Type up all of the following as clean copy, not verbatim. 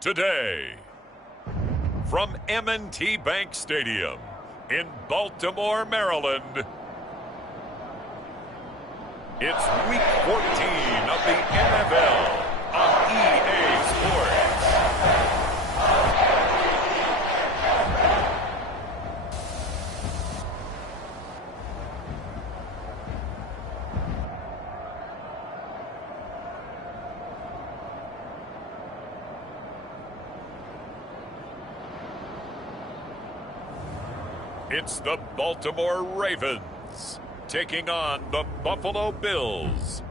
Today, from M&T Bank Stadium in Baltimore, Maryland, it's Week 14 of the NFL on EA Sports. It's the Baltimore Ravens taking on the Buffalo Bills.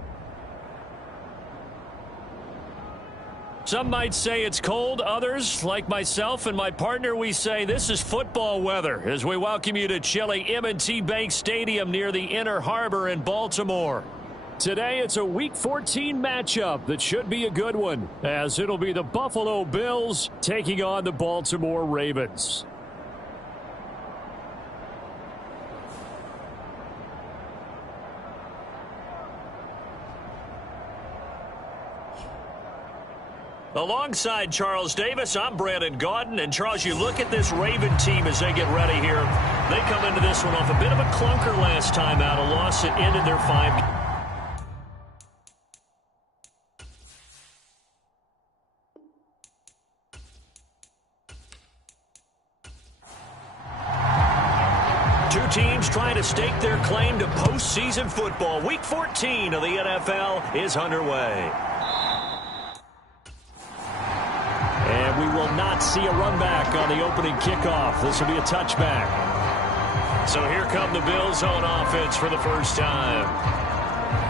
Some might say it's cold. Others, like myself and my partner, we say this is football weather as we welcome you to chilly M&T Bank Stadium near the Inner Harbor in Baltimore. Today, it's a Week 14 matchup that should be a good one, as it'll be the Buffalo Bills taking on the Baltimore Ravens. Alongside Charles Davis, I'm Brandon Gaudin. And, Charles, you look at this Raven team as they get ready here. They come into this one off a bit of a clunker last time out, a loss that ended their 5 games. Two teams trying to stake their claim to postseason football. Week 14 of the NFL is underway. And we will not see a run back on the opening kickoff. This will be a touchback. So here come the Bills on offense for the first time.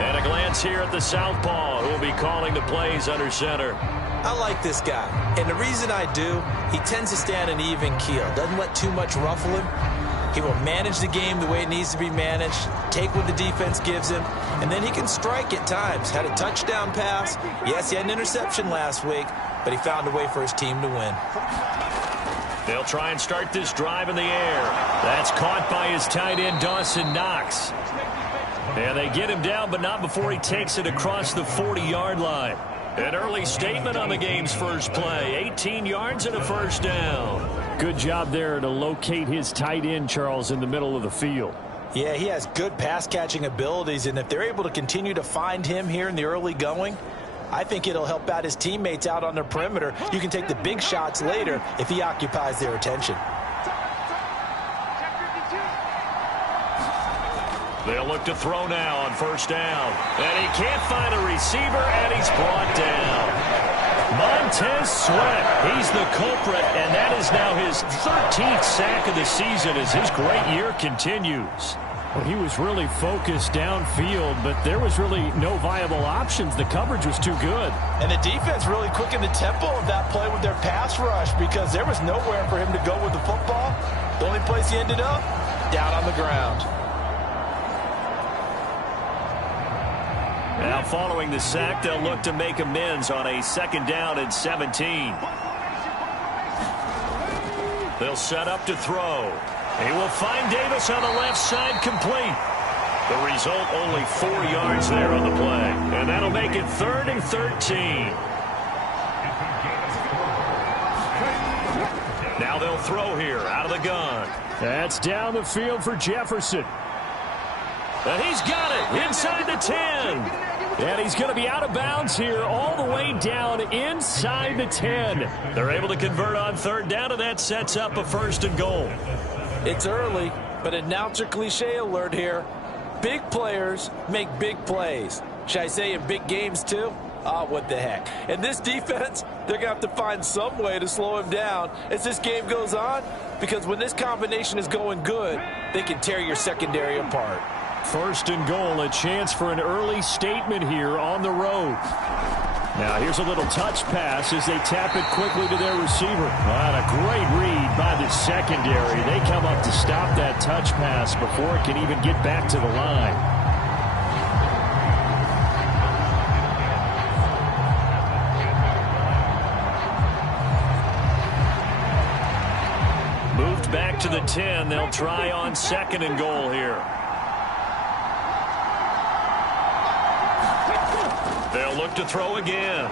And a glance here at the southpaw, who will be calling the plays under center. I like this guy. And the reason I do, he tends to stand an even keel. Doesn't let too much ruffle him. He will manage the game the way it needs to be managed, take what the defense gives him, and then he can strike at times. Had a touchdown pass. Yes, he had an interception last week, but he found a way for his team to win. They'll try and start this drive in the air. That's caught by his tight end, Dawson Knox. And they get him down, but not before he takes it across the 40-yard line. An early statement on the game's first play. 18 yards and a first down. Good job there to locate his tight end, Charles, in the middle of the field. Yeah, he has good pass-catching abilities, and if they're able to continue to find him here in the early going, I think it'll help out his teammates out on the perimeter. You can take the big shots later if he occupies their attention. They'll look to throw now on first down. And he can't find a receiver, and he's brought down. Montez Sweat, he's the culprit, and that is now his 13th sack of the season as his great year continues. Well, he was really focused downfield, but there was really no viable options. The coverage was too good. And the defense really quickened the tempo of that play with their pass rush because there was nowhere for him to go with the football. The only place he ended up, down on the ground. Now following the sack, they'll look to make amends on a 2nd down and 17. They'll set up to throw. He will find Davis on the left side, complete. The result, only 4 yards there on the play. And that'll make it 3rd and 13. Now they'll throw here out of the gun. That's down the field for Jefferson. And he's got it inside the 10. And he's going to be out of bounds here all the way down inside the 10. They're able to convert on 3rd down, and that sets up a 1st and goal. It's early, but announcer cliche alert here. Big players make big plays. Should I say in big games too? What the heck. And this defense, they're going to have to find some way to slow him down as this game goes on, because when this combination is going good, they can tear your secondary apart. 1st and goal, a chance for an early statement here on the road. Now here's a little touch pass as they tap it quickly to their receiver. What a great read by the secondary. They come up to stop that touch pass before it can even get back to the line. Moved back to the 10. They'll try on 2nd and goal here. They'll look to throw again.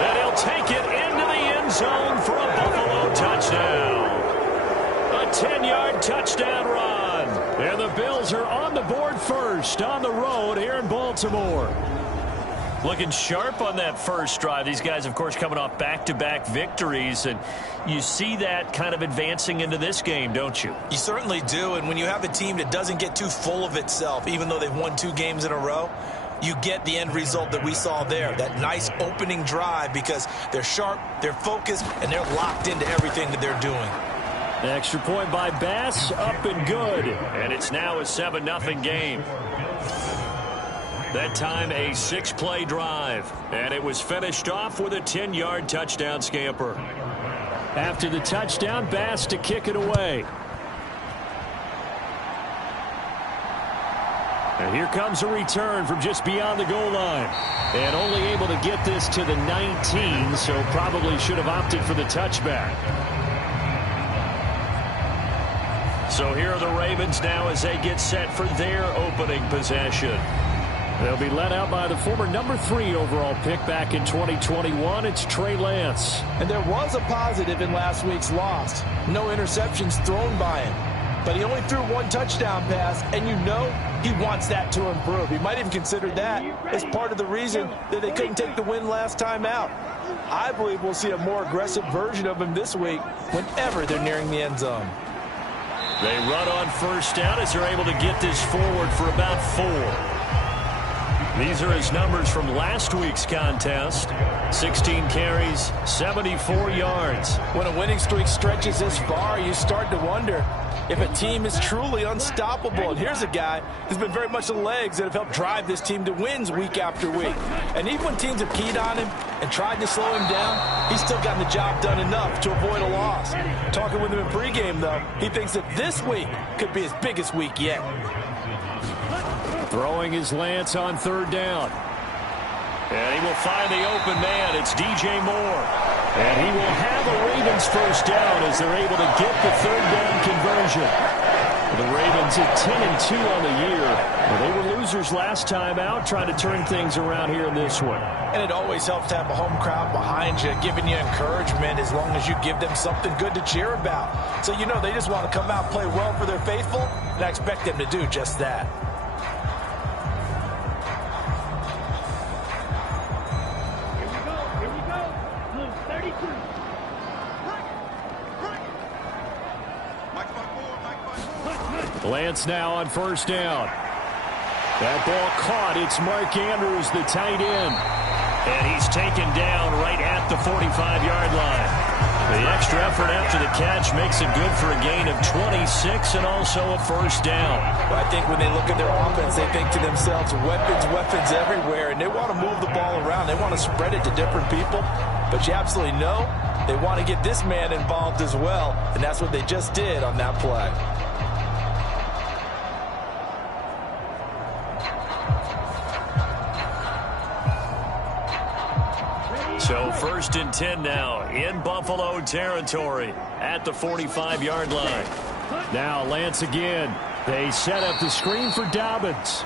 And he'll take it into the end zone for a Buffalo touchdown. A 10-yard touchdown run. And the Bills are on the board first on the road here in Baltimore. Looking sharp on that first drive. These guys, of course, coming off back-to-back victories, and you see that kind of advancing into this game, don't you? You certainly do, and when you have a team that doesn't get too full of itself, even though they've won 2 games in a row, you get the end result that we saw there, that nice opening drive, because they're sharp, they're focused, and they're locked into everything that they're doing. The extra point by Bass, up and good. And it's now a 7-0 game. That time a 6-play drive. And it was finished off with a 10-yard touchdown scamper. After the touchdown, Bass to kick it away. And here comes a return from just beyond the goal line. And only able to get this to the 19, so probably should have opted for the touchback. So here are the Ravens now as they get set for their opening possession. They'll be led out by the former number 3 overall pick back in 2021. It's Trey Lance. And there was a positive in last week's loss. No interceptions thrown by him. But he only threw 1 touchdown pass, and you know he wants that to improve. He might even consider that as part of the reason that they couldn't take the win last time out. I believe we'll see a more aggressive version of him this week whenever they're nearing the end zone. They run on first down as they're able to get this forward for about 4. These are his numbers from last week's contest. 16 carries, 74 yards. When a winning streak stretches this far, you start to wonder if a team is truly unstoppable. And here's a guy who's been very much the legs that have helped drive this team to wins week after week. And even when teams have keyed on him and tried to slow him down, he's still gotten the job done enough to avoid a loss. Talking with him in pregame, though, he thinks that this week could be his biggest week yet. Throwing his Lance on third down. And he will find the open man. It's DJ Moore. And he will have a Ravens first down as they're able to get the third down conversion. The Ravens at 10-2 on the year. Well, they were losers last time out, trying to turn things around here in this one. And it always helps to have a home crowd behind you, giving you encouragement as long as you give them something good to cheer about. So you know they just want to come out and play well for their faithful, and I expect them to do just that. Lance now on first down. That ball caught. It's Mark Andrews, the tight end. And he's taken down right at the 45-yard line. The extra effort after the catch makes it good for a gain of 26 and also a first down. But I think when they look at their offense, they think to themselves, weapons everywhere, and they want to move the ball around. They want to spread it to different people. But you absolutely know they want to get this man involved as well, and that's what they just did on that play. So first and 10 now in Buffalo territory at the 45-yard line. Now Lance again. They set up the screen for Dobbins.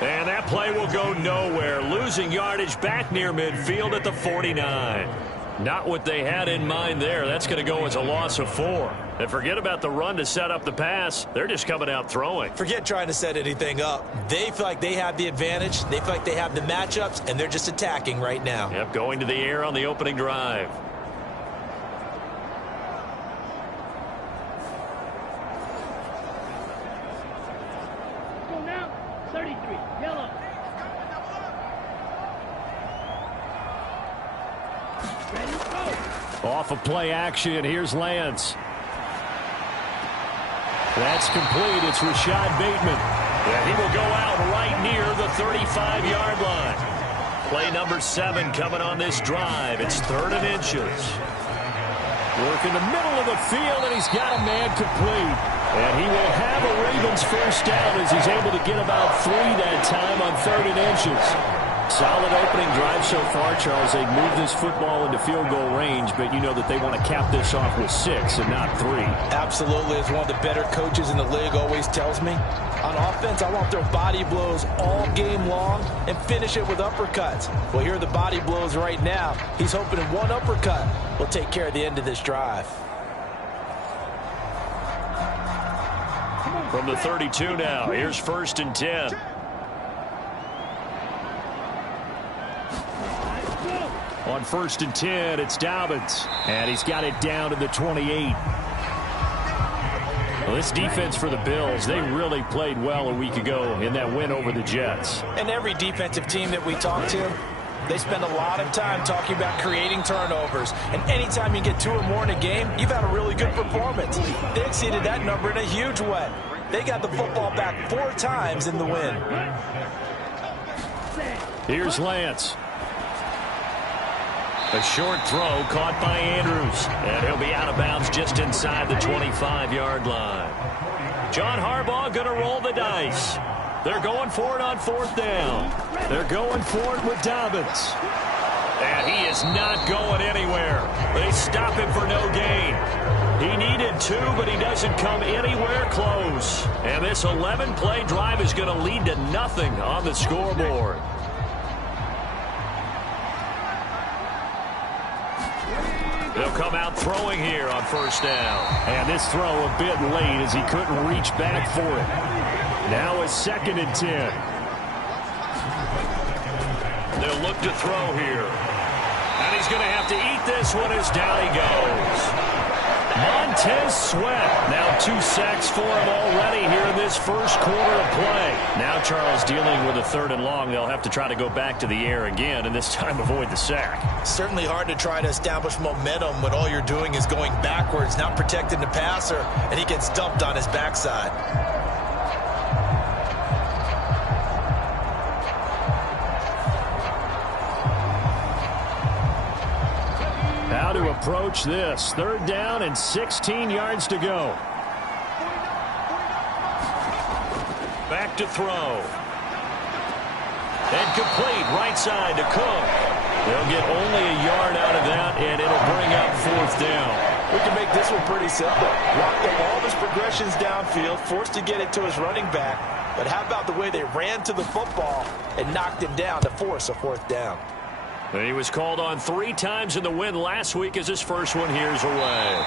And that play will go nowhere. Losing yardage back near midfield at the 49. Not what they had in mind there. That's going to go as a loss of 4. And forget about the run to set up the pass. They're just coming out throwing. Forget trying to set anything up. They feel like they have the advantage. They feel like they have the matchups, and they're just attacking right now. Yep, going to the air on the opening drive. Go now, 33, yellow. Ready, go. Off of play action, here's Lance. That's complete. It's Rashad Bateman. And he will go out right near the 35-yard line. Play number 7 coming on this drive. It's 3rd and inches. Work in the middle of the field, and he's got a man complete. And he will have a Ravens first down as he's able to get about 3 that time on 3rd and inches. Solid opening drive so far, Charles. They've moved this football into field goal range, but you know that they want to cap this off with 6 and not 3. Absolutely, as one of the better coaches in the league always tells me. On offense, I want their body blows all game long and finish it with uppercuts. Well, here are the body blows right now. He's hoping in one uppercut will take care of the end of this drive. From the 32 now, here's 1st and 10. On 1st and 10, it's Dobbins. And he's got it down to the 28. Well, this defense for the Bills, they really played well a week ago in that win over the Jets. And every defensive team that we talk to, they spend a lot of time talking about creating turnovers. And anytime you get 2 or more in a game, you've had a really good performance. They exceeded that number in a huge way. They got the football back 4 times in the win. Here's Lance. A short throw caught by Andrews. And he'll be out of bounds just inside the 25-yard line. John Harbaugh going to roll the dice. They're going for it on 4th down. They're going for it with Dobbins. And he is not going anywhere. They stop him for no gain. He needed 2, but he doesn't come anywhere close. And this 11-play drive is going to lead to nothing on the scoreboard. They'll come out throwing here on 1st down. And this throw a bit late as he couldn't reach back for it. Now a 2nd and 10. They'll look to throw here. And he's going to have to eat this one as down he goes. Montez Sweat. Now 2 sacks for him already here in this first quarter of play. Now Charles dealing with a 3rd and long. They'll have to try to go back to the air again and this time avoid the sack. Certainly hard to try to establish momentum when all you're doing is going backwards, not protecting the passer, and he gets dumped on his backside. How to approach this. 3rd down and 16 yards to go. Back to throw. And complete right side to Cook. They'll get only a yard out of that, and it'll bring up 4th down. We can make this one pretty simple. Locked up all of his progressions downfield, forced to get it to his running back. But how about the way they ran to the football and knocked him down to force a 4th down? And he was called on 3 times in the win last week as his first one here's away.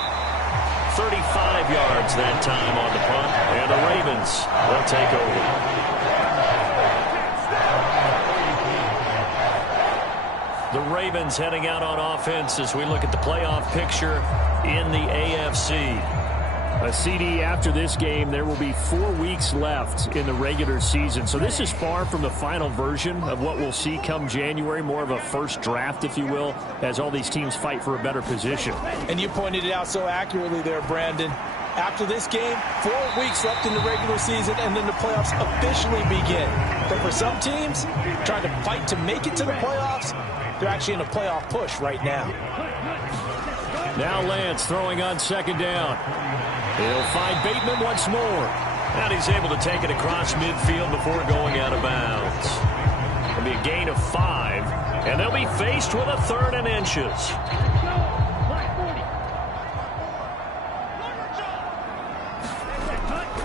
35 yards that time on the punt, and the Ravens will take over. The Ravens heading out on offense as we look at the playoff picture in the AFC. A CD after this game, there will be 4 weeks left in the regular season. So this is far from the final version of what we'll see come January, more of a first draft, if you will, as all these teams fight for a better position. And you pointed it out so accurately there, Brandon. After this game, 4 weeks left in the regular season, and then the playoffs officially begin. But for some teams, trying to fight to make it to the playoffs, they're actually in a playoff push right now. Now Lance throwing on 2nd down. He'll find Bateman once more. And he's able to take it across midfield before going out of bounds. It'll be a gain of 5, and they'll be faced with a 3rd and inches.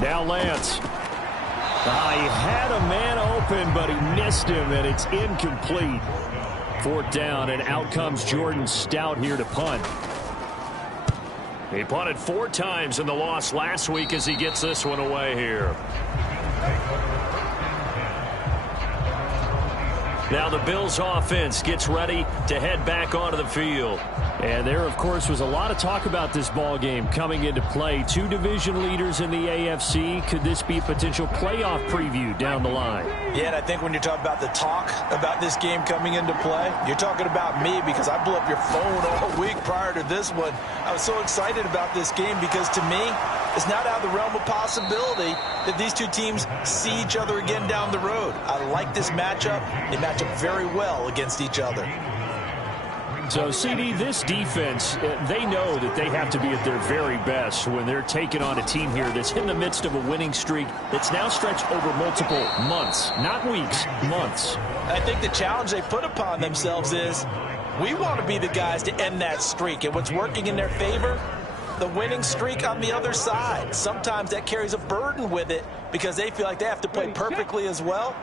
Now Lance. He had a man open, but he missed him, and it's incomplete. 4th down, and out comes Jordan Stout here to punt. He punted 4 times in the loss last week as he gets this one away here. Now the Bills offense gets ready to head back onto the field. And there, of course, was a lot of talk about this ball game coming into play. 2 division leaders in the AFC. Could this be a potential playoff preview down the line? Yeah, and I think when you're talking about the talk about this game coming into play, you're talking about me because I blew up your phone all week prior to this one. I was so excited about this game because to me, it's not out of the realm of possibility that these 2 teams see each other again down the road. I like this matchup. They match up very well against each other. So, CD, this defense, they know that they have to be at their very best when they're taking on a team here that's in the midst of a winning streak that's now stretched over multiple months, not weeks, months. I think the challenge they put upon themselves is we want to be the guys to end that streak. And what's working in their favor? The winning streak on the other side. Sometimes that carries a burden with it because they feel like they have to play perfectly as well.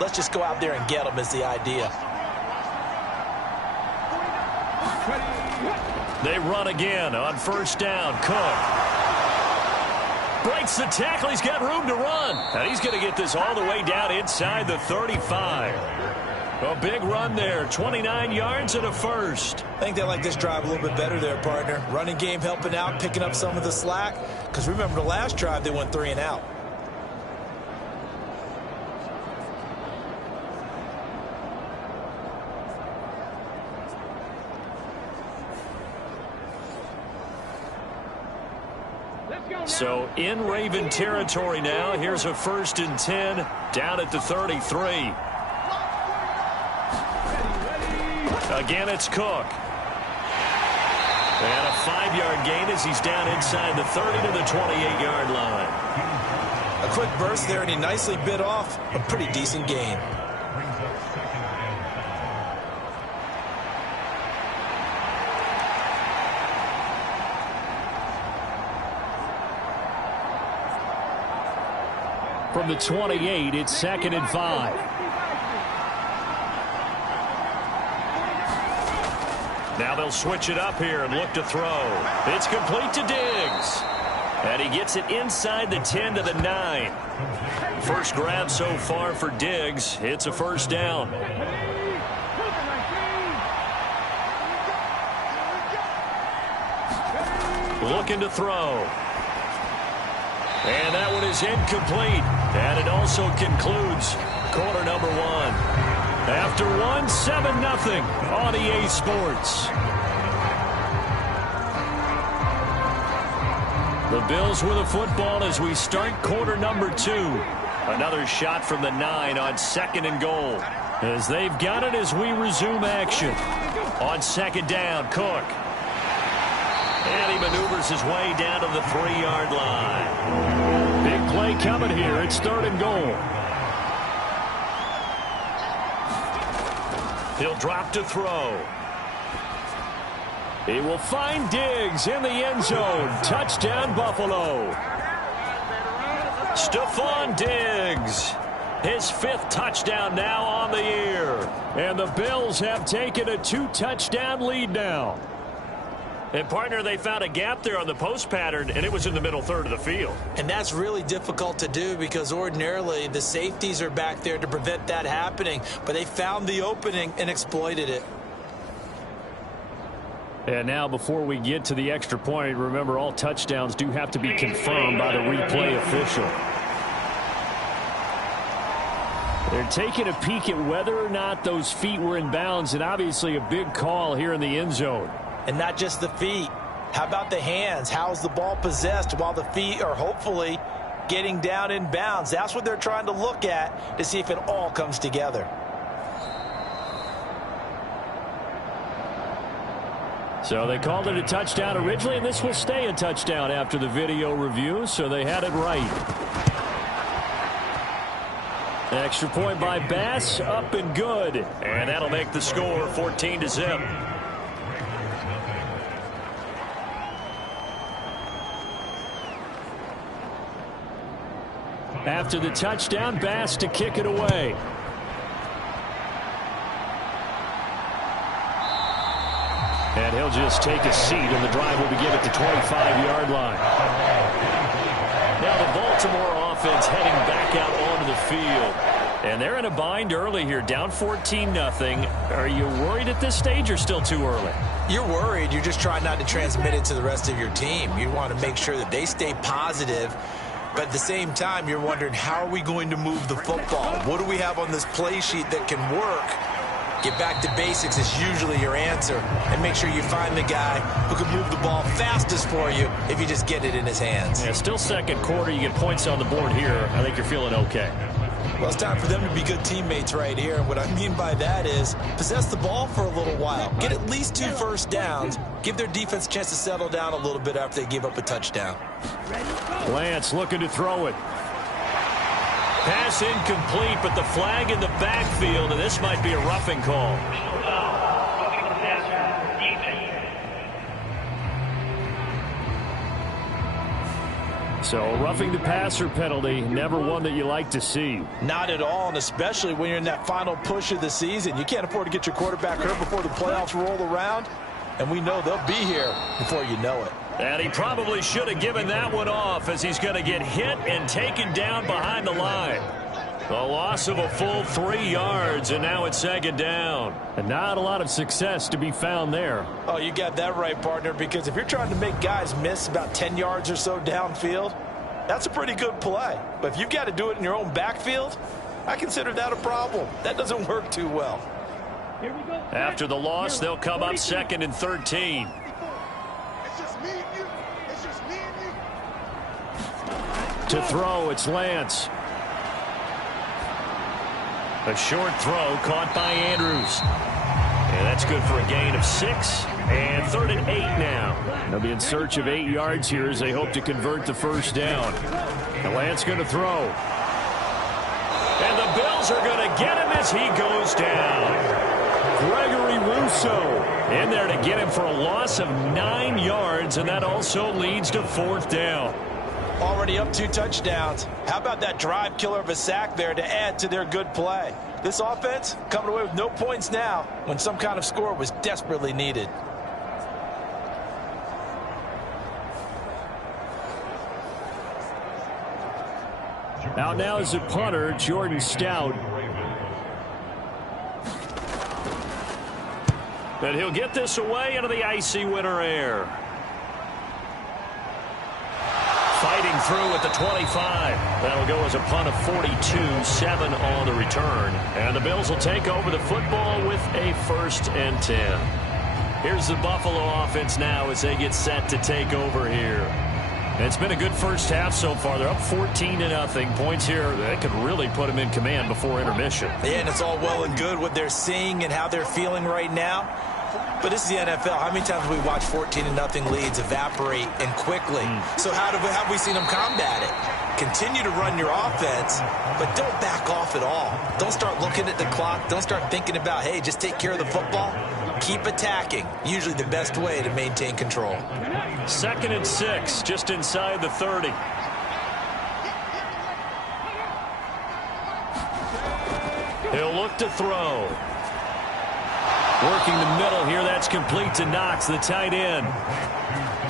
Let's just go out there and get them is the idea. They run again on first down. Cook breaks the tackle. He's got room to run. And he's going to get this all the way down inside the 35. A big run there. 29 yards and a first. I think they like this drive a little bit better there, partner. Running game helping out, picking up some of the slack. Because remember the last drive, they went 3 and out. So in Raven territory now. Here's a 1st and 10 down at the 33. Again, it's Cook. And a 5-yard gain as he's down inside the 30 to the 28-yard line. A quick burst there, and he nicely bit off a pretty decent gain. From the 28, it's 2nd and 5. Now they'll switch it up here and look to throw. It's complete to Diggs. And he gets it inside the 10 to the 9. First grab so far for Diggs. It's a 1st down. Looking to throw. And that one is incomplete. And it also concludes quarter number 1. After 1, 7-0 on EA Sports. The Bills with a football as we start quarter number 2. Another shot from the 9 on 2nd and goal. As they've got it as we resume action. On 2nd down, Cook. And he maneuvers his way down to the 3-yard line. Big play coming here. It's 3rd and goal. He'll drop to throw. He will find Diggs in the end zone. Touchdown, Buffalo. Stephon Diggs. His 5th touchdown now on the year. And the Bills have taken a 2-touchdown lead now. And, partner, they found a gap there on the post pattern, and it was in the middle third of the field. And that's really difficult to do because ordinarily the safeties are back there to prevent that happening. But they found the opening and exploited it. And now before we get to the extra point, remember all touchdowns do have to be confirmed by the replay official. They're taking a peek at whether or not those feet were in bounds, and obviously a big call here in the end zone. And not just the feet. How about the hands? How's the ball possessed while the feet are hopefully getting down in bounds? That's what they're trying to look at to see if it all comes together. So they called it a touchdown originally, and this will stay a touchdown after the video review, so they had it right. Extra point by Bass, up and good. And that'll make the score 14-0. After the touchdown, Bass to kick it away. And he'll just take a seat, and the drive will begin at the 25-yard line. Now the Baltimore offense heading back out onto the field. And they're in a bind early here, down 14-0. Are you worried at this stage or still too early? You're worried. You're just trying not to transmit it to the rest of your team. You want to make sure that they stay positive. But at the same time, you're wondering, how are we going to move the football? What do we have on this play sheet that can work? Get back to basics is usually your answer. And make sure you find the guy who can move the ball fastest for you if you just get it in his hands. Yeah, still second quarter. You get points on the board here. I think you're feeling okay. Well, it's time for them to be good teammates right here. And what I mean by that is possess the ball for a little while. Get at least 2 first downs. Give their defense a chance to settle down a little bit after they give up a touchdown. Lance looking to throw it. Pass incomplete, but the flag in the backfield, and this might be a roughing call. So roughing the passer penalty, never one that you like to see. Not at all, and especially when you're in that final push of the season. You can't afford to get your quarterback hurt before the playoffs roll around, and we know they'll be here before you know it. And he probably should have given that one off, as he's going to get hit and taken down behind the line. The loss of a full 3 yards, and now it's 2nd down. And not a lot of success to be found there. Oh, you got that right, partner, because if you're trying to make guys miss about 10 yards or so downfield, that's a pretty good play. But if you've got to do it in your own backfield, I consider that a problem. That doesn't work too well. Here we go. After the loss, they'll come up 2nd and 13. It's just me and you. It's just me and you. To throw, it's Lance. A short throw caught by Andrews. And that's good for a gain of 6. And 3rd and 8 now. They'll be in search of 8 yards here as they hope to convert the first down. And Lance going to throw. And the Bills are going to get him as he goes down. Gregory Rousseau in there to get him for a loss of 9 yards, and that also leads to 4th down. Already up 2 touchdowns. How about that drive killer of a sack there to add to their good play? This offense coming away with no points now when some kind of score was desperately needed. Out now is the punter, Jordan Stout. And he'll get this away into the icy winter air. Fighting through at the 25. That'll go as a punt of 42, 7 on the return. And the Bills will take over the football with a 1st and 10. Here's the Buffalo offense now as they get set to take over here. And it's been a good first half so far. They're up 14-0. Points here, that could really put them in command before intermission. Yeah, and it's all well and good what they're seeing and how they're feeling right now. But this is the NFL. How many times have we watched 14-0 leads evaporate and quickly? So how have we seen them combat it? Continue to run your offense, but don't back off at all. Don't start looking at the clock. Don't start thinking about, hey, just take care of the football. Keep attacking. Usually the best way to maintain control. 2nd and 6, just inside the 30. He'll look to throw. Working the middle here, that's complete to Knox, the tight end.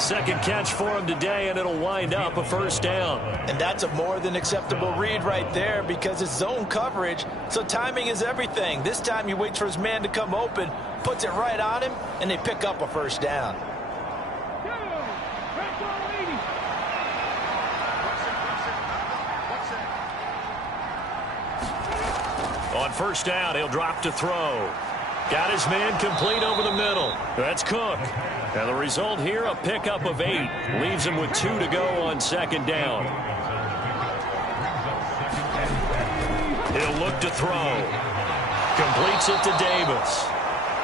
2nd catch for him today, and it'll wind up a 1st down. And that's a more than acceptable read right there because it's zone coverage, so timing is everything. This time he waits for his man to come open, puts it right on him, and they pick up a 1st down. On 1st down, he'll drop to throw. Got his man complete over the middle. That's Cook. And the result here, a pickup of 8. Leaves him with 2 to go on 2nd down. He'll look to throw. Completes it to Davis.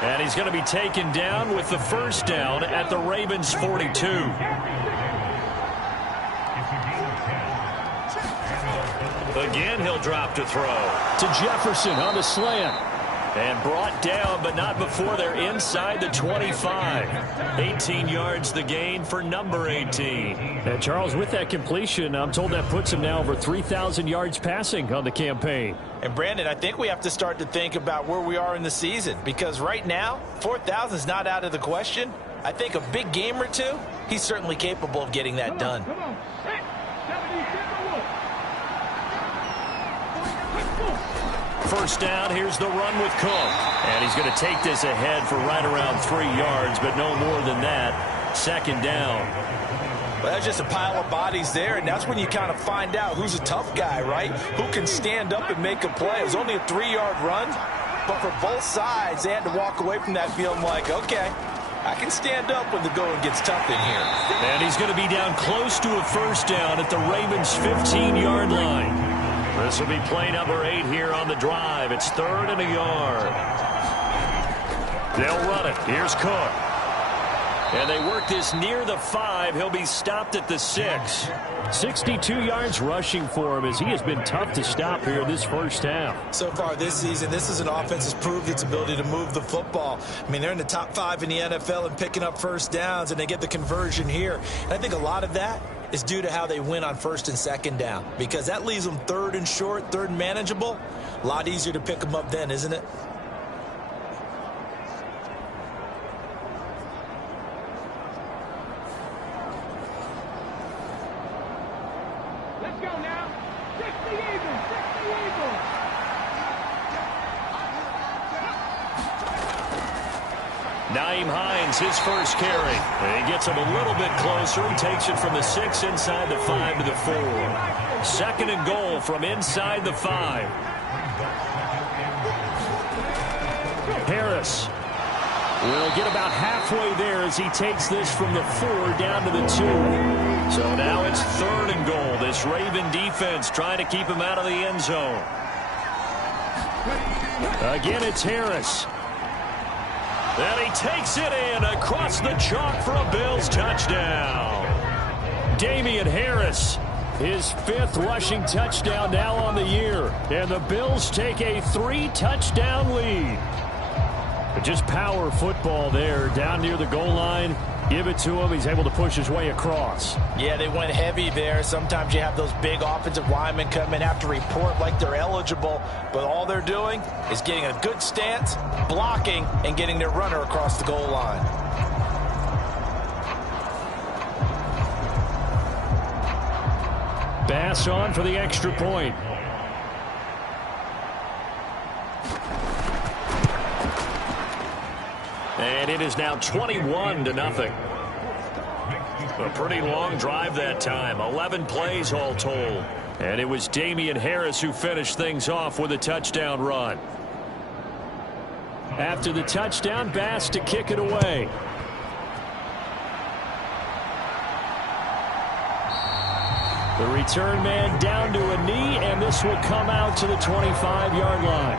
And he's going to be taken down with the 1st down at the Ravens' 42. Again, he'll drop to throw. To Jefferson on the slant. And brought down, but not before they're inside the 25. 18 yards the gain for number 18. And Charles, with that completion, I'm told that puts him now over 3,000 yards passing on the campaign. And Brandon, I think we have to start to think about where we are in the season, because right now, 4,000 is not out of the question. I think a big game or two, he's certainly capable of getting that done. Come on. Set. 76. 1st down, here's the run with Cook. And he's going to take this ahead for right around 3 yards, but no more than that. 2nd down. Well, that's just a pile of bodies there, and that's when you kind of find out who's a tough guy, right? Who can stand up and make a play. It was only a 3-yard run, but for both sides, they had to walk away from that feeling like, okay, I can stand up when the going gets tough in here. And he's going to be down close to a 1st down at the Ravens' 15-yard line. This will be play number 8 here on the drive. It's 3rd and a yard. They'll run it. Here's Cook. And they work this near the 5. He'll be stopped at the 6. 62 yards rushing for him as he has been tough to stop here this first half. So far this season, this is an offense that's proved its ability to move the football. I mean, they're in the top 5 in the NFL and picking up first downs, and they get the conversion here. And I think a lot of that is due to how they win on 1st and 2nd down, because that leaves them 3rd and short, 3rd and manageable. A lot easier to pick them up then, isn't it? Let's go now. 60 Eagles. 60 Eagles. Naeem Hines, his first carry. And he gets him a little bit closer. He takes it from the 6 inside the 5 to the 4. 2nd and goal from inside the 5. Harris will get about halfway there as he takes this from the 4 down to the 2. So now it's 3rd and goal. This Raven defense trying to keep him out of the end zone. Again, it's Harris. And he takes it in across the chalk for a Bills touchdown. Damian Harris, his 5th rushing touchdown now on the year. And the Bills take a 3-touchdown lead. But just power football there down near the goal line. Give it to him. He's able to push his way across. Yeah, they went heavy there. Sometimes you have those big offensive linemen come in, have to report like they're eligible, but all they're doing is getting a good stance, blocking, and getting their runner across the goal line. Bass on for the extra point. And it is now 21-0. A pretty long drive that time. 11 plays all told. And it was Damian Harris who finished things off with a touchdown run. After the touchdown, Bass to kick it away. The return man down to a knee, and this will come out to the 25-yard line.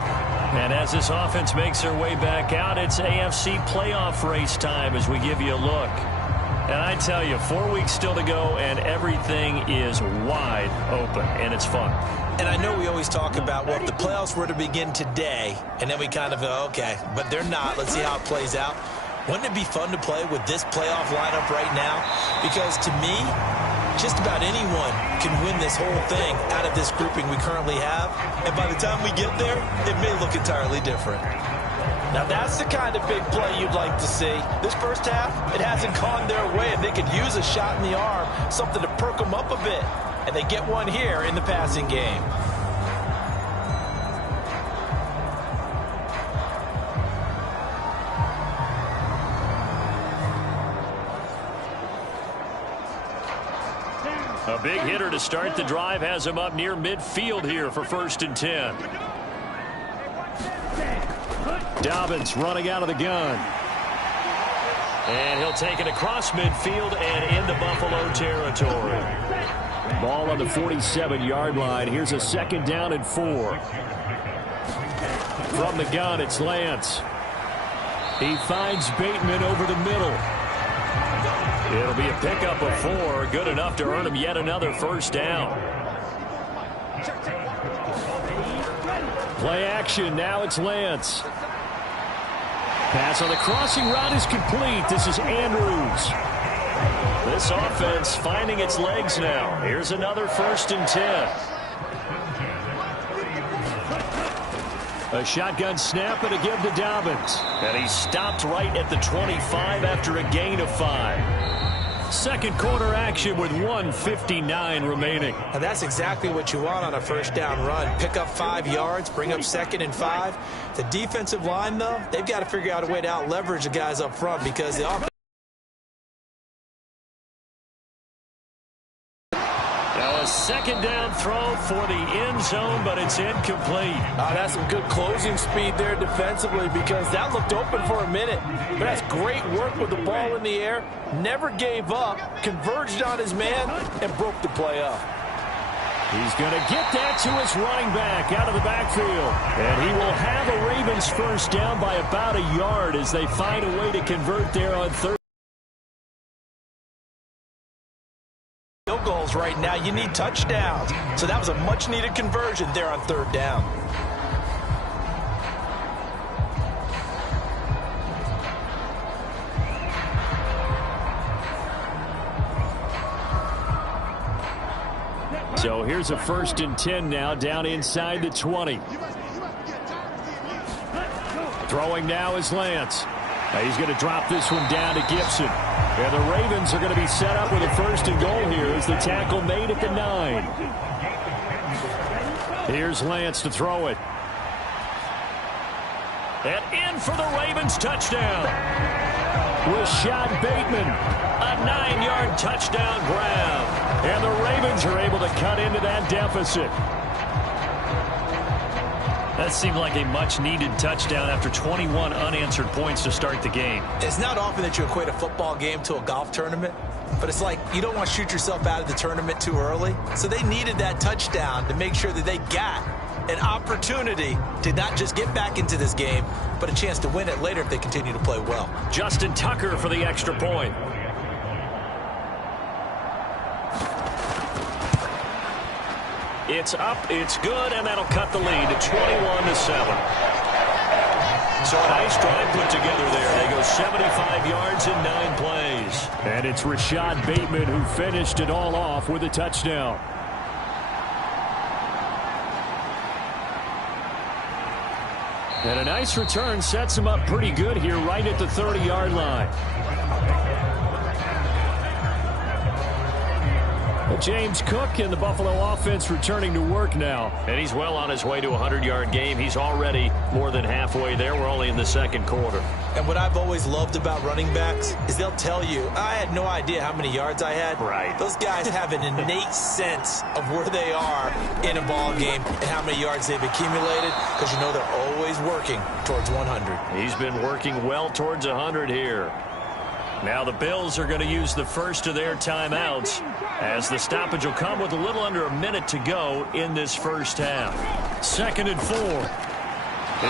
And as this offense makes their way back out, it's AFC playoff race time as we give you a look. And I tell you, 4 weeks still to go, and everything is wide open, and it's fun. And I know we always talk about, well, if the playoffs were to begin today, and then we kind of go, okay, but they're not. Let's see how it plays out. Wouldn't it be fun to play with this playoff lineup right now? Because to me, just about anyone can win this whole thing out of this grouping we currently have. And by the time we get there, it may look entirely different. Now, that's the kind of big play you'd like to see. This first half, it hasn't gone their way, and they could use a shot in the arm, something to perk them up a bit. And they get one here in the passing game. A big hitter to start the drive has him up near midfield here for 1st and 10. Dobbins running out of the gun. And he'll take it across midfield and into Buffalo territory. Ball on the 47-yard line. Here's a 2nd down and 4. From the gun, it's Lance. He finds Bateman over the middle. It'll be a pickup of 4, good enough to earn him yet another 1st down. Play action, now it's Lance. Pass on the crossing route is complete. This is Andrews. This offense finding its legs now. Here's another 1st and 10. A shotgun snap and a give to Dobbins. And he stopped right at the 25 after a gain of 5. Second quarter action with 1:59 remaining. And that's exactly what you want on a 1st down run. Pick up 5 yards, bring up 2nd and 5. The defensive line, though, they've got to figure out a way to out-leverage the guys up front because the offense. Now a 2nd down throw for the end zone, but it's incomplete. That's some good closing speed there defensively because that looked open for a minute. But that's great work with the ball in the air. Never gave up, converged on his man, and broke the play up. He's going to get that to his running back out of the backfield. And he will have a Ravens first down by about a yard as they find a way to convert there on third. Field goals right now, you need touchdowns. So that was a much-needed conversion there on third down. So here's a 1st and 10 now down inside the 20. Throwing now is Lance. He's going to drop this one down to Gibson. And the Ravens are going to be set up with a 1st and goal here as the tackle made at the 9. Here's Lance to throw it. And in for the Ravens touchdown. Rashad Bateman. A 9-yard touchdown grab. And the Ravens are able to cut into that deficit. That seemed like a much-needed touchdown after 21 unanswered points to start the game. It's not often that you equate a football game to a golf tournament, but it's like you don't want to shoot yourself out of the tournament too early. So they needed that touchdown to make sure that they got an opportunity to not just get back into this game, but a chance to win it later if they continue to play well. Justin Tucker for the extra point. It's up, it's good, and that'll cut the lead to 21-7. So a nice drive put together there. They go 75 yards in 9 plays. And it's Rashad Bateman who finished it all off with a touchdown. And a nice return sets him up pretty good here right at the 30-yard line. James Cook and the Buffalo offense returning to work now. And he's well on his way to a 100-yard game. He's already more than halfway there. We're only in the second quarter. And what I've always loved about running backs is they'll tell you, I had no idea how many yards I had. Right. Those guys have an innate sense of where they are in a ball game and how many yards they've accumulated because you know they're always working towards 100. He's been working well towards 100 here. Now the Bills are going to use the first of their timeouts as the stoppage will come with a little under a minute to go in this first half. 2nd and 4.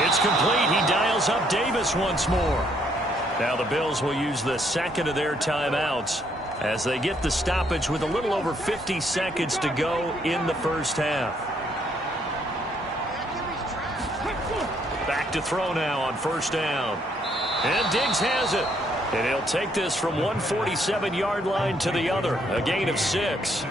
It's complete. He dials up Davis once more. Now the Bills will use the second of their timeouts as they get the stoppage with a little over 50 seconds to go in the first half. Back to throw now on first down. And Diggs has it. And he'll take this from 147-yard line to the other. A gain of 6.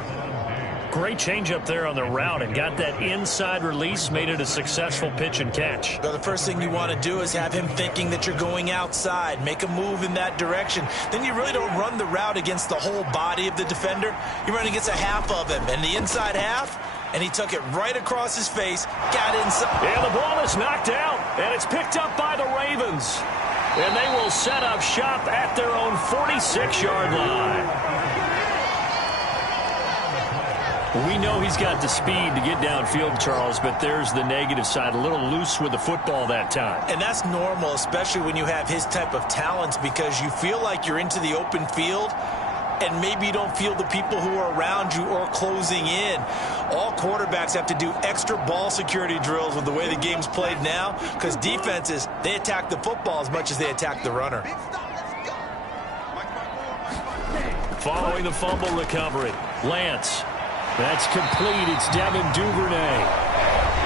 Great change up there on the route and got that inside release, made it a successful pitch and catch. Well, the first thing you want to do is have him thinking that you're going outside, make a move in that direction. Then you really don't run the route against the whole body of the defender. You run against a half of him, and the inside half, and he took it right across his face, got inside. And the ball is knocked out, and it's picked up by the Ravens. And they will set up shop at their own 46-yard line. We know he's got the speed to get downfield, Charles, but there's the negative side. A little loose with the football that time. And that's normal, especially when you have his type of talents, because you feel like you're into the open field, and maybe you don't feel the people who are around you or closing in. All quarterbacks have to do extra ball security drills with the way the game's played now, because defenses, they attack the football as much as they attack the runner. Following the fumble recovery, Lance. That's complete. It's Devin Duvernay.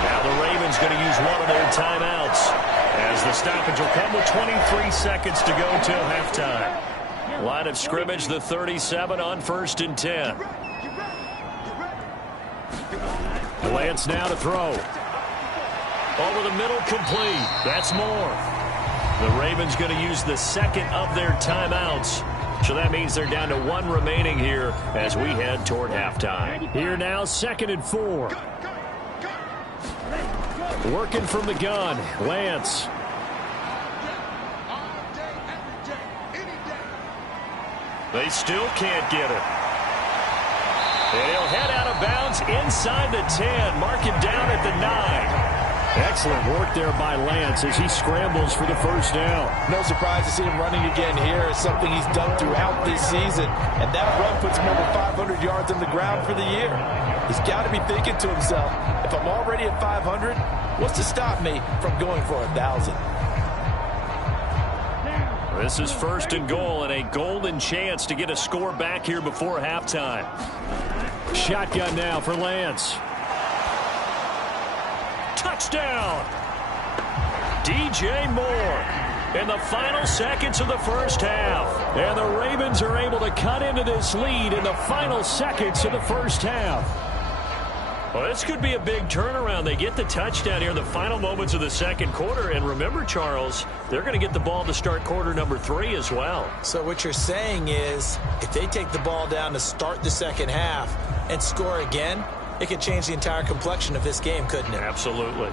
Now the Ravens going to use one of their timeouts as the stoppage will come with 23 seconds to go till halftime. Line of scrimmage, the 37 on 1st and 10. Lance now to throw. Over the middle, complete. That's more. The Ravens going to use the second of their timeouts. So that means they're down to 1 remaining here as we head toward halftime. Here now, 2nd and 4. Working from the gun, Lance. They still can't get it. And he'll head out of bounds inside the 10. Mark him down at the 9. Excellent work there by Lance as he scrambles for the first down. No surprise to see him running again here. It's something he's done throughout this season. And that run puts him over 500 yards on the ground for the year. He's got to be thinking to himself, if I'm already at 500, what's to stop me from going for 1,000? This is first and goal and a golden chance to get a score back here before halftime. Shotgun now for Lance. Touchdown! DJ Moore in the final seconds of the first half. And the Ravens are able to cut into this lead in the final seconds of the first half. Well, this could be a big turnaround. They get the touchdown here in the final moments of the second quarter. And remember, Charles, they're going to get the ball to start quarter number 3 as well. So what you're saying is if they take the ball down to start the second half and score again, it could change the entire complexion of this game, couldn't it? Absolutely.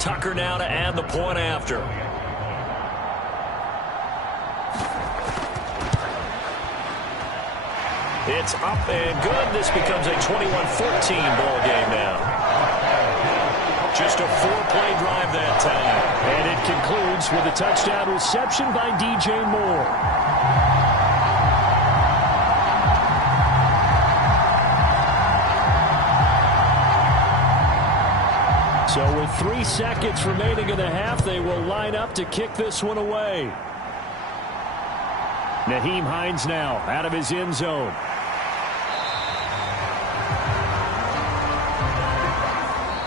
Tucker now to add the point after. It's up and good. This becomes a 21-14 ball game now. Just a 4-play drive that time. And it concludes with a touchdown reception by DJ Moore. So with 3 seconds remaining in the half, they will line up to kick this one away. Nyheim Hines now out of his end zone.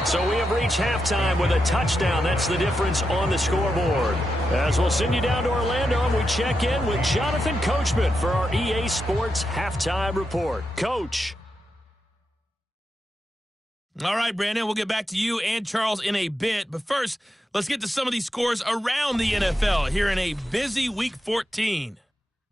So we have reached halftime with a touchdown. That's the difference on the scoreboard. As we'll send you down to Orlando and we check in with Jonathan Coachman for our EA Sports Halftime Report. Coach. All right, Brandon, we'll get back to you and Charles in a bit. But first, let's get to some of these scores around the NFL here in a busy Week 14.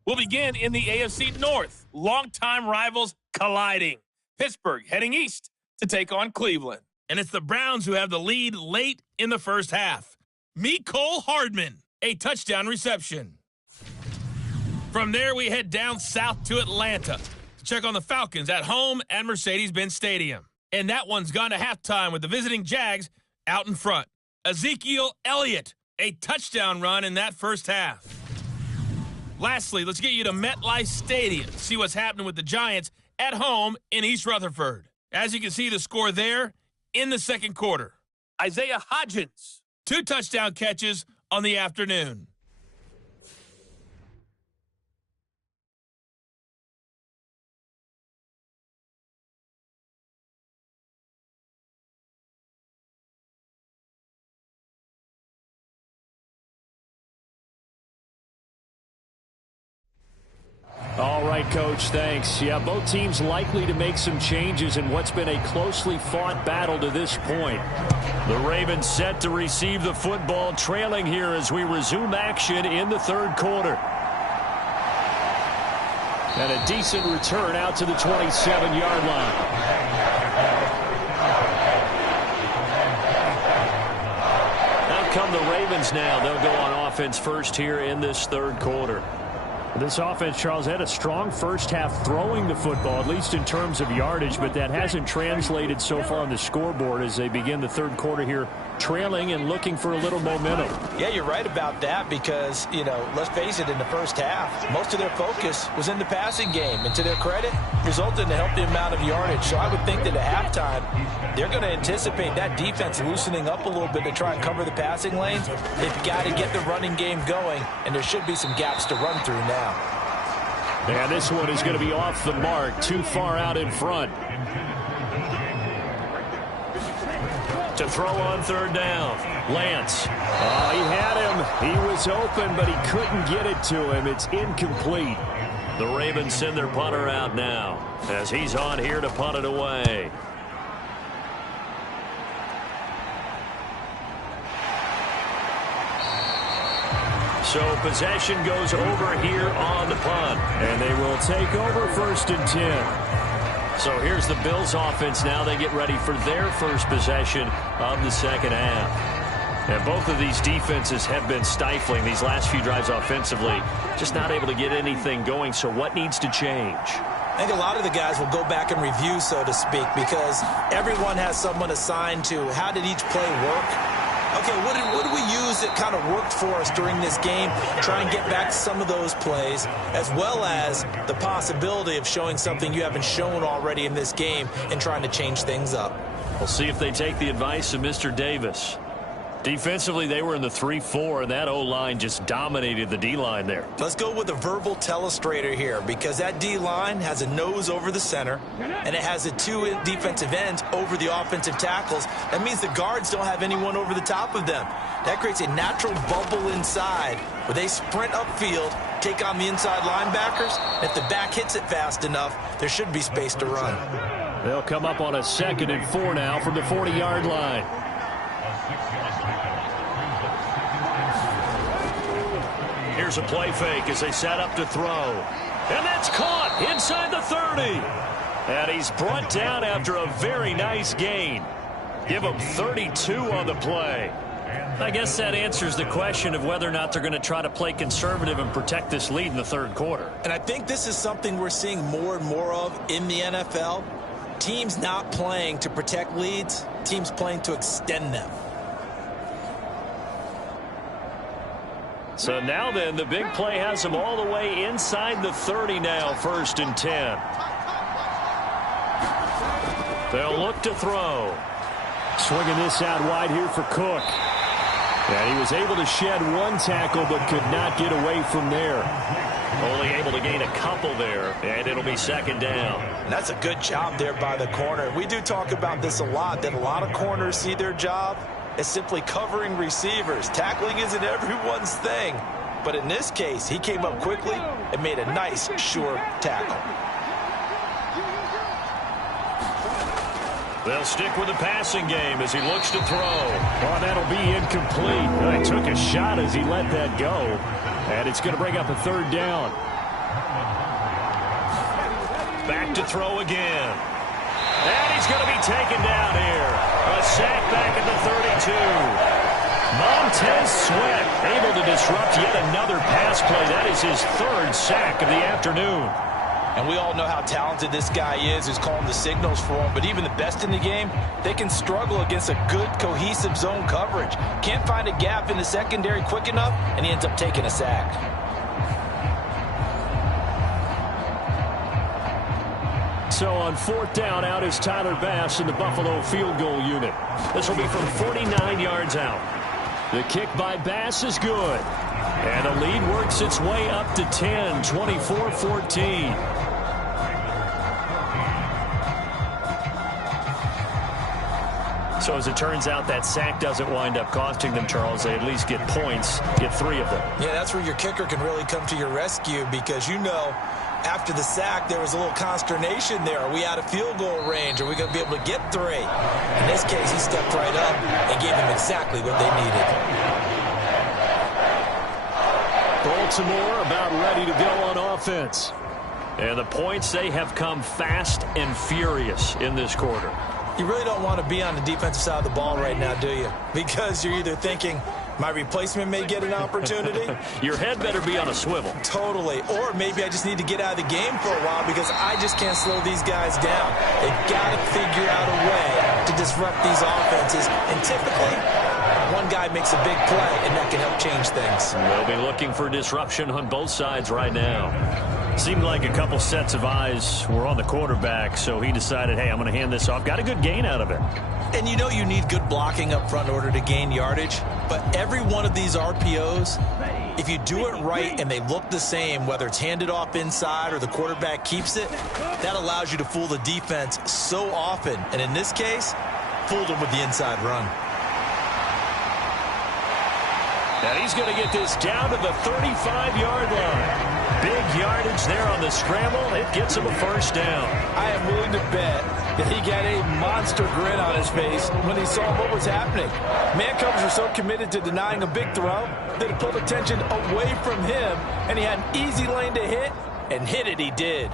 We'll begin in the AFC North. Longtime rivals colliding. Pittsburgh heading east to take on Cleveland. And it's the Browns who have the lead late in the first half. Mecole Hardman, a touchdown reception. From there, we head down south to Atlanta to check on the Falcons at home at Mercedes-Benz Stadium. And that one's gone to halftime with the visiting Jags out in front. Ezekiel Elliott, a touchdown run in that first half. Lastly, let's get you to MetLife Stadium to see what's happening with the Giants at home in East Rutherford. As you can see, the score there in the second quarter. Isaiah Hodgins, 2 touchdown catches on the afternoon. All right, Coach, thanks. Yeah, both teams likely to make some changes in what's been a closely fought battle to this point. The Ravens set to receive the football, trailing here as we resume action in the third quarter. And a decent return out to the 27-yard line. Out come the Ravens now. They'll go on offense first here in this third quarter. This offense, Charles, had a strong first half throwing the football, at least in terms of yardage, but that hasn't translated so far on the scoreboard as they begin the third quarter here, trailing and looking for a little momentum. Yeah, you're right about that because, let's face it, in the first half, most of their focus was in the passing game. And to their credit, resulted in a healthy amount of yardage. So I would think that at halftime, they're going to anticipate that defense loosening up a little bit to try and cover the passing lanes. They've got to get the running game going, and there should be some gaps to run through now. And this one is going to be off the mark, too far out in front. To throw on third down, Lance. Oh, he had him. He was open, but he couldn't get it to him. It's incomplete. The Ravens send their punter out now as he's on here to punt it away. So possession goes over here on the punt. And they will take over first and 10. So here's the Bills offense now. They get ready for their first possession of the second half. And both of these defenses have been stifling these last few drives offensively. Just not able to get anything going. So what needs to change? I think a lot of the guys will go back and review, so to speak, because everyone has someone assigned to how did each play work. Okay, what did we use that kind of worked for us during this game? Try and get back to some of those plays, as well as the possibility of showing something you haven't shown already in this game and trying to change things up. We'll see if they take the advice of Mr. Davis. Defensively, they were in the 3-4, and that O-line just dominated the D-line there. Let's go with a verbal telestrator here, because that D-line has a nose over the center, and it has a 2 defensive ends over the offensive tackles. That means the guards don't have anyone over the top of them. That creates a natural bubble inside where they sprint upfield, take on the inside linebackers. If the back hits it fast enough, there should be space to run. They'll come up on a 2nd and 4 now from the 40-yard line. Here's a play fake as they set up to throw. And that's caught inside the 30. And he's brought down after a very nice gain. Give him 32 on the play. I guess that answers the question of whether or not they're going to try to play conservative and protect this lead in the 3rd quarter. And I think this is something we're seeing more and more of in the NFL. Teams not playing to protect leads, teams playing to extend them. So now then, the big play has them all the way inside the 30 now, 1st and 10. They'll look to throw. Swinging this out wide here for Cook. And he was able to shed 1 tackle but could not get away from there. Only able to gain a couple there, and it'll be 2nd down. And that's a good job there by the corner. We do talk about this a lot, that a lot of corners see their job as simply covering receivers. Tackling isn't everyone's thing. But in this case, he came up quickly and made a nice, sure tackle. They'll stick with the passing game as he looks to throw. Oh, that'll be incomplete. He took a shot as he let that go. And it's going to bring up a 3rd down. Back to throw again. And he's going to be taken down here. A sack back at the 32. Montez Sweat able to disrupt yet another pass play. That is his 3rd sack of the afternoon. And we all know how talented this guy is who's calling the signals for him. But even the best in the game, they can struggle against a good, cohesive zone coverage. Can't find a gap in the secondary quick enough, and he ends up taking a sack. So on 4th down, out is Tyler Bass in the Buffalo field goal unit. This will be from 49 yards out. The kick by Bass is good. And the lead works its way up to 10, 24-14. So as it turns out, that sack doesn't wind up costing them, Charles. They at least get points, get 3 of them. Yeah, that's where your kicker can really come to your rescue, because you know after the sack there was a little consternation there. Are we out of field goal range? Are we going to be able to get 3? In this case, he stepped right up and gave them exactly what they needed. Baltimore about ready to go on offense. And the points, they have come fast and furious in this quarter. You really don't want to be on the defensive side of the ball right now, do you? Because you're either thinking, my replacement may get an opportunity. Your head better be on a swivel. Totally. Or maybe I just need to get out of the game for a while because I just can't slow these guys down. They've got to figure out a way to disrupt these offenses. And typically, one guy makes a big play, and that can help change things. They'll be looking for disruption on both sides right now. Seemed like a couple sets of eyes were on the quarterback, so he decided, hey, I'm going to hand this off. Got a good gain out of it. And you know you need good blocking up front in order to gain yardage. But every one of these RPOs, if you do it right and they look the same, whether it's handed off inside or the quarterback keeps it, that allows you to fool the defense so often. And in this case, fooled them with the inside run. And he's going to get this down to the 35-yard line. Big yardage there on the scramble. It gets him a 1st down. I am willing to bet that he got a monster grin on his face when he saw what was happening. Man-covers were so committed to denying a big throw that it pulled attention away from him, and he had an easy lane to hit, and hit it he did.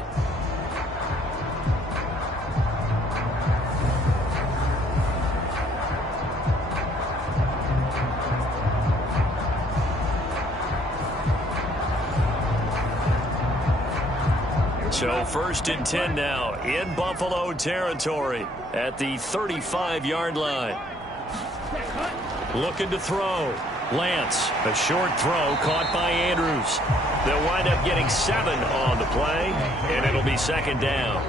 So 1st and 10 now in Buffalo territory at the 35-yard line. Looking to throw. Lance, a short throw caught by Andrews. They'll wind up getting 7 on the play, and it'll be 2nd down.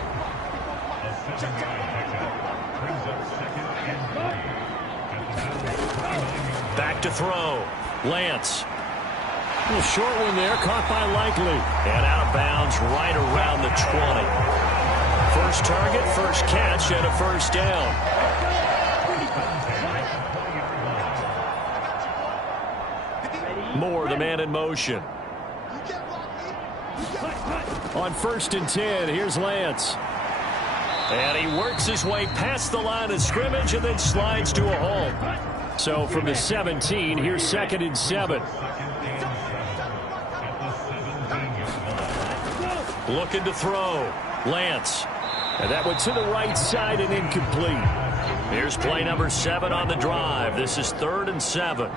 Back to throw. Lance. A short one there, caught by Likely. And out of bounds right around the 20. First target, first catch, and a 1st down. Moore, the man in motion. On 1st and 10, here's Lance. And he works his way past the line of scrimmage and then slides to a halt. So from the 17, here's 2nd and 7. Looking to throw. Lance. And that one to the right side and incomplete. Here's play number 7 on the drive. This is 3rd and 7.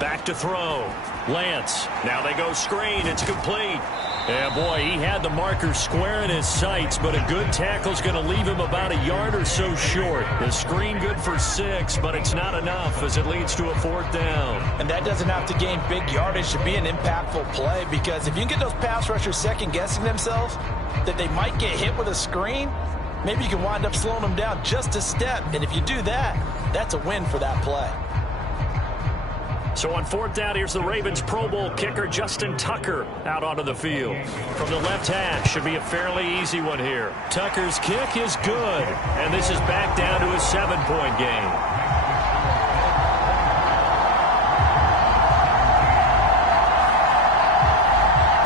Back to throw. Lance. Now they go screen. It's complete. Yeah, boy, he had the marker square in his sights, but a good tackle's going to leave him about a yard or so short. The screen good for 6, but it's not enough as it leads to a 4th down. And that doesn't have to gain big yardage to be an impactful play, because if you can get those pass rushers second-guessing themselves that they might get hit with a screen, maybe you can wind up slowing them down just a step. And if you do that, that's a win for that play. So on 4th down, here's the Ravens Pro Bowl kicker Justin Tucker out onto the field. From the left hash, should be a fairly easy one here. Tucker's kick is good, and this is back down to a 7-point game.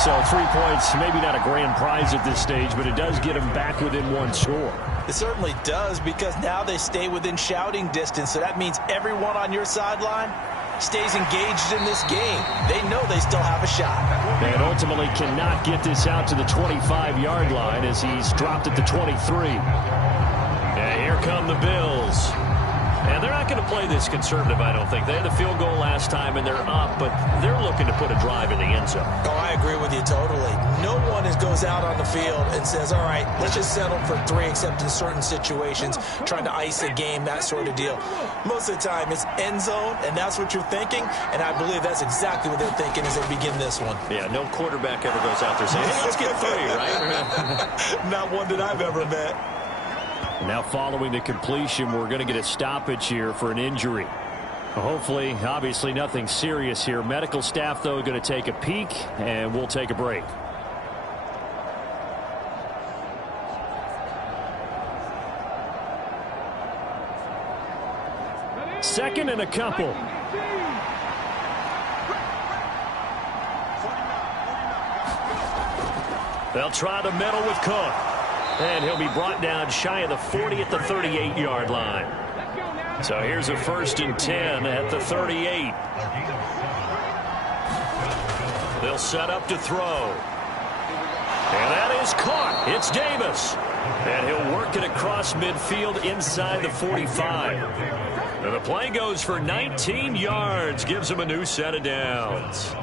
So 3 points, maybe not a grand prize at this stage, but it does get them back within 1 score. It certainly does, because now they stay within shouting distance, so that means everyone on your sideline stays engaged in this game. They know they still have a shot. And ultimately cannot get this out to the 25-yard line as he's dropped at the 23. And here come the Bills. And they're not going to play this conservative, I don't think. They had the field goal last time, and they're up, but they're looking to put a drive in the end zone. Oh, I agree with you totally. No one goes out on the field and says, all right, let's just settle for 3, except in certain situations, trying to ice a game, that sort of deal. Most of the time, it's end zone, and that's what you're thinking, and I believe that's exactly what they're thinking as they begin this one. Yeah, no quarterback ever goes out there saying, hey, let's get 3, right? Not one that I've ever met. Now following the completion, we're going to get a stoppage here for an injury. Hopefully, obviously nothing serious here. Medical staff, though, going to take a peek, and we'll take a break. Second and a couple. They'll try the middle with Cook. And he'll be brought down shy of the 40 at the 38-yard line. So here's a 1st and 10 at the 38. They'll set up to throw. And that is caught. It's Davis. And he'll work it across midfield inside the 45. And the play goes for 19 yards. Gives him a new set of downs.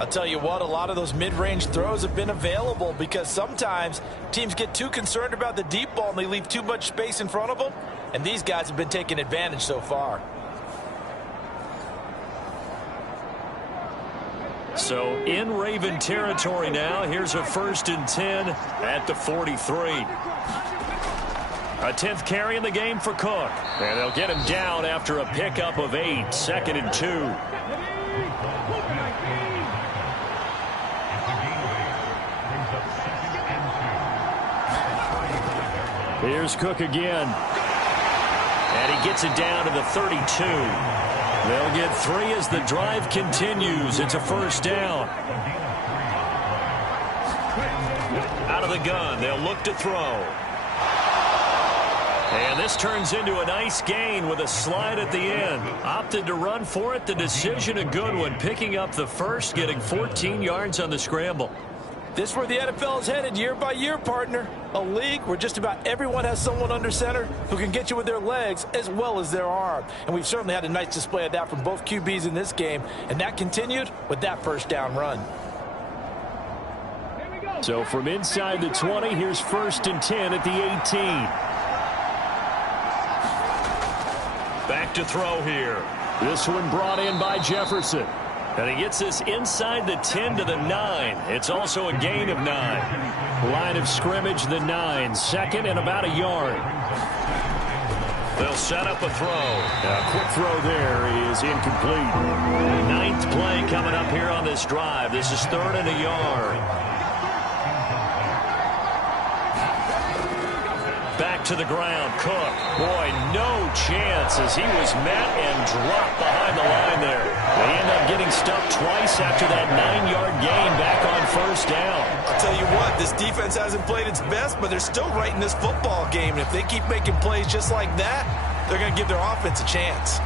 I'll tell you what, a lot of those mid-range throws have been available because sometimes teams get too concerned about the deep ball and they leave too much space in front of them, and these guys have been taking advantage so far. So in Raven territory now, here's a 1st and 10 at the 43. A 10th carry in the game for Cook. And they'll get him down after a pickup of 8, 2nd and 2. Here's Cook again. And he gets it down to the 32. They'll get 3 as the drive continues. It's a 1st down. Out of the gun, they'll look to throw. And this turns into a nice gain with a slide at the end. Opted to run for it. The decision a good one. Picking up the first, getting 14 yards on the scramble. This is where the NFL is headed year by year, partner. A league where just about everyone has someone under center who can get you with their legs as well as their arm. And we've certainly had a nice display of that from both QBs in this game. And that continued with that 1st down run. So from inside the 20, here's 1st and 10 at the 18. Back to throw here. This one brought in by Jefferson. And he gets this inside the 10 to the 9. It's also a gain of 9. Line of scrimmage, the 9. 2nd and about a yard. They'll set up a throw. A quick throw there is incomplete. 9th play coming up here on this drive. This is 3rd and a yard. Back to the ground. Cook. Boy, no chance as he was met and dropped behind the line there. They end up getting stuffed twice after that 9-yard gain back on 1st down. I'll tell you what, this defense hasn't played its best, but they're still right in this football game. And if they keep making plays just like that, they're going to give their offense a chance.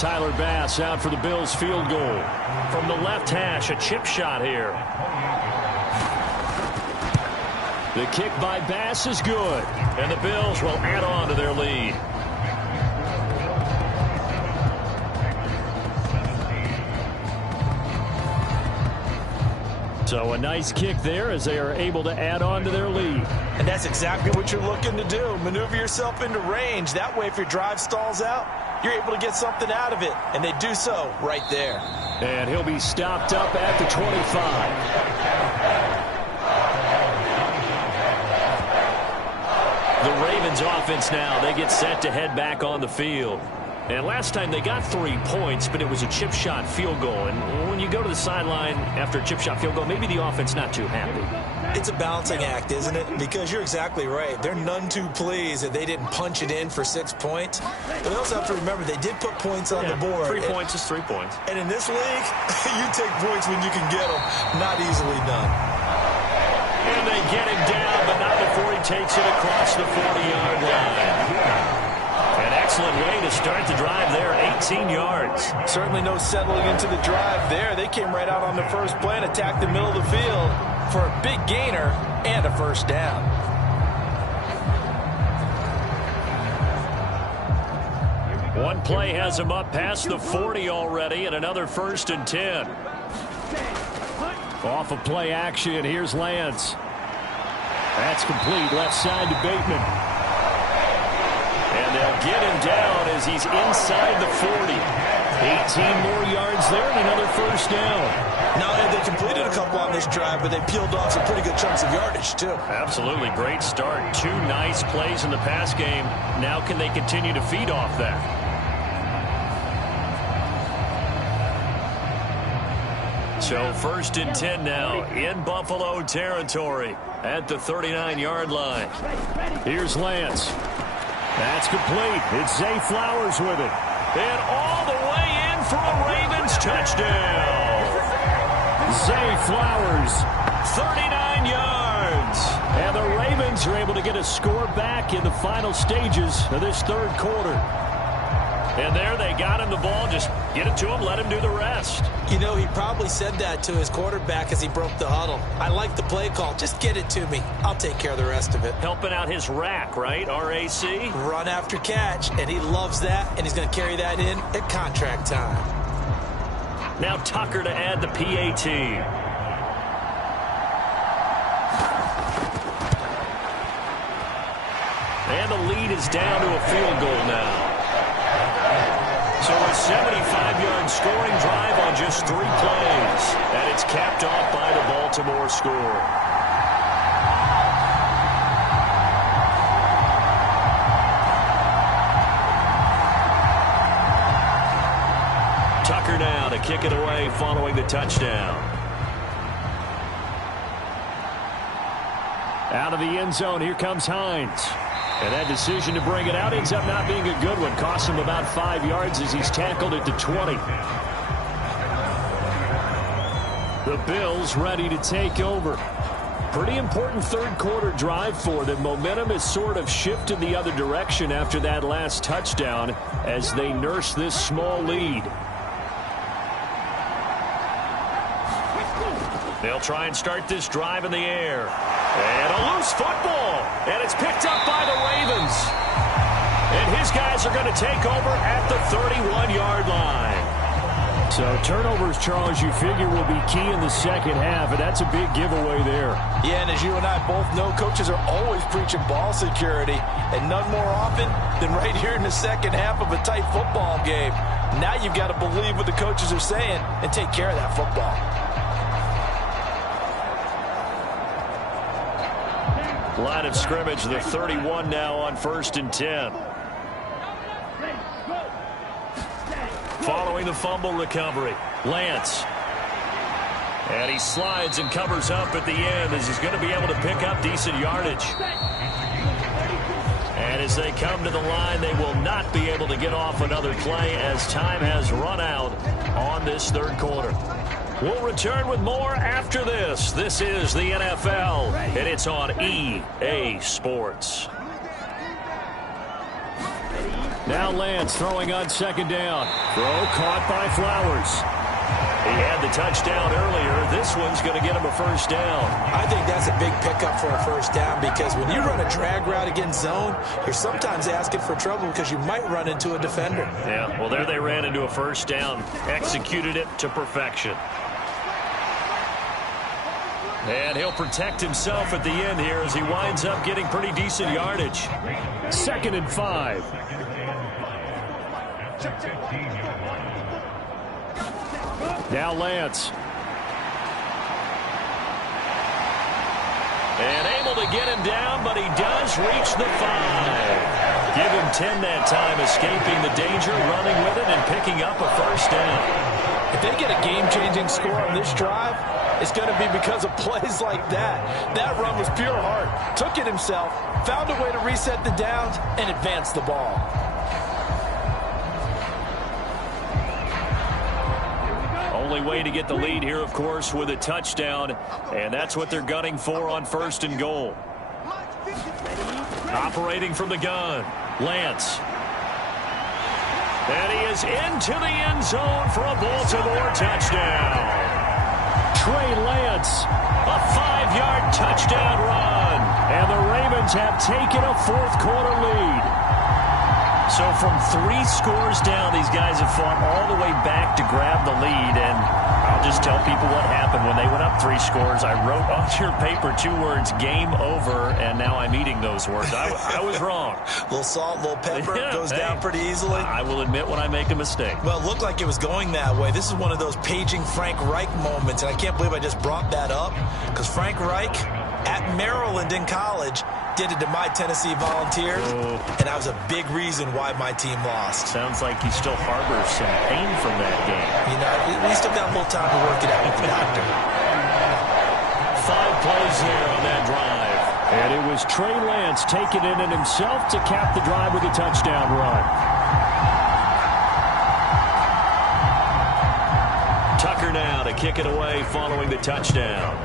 Tyler Bass out for the Bills field goal. From the left hash, a chip shot here. The kick by Bass is good. And the Bills will add on to their lead. So a nice kick there as they are able to add on to their lead. And that's exactly what you're looking to do. Maneuver yourself into range. That way, if your drive stalls out, you're able to get something out of it. And they do so right there. And he'll be stopped up at the 25. The Ravens offense now, they get set to head back on the field. And last time they got 3 points, but it was a chip shot field goal. And when you go to the sideline after a chip shot field goal, maybe the offense not too happy. It's a balancing act, isn't it? Because you're exactly right. They're none too pleased that they didn't punch it in for 6 points. But they also have to remember they did put points on the board. 3 points is 3 points. And in this league, you take points when you can get them. Not easily done. And they get him down, but not before he takes it across the 40-yard line. An excellent way to start the drive there, 18 yards. Certainly no settling into the drive there. They came right out on the first play and attacked the middle of the field for a big gainer and a 1st down. One play has him up past the 40 already, and another 1st and 10. Off of play action, here's Lance. That's complete, left side to Bateman. And they'll get him down as he's inside the 40. 18 more yards there and another 1st down. Now, they completed a couple on this drive, but they peeled off some pretty good chunks of yardage, too. Absolutely great start. 2 nice plays in the pass game. Now can they continue to feed off that? So 1st and 10 now in Buffalo territory at the 39-yard line. Here's Lance. That's complete. It's Zay Flowers with it. And all the way in for a Ravens touchdown. Zay Flowers. 39 yards. And the Ravens are able to get a score back in the final stages of this 3rd quarter. And there they got him the ball. Just get it to him, let him do the rest. You know, he probably said that to his quarterback as he broke the huddle. I like the play call. Just get it to me. I'll take care of the rest of it. Helping out his rack, right? R-A-C? Run after catch, and he loves that, and he's going to carry that in at contract time. Now Tucker to add the PAT. And the lead is down to a field goal now. So a 75-yard scoring drive on just 3 plays. And it's capped off by the Baltimore score. Tucker now to kick it away following the touchdown. Out of the end zone, here comes Hines. And that decision to bring it out ends up not being a good one. Costs him about 5 yards as he's tackled at the 20. The Bills ready to take over. Pretty important 3rd quarter drive for them. Momentum has sort of shifted the other direction after that last touchdown as they nurse this small lead. They'll try and start this drive in the air. And a loose football. And it's picked up by the Ravens. And his guys are going to take over at the 31-yard line. So turnovers, Charles, you figure will be key in the second half, and that's a big giveaway there. Yeah, and as you and I both know, coaches are always preaching ball security, and none more often than right here in the second half of a tight football game. Now you've got to believe what the coaches are saying and take care of that football. Line of scrimmage, the 31 now on 1st and 10. Following the fumble recovery, Lance. And he slides and covers up at the end as he's going to be able to pick up decent yardage. And as they come to the line, they will not be able to get off another play as time has run out on this third quarter. We'll return with more after this. This is the NFL, and it's on EA Sports. Now Lance throwing on 2nd down. Throw caught by Flowers. He had the touchdown earlier. This one's going to get him a 1st down. I think that's a big pickup for a 1st down because when you run a drag route against zone, you're sometimes asking for trouble because you might run into a defender. Yeah, well, there they ran into a 1st down. Executed it to perfection. And he'll protect himself at the end here as he winds up getting pretty decent yardage. 2nd and 5. Now Lance. And able to get him down, but he does reach the 5. Give him 10 that time, escaping the danger, running with it, and picking up a 1st down. If they get a game-changing score on this drive, it's going to be because of plays like that. That run was pure heart. Took it himself, found a way to reset the downs, and advance the ball. Only way to get the lead here, of course, with a touchdown, and that's what they're gunning for on 1st and goal. Operating from the gun, Lance. And he is into the end zone for a Baltimore touchdown. Trey Lance. A 5-yard touchdown run. And the Ravens have taken a 4th quarter lead. So from 3 scores down, these guys have fought all the way back to grab the lead. And I'll just tell people what happened when they went up 3 scores. I wrote on your paper 2 words, game over, and now I'm eating those words. I was wrong. A little salt, a little pepper, goes down pretty easily. I will admit when I make a mistake. Well, it looked like it was going that way. This is one of those paging Frank Reich moments, and I can't believe I just brought that up because Frank Reich at Maryland in college did it to my Tennessee Volunteers, and that was a big reason why my team lost. Sounds like he still harbors some pain from that game. You know, we still got a little time to work it out with the doctor. 5 plays there on that drive. And it was Trey Lance taking it in himself to cap the drive with a touchdown run. Tucker now to kick it away following the touchdown.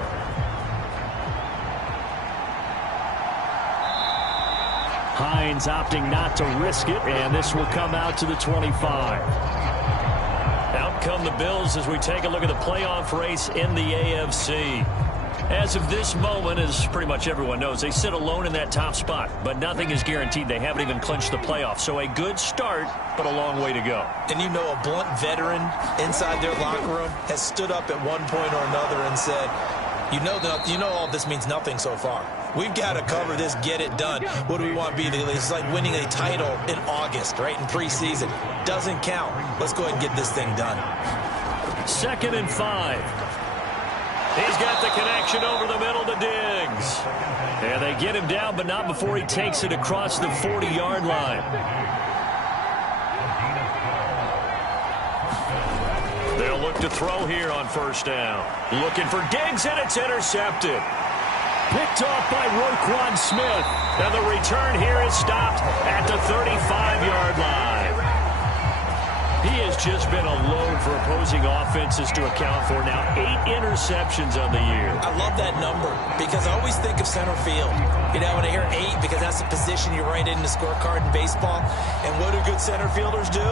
Hines opting not to risk it, and this will come out to the 25. Out come the Bills as we take a look at the playoff race in the AFC. As of this moment, as pretty much everyone knows, they sit alone in that top spot, but nothing is guaranteed. They haven't even clinched the playoffs, so a good start, but a long way to go. And you know, a blunt veteran inside their locker room has stood up at one point or another and said, you know all this means nothing so far. We've got to cover this, get it done. What do we want to be? It's like winning a title in August, right, in preseason. Doesn't count. Let's go ahead and get this thing done. 2nd and 5. He's got the connection over the middle to Diggs. And they get him down, but not before he takes it across the 40-yard line. They'll look to throw here on 1st down. Looking for Diggs, and it's intercepted. Picked off by Roquan Smith. And the return here is stopped at the 35-yard line. He has just been a load for opposing offenses to account for. Now 8 interceptions on the year. I love that number because I always think of center field. You know, when I hear 8, because that's the position you write in the scorecard in baseball. And what do good center fielders do?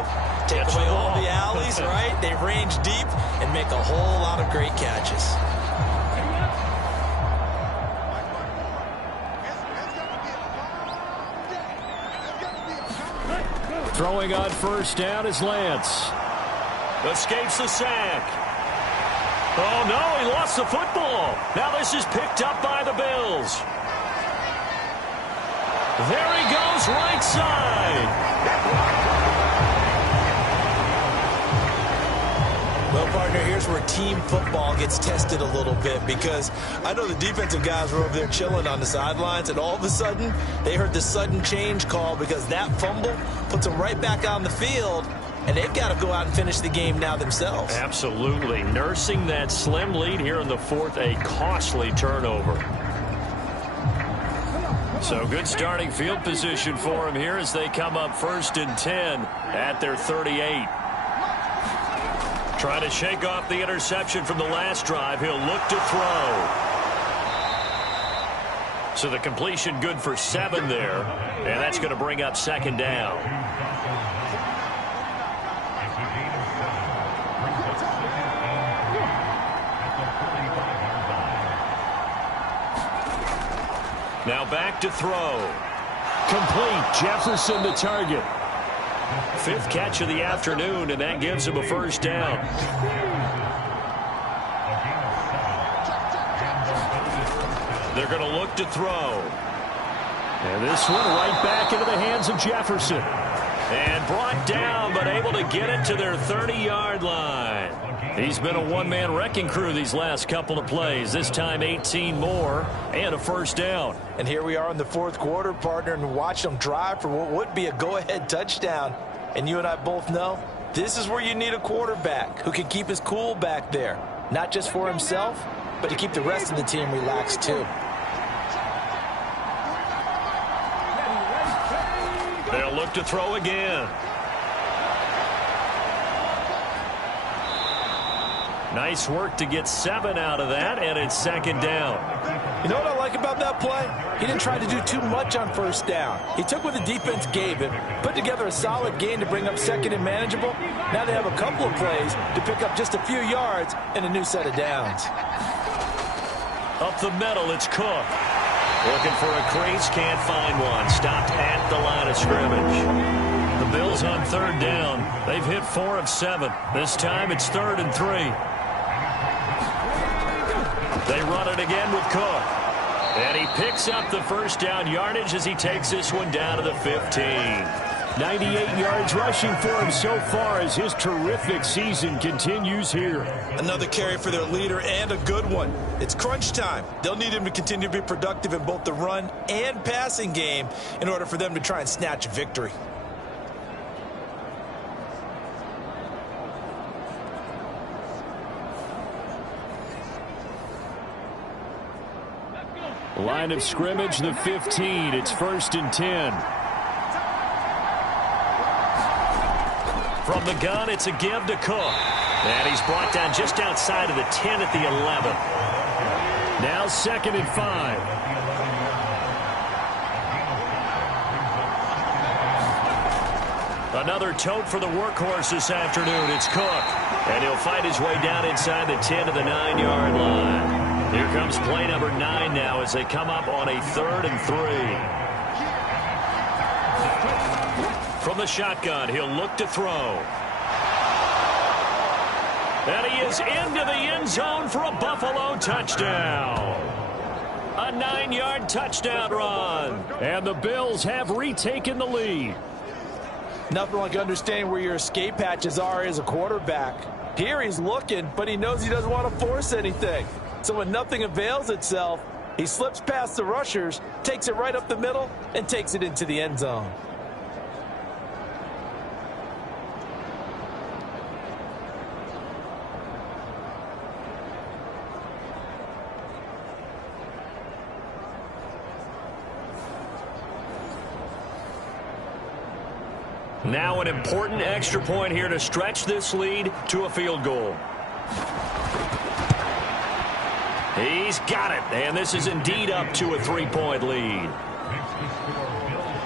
Take away all the alleys, right? They range deep and make a whole lot of great catches. Throwing on first down is Lance. Escapes the sack. Oh, no, he lost the football. Now this is picked up by the Bills. There he goes, right side. Well, partner, here's where team football gets tested a little bit, because I know the defensive guys were over there chilling on the sidelines, and all of a sudden, they heard the sudden change call because that fumble puts them right back on the field, and they've got to go out and finish the game now themselves. Absolutely. Nursing that slim lead here in the fourth, a costly turnover. So good starting field position for him here as they come up 1st and 10 at their 38. Trying to shake off the interception from the last drive. He'll look to throw. So the completion good for 7 there. And that's going to bring up 2nd down. Now back to throw. Complete. Jefferson the target. 5th catch of the afternoon, and that gives him a 1st down. They're going to look to throw. And this one right back into the hands of Jefferson. And brought down, but able to get it to their 30-yard line. He's been a one-man wrecking crew these last couple of plays. This time 18 more and a 1st down. And here we are in the 4th quarter, partner, and watch them drive for what would be a go-ahead touchdown. And you and I both know this is where you need a quarterback who can keep his cool back there. Not just for himself, but to keep the rest of the team relaxed too. They'll look to throw again. Nice work to get 7 out of that, and it's 2nd down. You know what I like about that play? He didn't try to do too much on 1st down. He took what the defense gave him, put together a solid gain to bring up 2nd and manageable. Now they have a couple of plays to pick up just a few yards and a new set of downs. Up the middle, it's Cook. Looking for a crease, can't find one. Stopped at the line of scrimmage. The Bills on 3rd down. They've hit 4 of 7. This time it's 3rd and 3. They run it again with Cook. And he picks up the 1st down yardage as he takes this one down to the 15. 98 yards rushing for him so far as his terrific season continues here. Another carry for their leader, and a good one. It's crunch time. They'll need him to continue to be productive in both the run and passing game in order for them to try and snatch a victory. Line of scrimmage, the 15. It's 1st and 10. From the gun, it's a give to Cook. And he's brought down just outside of the 10 at the 11. Now 2nd and 5. Another tote for the workhorse this afternoon. It's Cook. And he'll fight his way down inside the 10 to the 9-yard line. Here comes play number 9 now as they come up on a 3rd and 3. From the shotgun, he'll look to throw. And he is into the end zone for a Buffalo touchdown. A 9-yard touchdown run. And the Bills have retaken the lead. Nothing like understanding where your escape hatches are as a quarterback. Here he's looking, but he knows he doesn't want to force anything. So when nothing avails itself, he slips past the rushers, takes it right up the middle, and takes it into the end zone. Now an important extra point here to stretch this lead to a field goal. He's got it, and this is indeed up to a 3-point lead.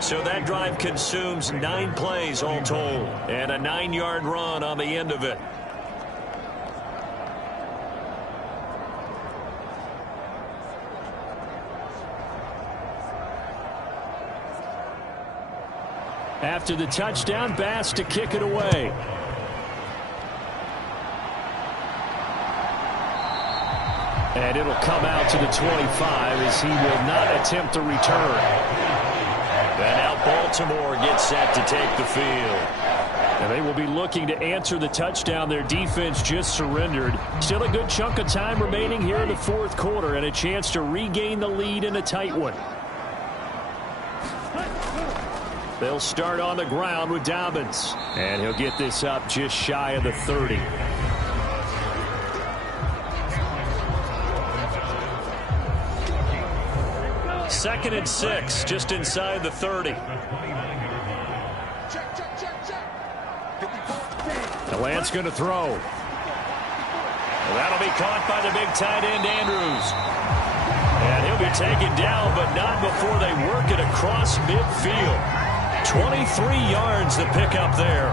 So that drive consumes 9 plays all told, and a 9-yard run on the end of it. After the touchdown, Bass to kick it away. And it'll come out to the 25 as he will not attempt to return. And now Baltimore gets set to take the field. And they will be looking to answer the touchdown their defense just surrendered. Still a good chunk of time remaining here in the fourth quarter and a chance to regain the lead in a tight one. They'll start on the ground with Dobbins. And he'll get this up just shy of the 30. Second and 6, just inside the 30. Lance going to throw. Well, that'll be caught by the big tight end, Andrews. And he'll be taken down, but not before they work it across midfield. 23 yards to pick up there.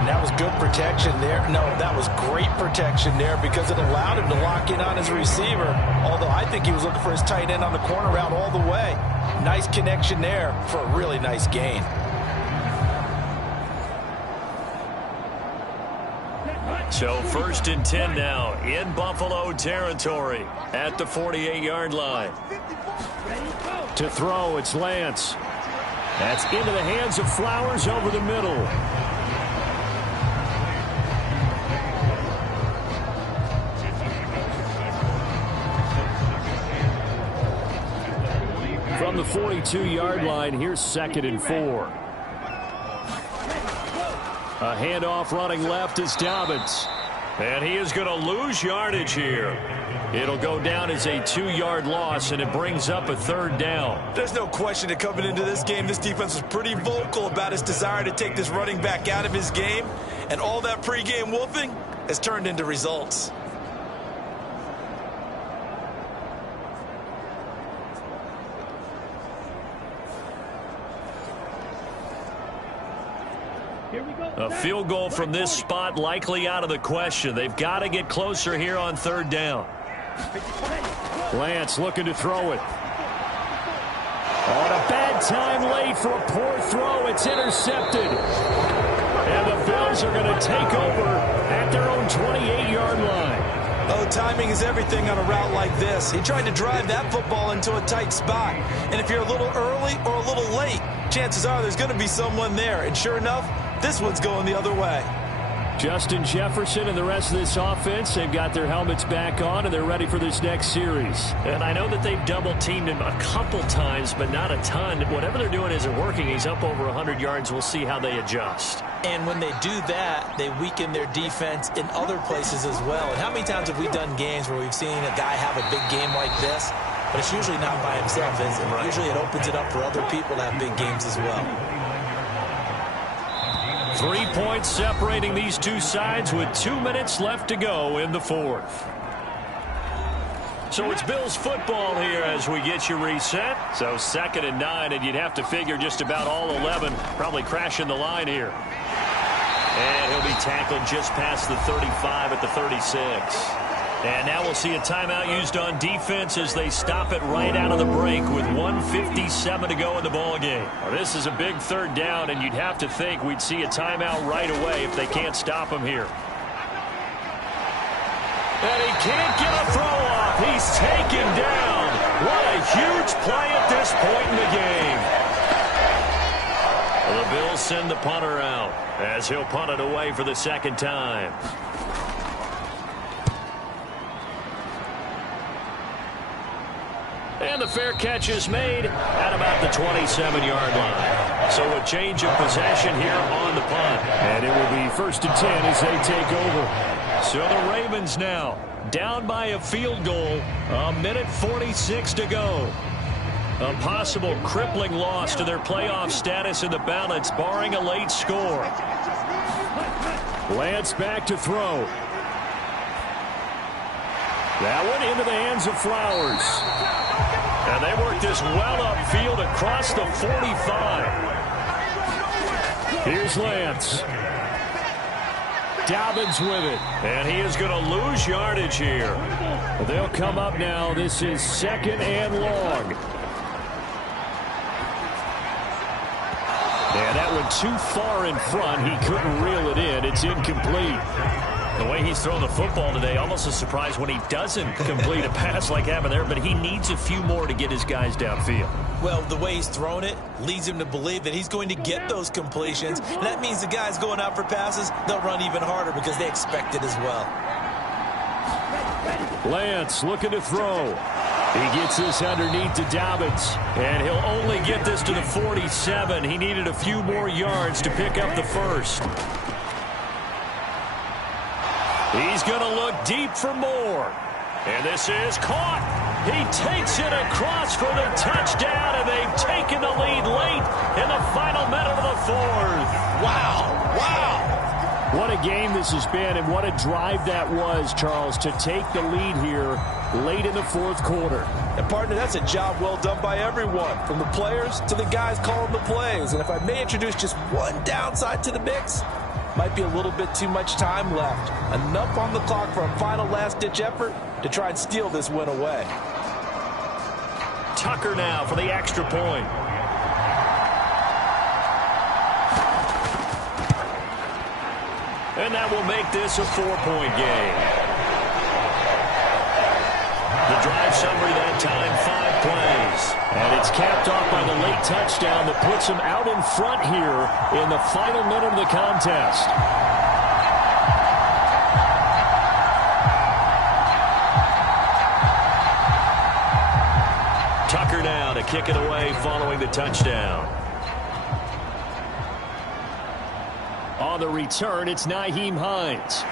And that was good protection there. No, that was great protection there because it allowed him to lock in on his receiver. Although I think he was looking for his tight end on the corner route all the way. Nice connection there for a really nice gain. So first and 10 now in Buffalo territory at the 48-yard line. To throw, it's Lance. That's into the hands of Flowers over the middle. From the 42-yard line, here's second and 4. A handoff running left is Dobbins. And he is going to lose yardage here. It'll go down as a 2-yard loss, and it brings up a third down. There's no question that coming into this game, this defense was pretty vocal about his desire to take this running back out of his game. And all that pregame wolfing has turned into results. A field goal from this spot likely out of the question. They've got to get closer here on third down. Lance looking to throw it. On a bad time late for a poor throw. It's intercepted. And the Bills are going to take over at their own 28-yard line. Oh, timing is everything on a route like this. He tried to drive that football into a tight spot. And if you're a little early or a little late, chances are there's going to be someone there. And sure enough, this one's going the other way. Justin Jefferson and the rest of this offense, they've got their helmets back on, and they're ready for this next series. And I know that they've double-teamed him a couple times, but not a ton. Whatever they're doing isn't working. He's up over 100 yards. We'll see how they adjust. And when they do that, they weaken their defense in other places as well. And how many times have we done games where we've seen a guy have a big game like this, but it's usually not by himself, is it? Right. Usually it opens it up for other people to have big games as well. 3 points separating these two sides with 2 minutes left to go in the fourth. So it's Bills football here as we get you reset. So 2nd and 9, and you'd have to figure just about all 11 probably crashing the line here. And he'll be tackled just past the 35 at the 36. And now we'll see a timeout used on defense as they stop it right out of the break with 1:57 to go in the ballgame. Well, this is a big third down, and you'd have to think we'd see a timeout right away if they can't stop him here. And he can't get a throw off. He's taken down. What a huge play at this point in the game. Well, the Bills send the punter out as he'll punt it away for the second time. And the fair catch is made at about the 27-yard line. So a change of possession here on the punt. And it will be 1st and 10 as they take over. So the Ravens now down by a field goal. 1:46 to go. A possible crippling loss to their playoff status in the balance, barring a late score. Lance back to throw. That one into the hands of Flowers. And they work this well upfield across the 45. Here's Lance. Dobbins with it. And he is going to lose yardage here. They'll come up now. This is 2nd and long. And one too far in front. He couldn't reel it in. It's incomplete. The way he's thrown the football today, almost a surprise when he doesn't complete a pass like happened there, but he needs a few more to get his guys downfield. Well, the way he's thrown it leads him to believe that he's going to get those completions. And that means the guys going out for passes, they'll run even harder because they expect it as well. Lance looking to throw. He gets this underneath to Dobbins. And he'll only get this to the 47. He needed a few more yards to pick up the first. He's going to look deep for more. And this is caught. He takes it across for the touchdown, and they've taken the lead late in the final minute of the fourth. Wow. Wow. What a game this has been, and what a drive that was, Charles, to take the lead here late in the fourth quarter. And, partner, that's a job well done by everyone, from the players to the guys calling the plays. And if I may introduce just one downside to the mix, might be a little bit too much time left. Enough on the clock for a final last-ditch effort to try and steal this win away. Tucker now for the extra point. And that will make this a 4-point game. The drive summary that time, 5 plays. And it's capped off by the late touchdown that puts him out in front here in the final minute of the contest. Tucker now to kick it away following the touchdown. On the return, it's Nyheim Hines.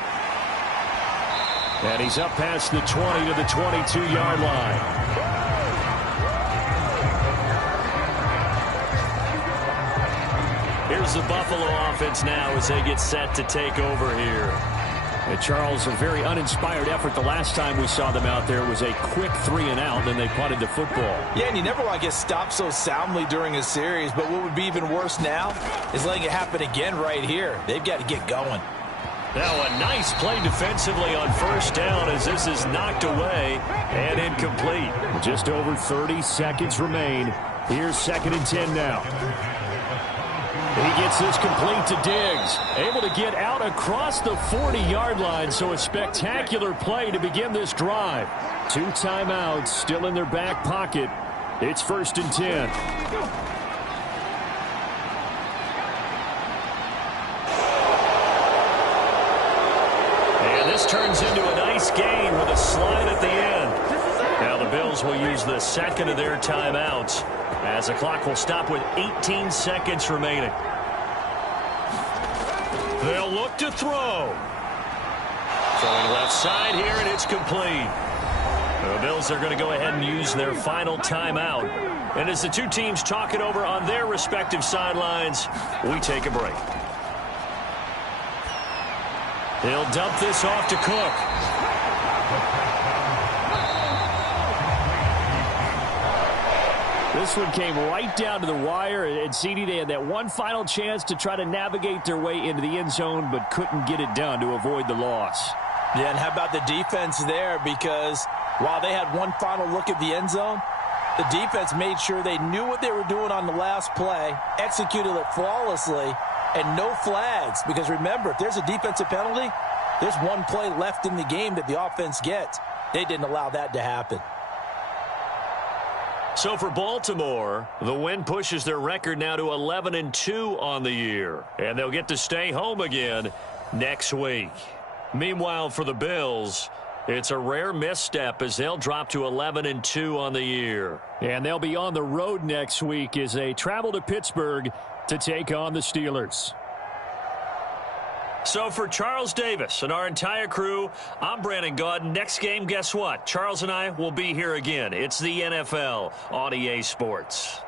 And he's up past the 20 to the 22-yard line. Here's the Buffalo offense now as they get set to take over here. And Charles, a very uninspired effort. The last time we saw them out there was a quick 3-and-out, and then they punted the football. Yeah, and you never want to get stopped so soundly during a series, but what would be even worse now is letting it happen again right here. They've got to get going. Now a nice play defensively on first down as this is knocked away and incomplete. Just over 30 seconds remain. Here's 2nd and 10 now. He gets this complete to Diggs. Able to get out across the 40-yard line, so a spectacular play to begin this drive. 2 timeouts still in their back pocket. It's 1st and 10. And this turns into a nice gain with a slide at the end. Now the Bills will use the second of their timeouts as the clock will stop with 18 seconds remaining. They'll look to throw. Throwing left side here, and it's complete. The Bills are going to go ahead and use their final timeout. And as the two teams talk it over on their respective sidelines, we take a break. He'll dump this off to Cook. This one came right down to the wire, and CD, they had that one final chance to try to navigate their way into the end zone, but couldn't get it done to avoid the loss. Yeah, and how about the defense there? Because while they had one final look at the end zone, the defense made sure they knew what they were doing on the last play, executed it flawlessly, and no flags. Because remember, if there's a defensive penalty, there's one play left in the game that the offense gets. They didn't allow that to happen. So for Baltimore, the win pushes their record now to 11-2 on the year. And they'll get to stay home again next week. Meanwhile, for the Bills, it's a rare misstep as they'll drop to 11-2 on the year. And they'll be on the road next week as they travel to Pittsburgh to take on the Steelers. So for Charles Davis and our entire crew, I'm Brandon Gaudin. Next game, guess what? Charles and I will be here again. It's the NFL on EA Sports.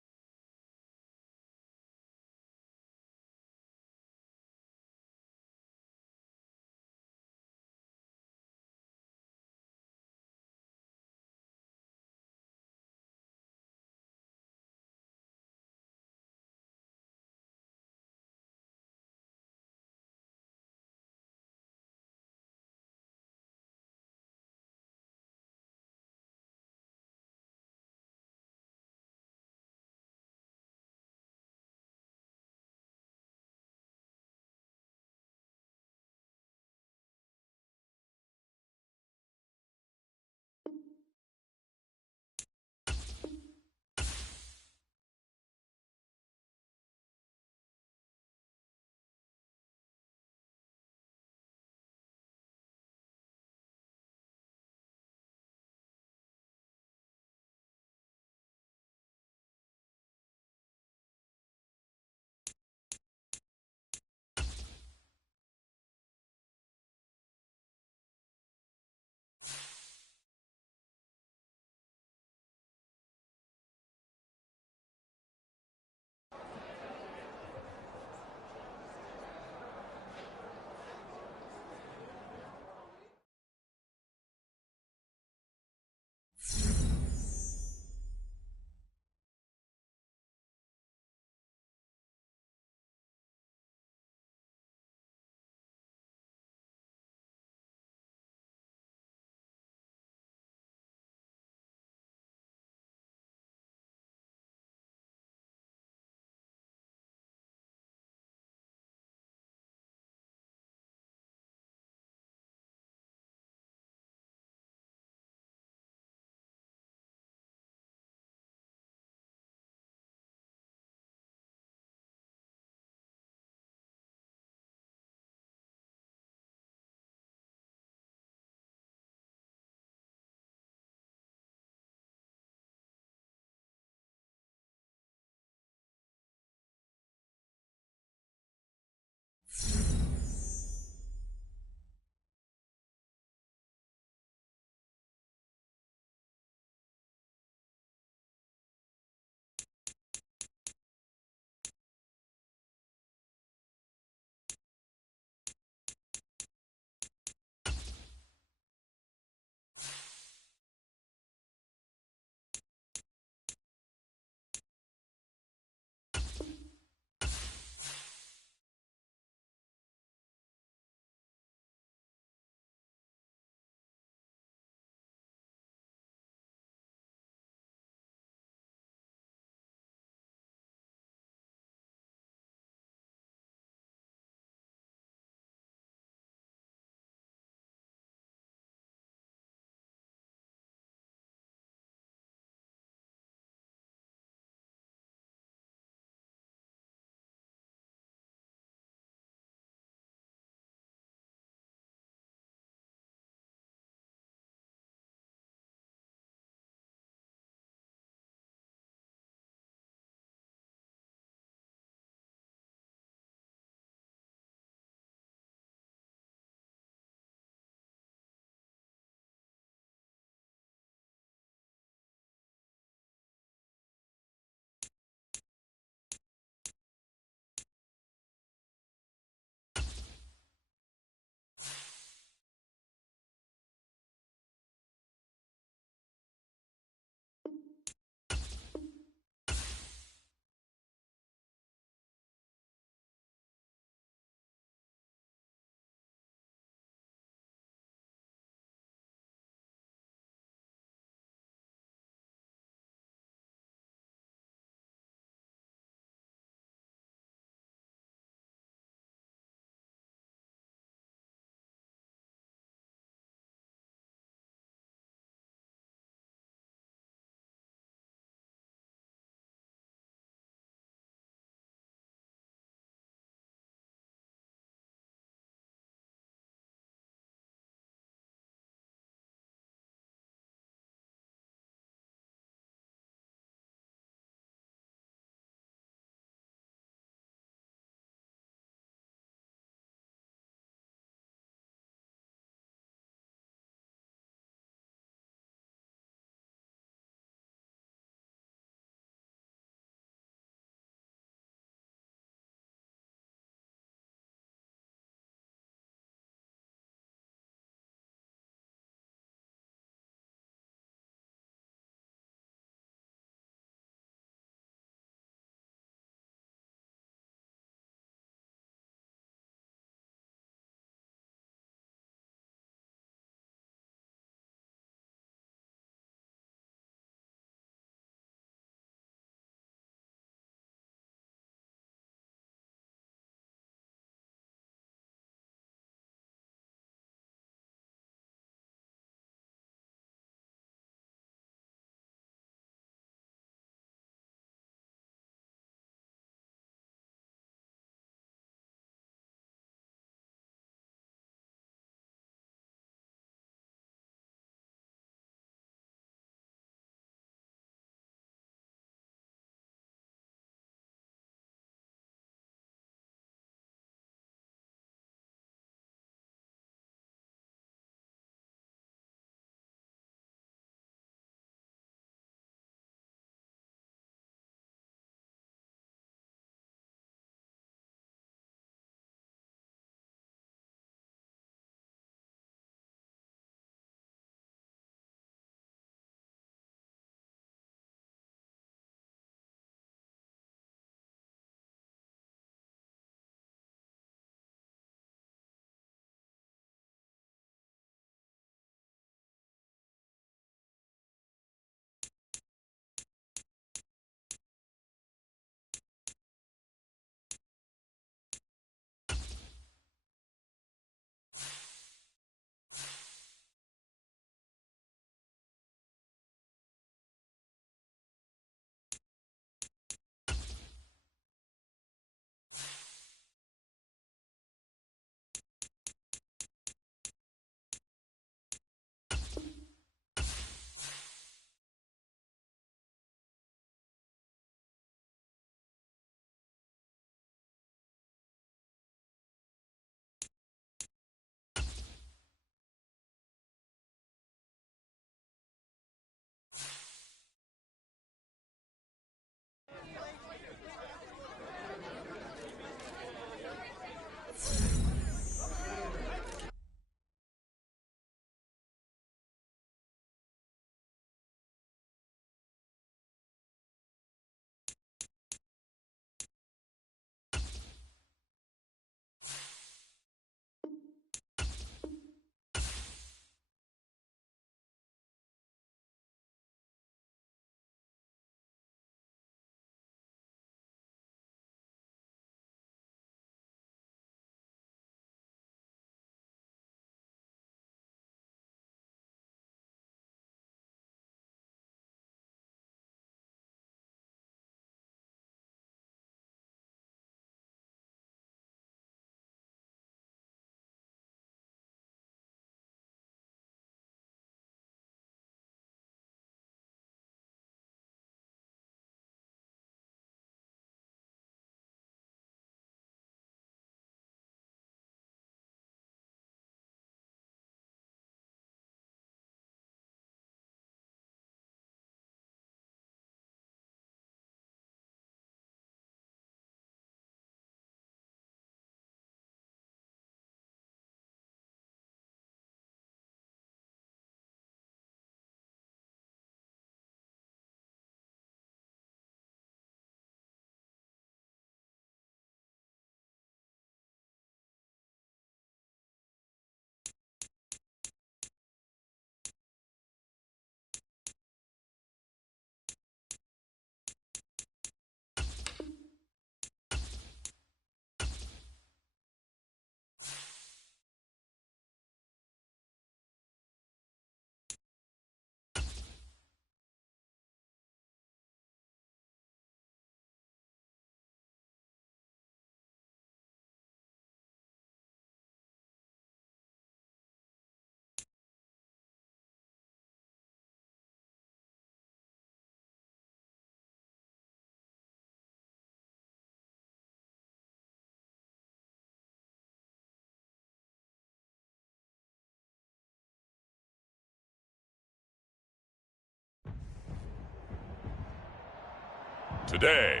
today.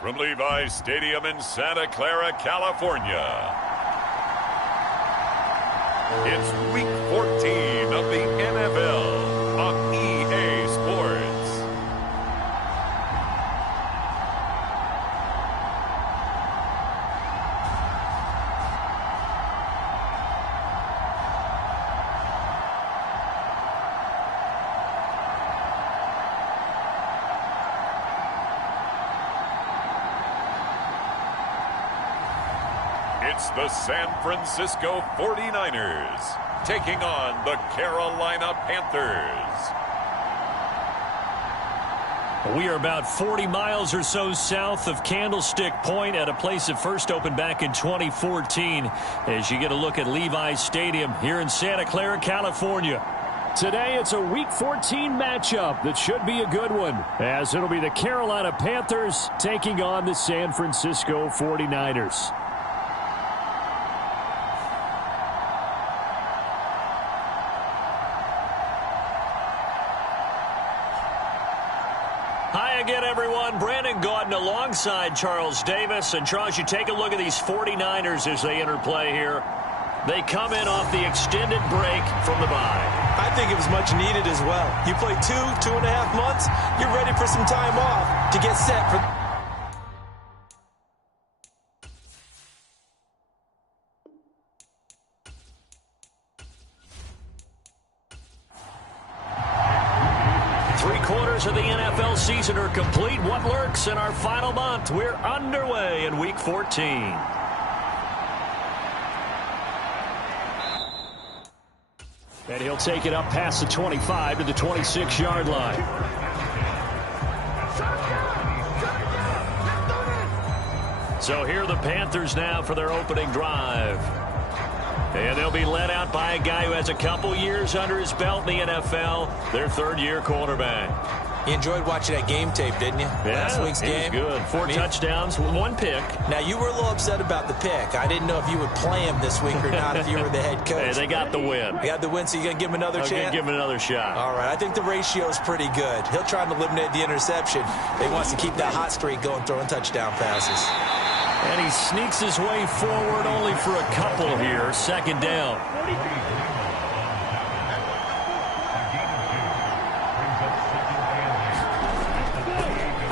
From Levi's Stadium in Santa Clara, California, it's Week 14 of the NFL on EA Sports. It's the San Francisco 49ers taking on the Carolina Panthers. We are about 40 miles or so south of Candlestick Point at a place that first opened back in 2014 as you get a look at Levi's Stadium here in Santa Clara, California. Today, it's a Week 14 matchup that should be a good one, as it'll be the Carolina Panthers taking on the San Francisco 49ers. Hi again, everyone. Brandon Gaudin alongside Charles Davis. And, Charles, you take a look at these 49ers as they enter play here. They come in off the extended break from the bye. I think it was much needed as well. You play 2.5 months, you're ready for some time off to get set for... Of the NFL season are complete. What lurks in our final month? We're underway in Week 14. And he'll take it up past the 25 to the 26-yard line. So here are the Panthers now for their opening drive. And they'll be led out by a guy who has a couple years under his belt in the NFL, their third-year quarterback. You enjoyed watching that game tape, didn't you? Yeah, Last week's game. It was good. Four touchdowns, one pick. Now, you were a little upset about the pick. I didn't know if you would play him this week or not if you were the head coach. Hey, they got the win. They got the win, so you're going to give him another chance? I'm going to give him another shot. All right, I think the ratio's pretty good. He'll try to eliminate the interception. He wants to keep that hot streak going, throwing touchdown passes. And he sneaks his way forward only for a couple here. Second down.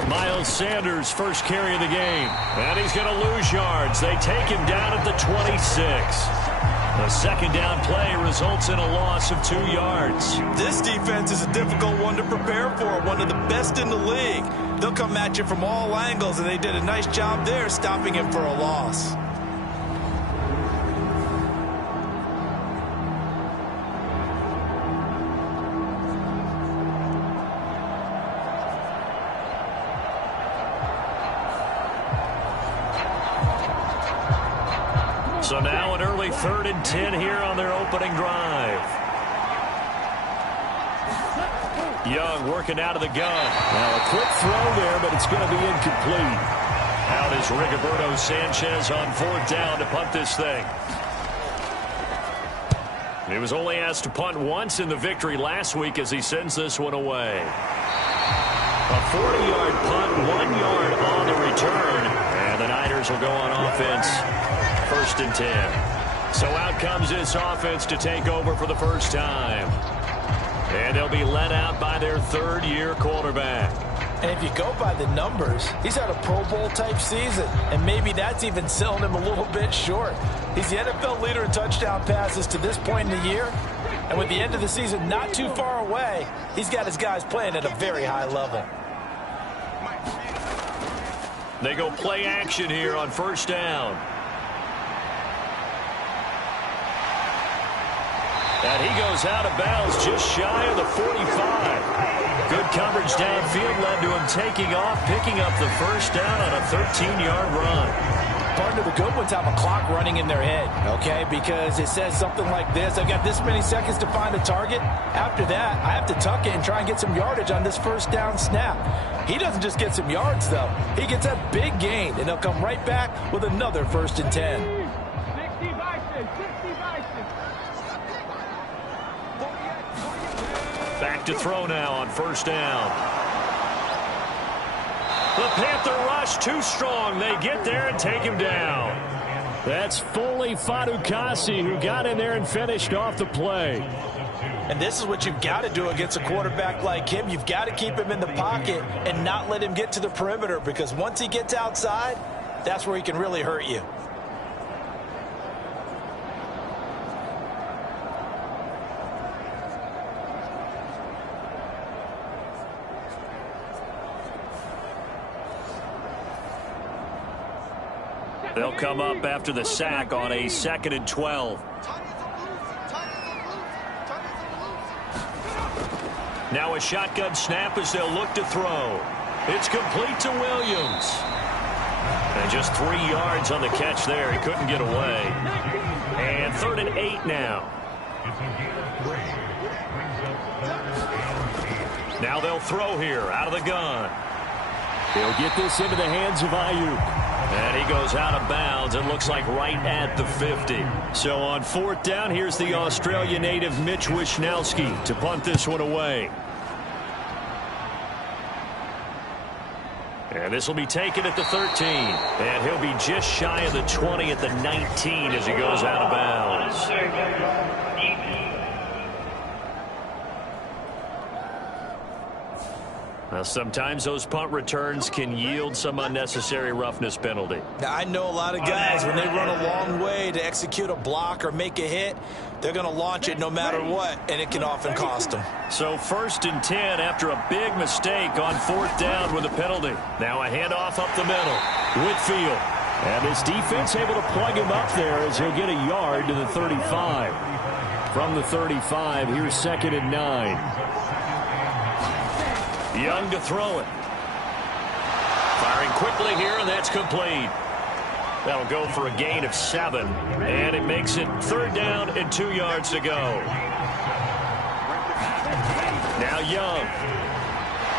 Miles Sanders, first carry of the game. And he's going to lose yards. They take him down at the 26. The second down play results in a loss of 2 yards. This defense is a difficult one to prepare for, one of the best in the league. They'll come at you from all angles, and they did a nice job there stopping him for a loss. So now an early 3rd and 10 here on their opening drive. Young working out of the gun. Now a quick throw there, but it's going to be incomplete. Out is Rigoberto Sanchez on 4th down to punt this thing. He was only asked to punt once in the victory last week as he sends this one away. A 40-yard punt, 1 yard on the return. And the Niners will go on offense. 1st and 10. So out comes this offense to take over for the first time. And they'll be led out by their 3rd-year quarterback. And if you go by the numbers, he's had a Pro Bowl-type season. And maybe that's even selling him a little bit short. He's the NFL leader in touchdown passes to this point in the year. And with the end of the season not too far away, he's got his guys playing at a very high level. They go play action here on 1st down. And he goes out of bounds just shy of the 45. Good coverage downfield led to him taking off, picking up the 1st down on a 13-yard run. Partner, the good ones have a clock running in their head, okay? Because it says something like this. I've got this many seconds to find a target. After that, I have to tuck it and try and get some yardage on this 1st down snap. He doesn't just get some yards, though. He gets a big gain, and he'll come right back with another 1st and 10. Back to throw now on 1st down. The Panther rush too strong. They get there and take him down. That's Foley Fadukasi who got in there and finished off the play. And this is what you've got to do against a quarterback like him. You've got to keep him in the pocket and not let him get to the perimeter, because once he gets outside, that's where he can really hurt you. They'll come up after the sack on a 2nd and 12. Now a shotgun snap as they'll look to throw. It's complete to Williams. And just 3 yards on the catch there. He couldn't get away. And 3rd and 8 now. Now they'll throw here out of the gun. He'll get this into the hands of Ayuk. And he goes out of bounds. It looks like right at the 50. So on 4th down, here's the Australia native Mitch Wishnowsky to punt this one away. And this will be taken at the 13. And he'll be just shy of the 20 at the 19 as he goes out of bounds. Now, sometimes those punt returns can yield some unnecessary roughness penalty. Now, I know a lot of guys, when they run a long way to execute a block or make a hit, they're going to launch it no matter what, and it can often cost them. So 1st and 10 after a big mistake on 4th down with a penalty. Now a handoff up the middle. Whitfield. And this defense able to plug him up there as he'll get a yard to the 35. From the 35, here's 2nd and 9. Young to throw it. Firing quickly here, and that's complete. That'll go for a gain of 7. And it makes it 3rd down and 2 yards to go. Now Young.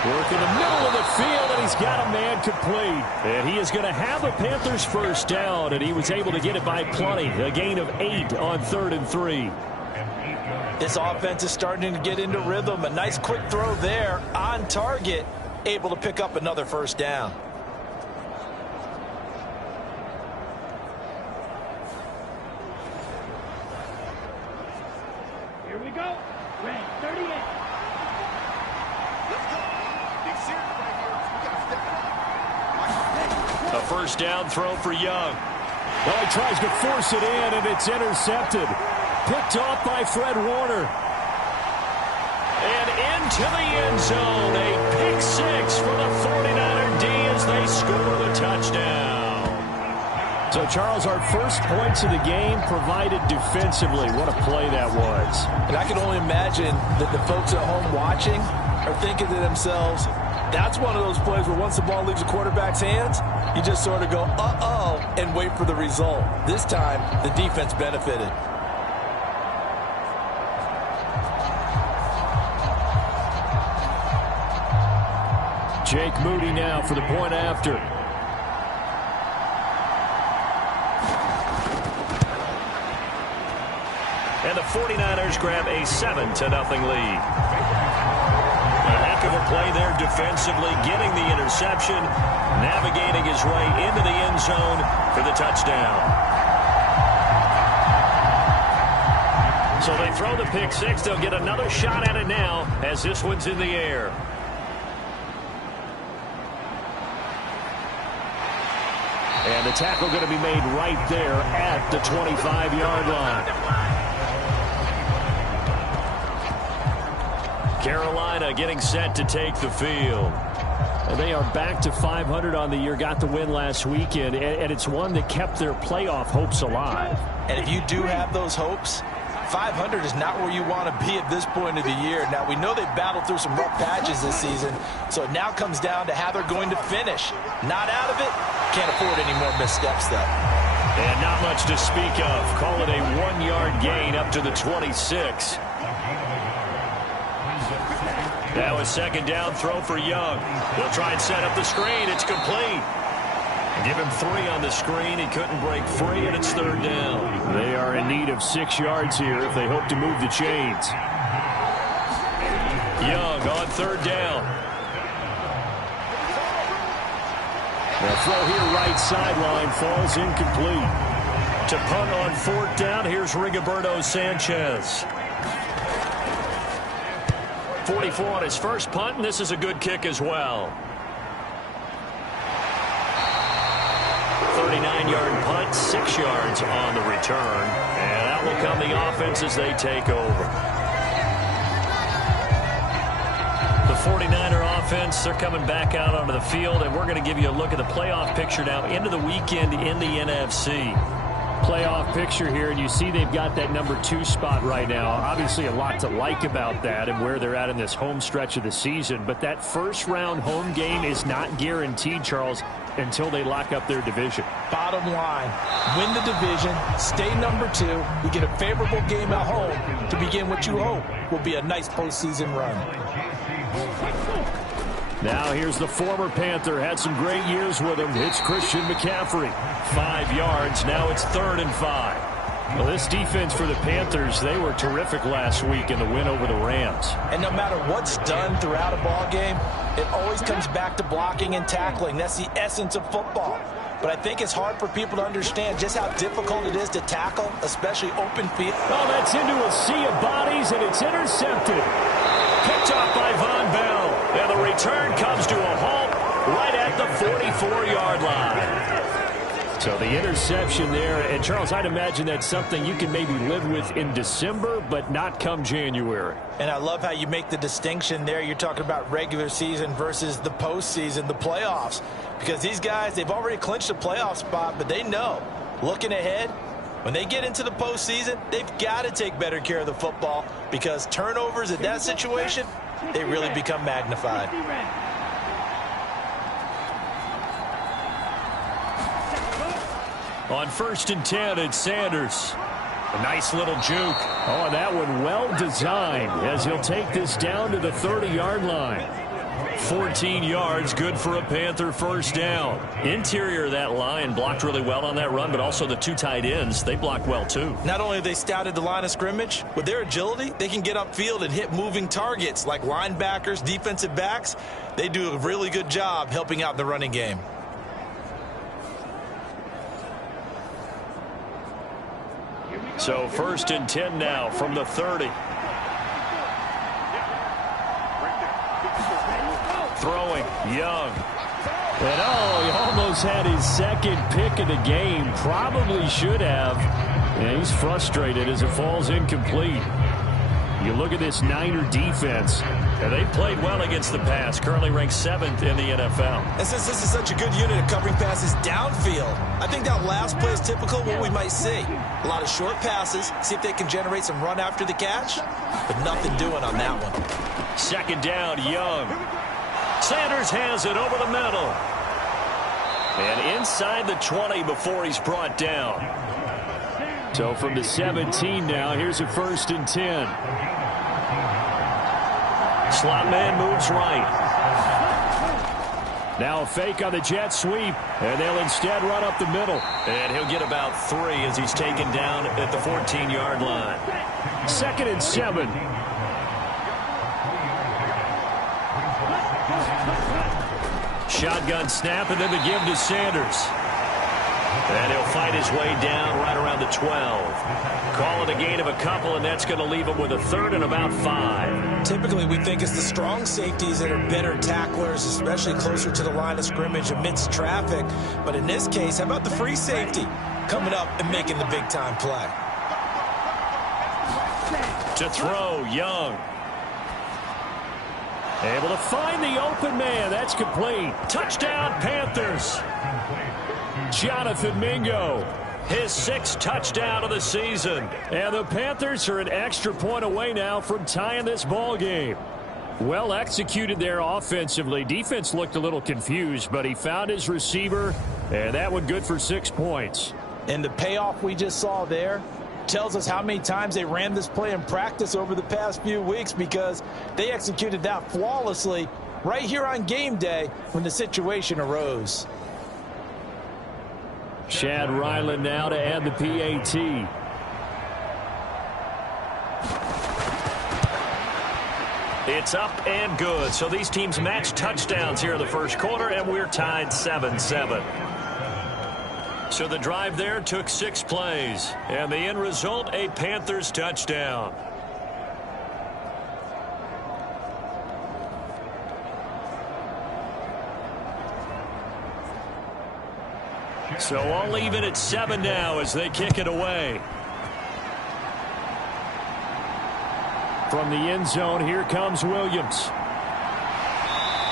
Work in the middle of the field, and he's got a man complete. And he is going to have a Panthers 1st down, and he was able to get it by plenty. A gain of 8 on 3rd and 3. This offense is starting to get into rhythm. A nice quick throw there on target, able to pick up another 1st down. Here we go. Red 38. Let's go. Big series right here. We got to step it up. A 1st down throw for Young. Well, he tries to force it in, and it's intercepted. Picked off by Fred Warner. And into the end zone. A pick 6 for the 49er D as they score the touchdown. So, Charles, our first points of the game provided defensively. What a play that was. And I can only imagine that the folks at home watching are thinking to themselves, that's one of those plays where once the ball leaves the quarterback's hands, you just sort of go, uh-oh, and wait for the result. This time, the defense benefited. Jake Moody now for the point after. And the 49ers grab a 7-0 lead. A heck of a play there defensively, getting the interception, navigating his way into the end zone for the touchdown. So they throw the pick 6. They'll get another shot at it now as this one's in the air. And the tackle going to be made right there at the 25-yard line. Carolina getting set to take the field. And they are back to 500 on the year, got the win last weekend, and it's one that kept their playoff hopes alive. And if you do have those hopes, 500 is not where you want to be at this point of the year. Now, we know they've battled through some rough patches this season, so it now comes down to how they're going to finish. Not out of it, can't afford any more missteps, though. And not much to speak of. Call it a 1-yard gain up to the 26. Now a 2nd down throw for Young. They'll try and set up the screen. It's complete. Give him 3 on the screen. He couldn't break free, and it's 3rd down. They are in need of 6 yards here if they hope to move the chains. Young on 3rd down. The throw here right sideline falls incomplete. To punt on 4th down, here's Rigoberto Sanchez. 44 on his first punt, and this is a good kick as well. 39-yard punt, 6 yards on the return. And out will come the offense as they take over. The 49er offense, they're coming back out onto the field, and we're going to give you a look at the playoff picture now into the weekend in the NFC. Playoff picture here, and you see they've got that number 2 spot right now. Obviously a lot to like about that and where they're at in this home stretch of the season, but that first round home game is not guaranteed, Charles, until they lock up their division. Bottom line, win the division, stay number 2, you get a favorable game at home to begin what you hope will be a nice postseason run. Now here's the former Panther, had some great years with him. It's Christian McCaffrey. 5 yards, now it's 3rd and 5. Well, this defense for the Panthers, they were terrific last week in the win over the Rams. And no matter what's done throughout a ball game, it always comes back to blocking and tackling. That's the essence of football. But I think it's hard for people to understand just how difficult it is to tackle, especially open field. Oh, that's into a sea of bodies, and it's intercepted. Picked off by Von Bell. And the return comes to a halt right at the 44-yard line. So the interception there, and Charles, I'd imagine that's something you can maybe live with in December, but not come January. And I love how you make the distinction there. You're talking about regular season versus the postseason, the playoffs. Because these guys, they've already clinched a playoff spot, but they know, looking ahead, when they get into the postseason, they've got to take better care of the football because turnovers in that situation, they really become magnified. On 1st and 10, it's Sanders. A nice little juke. Oh, and that one well designed as he'll take this down to the 30-yard line. 14 yards, good for a Panther first down. Interior of that line blocked really well on that run, but also the 2 tight ends, they blocked well too. Not only have they scouted the line of scrimmage, with their agility, they can get upfield and hit moving targets like linebackers, defensive backs. They do a really good job helping out the running game. So 1st and 10 now from the 30. Throwing, Young. And he almost had his second pick of the game. Probably should have. And he's frustrated as it falls incomplete. You look at this Niner defense. And they played well against the pass. Currently ranked 7th in the NFL. And since this is such a good unit at covering passes downfield, I think that last play is typical of what we might see. A lot of short passes, see if they can generate some run after the catch, but nothing doing on that one. 2nd down, Young. Sanders has it over the middle. And inside the 20 before he's brought down. So from the 17 now, here's a 1st and 10. Slot man moves right. Now a fake on the jet sweep, and they'll instead run up the middle. And he'll get about 3 as he's taken down at the 14-yard line. 2nd and 7. Shotgun snap, and then the give to Sanders. And he'll fight his way down right around the 12. Call it a gain of a couple, and that's going to leave him with a 3rd and about 5. Typically, we think it's the strong safeties that are better tacklers, especially closer to the line of scrimmage amidst traffic. But in this case, how about the free safety coming up and making the big-time play? To throw, Young. Able to find the open man. That's complete. Touchdown, Panthers. Jonathan Mingo. His 6th touchdown of the season. And the Panthers are an extra point away now from tying this ball game. Well executed there offensively. Defense looked a little confused, but he found his receiver, and that one good for 6 points. And the payoff we just saw there tells us how many times they ran this play in practice over the past few weeks, because they executed that flawlessly right here on game day when the situation arose. Chad Ryland now to add the PAT. It's up and good. So these teams match touchdowns here in the first quarter, and we're tied 7-7. So the drive there took 6 plays, and the end result, a Panthers touchdown. So all even at 7 now as they kick it away. From the end zone, here comes Williams.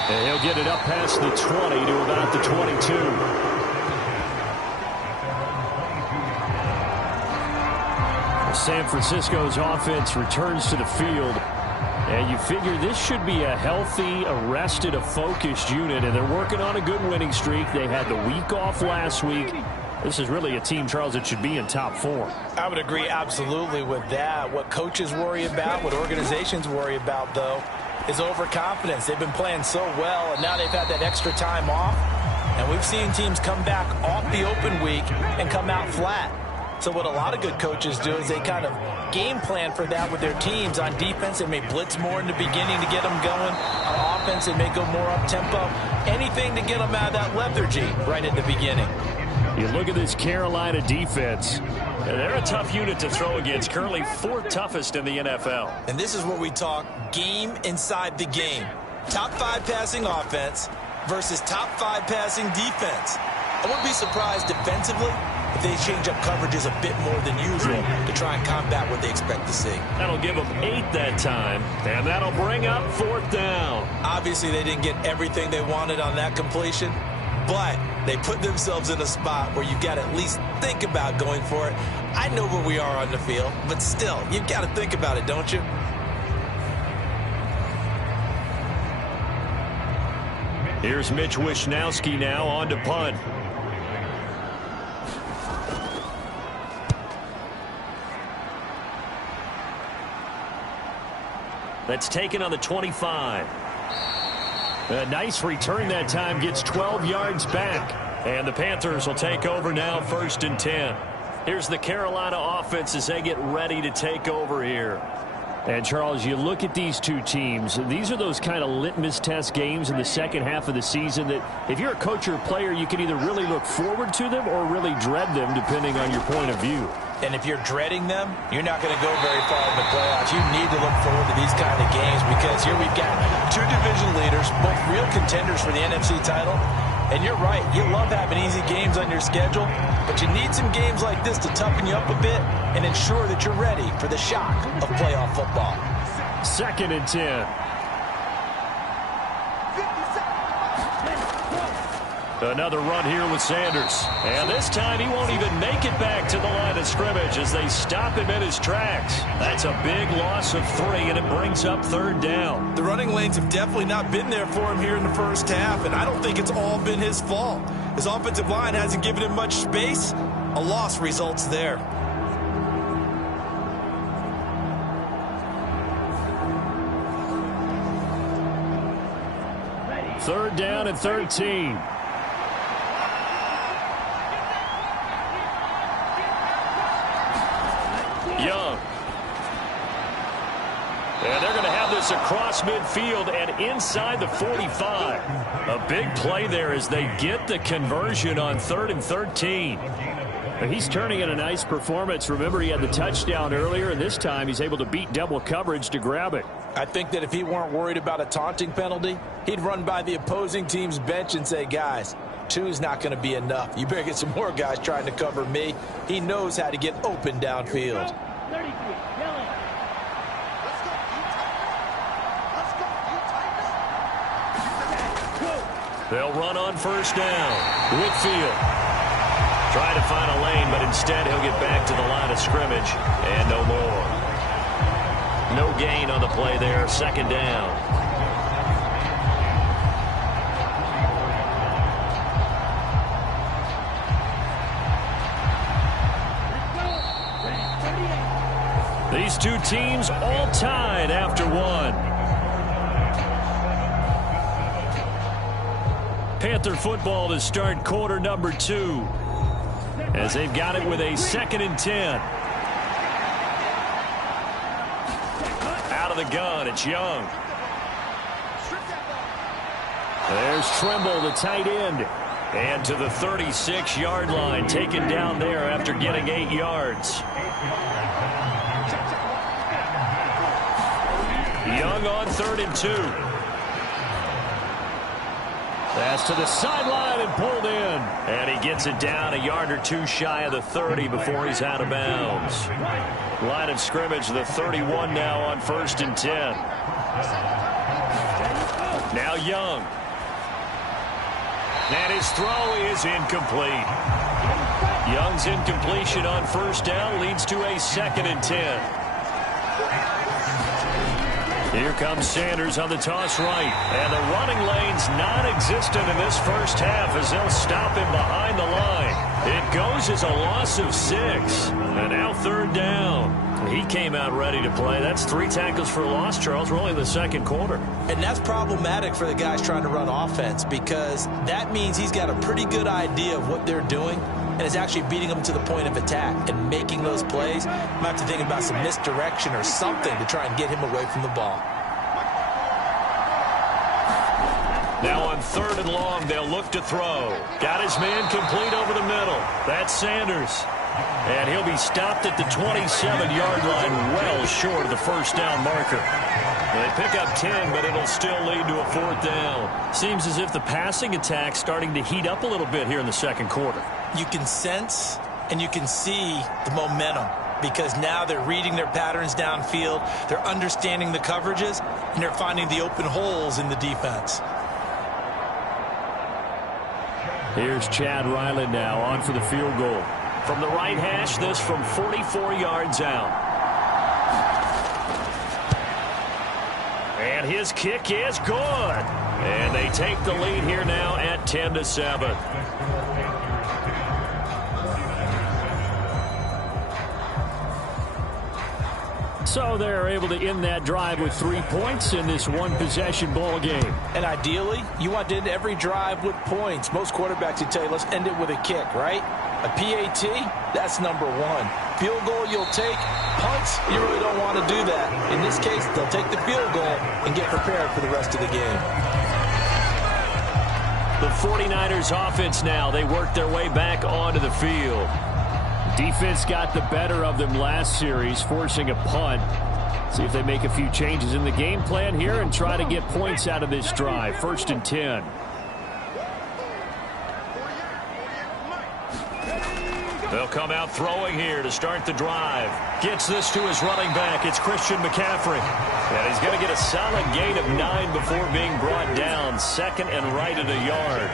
And he'll get it up past the 20 to about the 22. San Francisco's offense returns to the field. And you figure this should be a healthy, arrested, a focused unit. And they're working on a good winning streak. They had the week off last week. This is really a team, Charles, that should be in top form. I would agree absolutely with that. What coaches worry about, what organizations worry about, though, is overconfidence. They've been playing so well, and now they've had that extra time off. And we've seen teams come back off the open week and come out flat. So what a lot of good coaches do is they kind of game plan for that with their teams. On defense, they may blitz more in the beginning to get them going. On offense, they may go more up-tempo. Anything to get them out of that lethargy right at the beginning. You look at this Carolina defense. They're a tough unit to throw against. Currently 4th toughest in the NFL. And this is where we talk game inside the game. Top 5 passing offense versus top 5 passing defense. I wouldn't be surprised defensively if they change up coverages a bit more than usual to try and combat what they expect to see. That'll give them 8 that time, and that'll bring up 4th down. Obviously, they didn't get everything they wanted on that completion, but they put themselves in a spot where you got to at least think about going for it. I know where we are on the field, but still, you've got to think about it, don't you? Here's Mitch Wishnowsky now on to punt. That's taken on the 25. A nice return that time, gets 12 yards back. And the Panthers will take over now, 1st and 10. Here's the Carolina offense as they get ready to take over here. And, Charles, you look at these two teams, these are those kind of litmus test games in the second half of the season that if you're a coach or a player, you can either really look forward to them or really dread them, depending on your point of view. And if you're dreading them, you're not going to go very far in the playoffs. You need to look forward to these kind of games because here we've got 2 division leaders, both real contenders for the NFC title. And you're right, you love having easy games on your schedule, but you need some games like this to toughen you up a bit and ensure that you're ready for the shock of playoff football. 2nd and 10. Another run here with Sanders. And this time he won't even make it back to the line of scrimmage as they stop him in his tracks. That's a big loss of 3, and it brings up 3rd down. The running lanes have definitely not been there for him here in the first half, and I don't think it's all been his fault. His offensive line hasn't given him much space. A loss results there. Third down and 13. Young. And they're going to have this across midfield and inside the 45. A big play there as they get the conversion on 3rd and 13. He's turning in a nice performance. Remember, he had the touchdown earlier, and this time he's able to beat double coverage to grab it. I think that if he weren't worried about a taunting penalty, he'd run by the opposing team's bench and say, guys, 2 is not going to be enough. You better get some more guys trying to cover me. He knows how to get open downfield. 33, yellow. They'll run on 1st down. Whitfield trying to find a lane, but instead he'll get back to the line of scrimmage and no more. No gain on the play there. 2nd down. These two teams all tied after 1. Panther football to start quarter number 2 as they've got it with a 2nd and 10. Out of the gun, it's Young. There's Trimble, the tight end. And to the 36-yard line, taken down there after getting 8 yards. Young on 3rd and 2. Pass to the sideline and pulled in. And he gets it down a yard or two shy of the 30 before he's out of bounds. Line of scrimmage, the 31 now on 1st and 10. Now Young. And his throw is incomplete. Young's incompletion on 1st down leads to a 2nd and 10. Here comes Sanders on the toss right. And the running lane's non-existent in this first half as they'll stop him behind the line. It goes as a loss of 6. And now 3rd down. He came out ready to play. That's 3 tackles for loss, Charles. We're only in the 2nd quarter. And that's problematic for the guys trying to run offense because that means he's got a pretty good idea of what they're doing and is actually beating them to the point of attack and making those plays. Might have to think about some misdirection or something to try and get him away from the ball. Now on 3rd and long, they'll look to throw. Got his man complete over the middle. That's Sanders. And he'll be stopped at the 27-yard line, well short of the 1st down marker. They pick up 10, but it'll still lead to a 4th down. Seems as if the passing attack's starting to heat up a little bit here in the 2nd quarter. You can sense and you can see the momentum because now they're reading their patterns downfield, they're understanding the coverages, and they're finding the open holes in the defense. Here's Chad Ryland now on for the field goal. From the right hash, this from 44 yards out. And his kick is good. And they take the lead here now at 10-7. So they're able to end that drive with 3 points in this one-possession ball game. And ideally, you want to end every drive with points. Most quarterbacks would tell you, let's end it with a kick, right? A PAT, that's number 1. Field goal you'll take. Punts, you really don't want to do that. In this case, they'll take the field goal and get prepared for the rest of the game. The 49ers offense now, they work their way back onto the field. Defense got the better of them last series, forcing a punt. See if they make a few changes in the game plan here and try to get points out of this drive. 1st and 10. They'll come out throwing here to start the drive. Gets this to his running back. It's Christian McCaffrey. And he's going to get a solid gain of 9 before being brought down. 2nd and right at a yard.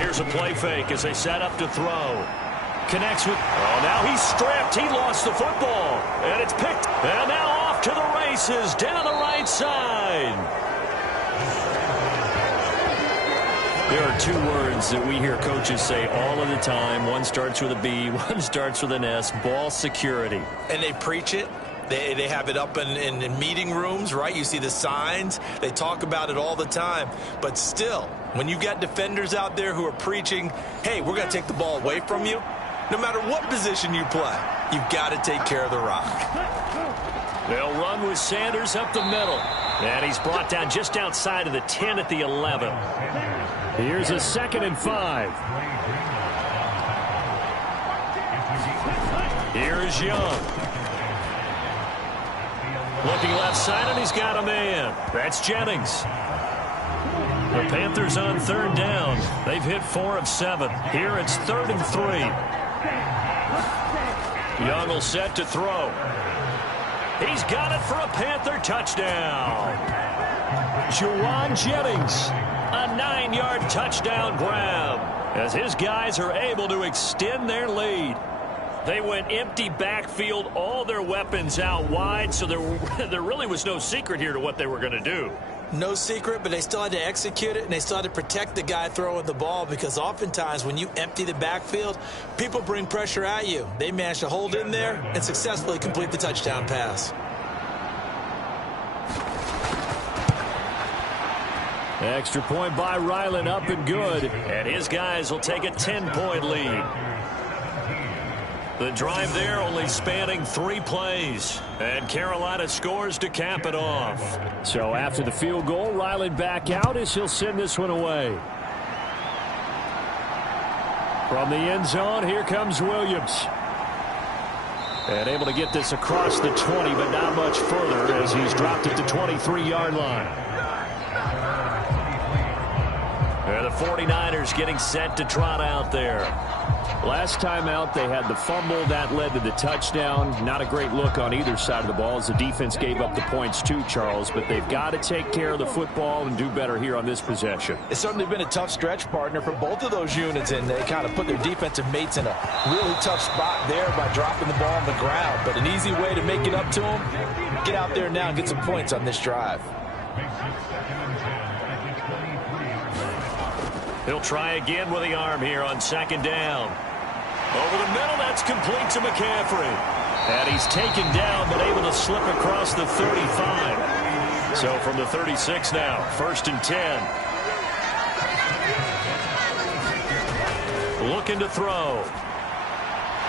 Here's a play fake as they set up to throw. Connects with... Oh, now he's stripped. He lost the football. And it's picked. And now off to the races down the right side. There are 2 words that we hear coaches say all of the time. One starts with a B, one starts with an S. Ball security. And they preach it. They have it up in meeting rooms, right? You see the signs. They talk about it all the time. But still, when you got defenders out there who are preaching, hey, we're going to take the ball away from you, no matter what position you play, you've got to take care of the rock. They'll run with Sanders up the middle. And he's brought down just outside of the 10 at the 11. Here's a 2nd and 5. Here's Young. Looking left side, and he's got a man. That's Jennings. The Panthers on 3rd down. They've hit 4 of 7. Here it's 3rd and 3. Young will set to throw. He's got it for a Panther touchdown. Juwan Jennings. A 9-yard touchdown grab as his guys are able to extend their lead. They went empty backfield, all their weapons out wide, so there really was no secret here to what they were going to do. No secret, but they still had to execute it, and they still had to protect the guy throwing the ball because oftentimes when you empty the backfield, people bring pressure at you. They managed to hold in there and successfully complete the touchdown pass. Extra point by Ryland, up and good. And his guys will take a 10-point lead. The drive there only spanning 3 plays. And Carolina scores to cap it off. So after the field goal, Ryland back out as he'll send this one away. From the end zone, here comes Williams. And able to get this across the 20, but not much further as he's dropped it to 23-yard line. And the 49ers getting set to trot out there. Last time out, they had the fumble. That led to the touchdown. Not a great look on either side of the ball as the defense gave up the points too, Charles. But they've got to take care of the football and do better here on this possession. It's certainly been a tough stretch, partner, for both of those units, and they kind of put their defensive mates in a really tough spot there by dropping the ball on the ground. But an easy way to make it up to them, get out there now and get some points on this drive. He'll try again with the arm here on 2nd down. Over the middle, that's complete to McCaffrey. And he's taken down, but able to slip across the 35. So from the 36 now, 1st and 10. Looking to throw.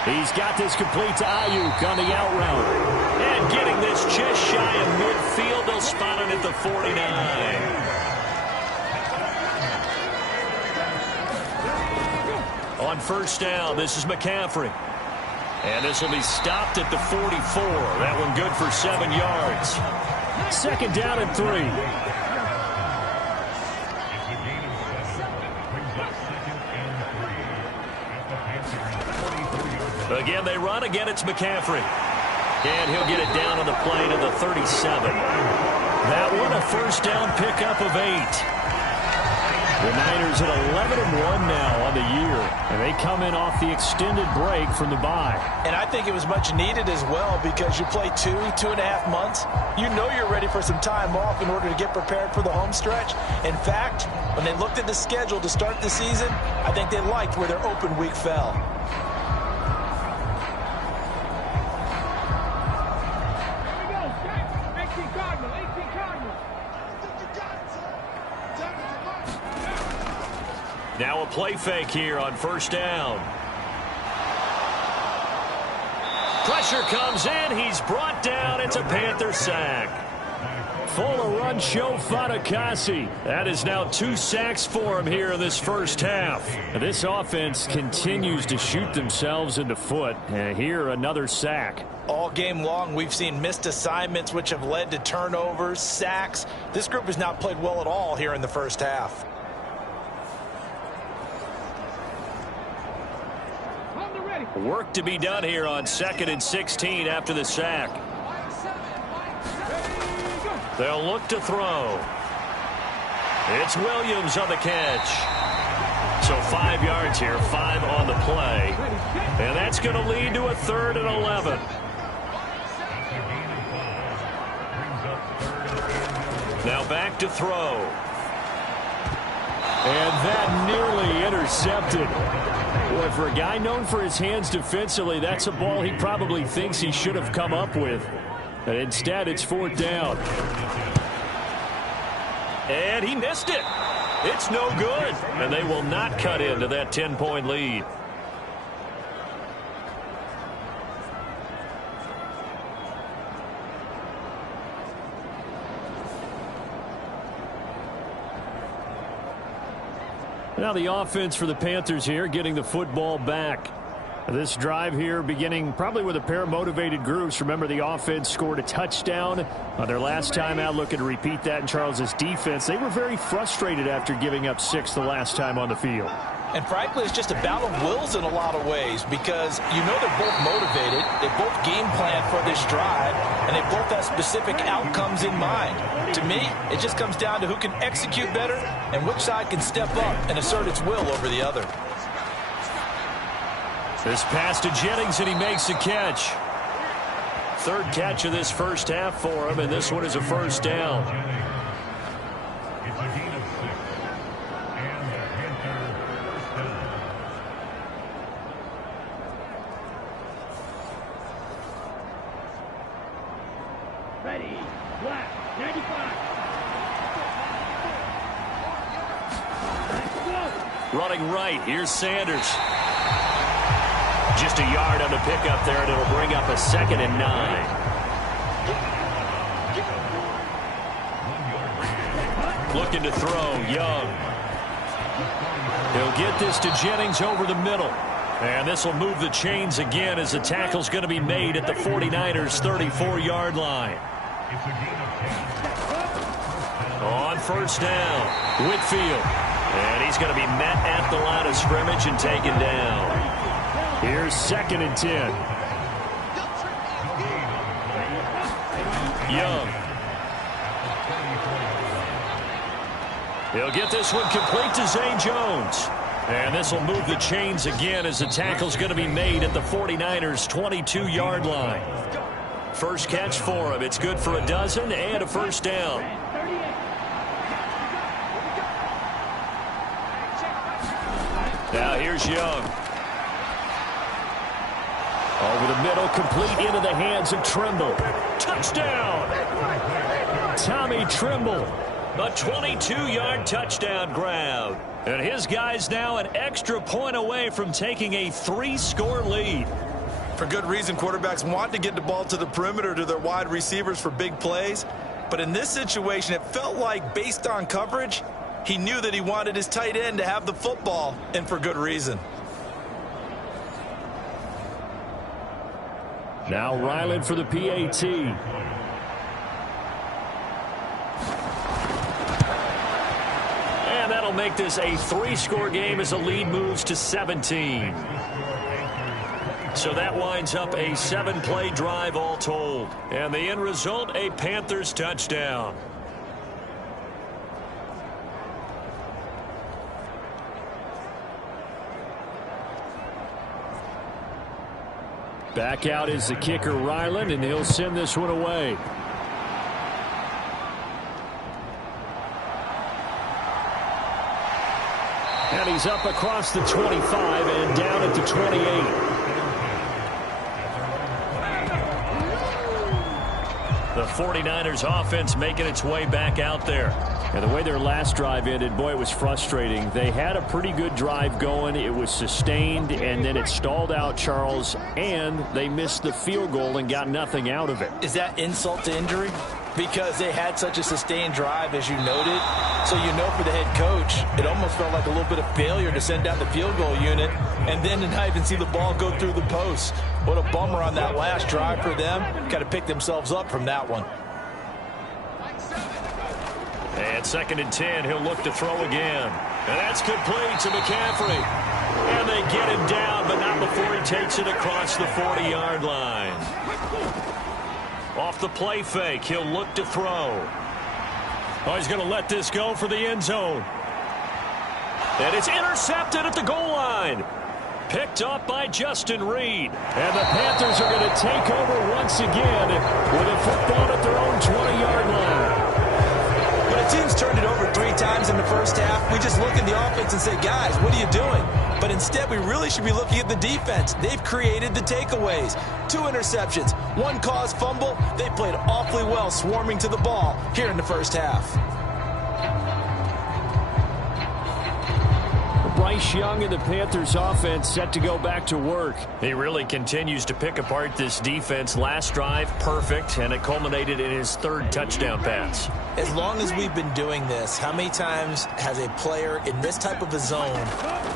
He's got this complete to Ayuk on the out route. And getting this just shy of midfield, they'll spot it at the 49. On 1st down, this is McCaffrey. And this will be stopped at the 44. That one good for 7 yards. 2nd down and 3. Again, they run. Again, it's McCaffrey. And he'll get it down on the play to the 37. That one a 1st down pickup of 8. The Niners at 11-1 now on the year, and they come in off the extended break from the bye. And I think it was much needed as well because you play 2.5 months. You know you're ready for some time off in order to get prepared for the home stretch. In fact, when they looked at the schedule to start the season, I think they liked where their open week fell. Now a play fake here on 1st down. Pressure comes in. He's brought down. It's a Panther sack. Full of run show Fatukasi. That is now 2 sacks for him here in this 1st half. This offense continues to shoot themselves in the foot. And here another sack. All game long, we've seen missed assignments which have led to turnovers, sacks. This group has not played well at all here in the 1st half. Work to be done here on 2nd and 16 after the sack. They'll look to throw. It's Williams on the catch. So 5 yards here, 5 on the play. And that's going to lead to a 3rd and 11. Now back to throw. And that nearly intercepted. Boy, for a guy known for his hands defensively, that's a ball he probably thinks he should have come up with. And instead, it's 4th down. And he missed it. It's no good. And they will not cut into that 10-point lead. Now the offense for the Panthers here, getting the football back. This drive here beginning probably with a pair of motivated groups. Remember, the offense scored a touchdown on their last time out. Looking to repeat that in Charles's defense. They were very frustrated after giving up 6 the last time on the field. And frankly, it's just a battle of wills in a lot of ways because you know they're both motivated. They both game plan for this drive, and they both have specific outcomes in mind. To me, it just comes down to who can execute better and which side can step up and assert its will over the other. This pass to Jennings, and he makes the catch. 3rd catch of this 1st half for him, and this one is a 1st down. Ready, black, 95. Running right, here's Sanders. Just a yard on the pickup there, and it'll bring up a 2nd and 9. Looking to throw, Young. He'll get this to Jennings over the middle. And this will move the chains again as the tackle's going to be made at the 49ers' 34-yard line. On first down, Whitfield. And he's going to be met at the line of scrimmage and taken down. Here's 2nd and 10. Young. He'll get this one complete to Zay Jones. And this will move the chains again as the tackle's going to be made at the 49ers' 22-yard line. First catch for him. It's good for a dozen and a first down. Now here's Young. Over the middle, complete into the hands of Trimble. Touchdown! Tommy Trimble. A 22-yard touchdown grab. And his guy's now an extra point away from taking a 3-score lead. For good reason, quarterbacks want to get the ball to the perimeter to their wide receivers for big plays. But in this situation, it felt like, based on coverage, he knew that he wanted his tight end to have the football, and for good reason. Now Ryland for the PAT. And that'll make this a 3-score game as the lead moves to 17. So that winds up a 7-play drive all told. And the end result, a Panthers touchdown. Back out is the kicker, Ryland, and he'll send this one away. And he's up across the 25 and down at the 28. The 49ers offense making its way back out there. And the way their last drive ended, boy, it was frustrating. They had a pretty good drive going. It was sustained, and then it stalled out, Charles, and they missed the field goal and got nothing out of it. Is that insult to injury? Because they had such a sustained drive, as you noted. So you know, for the head coach, it almost felt like a little bit of failure to send down the field goal unit and then to not even see the ball go through the post. What a bummer on that last drive for them. Got to pick themselves up from that one. And 2nd and 10, he'll look to throw again. And that's complete to McCaffrey. And they get him down, but not before he takes it across the 40-yard line. Off the play fake, he'll look to throw. Oh, he's going to let this go for the end zone. And it's intercepted at the goal line. Picked up by Justin Reed. And the Panthers are going to take over once again with a football at their own 20-yard line. When a team's turned it over 3 times in the first half, we just look at the offense and say, guys, what are you doing? But instead, we really should be looking at the defense. They've created the takeaways. 2 interceptions, 1 caused fumble. They played awfully well swarming to the ball here in the first half. Bryce Young and the Panthers offense set to go back to work. He really continues to pick apart this defense. Last drive, perfect, and it culminated in his 3rd touchdown pass. As long as we've been doing this, how many times has a player in this type of a zone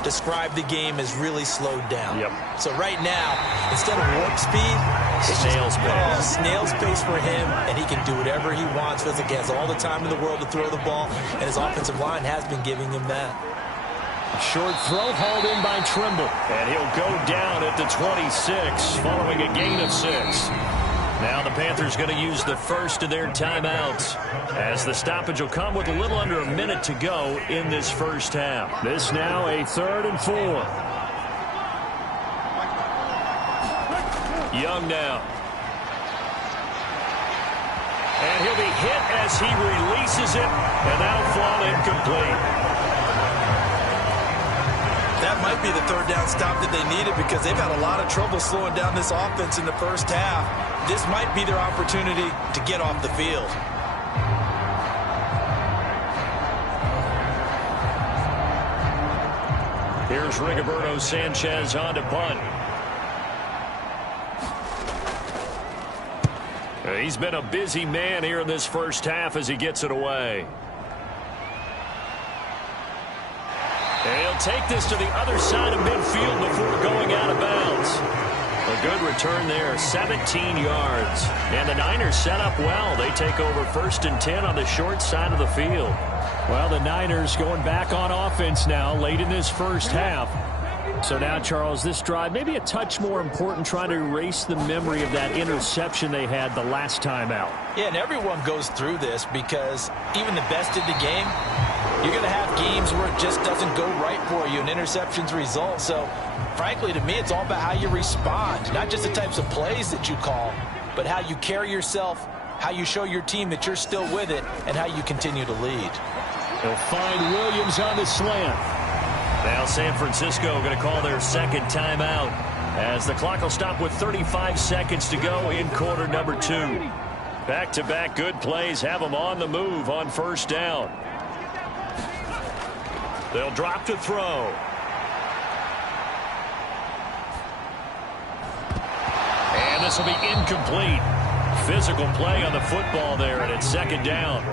described the game as really slowed down? Yep. So right now, instead of warp speed, it's snail's pace. Snail's pace for him, and he can do whatever he wants. Feels like he has all the time in the world to throw the ball, and his offensive line has been giving him that. Short throw hauled in by Trimble. And he'll go down at the 26 following a gain of 6. Now the Panthers going to use the first of their timeouts as the stoppage will come with a little under a minute to go in this first half. This now a 3rd and 4. Young now. And he'll be hit as he releases it, and that'll fall incomplete. That might be the 3rd down stop that they needed because they've had a lot of trouble slowing down this offense in the first half. This might be their opportunity to get off the field. Here's Rigoberto Sanchez on to punt. He's been a busy man here in this first half as he gets it away. And he'll take this to the other side of midfield before going out of bounds. A good return there, 17 yards. And the Niners set up well. They take over 1st and 10 on the short side of the field. Well, the Niners going back on offense now late in this first half. So now, Charles, this drive maybe a touch more important, trying to erase the memory of that interception they had the last time out. Yeah, and everyone goes through this because even the best in the game, you're going to have games where it just doesn't go right for you, and interceptions result. So, frankly, to me, it's all about how you respond, not just the types of plays that you call, but how you carry yourself, how you show your team that you're still with it, and how you continue to lead. They'll find Williams on the slant. Now San Francisco going to call their second timeout as the clock will stop with 35 seconds to go in quarter number 2. Back-to-back good plays have them on the move on 1st down. They'll drop to throw. And this will be incomplete. Physical play on the football there, and it's 2nd down.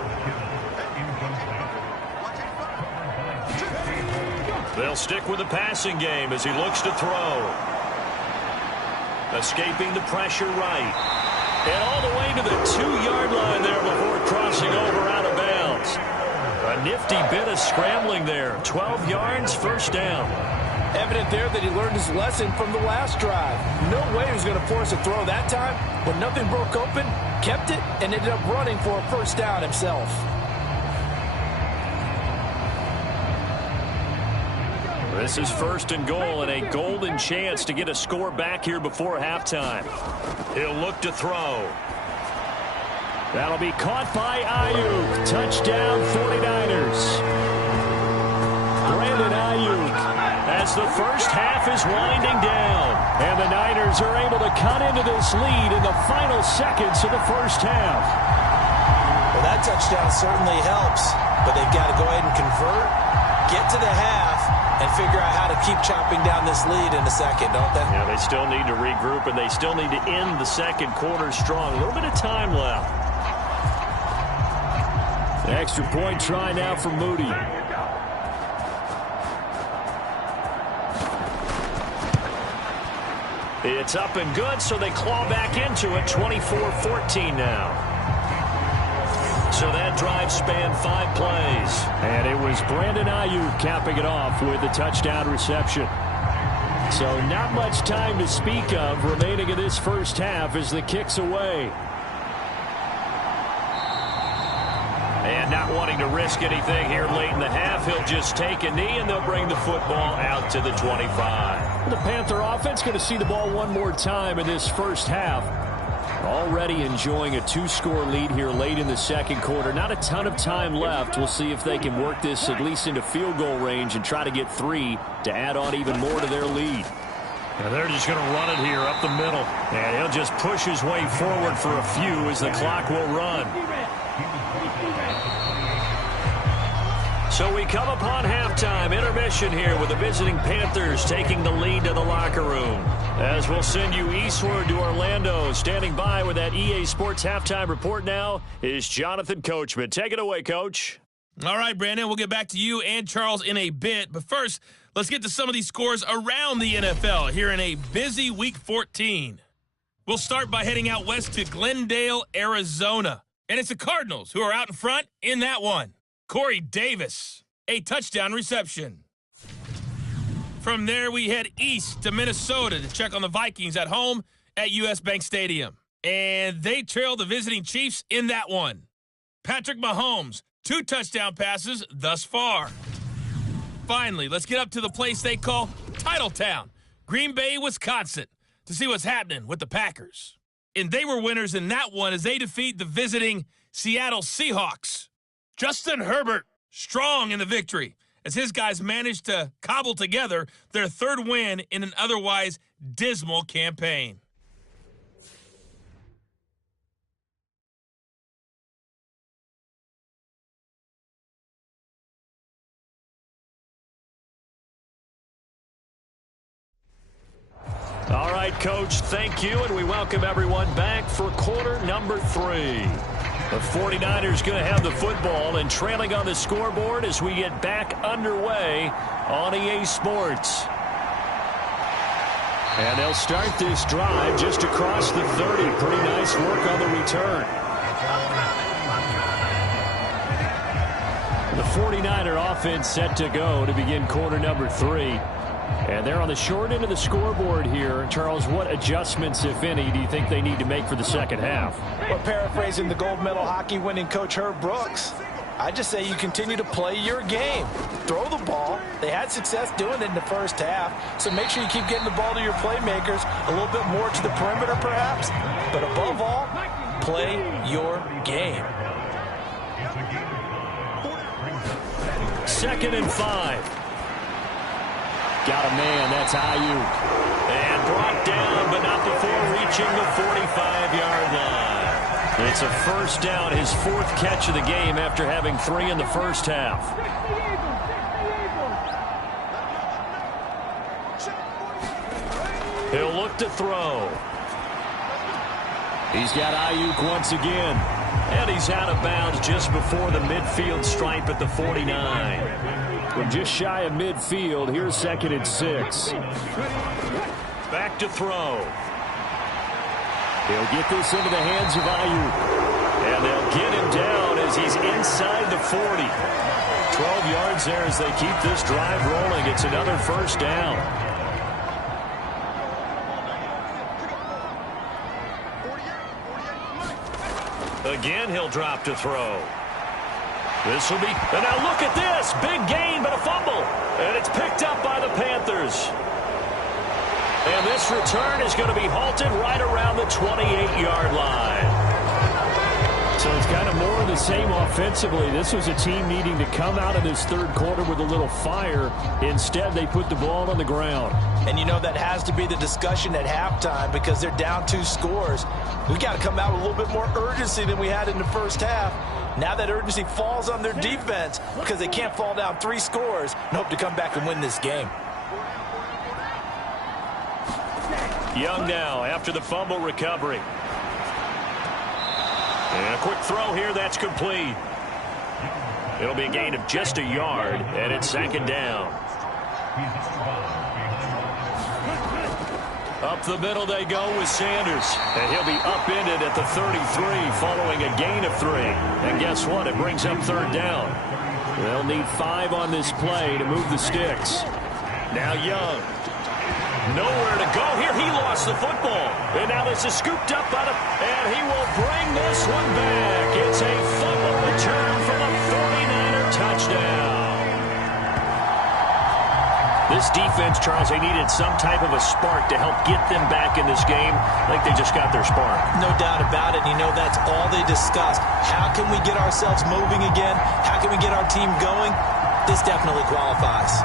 They'll stick with the passing game as he looks to throw. Escaping the pressure right. And all the way to the 2-yard line there before crossing over out of bounds. A nifty bit of scrambling there. 12 yards, 1st down. Evident there that he learned his lesson from the last drive. No way he was going to force a throw that time. When nothing broke open, kept it, and ended up running for a 1st down himself. This is 1st and goal and a golden chance to get a score back here before halftime. He'll look to throw. That'll be caught by Ayuk. Touchdown 49ers. Brandon Ayuk. As the first half is winding down. And the Niners are able to cut into this lead in the final seconds of the first half. Well, that touchdown certainly helps, but they've got to go ahead and convert, get to the half, and figure out how to keep chopping down this lead in the second, don't they? Yeah, they still need to regroup, and they still need to end the second quarter strong. A little bit of time left. The extra point try now for Moody. It's up and good, so they claw back into it, 24-14 now. So that drive spanned 5 plays. And it was Brandon Ayuk capping it off with a touchdown reception. So not much time to speak of remaining in this first half as the kick's away. And not wanting to risk anything here late in the half, he'll just take a knee and they'll bring the football out to the 25. The Panther offense going to see the ball one more time in this first half. Already enjoying a 2-score lead here late in the second quarter. Not a ton of time left. We'll see if they can work this at least into field goal range and try to get 3 to add on even more to their lead. Now they're just going to run it here up the middle. And he'll just push his way forward for a few as the clock will run. So we come upon halftime intermission here with the visiting Panthers taking the lead to the locker room. As we'll send you eastward to Orlando, standing by with that EA Sports halftime report now is Jonathan Coachman. Take it away, Coach. All right, Brandon, we'll get back to you and Charles in a bit. But first, let's get to some of these scores around the NFL here in a busy Week 14. We'll start by heading out west to Glendale, Arizona. And it's the Cardinals who are out in front in that one. Corey Davis, a touchdown reception. From there, we head east to Minnesota to check on the Vikings at home at U.S. Bank Stadium. And they trail the visiting Chiefs in that one. Patrick Mahomes, 2 touchdown passes thus far. Finally, let's get up to the place they call Titletown, Green Bay, Wisconsin, to see what's happening with the Packers. And they were winners in that one as they defeat the visiting Seattle Seahawks. Justin Herbert, strong in the victory, as his guys managed to cobble together their 3rd win in an otherwise dismal campaign. All right, Coach. Thank you, and we welcome everyone back for quarter number 3. The 49ers going to have the football and trailing on the scoreboard as we get back underway on EA Sports. And they'll start this drive just across the 30. Pretty nice work on the return. The 49er offense set to go to begin quarter number 3. And they're on the short end of the scoreboard here. Charles, what adjustments, if any, do you think they need to make for the second half? Well, paraphrasing the gold medal hockey winning coach Herb Brooks, I just say you continue to play your game. Throw the ball. They had success doing it in the first half, so make sure you keep getting the ball to your playmakers, a little bit more to the perimeter perhaps, but above all, play your game. 2nd and 5. Got a man, that's Ayuk. And brought down, but not before reaching the 45-yard line. It's a first down, his 4th catch of the game after having 3 in the first half. He'll look to throw. He's got Ayuk once again. And he's out of bounds just before the midfield stripe at the 49. We're just shy of midfield. Here's 2nd and 6. Back to throw. He'll get this into the hands of Ayuk. And they'll get him down as he's inside the 40. 12 yards there as they keep this drive rolling. It's another first down. Again, he'll drop to throw. This will be, and now look at this, big gain, but a fumble, and it's picked up by the Panthers. And this return is going to be halted right around the 28-yard line. So it's kind of more of the same offensively. This was a team needing to come out of this third quarter with a little fire. Instead, they put the ball on the ground. And you know that has to be the discussion at halftime because they're down 2 scores. We got to come out with a little bit more urgency than we had in the first half. Now that urgency falls on their defense because they can't fall down 3 scores and hope to come back and win this game. Young now after the fumble recovery. And a quick throw here, that's complete. It'll be a gain of just a yard, and it's 2nd down. Up the middle they go with Sanders. And he'll be upended at the 33 following a gain of 3. And guess what? It brings up 3rd down. They'll need 5 on this play to move the sticks. Now Young. Nowhere to go here. He lost the football. And now this is scooped up by the... And he will bring this one back. It's a fumble return for the 49er touchdown. This defense, Charles, they needed some type of a spark to help get them back in this game. I think they just got their spark. No doubt about it. You know, that's all they discussed. How can we get ourselves moving again? How can we get our team going? This definitely qualifies.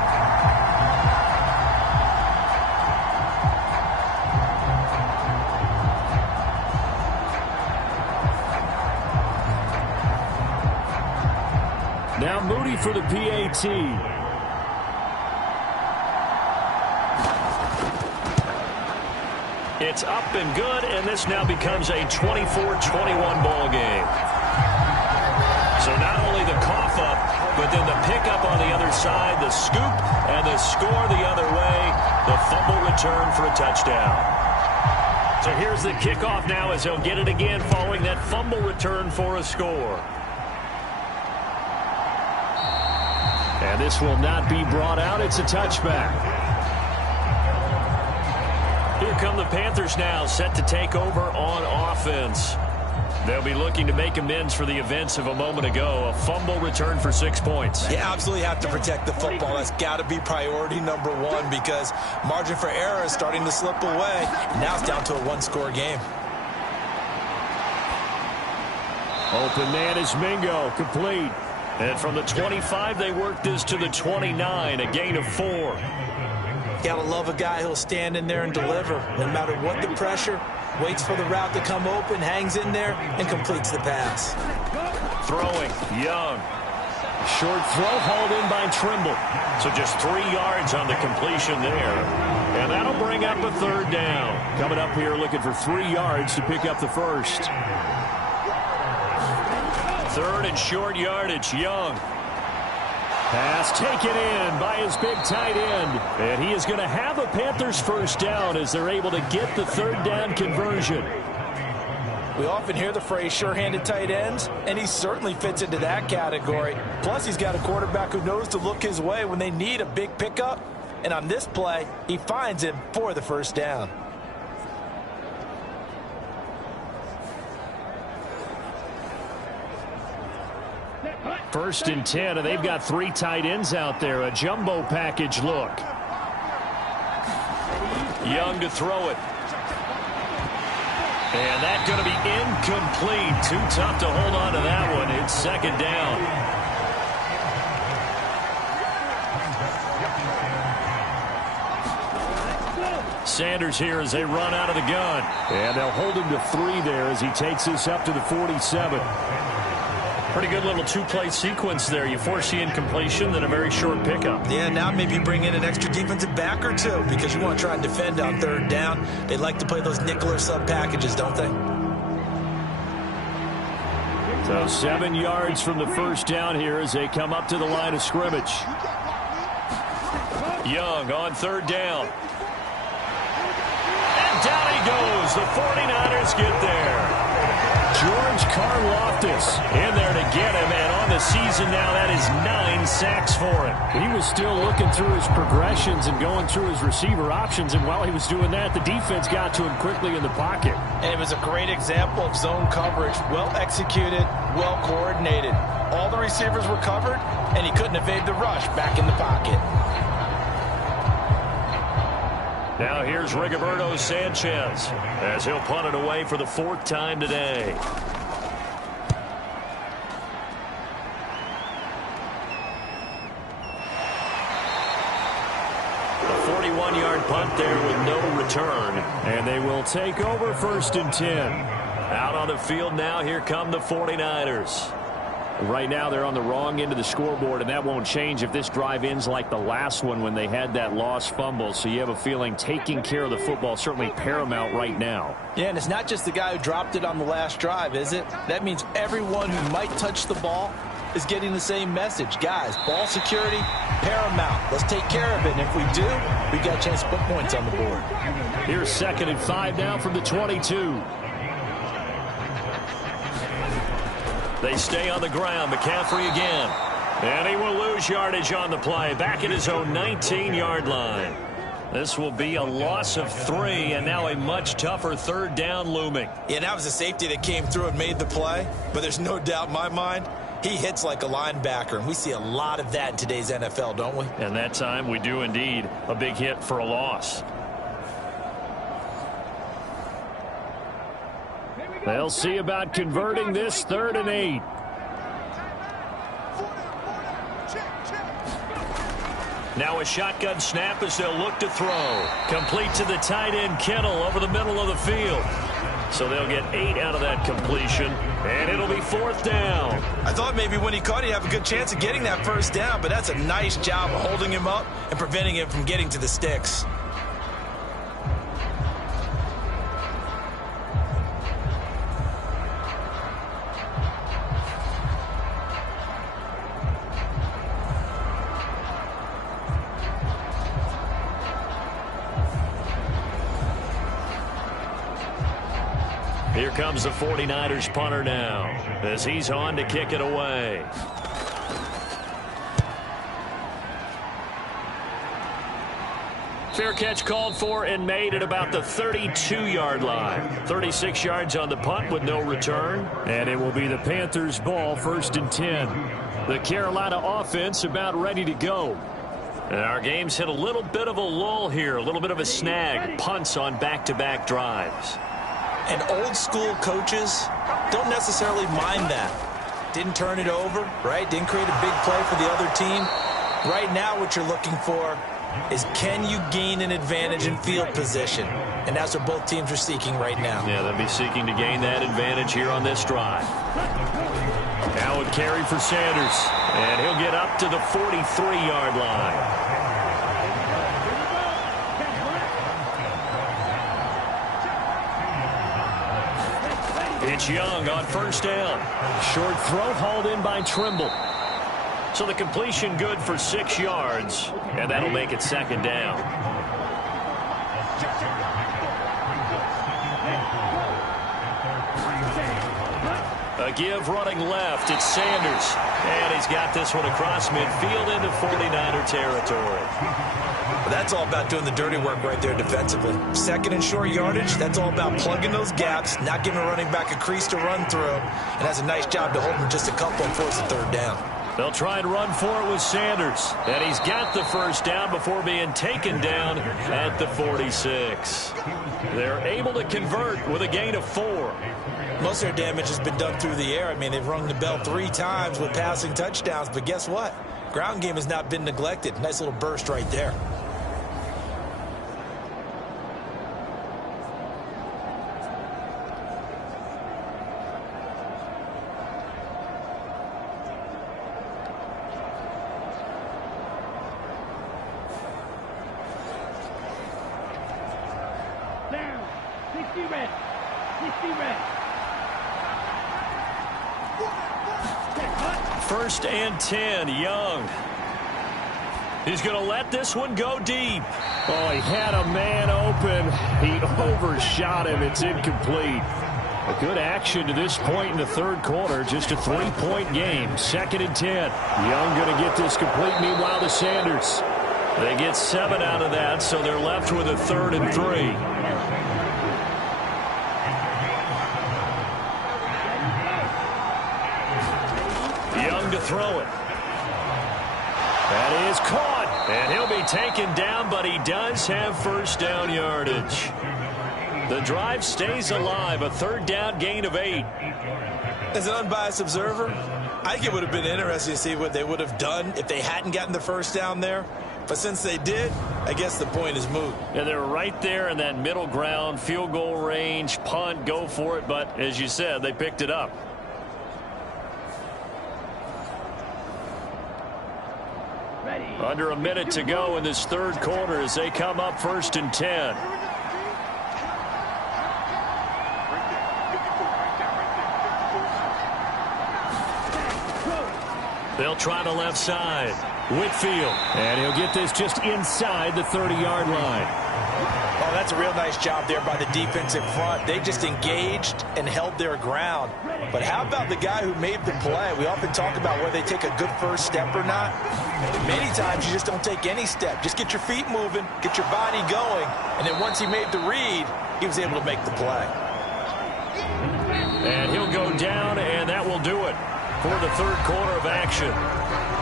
Now Moody for the PAT. It's up and good, and this now becomes a 24-21 ball game. So not only the cough up, but then the pickup on the other side, the scoop, and the score the other way, the fumble return for a touchdown. So here's the kickoff now as he'll get it again following that fumble return for a score. And this will not be brought out. It's a touchback. Here come the Panthers now, set to take over on offense. They'll be looking to make amends for the events of a moment ago. A fumble return for 6 points. You absolutely have to protect the football. That's got to be priority number 1 because margin for error is starting to slip away. Now it's down to a 1-score game. Open man is Mingo, complete. And from the 25, they work this to the 29, a gain of 4. Gotta love a guy who'll stand in there and deliver. No matter what the pressure, waits for the route to come open, hangs in there, and completes the pass. Throwing, Young. Short throw hauled in by Trimble. So just 3 yards on the completion there. And that'll bring up a third down. Coming up here looking for 3 yards to pick up the first. Third and short yardage, Young. Pass taken in by his big tight end. And he is going to have a Panthers first down as they're able to get the third down conversion. We often hear the phrase sure-handed tight ends, and he certainly fits into that category. Plus, he's got a quarterback who knows to look his way when they need a big pickup. And on this play, he finds him for the first down. First and 10, and they've got 3 tight ends out there. A jumbo package look. Young to throw it. And that's going to be incomplete. Too tough to hold on to that one. It's second down. Sanders here as they run out of the gun. And they'll hold him to 3 there as he takes this up to the 47. Pretty good little 2-play sequence there. You force the incompletion, then a very short pickup. Yeah, now maybe bring in an extra defensive back or 2 because you want to try and defend on third down. They like to play those nickel or sub packages, don't they? So 7 yards from the first down here as they come up to the line of scrimmage. Young on third down. And down he goes. The 49ers get there. George Karlaftis in there to get him, and on the season now, that is 9 sacks for him. He was still looking through his progressions and going through his receiver options, and while he was doing that, the defense got to him quickly in the pocket. And it was a great example of zone coverage. Well executed, well coordinated. All the receivers were covered, and he couldn't evade the rush back in the pocket. Now here's Rigoberto Sanchez as he'll punt it away for the 4th time today. A 41-yard punt there with no return. And they will take over first and 10. Out on the field now, here come the 49ers. Right now they're on the wrong end of the scoreboard, and that won't change if this drive ends like the last one when they had that lost fumble. So you have a feeling taking care of the football certainly paramount right now. Yeah, and it's not just the guy who dropped it on the last drive, is it? That means everyone who might touch the ball is getting the same message. Guys, ball security, paramount. Let's take care of it, and if we do, we've got a chance to put points on the board. Here's 2nd and 5 now from the 22. They stay on the ground. McCaffrey again. And he will lose yardage on the play. Back at his own 19-yard line. This will be a loss of 3, and now a much tougher third down looming. Yeah, that was a safety that came through and made the play. But there's no doubt in my mind, he hits like a linebacker. And we see a lot of that in today's NFL, don't we? And that time we do indeed. A big hit for a loss. They'll see about converting this 3rd and 8. Now a shotgun snap as they'll look to throw. Complete to the tight end Kittle over the middle of the field. So they'll get 8 out of that completion, and it'll be 4th down. I thought maybe when he caught, he'd have a good chance of getting that first down, but that's a nice job of holding him up and preventing him from getting to the sticks. Here comes the 49ers punter now as he's on to kick it away. Fair catch called for and made at about the 32-yard line. 36 yards on the punt with no return. And it will be the Panthers' ball, 1st and 10. The Carolina offense about ready to go. And our game's hit a little bit of a lull here, a little bit of a snag. Punts on back-to-back drives. And old school coaches don't necessarily mind that. Didn't turn it over, right? Didn't create a big play for the other team. Right now what you're looking for is can you gain an advantage in field position? And that's what both teams are seeking right now. Yeah, they'll be seeking to gain that advantage here on this drive. Now a carry for Sanders. And he'll get up to the 43-yard line. It's Young on first down. Short throw hauled in by Trimble. So the completion good for 6 yards, and that'll make it second down. A give running left. It's Sanders. And he's got this one across midfield into 49er territory. That's all about doing the dirty work right there defensively. Second and short yardage, that's all about plugging those gaps, not giving a running back a crease to run through, and has a nice job to hold him just a couple and force the third down. They'll try and run for it with Sanders. And he's got the first down before being taken down at the 46. They're able to convert with a gain of 4. Most of their damage has been done through the air. I mean, they've rung the bell 3 times with passing touchdowns, but guess what? Ground game has not been neglected. Nice little burst right there. Down. 60 red. 60 red. First and 10, Young. He's going to let this one go deep. Oh, he had a man open. He overshot him. It's incomplete. A good action to this point in the third quarter. Just a 3-point game. Second and 10. Young going to get this complete. Meanwhile to Sanders. They get 7 out of that, so they're left with a 3rd and 3. To throw it. That is caught, and he'll be taken down, but he does have first down yardage. The drive stays alive, a 3rd down gain of 8. As an unbiased observer, I think it would have been interesting to see what they would have done if they hadn't gotten the first down there. But since they did, I guess the point is moot. Yeah, they're right there in that middle ground, field goal range, punt, go for it. But as you said, they picked it up. Under a minute to go in this third quarter as they come up first and 10. They'll try the left side. Whitfield. And he'll get this just inside the 30-yard line. Oh, that's a real nice job there by the defensive front. They just engaged and held their ground. But how about the guy who made the play? We often talk about whether they take a good first step or not. Many times you just don't take any step. Just get your feet moving, get your body going, and then once he made the read, he was able to make the play. And he'll go down, and that will do it for the third quarter of action.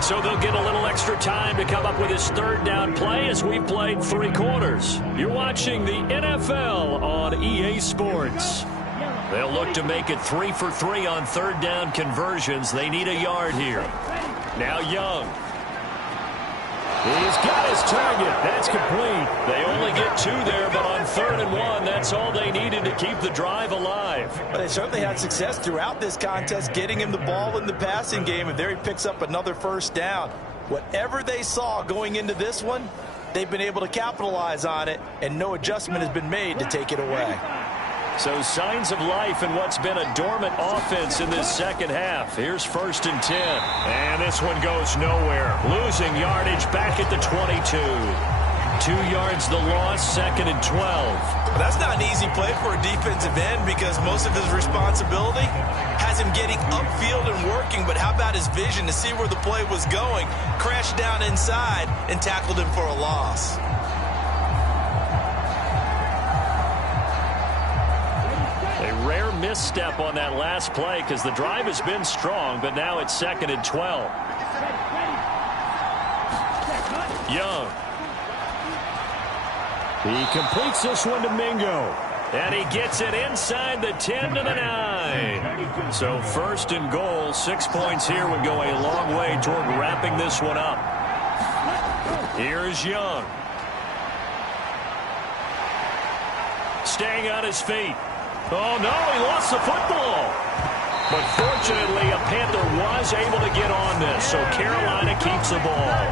So they'll get a little extra time to come up with his 3rd down play as we've played 3 quarters. You're watching the NFL on EA Sports. They'll look to make it 3 for 3 on 3rd down conversions. They need a yard here. Now Young. He's got his target. That's complete. They only get 2 there, but on 3rd and 1, that's all they needed to keep the drive alive. But they certainly had success throughout this contest, getting him the ball in the passing game, and there he picks up another first down. Whatever they saw going into this one, they've been able to capitalize on it, and no adjustment has been made to take it away. So signs of life in what's been a dormant offense in this second half. Here's first and 10. And this one goes nowhere. Losing yardage back at the 22. 2 yards the loss, 2nd and 12. Well, that's not an easy play for a defensive end because most of his responsibility has him getting upfield and working. But how about his vision to see where the play was going? Crashed down inside and tackled him for a loss. A rare misstep on that last play because the drive has been strong, but now it's 2nd and 12. Young. He completes this one to Mingo. And he gets it inside the 10 to the 9. So 1st and goal, 6 points here would go a long way toward wrapping this one up. Here's Young. Staying on his feet. Oh, no, he lost the football. But fortunately, a Panther was able to get on this, so Carolina keeps the ball.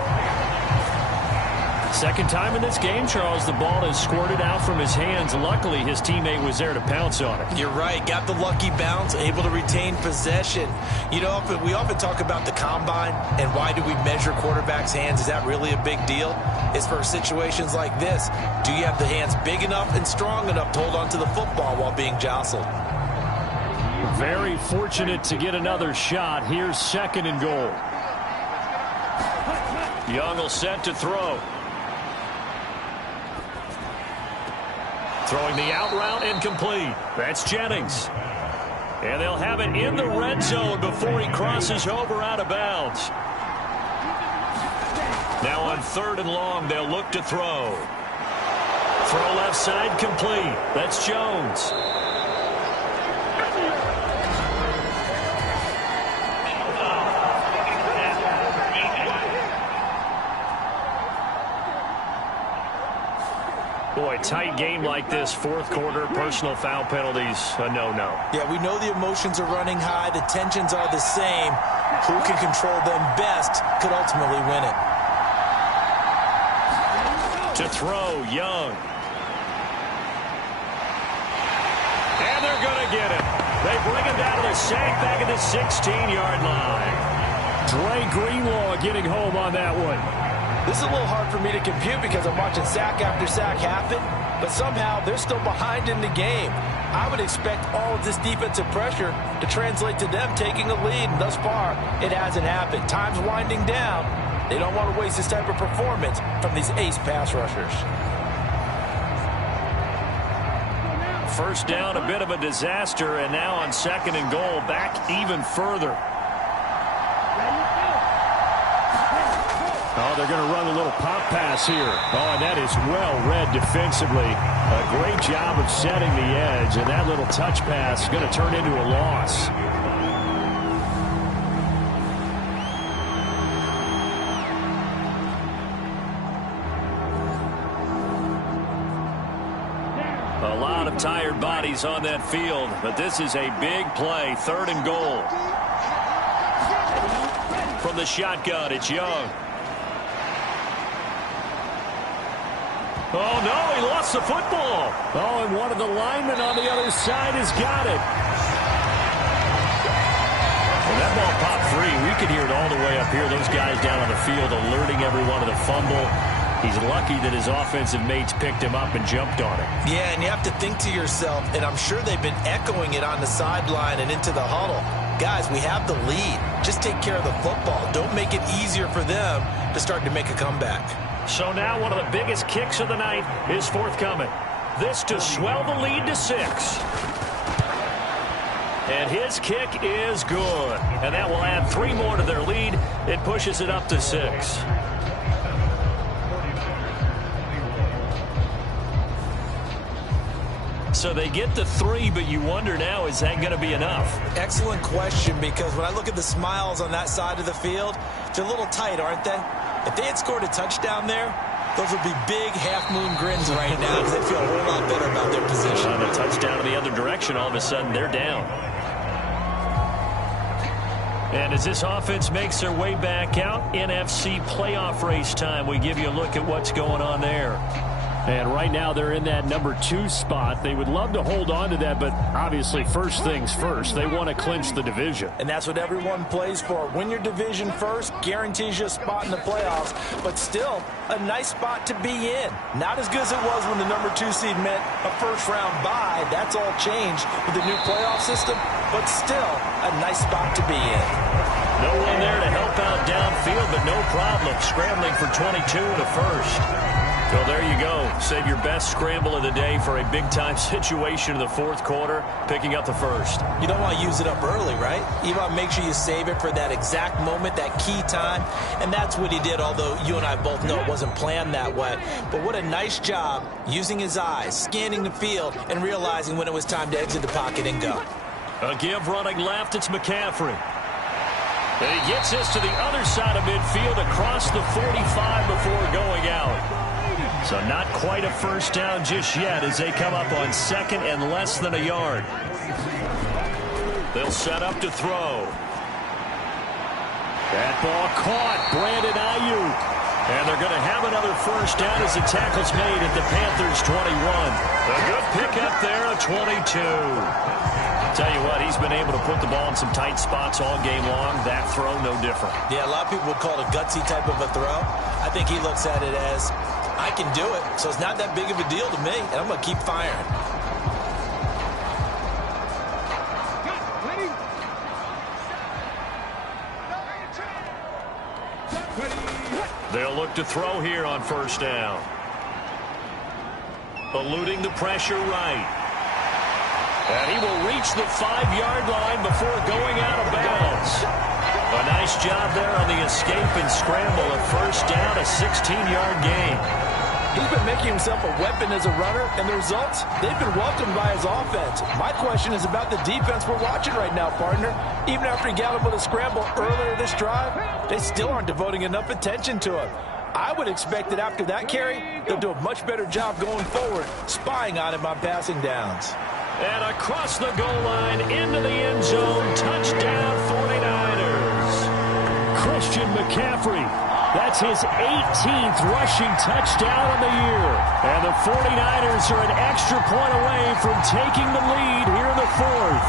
Second time in this game, Charles, the ball has squirted out from his hands. Luckily, his teammate was there to pounce on it. You're right. Got the lucky bounce, able to retain possession. You know, we often talk about the combine and why do we measure quarterbacks' hands. Is that really a big deal? It's for situations like this. Do you have the hands big enough and strong enough to hold on to the football while being jostled? Very fortunate to get another shot. Here's 2nd and goal. Young will set to throw. Throwing the out route incomplete. That's Jennings. And they'll have it in the red zone before he crosses over out of bounds. Now on 3rd and long, they'll look to throw. Throw left side complete. That's Jones. Boy, tight game like this, 4th quarter, personal foul penalties, a no-no. Yeah, we know the emotions are running high. The tensions are the same. Who can control them best could ultimately win it. To throw, Young. And they're going to get him. They bring him down to the sack back at the 16-yard line. Dre Greenlaw getting home on that one. This is a little hard for me to compute because I'm watching sack after sack happen, but somehow they're still behind in the game. I would expect all of this defensive pressure to translate to them taking a lead, and thus far, it hasn't happened. Time's winding down. They don't want to waste this type of performance from these ace pass rushers. First down, a bit of a disaster, and now on 2nd and goal, back even further. Oh, they're going to run a little pop pass here. Oh, and that is well read defensively. A great job of setting the edge, and that little touch pass is going to turn into a loss. A lot of tired bodies on that field, but this is a big play. 3rd and goal. From the shotgun, it's Young. Oh, no, he lost the football. Oh, and one of the linemen on the other side has got it. Well, that ball popped free. We could hear it all the way up here. Those guys down on the field alerting everyone of the fumble. He's lucky that his offensive mates picked him up and jumped on it. Yeah, and you have to think to yourself, and I'm sure they've been echoing it on the sideline and into the huddle. Guys, we have the lead. Just take care of the football. Don't make it easier for them to start to make a comeback. So now one of the biggest kicks of the night is forthcoming. This to swell the lead to 6. And his kick is good. And that will add 3 more to their lead. It pushes it up to 6. So they get the 3, but you wonder now, is that going to be enough? Excellent question, because when I look at the smiles on that side of the field, they're a little tight, aren't they? If they had scored a touchdown there, those would be big half-moon grins right now because they feel a whole lot better about their position. On a touchdown in the other direction, all of a sudden they're down. And as this offense makes their way back out, NFC playoff race time, we give you a look at what's going on there. And right now they're in that number 2 spot. They would love to hold on to that, but obviously first things first. They want to clinch the division. And that's what everyone plays for. Win your division first, guarantees you a spot in the playoffs, but still a nice spot to be in. Not as good as it was when the number 2 seed meant a first-round bye. That's all changed with the new playoff system, but still a nice spot to be in. No one there to help out downfield, but no problem. Scrambling for 22 in the first. Well, there you go. Save your best scramble of the day for a big-time situation in the 4th quarter, picking up the first. You don't want to use it up early, right? You want to make sure you save it for that exact moment, that key time, and that's what he did, although you and I both know it wasn't planned that way. But what a nice job using his eyes, scanning the field, and realizing when it was time to exit the pocket and go. A give running left, it's McCaffrey. And he gets this to the other side of midfield across the 45 before going out. So not quite a first down just yet as they come up on 2nd and less than a yard. They'll set up to throw. That ball caught. Brandon Ayuk. And they're going to have another first down as the tackle's made at the Panthers' 21. A good pickup there, a 22. Tell you what, he's been able to put the ball in some tight spots all game long. That throw, no different. Yeah, a lot of people would call it a gutsy type of a throw. I think he looks at it as, I can do it, so it's not that big of a deal to me, and I'm going to keep firing. They'll look to throw here on first down. Eluding the pressure right. And he will reach the 5-yard line before going out of bounds. A nice job there on the escape and scramble. A first down, a 16-yard gain. He's been making himself a weapon as a runner, and the results, they've been welcomed by his offense. My question is about the defense we're watching right now, partner. Even after he got him with a scramble earlier this drive, they still aren't devoting enough attention to him. I would expect that after that carry, they'll do a much better job going forward, spying on him on passing downs. And across the goal line, into the end zone, touchdown 49ers. Christian McCaffrey. That's his 18th rushing touchdown of the year. And the 49ers are an extra point away from taking the lead here in the fourth.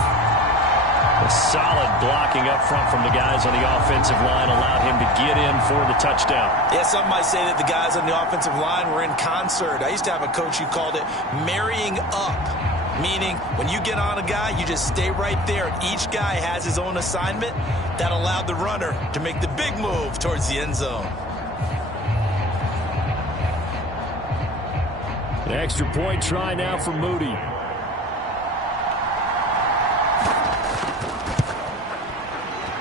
A solid blocking up front from the guys on the offensive line allowed him to get in for the touchdown. Yeah, some might say that the guys on the offensive line were in concert. I used to have a coach who called it marrying up, meaning when you get on a guy, you just stay right there. Each guy has his own assignment. That allowed the runner to make the big move towards the end zone. An extra point try now for Moody.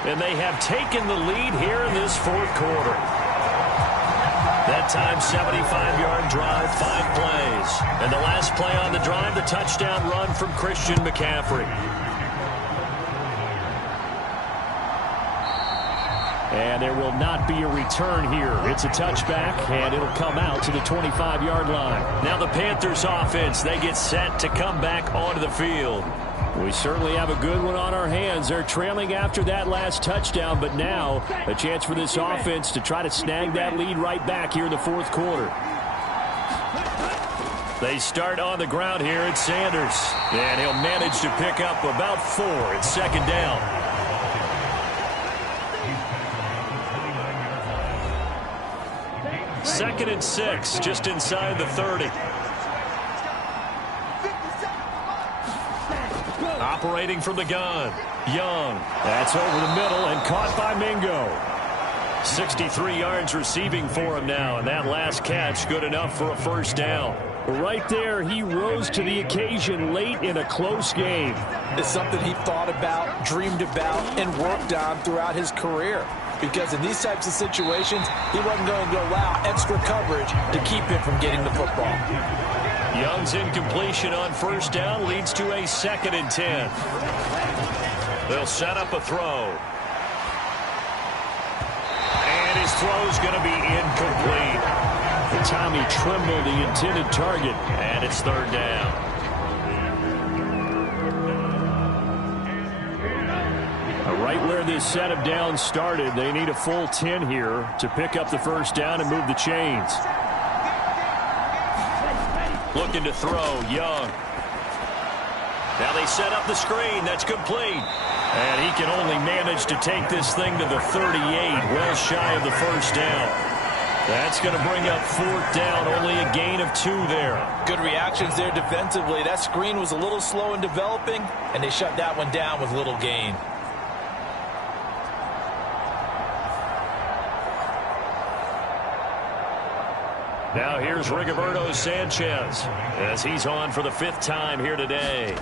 And they have taken the lead here in this fourth quarter. That time, 75-yard drive, 5 plays. And the last play on the drive, the touchdown run from Christian McCaffrey. And there will not be a return here. It's a touchback, and it'll come out to the 25-yard line. Now the Panthers offense, they get set to come back onto the field. We certainly have a good one on our hands. They're trailing after that last touchdown, but now a chance for this offense to try to snag that lead right back here in the fourth quarter. They start on the ground here at Sanders, and he'll manage to pick up about 4 at second down. Second and 6, just inside the 30. Operating from the gun, Young. That's over the middle and caught by Mingo. 63 yards receiving for him now, and that last catch good enough for a first down. Right there, he rose to the occasion late in a close game. It's something he thought about, dreamed about, and worked on throughout his career. Because in these types of situations, he wasn't going to allow extra coverage to keep him from getting the football. Young's incompletion on first down leads to a 2nd and 10. They'll set up a throw. And his throw's going to be incomplete. Tommy Tremble, the intended target. And it's 3rd down. Right where this set of downs started, they need a full 10 here to pick up the first down and move the chains. Looking to throw, Young. Now they set up the screen. That's complete. And he can only manage to take this thing to the 38, well shy of the first down. That's going to bring up 4th down, only a gain of 2 there. Good reactions there defensively. That screen was a little slow in developing, and they shut that one down with little gain. Now here's Rigoberto Sanchez as he's on for the 5th time here today.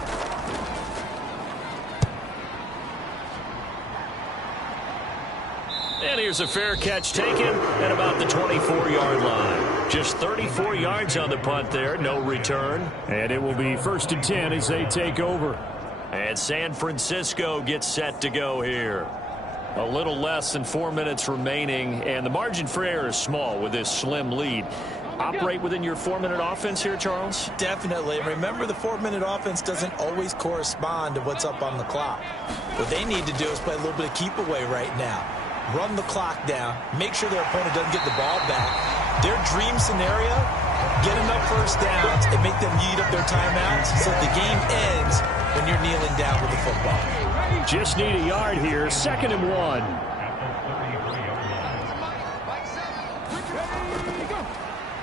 And here's a fair catch taken at about the 24-yard line. Just 34 yards on the punt there, no return. And it will be 1st and 10 as they take over. And San Francisco gets set to go here. A little less than 4 minutes remaining, and the margin for error is small with this slim lead. Operate within your 4-minute offense here, Charles? Definitely. Remember, the 4-minute offense doesn't always correspond to what's up on the clock. What they need to do is play a little bit of keep away right now. run the clock down, make sure their opponent doesn't get the ball back. Their dream scenario, get enough first downs and make them eat up their timeouts so the game ends when you're kneeling down with the football. Just need a yard here. 2nd and 1.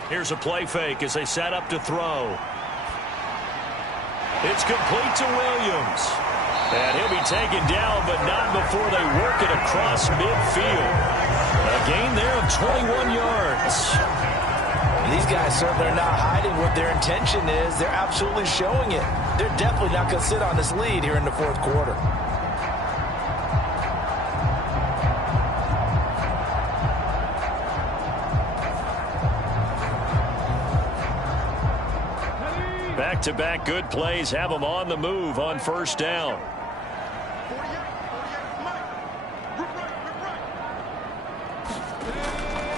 Here's a play fake as they set up to throw. It's complete to Williams. And he'll be taken down, but not before they work it across midfield. A gain there of 21 yards. And these guys certainly are not hiding what their intention is. They're absolutely showing it. They're definitely not going to sit on this lead here in the 4th quarter. Back-to-back good plays have them on the move on 1st down.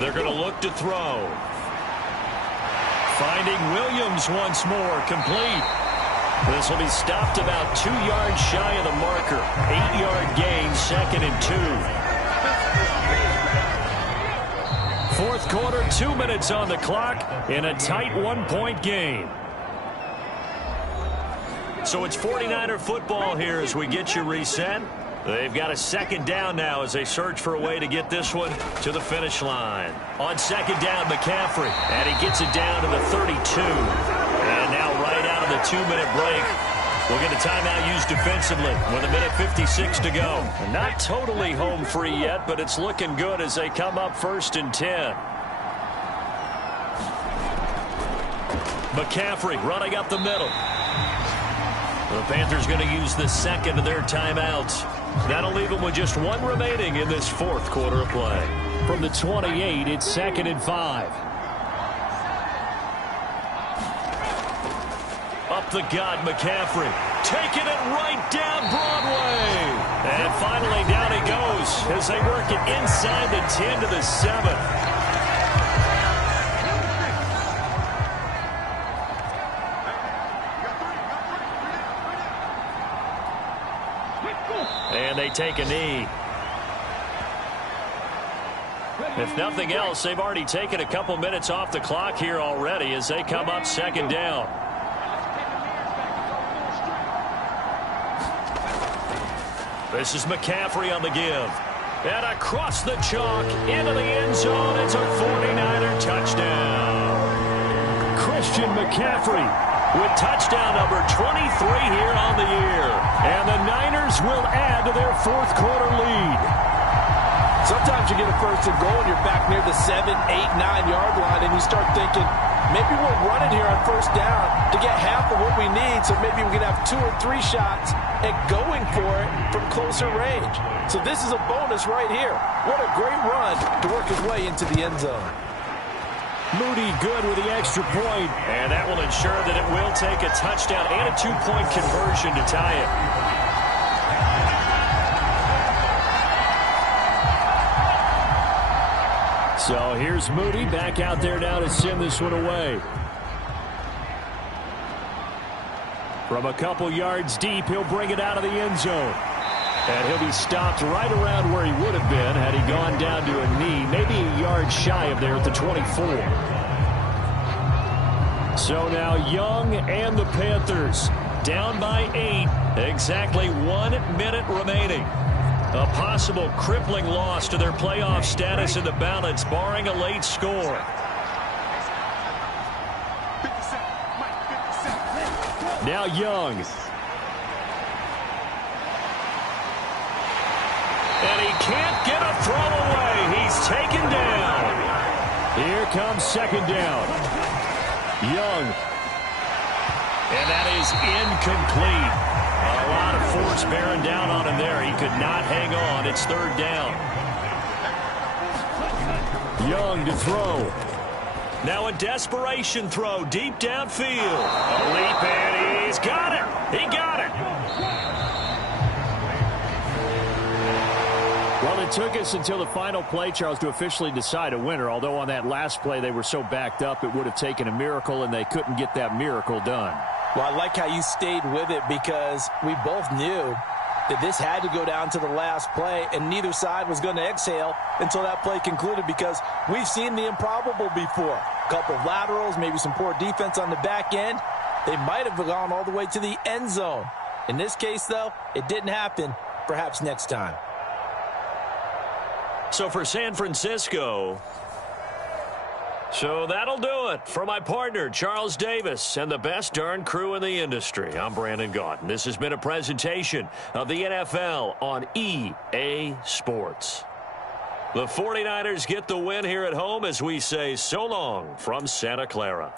They're going to look to throw. Finding Williams once more, complete. This will be stopped about 2 yards shy of the marker. 8-yard gain, 2nd and 2. 4th quarter, 2 minutes on the clock in a tight 1-point game. So it's 49er football here as we get you reset. They've got a 2nd down now as they search for a way to get this one to the finish line. On 2nd down, McCaffrey, and he gets it down to the 32. And now right out of the 2-minute break, we'll get a timeout used defensively with 1:56 to go. Not totally home free yet, but it's looking good as they come up 1st and 10. McCaffrey running up the middle. The Panthers going to use the 2nd of their timeouts. That'll leave them with just 1 remaining in this 4th quarter of play. From the 28, it's 2nd and 5. Up the gut, McCaffrey. Taking it right down Broadway. And finally down he goes as they work it inside the 10 to the 7. And they take a knee. If nothing else, they've already taken a couple minutes off the clock here already as they come up 2nd down. This is McCaffrey on the give. And across the chalk into the end zone. It's a 49er touchdown. Christian McCaffrey with touchdown number 23 here on the year. And the Niners will add to their 4th quarter lead. Sometimes you get a 1st and goal and you're back near the 7, 8, 9-yard line and you start thinking, maybe we're running here on 1st down to get half of what we need, so maybe we can have 2 or 3 shots at going for it from closer range. So this is a bonus right here. What a great run to work his way into the end zone. Moody good with the extra point. And that will ensure that it will take a touchdown and a 2-point conversion to tie it. So here's Moody back out there now to send this one away. From a couple yards deep, he'll bring it out of the end zone. And he'll be stopped right around where he would have been had he gone down to a knee, maybe a yard shy of there at the 24. So now Young and the Panthers down by 8, exactly 1 minute remaining. A possible crippling loss to their playoff status in the balance, barring a late score. Now Young. And he can't get a throw away. He's taken down. Here comes 2nd down. Young. And that is incomplete. A lot of force bearing down on him there. He could not hang on. It's 3rd down. Young to throw. Now a desperation throw deep downfield. A leap and he's got it. He got it. Well, it took us until the final play, Charles, to officially decide a winner. Although on that last play they were so backed up it would have taken a miracle, and they couldn't get that miracle done. Well, I like how you stayed with it because we both knew that this had to go down to the last play, and neither side was going to exhale until that play concluded, because we've seen the improbable before. A couple of laterals, maybe some poor defense on the back end. They might have gone all the way to the end zone. In this case, though, it didn't happen. Perhaps next time. So for San Francisco, so that'll do it for my partner, Charles Davis, and the best darn crew in the industry. I'm Brandon Gaudin. This has been a presentation of the NFL on EA Sports. The 49ers get the win here at home as we say so long from Santa Clara.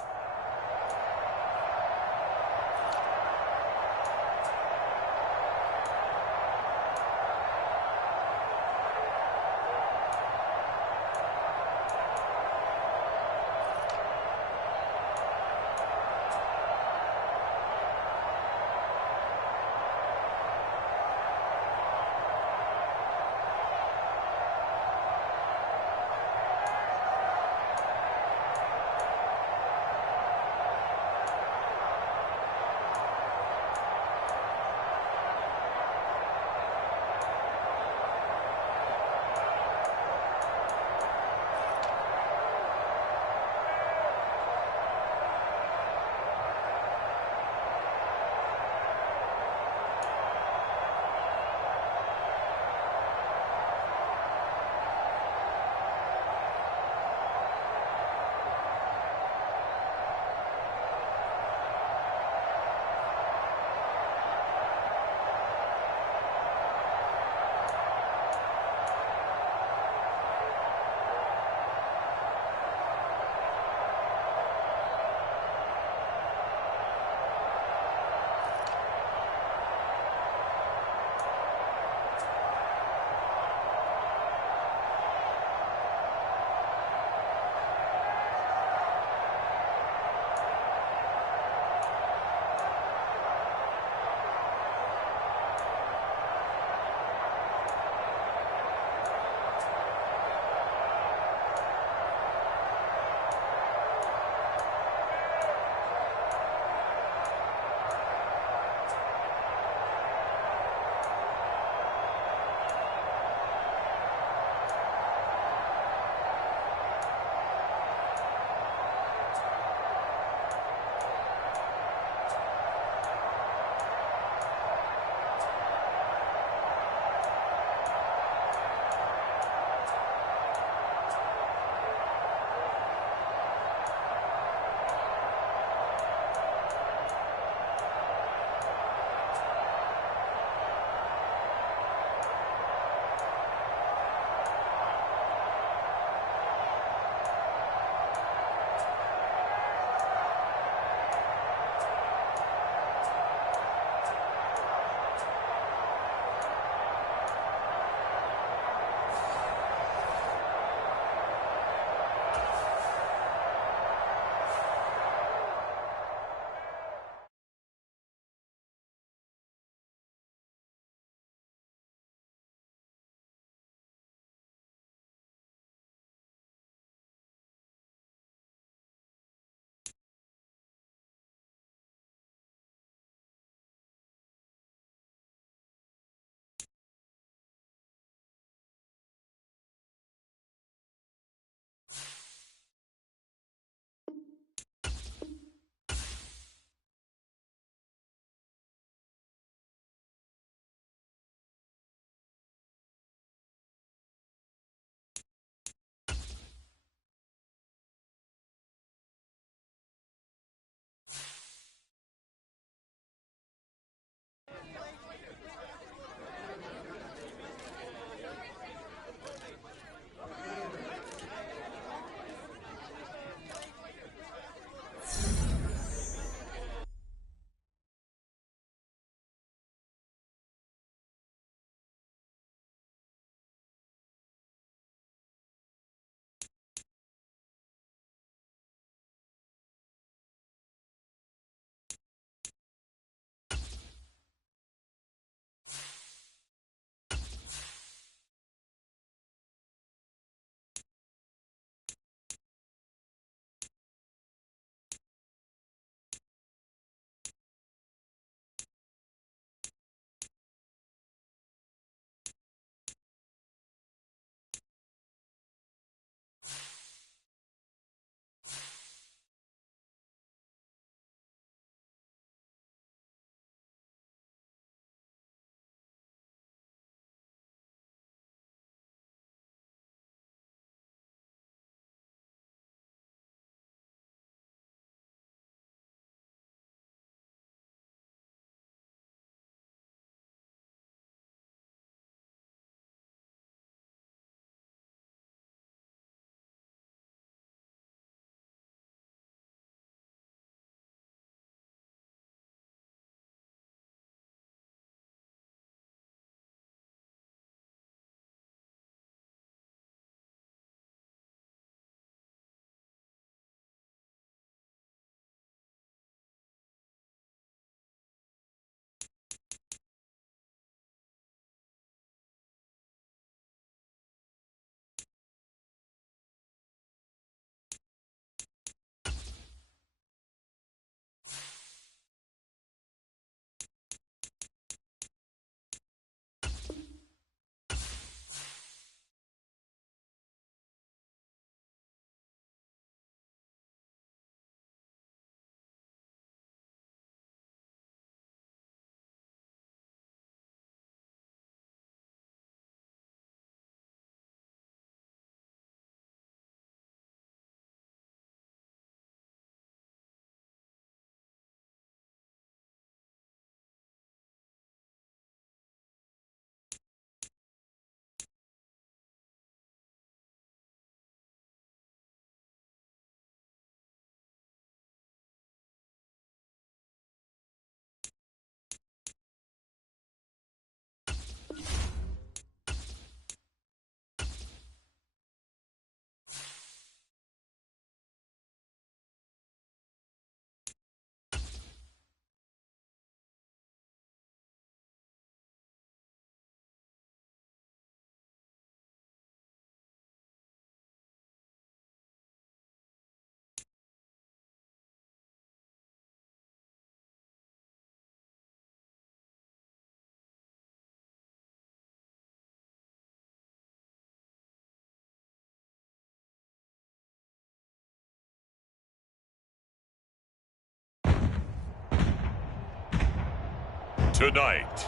Tonight,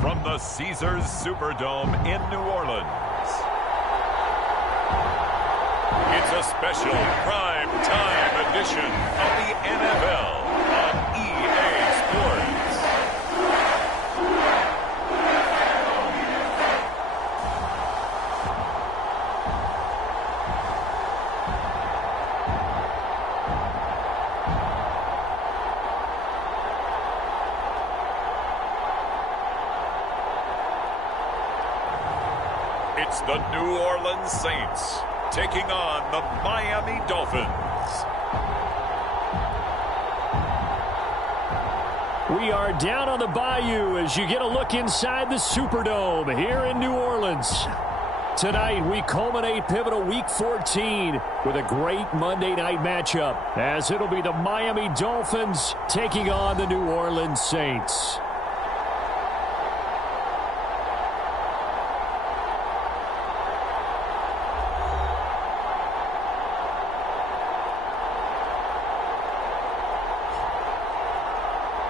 from the Caesars Superdome in New Orleans, it's a special prime time edition of the NFL on EA Sports. It's the New Orleans Saints taking on the Miami Dolphins. We are down on the bayou as you get a look inside the Superdome here in New Orleans. Tonight, we culminate pivotal Week 14 with a great Monday night matchup, as it'll be the Miami Dolphins taking on the New Orleans Saints.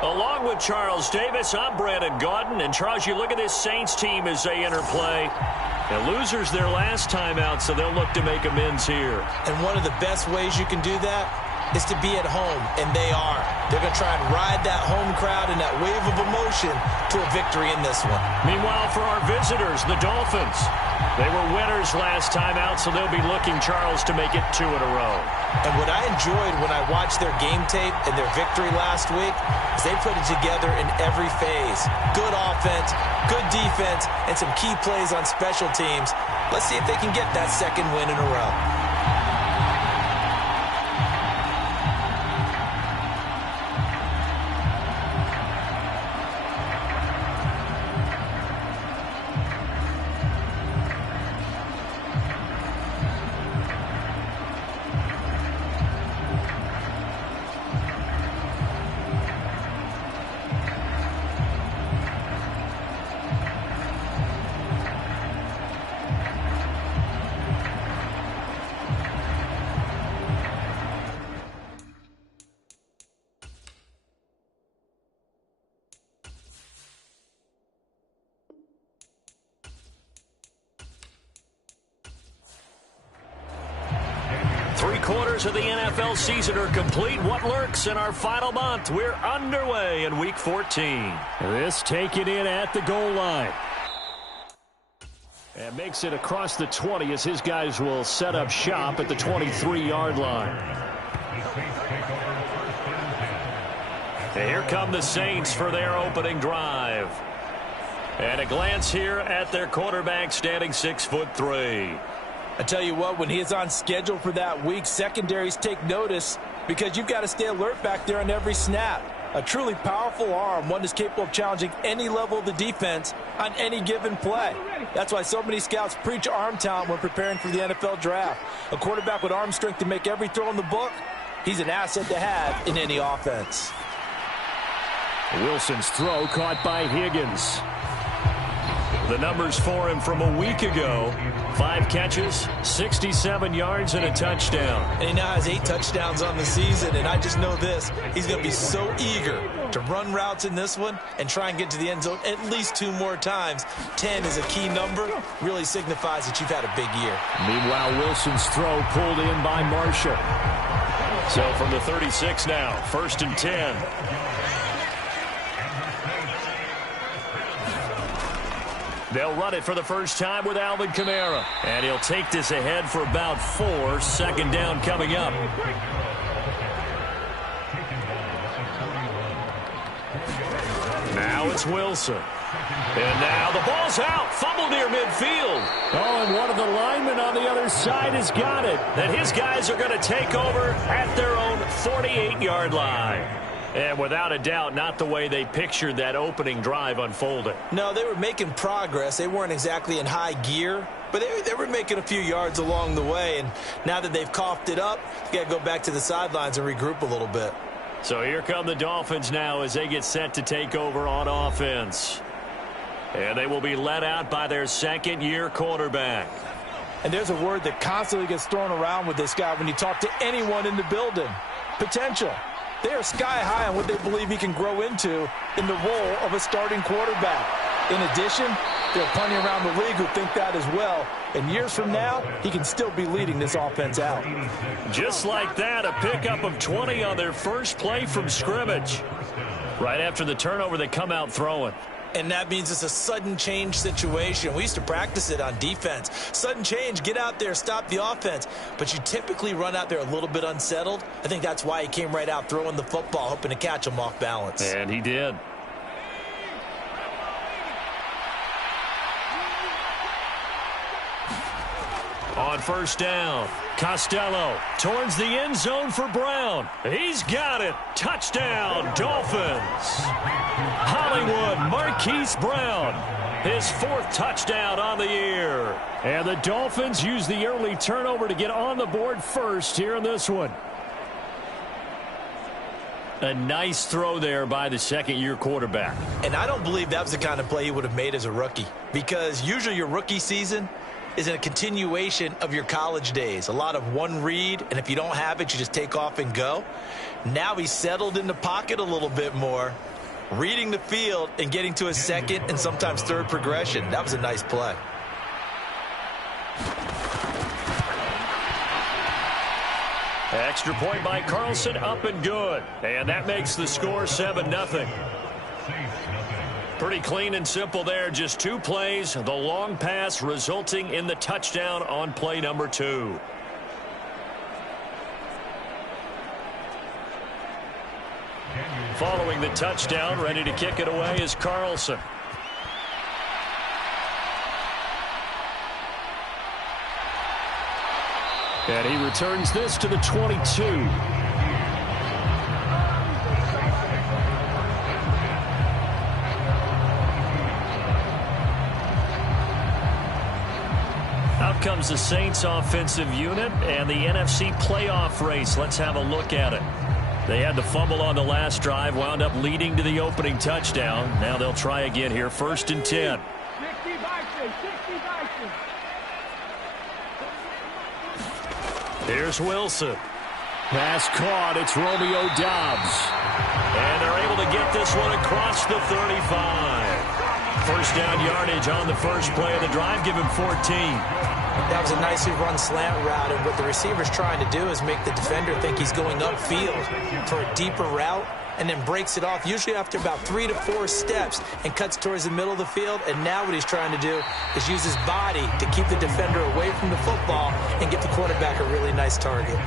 Along with Charles Davis, I'm Brandon Gaudin. And Charles, you look at this Saints team as they enter play. The losers their last time out, so they'll look to make amends here. And one of the best ways you can do that is to be at home, and they are. They're going to try and ride that home crowd and that wave of emotion to a victory in this one. Meanwhile, for our visitors, the Dolphins, they were winners last time out, so they'll be looking, Charles, to make it 2 in a row. And what I enjoyed when I watched their game tape and their victory last week is they put it together in every phase. Good offense, good defense, and some key plays on special teams. Let's see if they can get that second win in a row. Three-quarters of the NFL season are complete. What lurks in our final month? We're underway in Week 14. This taken in at the goal line. And makes it across the 20 as his guys will set up shop at the 23-yard line. And here come the Saints for their opening drive. And a glance here at their quarterback, standing 6'3". I tell you what, when he is on schedule for that week, secondaries take notice because you've got to stay alert back there on every snap. A truly powerful arm, one that's capable of challenging any level of the defense on any given play. That's why so many scouts preach arm talent when preparing for the NFL draft. A quarterback with arm strength to make every throw in the book, he's an asset to have in any offense. Wilson's throw caught by Higgins. The numbers for him from a week ago: 5 catches, 67 yards, and a touchdown. And he now has 8 touchdowns on the season, and I just know this. He's going to be so eager to run routes in this one and try and get to the end zone at least 2 more times. 10 is a key number, really signifies that you've had a big year. Meanwhile, Wilson's throw pulled in by Marshall. So from the 36 now, 1st and 10. They'll run it for the first time with Alvin Kamara. And he'll take this ahead for about 4. Second down coming up. Now it's Wilson. And now the ball's out. Fumble near midfield. Oh, and one of the linemen on the other side has got it. And his guys are going to take over at their own 48-yard line. And without a doubt, not the way they pictured that opening drive unfolding. No, they were making progress. They weren't exactly in high gear, but they were making a few yards along the way. And now that they've coughed it up, you got to go back to the sidelines and regroup a little bit. So here come the Dolphins now as they get set to take over on offense. And they will be led out by their second-year quarterback. And there's a word that constantly gets thrown around with this guy when you talk to anyone in the building: potential. They are sky high on what they believe he can grow into in the role of a starting quarterback. In addition, there are plenty around the league who think that as well. And years from now, he can still be leading this offense out. Just like that, a pickup of 20 on their first play from scrimmage. Right after the turnover, they come out throwing. And that means it's a sudden change situation. We used to practice it on defense. Sudden change, get out there, stop the offense. But you typically run out there a little bit unsettled. I think that's why he came right out throwing the football, hoping to catch him off balance. And he did. On first down, Costello towards the end zone for Brown. He's got it. Touchdown, Dolphins. Hollywood Marquise Brown, his fourth touchdown on the year. And the Dolphins use the early turnover to get on the board first here in this one. A nice throw there by the second-year quarterback. And I don't believe that was the kind of play he would have made as a rookie, because usually your rookie season is in a continuation of your college days. A lot of one read, and if you don't have it, you just take off and go. Now he's settled in the pocket a little bit more, reading the field and getting to his second and sometimes third progression. That was a nice play. Extra point by Carlson, up and good. And that makes the score 7-0. Pretty clean and simple there. Just two plays. The long pass resulting in the touchdown on play number 2. Following the touchdown, ready to kick it away is Carlson. And he returns this to the 22. Out comes the Saints offensive unit and the NFC playoff race. Let's have a look at it. They had the fumble on the last drive, wound up leading to the opening touchdown. Now they'll try again here, 1st and 10. Here's Wilson. Pass caught. It's Romeo Doubs. And they're able to get this one across the 35. First down yardage on the first play of the drive. Give him 14. That was a nicely run slant route, and what the receiver's trying to do is make the defender think he's going upfield for a deeper route, and then breaks it off, usually after about 3 to 4 steps, and cuts towards the middle of the field. And now what he's trying to do is use his body to keep the defender away from the football and get the quarterback a really nice target.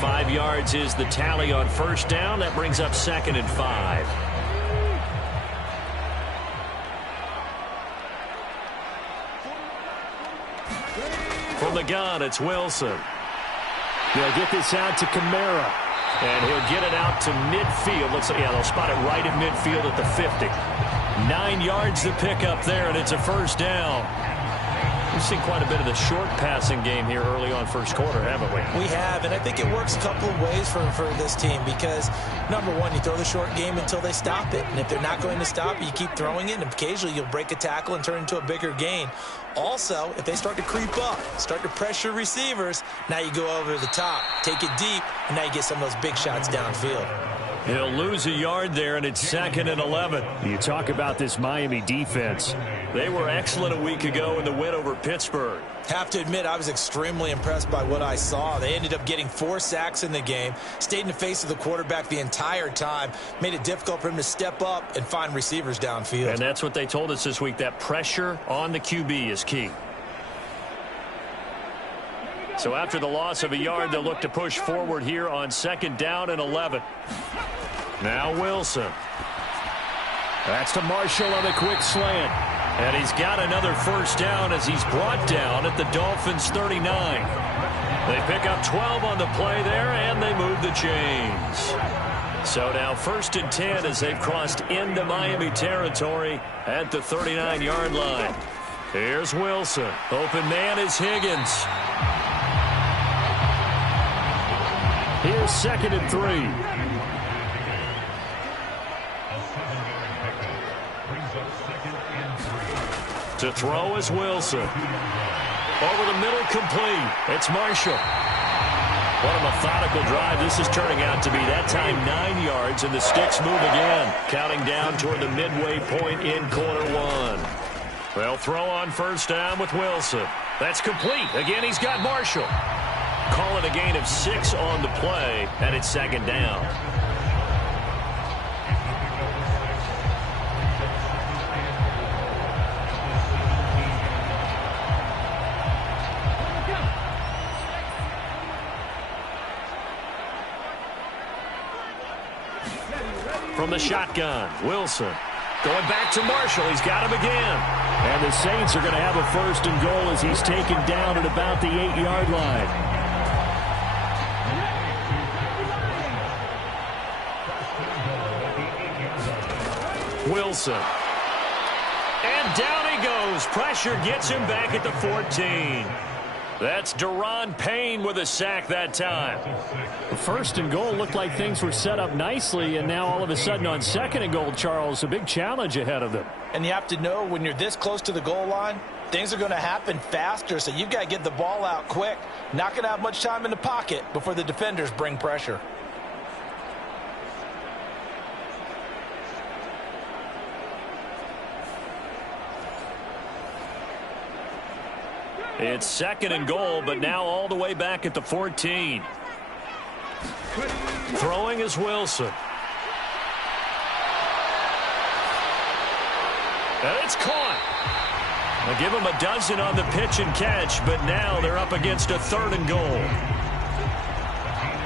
5 yards is the tally on first down. That brings up 2nd and 5. From the gun, it's Wilson. They'll get this out to Kamara. And he'll get it out to midfield. Looks like, yeah, they'll spot it right at midfield at the 50. 9 yards to pick up there, and it's a first down. We've seen quite a bit of the short passing game here early on first quarter, haven't we? We have, and I think it works a couple of ways for this team because, number one, you throw the short game until they stop it. And if they're not going to stop it, you keep throwing it, and occasionally you'll break a tackle and turn into a bigger gain. Also, if they start to creep up, start to pressure receivers, now you go over the top, take it deep, and now you get some of those big shots downfield. He'll lose a yard there, and it's 2nd and 11. You talk about this Miami defense. They were excellent a week ago in the win over Pittsburgh. Have to admit, I was extremely impressed by what I saw. They ended up getting 4 sacks in the game, stayed in the face of the quarterback the entire time, made it difficult for him to step up and find receivers downfield. And that's what they told us this week, that pressure on the QB is key. So after the loss of a yard, they'll look to push forward here on 2nd down and 11. Now Wilson. That's to Marshall on the quick slant. And he's got another first down as he's brought down at the Dolphins' 39. They pick up 12 on the play there, and they move the chains. So now 1st and 10 as they've crossed into Miami territory at the 39-yard line. Here's Wilson. Open man is Higgins. Here's 2nd and 3. To throw is Wilson. Over the middle, complete. It's Marshall. What a methodical drive this is turning out to be. That time 9 yards, and the sticks move again. Counting down toward the midway point in quarter one. They'll throw on first down with Wilson. That's complete. Again, he's got Marshall. Call it a gain of 6 on the play, and it's second down. From the shotgun, Wilson. Going back to Marshall. He's got him again. And the Saints are going to have a first and goal as he's taken down at about the 8-yard line. Wilson. And down he goes. Pressure gets him back at the 14. That's Daron Payne with a sack that time. First and goal looked like things were set up nicely, and now all of a sudden on second and goal, Charles, a big challenge ahead of them. And you have to know when you're this close to the goal line, things are going to happen faster, so you've got to get the ball out quick. Not going to have much time in the pocket before the defenders bring pressure. It's second and goal, but now all the way back at the 14. Throwing is Wilson. And it's caught. They'll give him a dozen on the pitch and catch, but now they're up against a third and goal.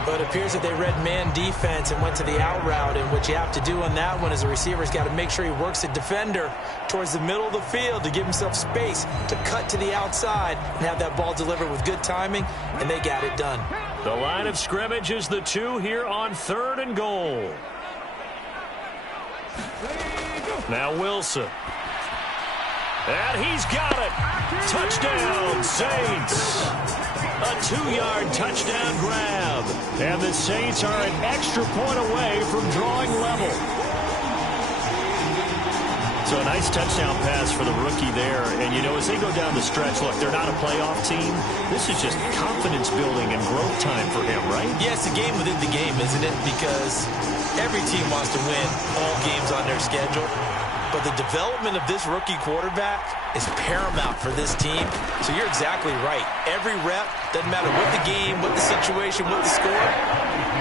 But it appears that they read man defense and went to the out route, and what you have to do on that one is the receiver's got to make sure he works the defender towards the middle of the field to give himself space to cut to the outside and have that ball delivered with good timing, and they got it done. The line of scrimmage is the 2 here on third and goal. Now Wilson. And he's got it. Touchdown, Saints. A 2-yard touchdown grab. And the Saints are an extra point away from drawing level. So a nice touchdown pass for the rookie there. And, you know, as they go down the stretch, look, they're not a playoff team. This is just confidence building and growth time for him, right? Yeah, it's a game within the game, isn't it? Because every team wants to win all games on their schedule. But the development of this rookie quarterback is paramount for this team. So you're exactly right. Every rep, doesn't matter what the game, what the situation, what the score,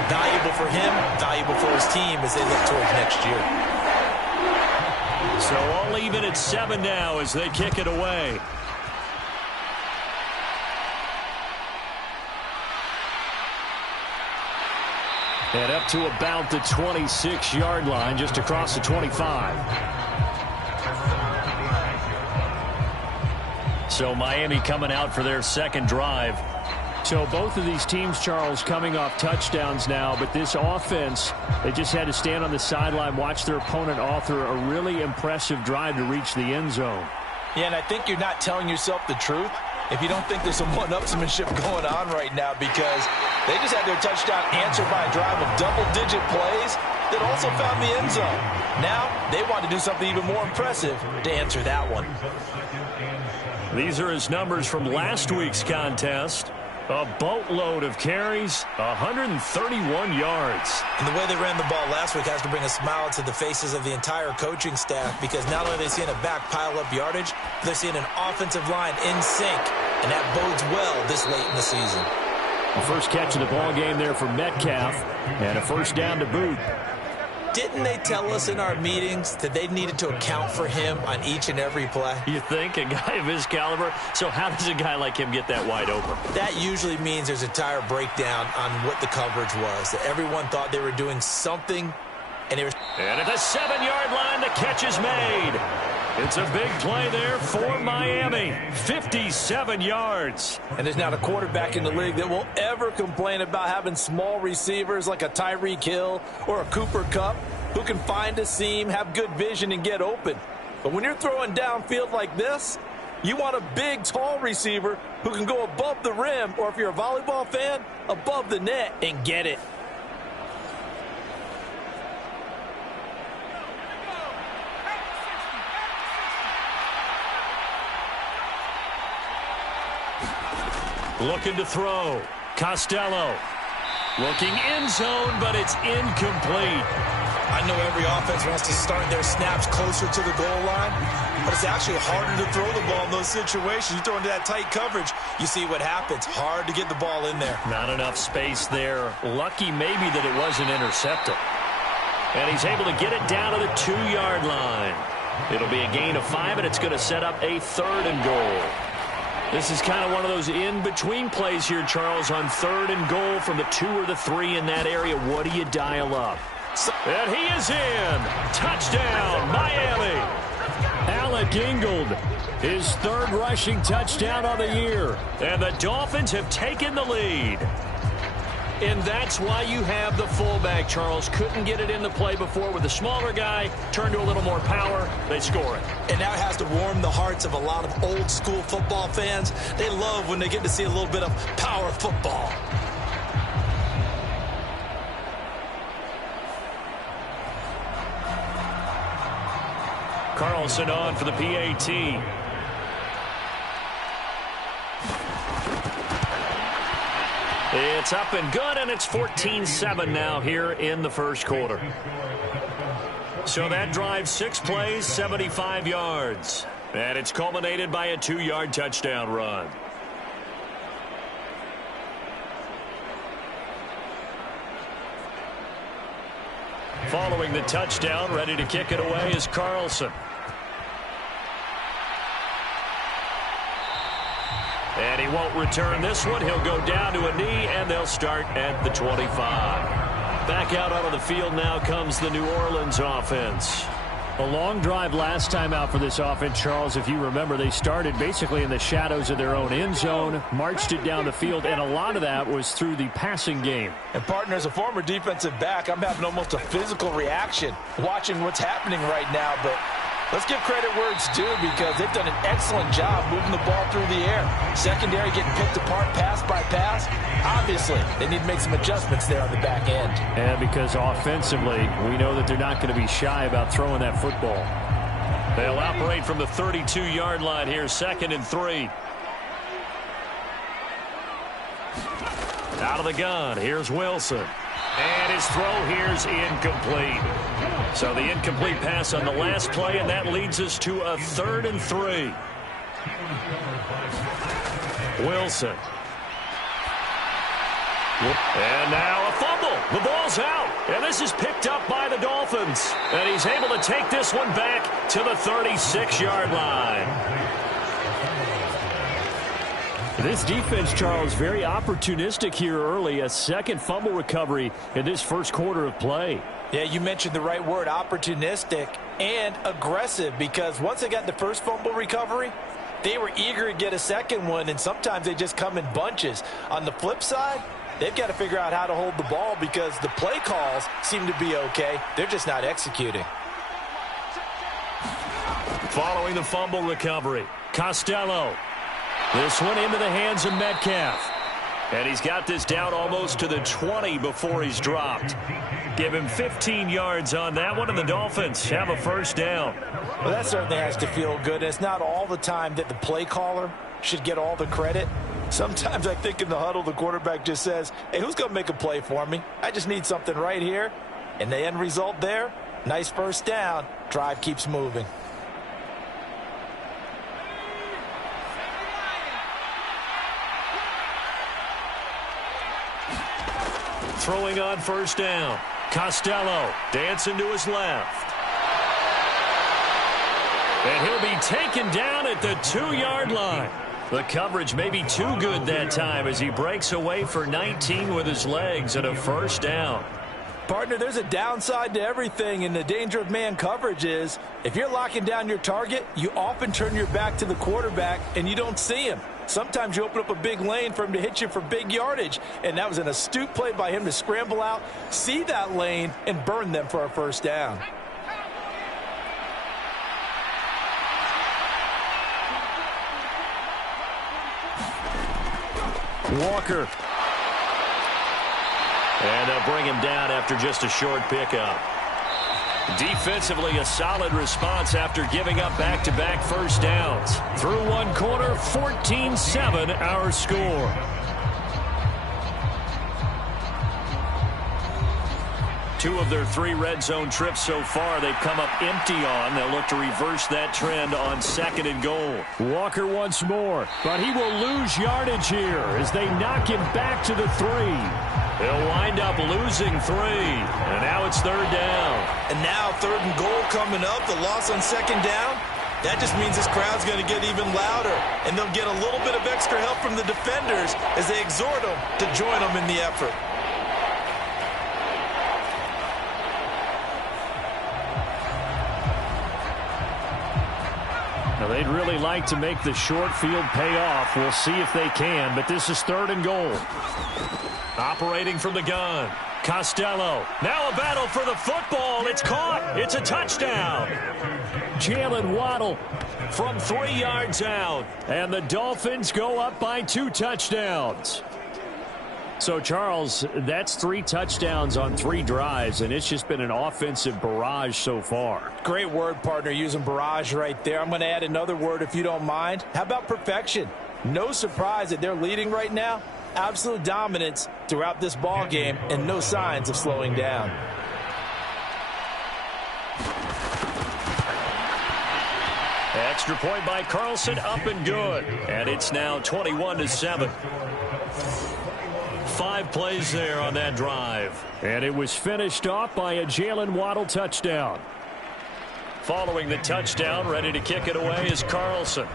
valuable for him, valuable for his team as they look towards next year. So all even at 7 now as they kick it away. And up to about the 26-yard line, just across the 25. So Miami coming out for their second drive. So both of these teams, Charles, coming off touchdowns now, but this offense, they just had to stand on the sideline, watch their opponent author a really impressive drive to reach the end zone. Yeah, and I think you're not telling yourself the truth if you don't think there's some one-upsmanship going on right now, because they just had their touchdown answered by a drive of double-digit plays that also found the end zone. Now they want to do something even more impressive to answer that one. These are his numbers from last week's contest. A boatload of carries, 131 yards. And the way they ran the ball last week has to bring a smile to the faces of the entire coaching staff, because not only are they seeing a back pile up yardage, they're seeing an offensive line in sync, and that bodes well this late in the season. The first catch of the ball game there for Metcalf, and a first down to boot. Didn't they tell us in our meetings that they needed to account for him on each and every play? You think? A guy of his caliber? So how does a guy like him get that wide open? That usually means there's a entire breakdown on what the coverage was. That everyone thought they were doing something, and they were... And at the 7-yard line, the catch is made. It's a big play there for Miami. 57 yards. And there's not a quarterback in the league that will ever complain about having small receivers like a Tyreek Hill or a Cooper Kupp who can find a seam, have good vision, and get open. But when you're throwing downfield like this, you want a big, tall receiver who can go above the rim, or if you're a volleyball fan, above the net and get it. Looking to throw. Costello. Looking end zone, but it's incomplete. I know every offense wants to start their snaps closer to the goal line, but it's actually harder to throw the ball in those situations. You throw into that tight coverage, you see what happens. Hard to get the ball in there. Not enough space there. Lucky maybe that it wasn't intercepted. And he's able to get it down to the 2-yard line. It'll be a gain of 5, and it's going to set up a 3rd and goal. This is kind of one of those in-between plays here, Charles, on 3rd and goal from the 2 or the 3 in that area. What do you dial up? And he is in. Touchdown, Miami. Alec Ingold, his 3rd rushing touchdown of the year. And the Dolphins have taken the lead. And that's why you have the fullback, Charles. Couldn't get it in the play before with the smaller guy. Turned to a little more power. They score it. And that has to warm the hearts of a lot of old-school football fans. They love when they get to see a little bit of power football. Carlson on for the PAT. It's up and good, and it's 14-7 now here in the first quarter. So that drive, 6 plays, 75 yards. And it's culminated by a 2-yard touchdown run. Following the touchdown, ready to kick it away is Carlson. And he won't return this one. He'll go down to a knee, and they'll start at the 25. Back out onto the field now comes the New Orleans offense. A long drive last time out for this offense, Charles. If you remember, they started basically in the shadows of their own end zone, marched it down the field, and a lot of that was through the passing game. And, partner, as a former defensive back, I'm having almost a physical reaction watching what's happening right now. But let's give credit where it's due because they've done an excellent job moving the ball through the air. Secondary getting picked apart pass by pass. Obviously, they need to make some adjustments there on the back end. And because offensively, we know that they're not going to be shy about throwing that football. They'll operate from the 32-yard line here, 2nd and 3. Out of the gun, here's Wilson. And his throw here's incomplete. So the incomplete pass on the last play, and that leads us to a 3rd and 3. Wilson. And now a fumble. The ball's out. And this is picked up by the Dolphins. And he's able to take this one back to the 36-yard line. This defense, Charles, very opportunistic here early. A 2nd fumble recovery in this first quarter of play. Yeah, you mentioned the right word, opportunistic and aggressive, because once they got the first fumble recovery, they were eager to get a 2nd one, and sometimes they just come in bunches. On the flip side, they've got to figure out how to hold the ball because the play calls seem to be okay. They're just not executing. Following the fumble recovery, Costello. This one into the hands of Metcalf. And he's got this down almost to the 20 before he's dropped. Give him 15 yards on that one, and the Dolphins have a 1st down. Well, that certainly has to feel good. It's not all the time that the play caller should get all the credit. Sometimes I think in the huddle, the quarterback just says, hey, who's going to make a play for me? I just need something right here. And the end result there, nice 1st down. Drive keeps moving. Throwing on 1st down. Costello dancing to his left. And he'll be taken down at the 2-yard line. The coverage may be too good that time as he breaks away for 19 with his legs and a 1st down. Partner, there's a downside to everything, and the danger of man coverage is if you're locking down your target, you often turn your back to the quarterback and you don't see him. Sometimes you open up a big lane for him to hit you for big yardage, and that was an astute play by him to scramble out, see that lane, and burn them for a 1st down. Walker. And they'll bring him down after just a short pickup. Defensively, a solid response after giving up back-to-back 1st downs. Through one quarter, 14-7 our score. 2 of their 3 red zone trips so far, they've come up empty on. They'll look to reverse that trend on 2nd and goal. Walker once more, but he will lose yardage here as they knock him back to the 3. They'll wind up losing 3, and now it's 3rd down. And now 3rd and goal coming up, the loss on 2nd down. That just means this crowd's going to get even louder, and they'll get a little bit of extra help from the defenders as they exhort them to join them in the effort. Now, they'd really like to make the short field pay off. We'll see if they can, but this is 3rd and goal. Operating from the gun, Costello. Now a battle for the football. It's caught. It's a touchdown. Jalen Waddle From 3 yards out. and the Dolphins go up by 2 touchdowns. So, Charles, that's 3 touchdowns on 3 drives, and it's just been an offensive barrage so far. Great word, partner, using barrage right there. I'm going to add another word if you don't mind. How about perfection? No surprise that they're leading right now. Absolute dominance throughout this ball game and no signs of slowing down. Extra point by Carlson, up and good. And it's now 21-7. 5 plays there on that drive. And it was finished off by a Jalen Waddle touchdown. Following the touchdown, ready to kick it away is Carlson.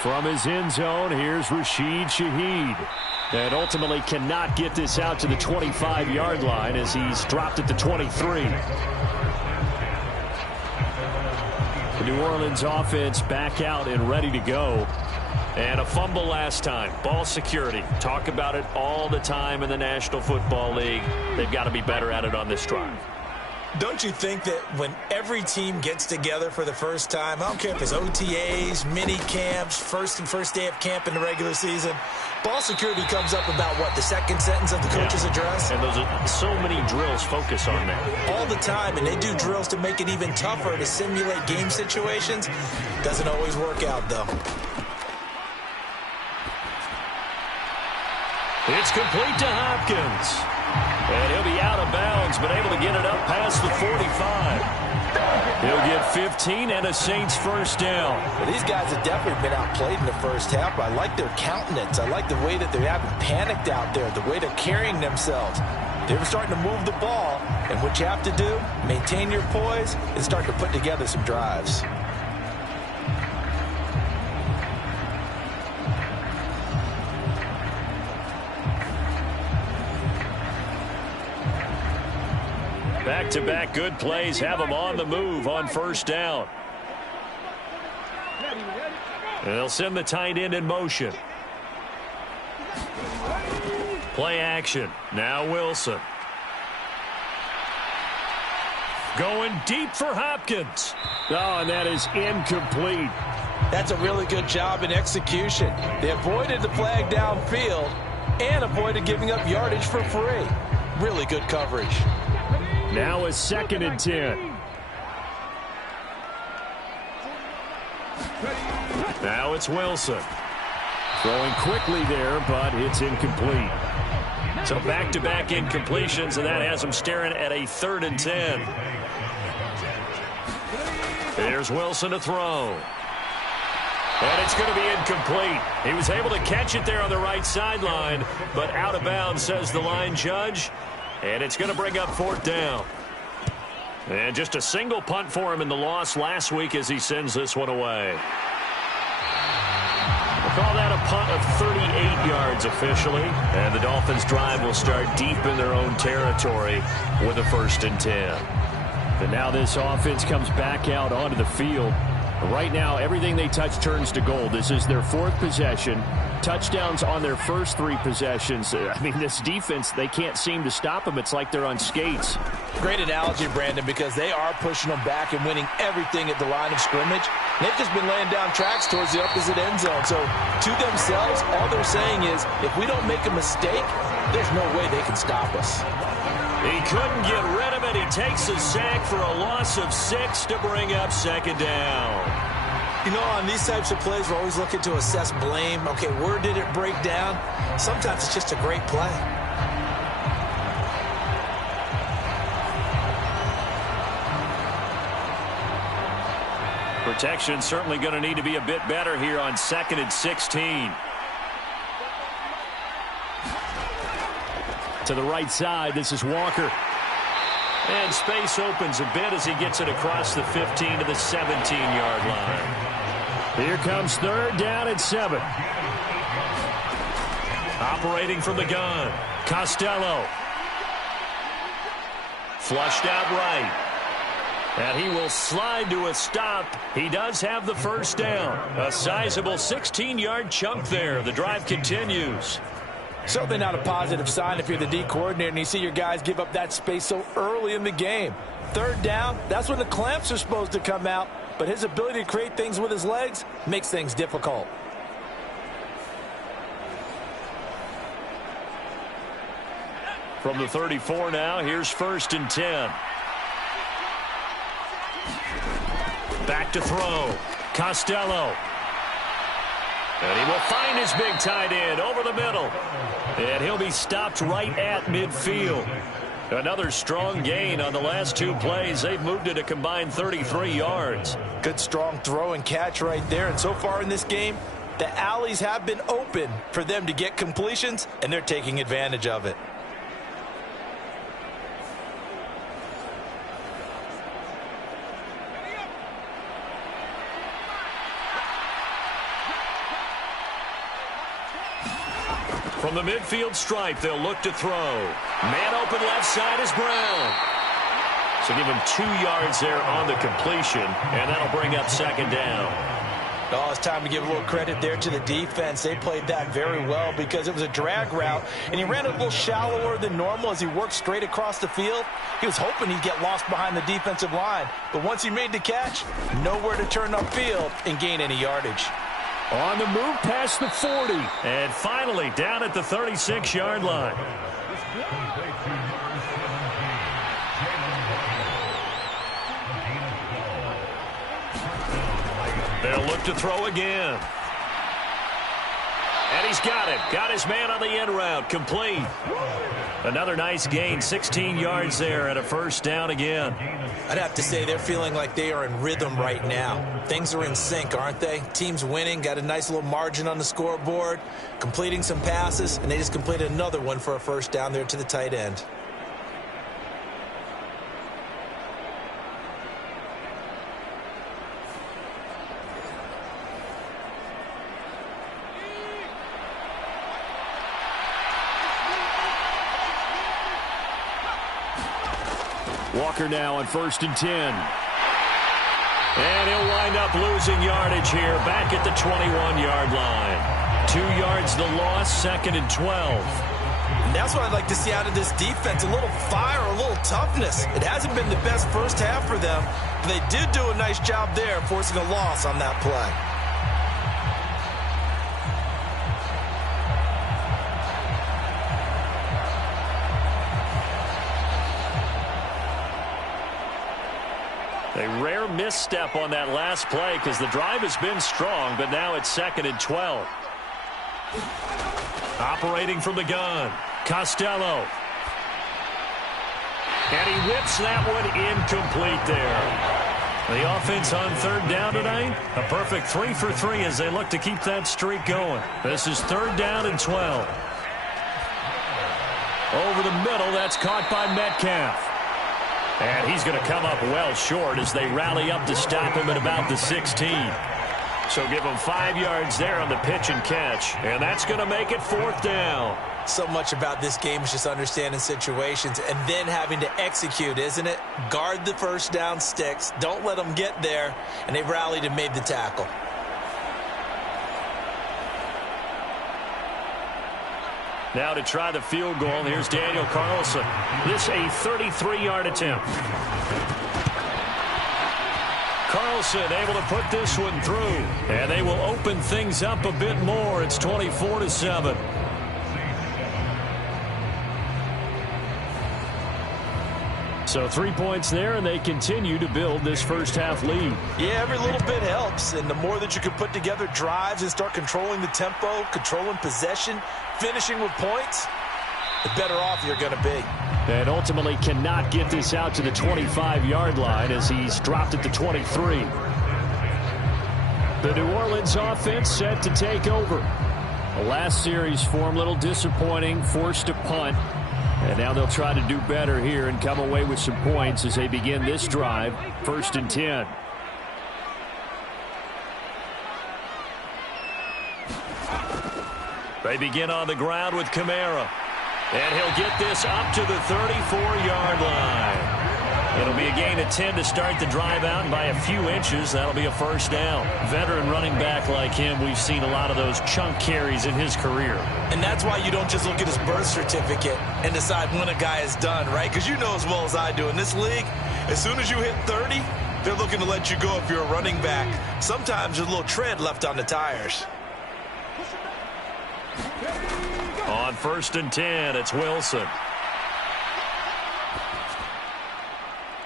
From his end zone, here's Rashid Shaheed. And ultimately cannot get this out to the 25-yard line as he's dropped at the 23. The New Orleans offense back out and ready to go. And a fumble last time. Ball security. Talk about it all the time in the National Football League. They've got to be better at it on this drive. Don't you think that when every team gets together for the first time, I don't care if it's OTAs, mini camps, first day of camp in the regular season, ball security comes up about, what, the second sentence of the coach's address? And those are so many drills focus on that. All the time, and they do drills to make it even tougher to simulate game situations. Doesn't always work out, though. It's complete to Hopkins. And he'll be out of bounds, but able to get it up past the 45. He'll get 15 and a Saints first down. Well, these guys have definitely been outplayed in the first half. I like their countenance. I like the way that they haven't panicked out there, the way they're carrying themselves. They're starting to move the ball, and what you have to do, maintain your poise and start to put together some drives. Back-to-back good plays have them on the move on first down. And they'll send the tight end in motion. Play action. Now Wilson. Going deep for Hopkins. Oh, and that is incomplete. That's a really good job in execution. They avoided the flag downfield and avoided giving up yardage for free. Really good coverage. Now a 2nd and 10. Now it's Wilson. Throwing quickly there, but it's incomplete. So back-to-back incompletions, and that has them staring at a 3rd and 10. There's Wilson to throw. And it's going to be incomplete. He was able to catch it there on the right sideline, but out of bounds, says the line judge. And it's going to bring up 4th down. And just a single punt for him in the loss last week as he sends this one away. We'll call that a punt of 38 yards officially. And the Dolphins' drive will start deep in their own territory with a 1st and 10. And now this offense comes back out onto the field. Right now, everything they touch turns to gold. This is their 4th possession. Touchdowns on their first 3 possessions. I mean, this defense, they can't seem to stop them. It's like they're on skates. Great analogy, Brandon, because they are pushing them back and winning everything at the line of scrimmage. They've just been laying down tracks towards the opposite end zone. So to themselves, all they're saying is, if we don't make a mistake, there's no way they can stop us. He couldn't get rid of it. He takes a sack for a loss of 6 to bring up 2nd down. You know, on these types of plays, we're always looking to assess blame. Okay, where did it break down? Sometimes it's just a great play. Protection certainly going to need to be a bit better here on 2nd and 16. To the right side, this is Walker. And space opens a bit as he gets it across the 15 to the 17-yard line. Here comes 3rd down and 7. Operating from the gun, Costello. Flushed out right. And he will slide to a stop. He does have the first down. A sizable 16-yard chunk there. The drive continues. Certainly not a positive sign if you're the D coordinator and you see your guys give up that space so early in the game. 3rd down, that's when the clamps are supposed to come out, but his ability to create things with his legs makes things difficult. From the 34 now, here's 1st and 10. Back to throw. Costello. And he will find his big tight end over the middle. And he'll be stopped right at midfield. Another strong gain on the last 2 plays. They've moved it a combined 33 yards. Good strong throw and catch right there. And so far in this game, the alleys have been open for them to get completions, and they're taking advantage of it. From the midfield stripe, they'll look to throw. Man open left side is Brown. So give him 2 yards there on the completion, and that'll bring up 2nd down. Oh, it's time to give a little credit there to the defense. They played that very well because it was a drag route, and he ran it a little shallower than normal as he worked straight across the field. He was hoping he'd get lost behind the defensive line, but once he made the catch, nowhere to turn upfield and gain any yardage. On the move past the 40. And finally down at the 36-yard line. They'll look to throw again. And he's got it. Got his man on the end route. Complete. Another nice gain. 16 yards there and a first down again. I'd have to say they're feeling like they are in rhythm right now. Things are in sync, aren't they? Team's winning, got a nice little margin on the scoreboard, completing some passes, and they just completed another one for a first down there to the tight end. Walker now on 1st and 10. And he'll wind up losing yardage here back at the 21-yard line. 2 yards the loss, 2nd and 12. And that's what I'd like to see out of this defense, a little fire, a little toughness. It hasn't been the best first half for them, but they did do a nice job there forcing a loss on that play. A rare misstep on that last play because the drive has been strong, but now it's 2nd and 12. Operating from the gun, Costello. And he whips that one incomplete there. The offense on 3rd down tonight, a perfect 3 for 3 as they look to keep that streak going. This is 3rd down and 12. Over the middle, that's caught by Metcalf. And he's going to come up well short as they rally up to stop him at about the 16. So give him 5 yards there on the pitch and catch. And that's going to make it 4th down. So much about this game is just understanding situations and then having to execute, isn't it? Guard the first down sticks. Don't let them get there. And they rallied and made the tackle. Now to try the field goal, here's Daniel Carlson. This a 33-yard attempt. Carlson able to put this one through. And they will open things up a bit more. It's 24-7. So 3 points there, and they continue to build this first half lead. Yeah, every little bit helps, and the more that you can put together drives and start controlling the tempo, controlling possession, finishing with points, the better off you're going to be. And ultimately cannot get this out to the 25-yard line as he's dropped at the 23. The New Orleans offense set to take over. The last series for them, a little disappointing, forced to punt. And now they'll try to do better here and come away with some points as they begin this drive, 1st and 10. They begin on the ground with Kamara. And he'll get this up to the 34-yard line. It'll be a gain of 10 to start the drive out, and by a few inches, that'll be a first down. Veteran running back like him, we've seen a lot of those chunk carries in his career. And that's why you don't just look at his birth certificate and decide when a guy is done, right? Because you know as well as I do, in this league, as soon as you hit 30, they're looking to let you go if you're a running back. Sometimes there's a little tread left on the tires. On 1st and 10, it's Wilson.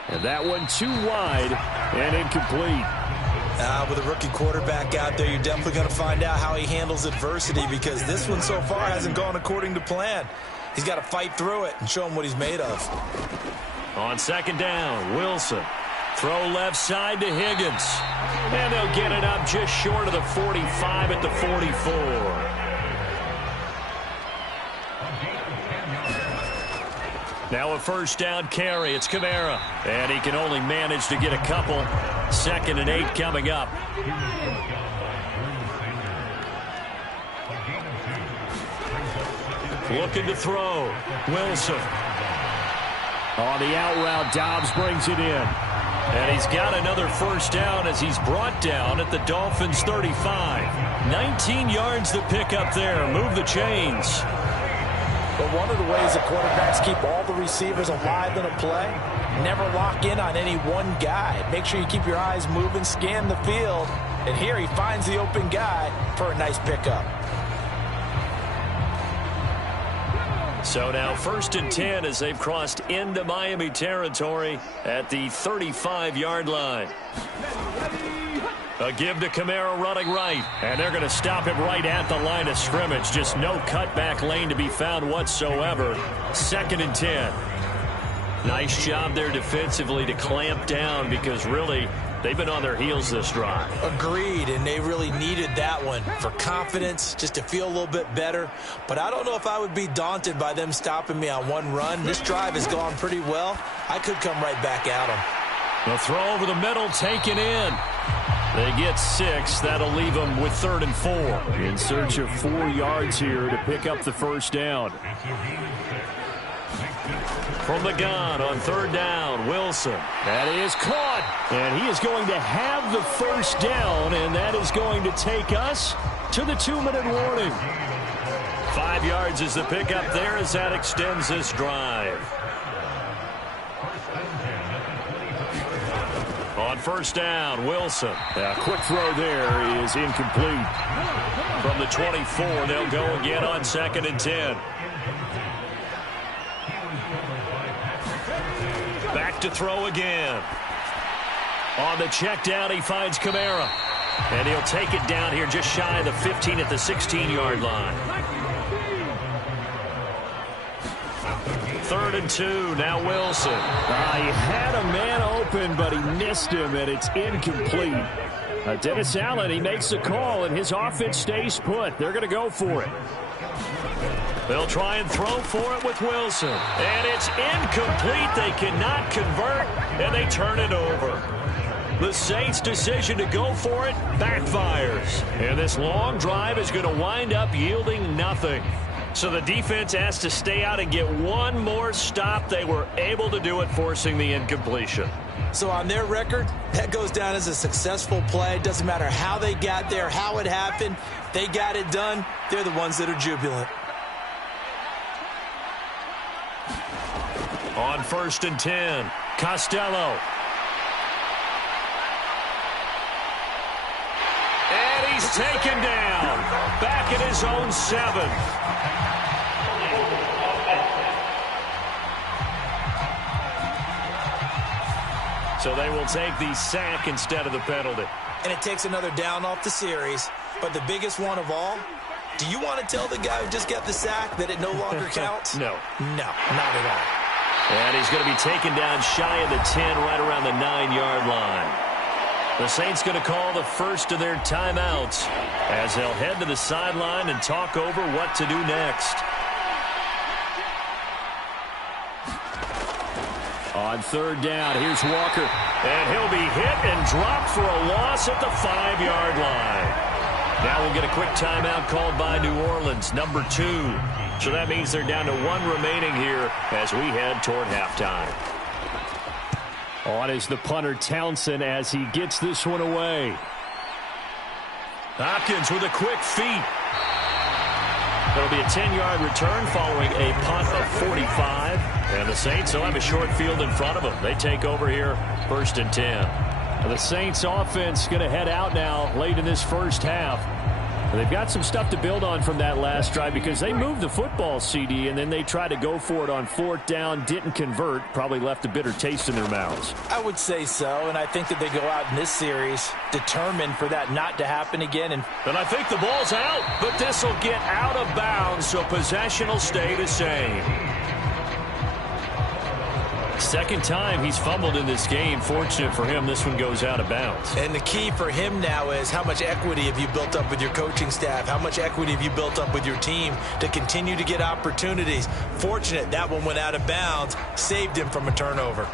And that one too wide and incomplete. With a rookie quarterback out there, you're definitely going to find out how he handles adversity, because this one so far hasn't gone according to plan. He's got to fight through it and show him what he's made of. On 2nd down, Wilson. Throw left side to Higgins. And they'll get it up just short of the 45 at the 44. Now a 1st down carry. It's Kamara. And he can only manage to get a couple. 2nd and 8 coming up. Looking to throw. Wilson. On the out route, Dobbs brings it in. And he's got another 1st down as he's brought down at the Dolphins' 35. 19 yards to pick up there. Move the chains. But one of the ways that quarterbacks keep all the receivers alive in a play, never lock in on any one guy. Make sure you keep your eyes moving, scan the field. And here he finds the open guy for a nice pickup. So now 1st and 10 as they've crossed into Miami territory at the 35-yard line. A give to Kamara running right. And they're going to stop him right at the line of scrimmage. Just no cutback lane to be found whatsoever. 2nd and 10. Nice job there defensively to clamp down, because really they've been on their heels this drive. Agreed, and they really needed that one for confidence, just to feel a little bit better. But I don't know if I would be daunted by them stopping me on one run. This drive has gone pretty well. I could come right back at them. The throw over the middle taken in. They get 6. That'll leave them with 3rd and 4. In search of 4 yards here to pick up the 1st down. From the gun on 3rd down, Wilson. That is caught. And he is going to have the 1st down, and that is going to take us to the 2-minute warning. 5 yards is the pickup there as that extends this drive. On 1st down, Wilson. A quick throw there is incomplete. From the 24, they'll go again on 2nd and 10. Back to throw again. On the check down, he finds Kamara. And he'll take it down here just shy of the 15 at the 16-yard line. 3rd and 2, now Wilson. He had a man open, but he missed him, and it's incomplete. Dennis Allen, he makes the call, and his offense stays put. They're going to go for it. They'll try and throw for it with Wilson. And it's incomplete. They cannot convert, and they turn it over. The Saints' decision to go for it backfires. And this long drive is going to wind up yielding nothing. So the defense has to stay out and get one more stop. They were able to do it, forcing the incompletion. So on their record, that goes down as a successful play. Doesn't matter how they got there, how it happened. They got it done. They're the ones that are jubilant. On 1st and 10, Costello. And he's taken down. Back at his own 7. So they will take the sack instead of the penalty. And it takes another down off the series. But the biggest one of all, do you want to tell the guy who just got the sack that it no longer counts? No. No, not at all. And he's going to be taken down shy of the 10, right around the 9-yard line. The Saints going to call the first of their timeouts as they'll head to the sideline and talk over what to do next. On third down, here's Walker. And he'll be hit and dropped for a loss at the 5-yard line. Now we'll get a quick timeout called by New Orleans, number 2. So that means they're down to 1 remaining here as we head toward halftime. On is the punter, Townsend, as he gets this one away. Hopkins with a quick feet. It'll be a 10-yard return following a punt of 45. And the Saints will have a short field in front of them. They take over here, 1st and 10. The Saints offense going to head out now late in this first half. They've got some stuff to build on from that last drive because they moved the football, CD, and then they tried to go for it on 4th down, didn't convert, probably left a bitter taste in their mouths. I would say so, and I think that they go out in this series determined for that not to happen again. And I think the ball's out, but this will get out of bounds, so possession will stay the same. Second time he's fumbled in this game. Fortunate for him, this one goes out of bounds. And the key for him now is how much equity have you built up with your coaching staff? How much equity have you built up with your team to continue to get opportunities? Fortunate that one went out of bounds, saved him from a turnover.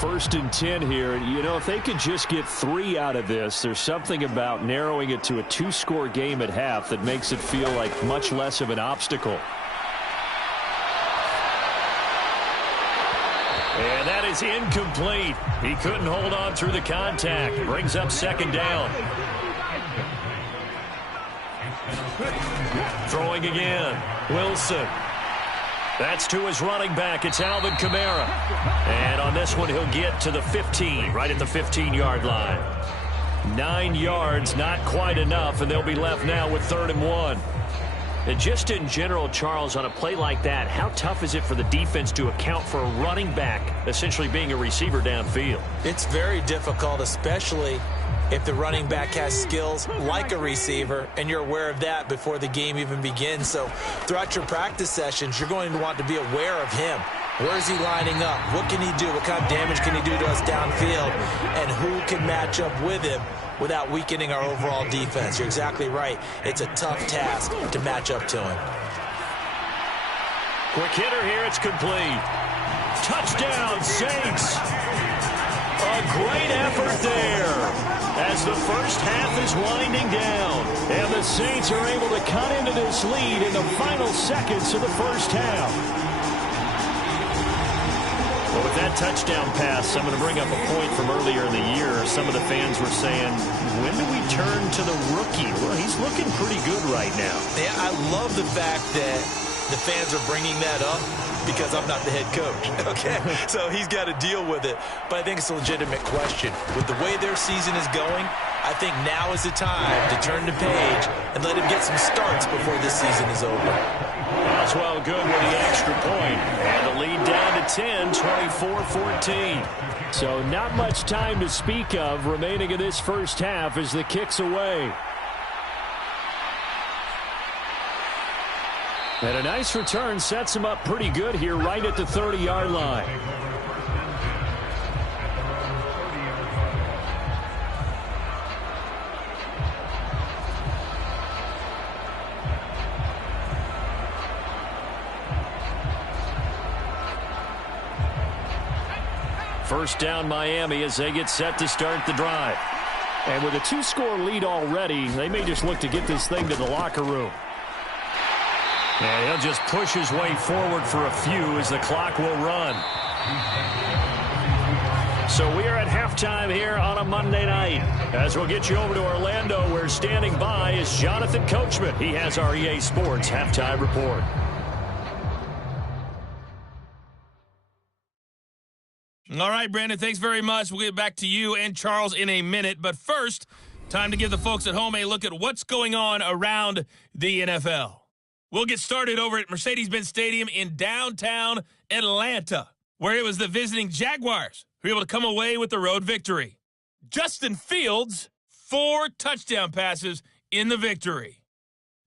First and 10 here. You know, if they could just get 3 out of this, there's something about narrowing it to a 2-score game at half that makes it feel like much less of an obstacle. And that is incomplete. He couldn't hold on through the contact. Brings up 2nd down. Throwing again. Wilson. That's to his running back. It's Alvin Kamara. And on this one, he'll get to the 15, right at the 15-yard line. 9 yards, not quite enough, and they'll be left now with 3rd and 1. And just in general, Charles, on a play like that, how tough is it for the defense to account for a running back essentially being a receiver downfield? It's very difficult, especially if the running back has skills like a receiver, and you're aware of that before the game even begins. So throughout your practice sessions, you're going to want to be aware of him. Where is he lining up? What can he do? What kind of damage can he do to us downfield? And who can match up with him without weakening our overall defense? You're exactly right. It's a tough task to match up to him. Quick hitter here. It's complete. Touchdown, Saints. A great effort there as the first half is winding down. And the Saints are able to cut into this lead in the final seconds of the first half. Well, with that touchdown pass, I'm going to bring up a point from earlier in the year. Some of the fans were saying, when do we turn to the rookie? Well, he's looking pretty good right now. Yeah, I love the fact that the fans are bringing that up because I'm not the head coach, okay? So he's got to deal with it. But I think it's a legitimate question. With the way their season is going, I think now is the time to turn the page and let him get some starts before this season is over. Oswell good with the extra point. And the lead down to 10, 24-14. So not much time to speak of remaining in this first half as the kick's away. And a nice return sets him up pretty good here right at the 30-yard line. First down Miami as they get set to start the drive. And with a 2-score lead already, they may just look to get this thing to the locker room. And he'll just push his way forward for a few as the clock will run. So we are at halftime here on a Monday night. As we'll get you over to Orlando, where standing by is Jonathan Coachman. He has our EA Sports halftime report. All right, Brandon, thanks very much. We'll get back to you and Charles in a minute. But first, time to give the folks at home a look at what's going on around the NFL. We'll get started over at Mercedes-Benz Stadium in downtown Atlanta, where it was the visiting Jaguars who were able to come away with the road victory. Justin Fields, 4 touchdown passes in the victory.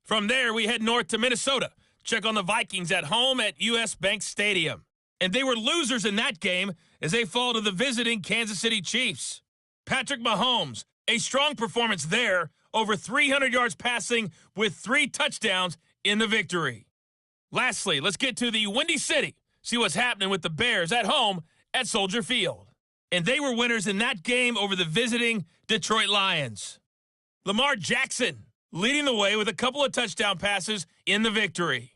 From there, we head north to Minnesota. Check on the Vikings at home at U.S. Bank Stadium. And they were losers in that game as they fall to the visiting Kansas City Chiefs. Patrick Mahomes, a strong performance there, over 300 yards passing with 3 touchdowns in the victory. Lastly, let's get to the Windy City, see what's happening with the Bears at home at Soldier Field. And they were winners in that game over the visiting Detroit Lions. Lamar Jackson leading the way with a couple of touchdown passes in the victory.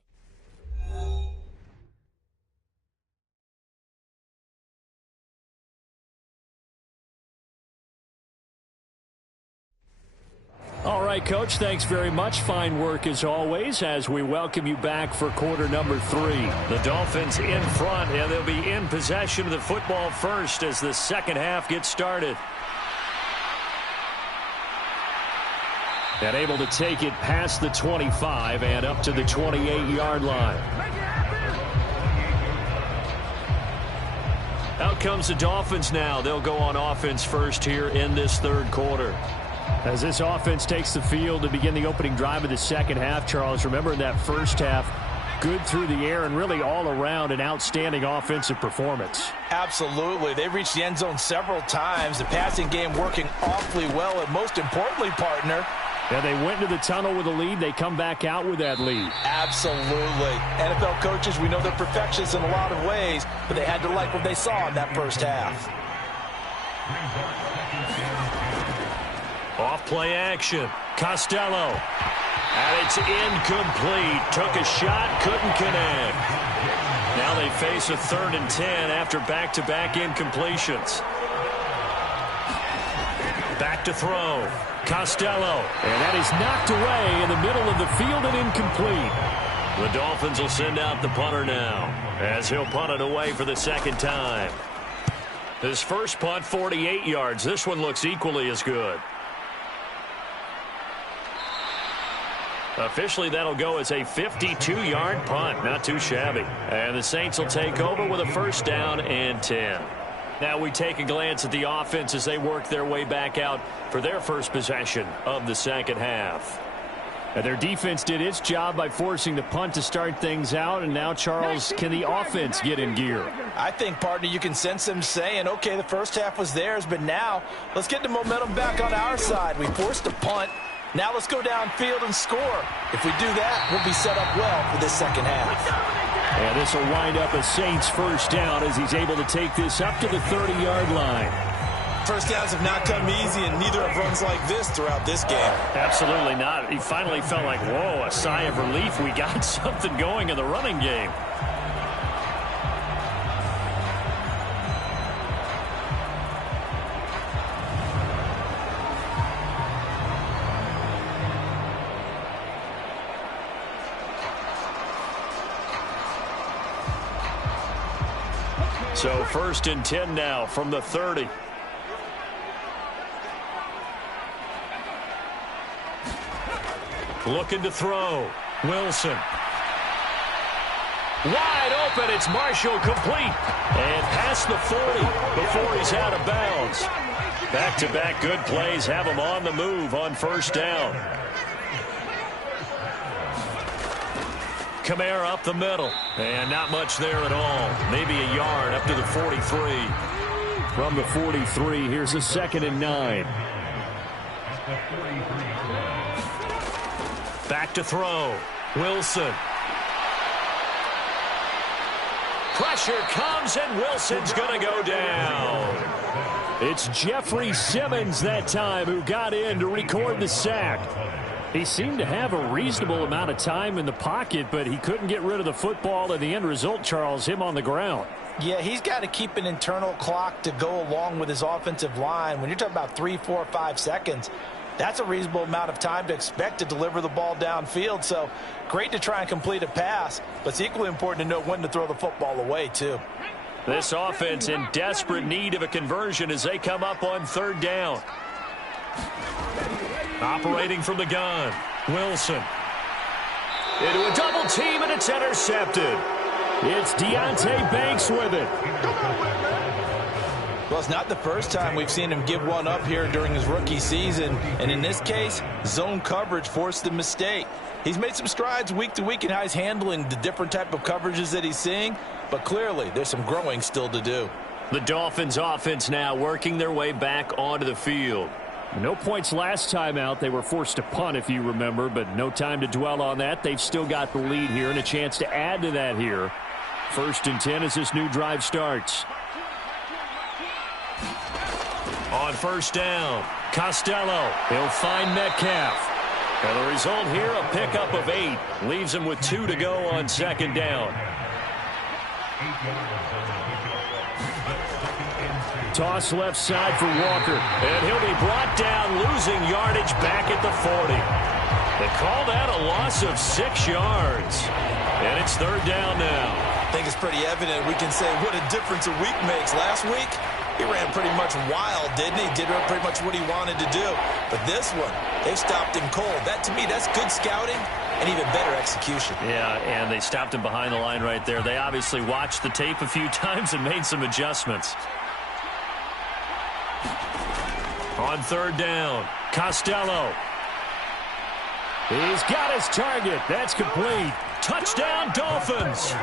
All right, Coach, thanks very much. Fine work as always as we welcome you back for quarter number 3. The Dolphins in front, and they'll be in possession of the football first as the second half gets started. And able to take it past the 25 and up to the 28-yard line. Out comes the Dolphins now. They'll go on offense first here in this third quarter. As this offense takes the field to begin the opening drive of the second half, Charles, remember in that first half, good through the air and really all around an outstanding offensive performance. Absolutely. They reached the end zone several times. The passing game working awfully well, and most importantly, partner, and they went into the tunnel with a lead. They come back out with that lead. Absolutely. NFL coaches, we know they're perfectionists in a lot of ways, but they had to like what they saw in that first half. Off play action. Costello. And it's incomplete. Took a shot, couldn't connect. Now they face a 3rd and 10 after back-to-back incompletions. Back to throw. Costello. And that is knocked away in the middle of the field and incomplete. The Dolphins will send out the punter now as he'll punt it away for the second time. His first punt, 48 yards. This one looks equally as good. Officially, that'll go as a 52-yard punt. Not too shabby. And the Saints will take over with a 1st down and 10. Now we take a glance at the offense as they work their way back out for their first possession of the second half. And their defense did its job by forcing the punt to start things out. And now, Charles, can the offense get in gear? I think, partner, you can sense them saying, okay, the first half was theirs, but now let's get the momentum back on our side. We forced a punt. Now let's go downfield and score. If we do that, we'll be set up well for this second half. And this will wind up a Saints 1st down as he's able to take this up to the 30-yard line. First downs have not come easy, and neither have runs like this throughout this game. Absolutely not. He finally felt like, whoa, a sigh of relief. We got something going in the running game. So 1st and 10 now from the 30. Looking to throw. Wilson. Wide open. It's Marshall complete. And past the 40 before he's out of bounds. Back-to-back good plays have him on the move on 1st down. Kamara up the middle. And not much there at all. Maybe a yard up to the 43. From the 43, here's a 2nd and 9. Back to throw. Wilson. Pressure comes, and Wilson's going to go down. It's Jeffrey Simmons that time who got in to record the sack. He seemed to have a reasonable amount of time in the pocket, but he couldn't get rid of the football, and the end result, Charles, him on the ground. Yeah, he's got to keep an internal clock to go along with his offensive line. When you're talking about 3, 4, 5 seconds, that's a reasonable amount of time to expect to deliver the ball downfield. So great to try and complete a pass, but it's equally important to know when to throw the football away, too. This offense in desperate need of a conversion as they come up on 3rd down. Operating from the gun, Wilson. Into a double team, and it's intercepted. It's Deonte Banks with it. Well, it's not the first time we've seen him give one up here during his rookie season. And in this case, zone coverage forced the mistake. He's made some strides week to week in how he's handling the different type of coverages that he's seeing, but clearly there's some growing still to do. The Dolphins offense now working their way back onto the field. No points last time out. They were forced to punt, if you remember, but no time to dwell on that. They've still got the lead here and a chance to add to that here. 1st and 10 as this new drive starts. On 1st down, Costello. He'll find Metcalf. And the result here, a pickup of 8. Leaves him with 2 to go on 2nd down. Toss left side for Walker. And he'll be brought down, losing yardage back at the 40. They call that a loss of 6 yards. And it's 3rd down now. I think it's pretty evident. We can say what a difference a week makes. Last week, he ran pretty much wild, didn't he? Did pretty much what he wanted to do. But this one, they stopped him cold. That, to me, that's good scouting and even better execution. Yeah, and they stopped him behind the line right there. They obviously watched the tape a few times and made some adjustments. On 3rd down, Costello. He's got his target. That's complete. Touchdown, Dolphins.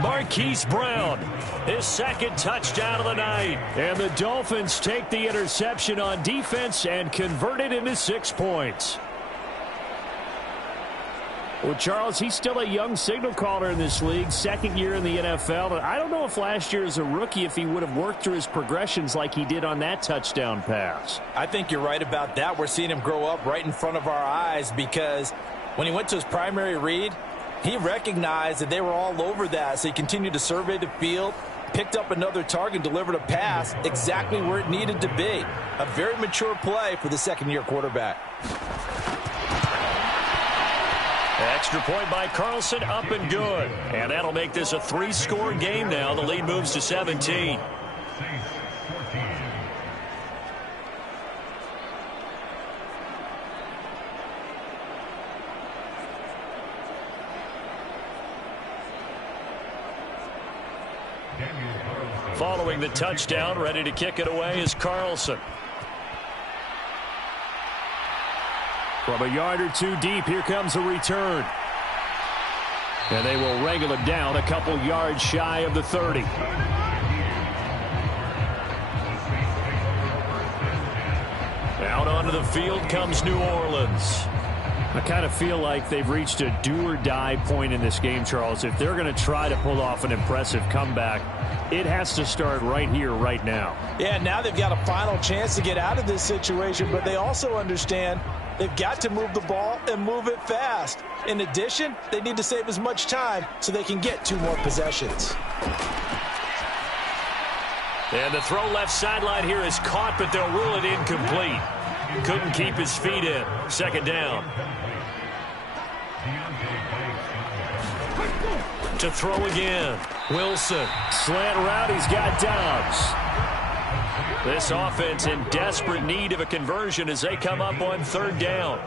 Marquise Brown, his 2nd touchdown of the night. And the Dolphins take the interception on defense and convert it into 6 points. Well, Charles, he's still a young signal caller in this league, 2nd year in the NFL. But I don't know if last year as a rookie, if he would have worked through his progressions like he did on that touchdown pass. I think you're right about that. We're seeing him grow up right in front of our eyes because when he went to his primary read, he recognized that they were all over that, so he continued to survey the field, picked up another target, delivered a pass exactly where it needed to be. A very mature play for the 2nd-year quarterback. Extra point by Carlson, up and good. And that'll make this a 3-score game now. The lead moves to 17. Following the touchdown, ready to kick it away is Carlson. From a yard or 2 deep, here comes a return. And they will wrangle it down a couple yards shy of the 30. Out onto the field comes New Orleans. I kind of feel like they've reached a do-or-die point in this game, Charles. If they're going to try to pull off an impressive comeback, it has to start right here, right now. Yeah, now they've got a final chance to get out of this situation, but they also understand they've got to move the ball and move it fast. In addition, they need to save as much time so they can get 2 more possessions. And the throw left sideline here is caught, but they'll rule it incomplete. Couldn't keep his feet in. 2nd down. To throw again. Wilson. Slant route, he's got Dobbs. This offense in desperate need of a conversion as they come up on 3rd down.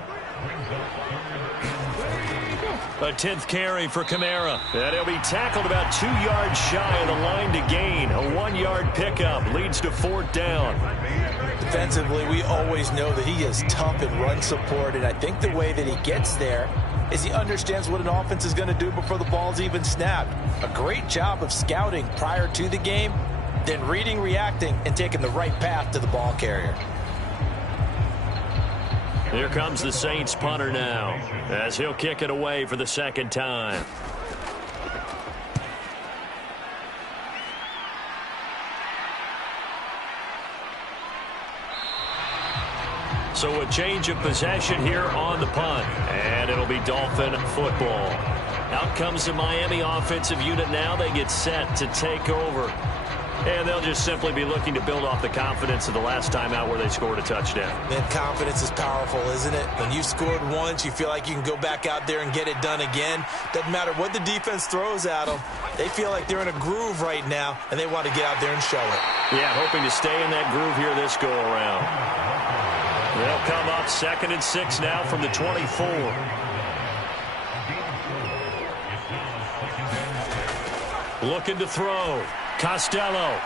A 10th carry for Kamara. And he'll be tackled about 2 yards shy of the line to gain. A 1-yard pickup leads to 4th down. Defensively, we always know that he is tough in run support, and I think the way that he gets there is he understands what an offense is going to do before the ball's even snapped. A great job of scouting prior to the game, then reading, reacting, and taking the right path to the ball carrier. Here comes the Saints punter now as he'll kick it away for the 2nd time. So a change of possession here on the punt, and it'll be Dolphin football. Out comes the Miami offensive unit now. They get set to take over. And they'll just simply be looking to build off the confidence of the last time out where they scored a touchdown. That confidence is powerful, isn't it? When you scored once, you feel like you can go back out there and get it done again. Doesn't matter what the defense throws at them. They feel like they're in a groove right now, and they want to get out there and show it. Yeah, hoping to stay in that groove here this go-around. They'll come up 2nd and 6 now from the 24. Looking to throw. Costello.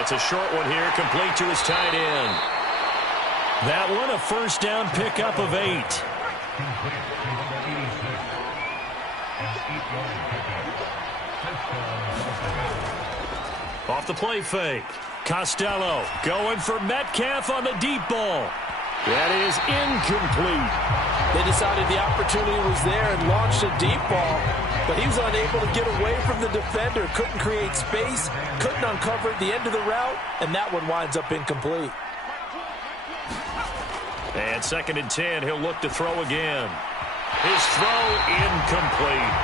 It's a short one here, complete to his tight end. That one, a 1st down pickup of 8. Off the play fake. Costello going for Metcalf on the deep ball. That is incomplete. They decided the opportunity was there and launched a deep ball, but he was unable to get away from the defender, couldn't create space, couldn't uncover the end of the route, and that one winds up incomplete. And 2nd and 10, he'll look to throw again. His throw incomplete.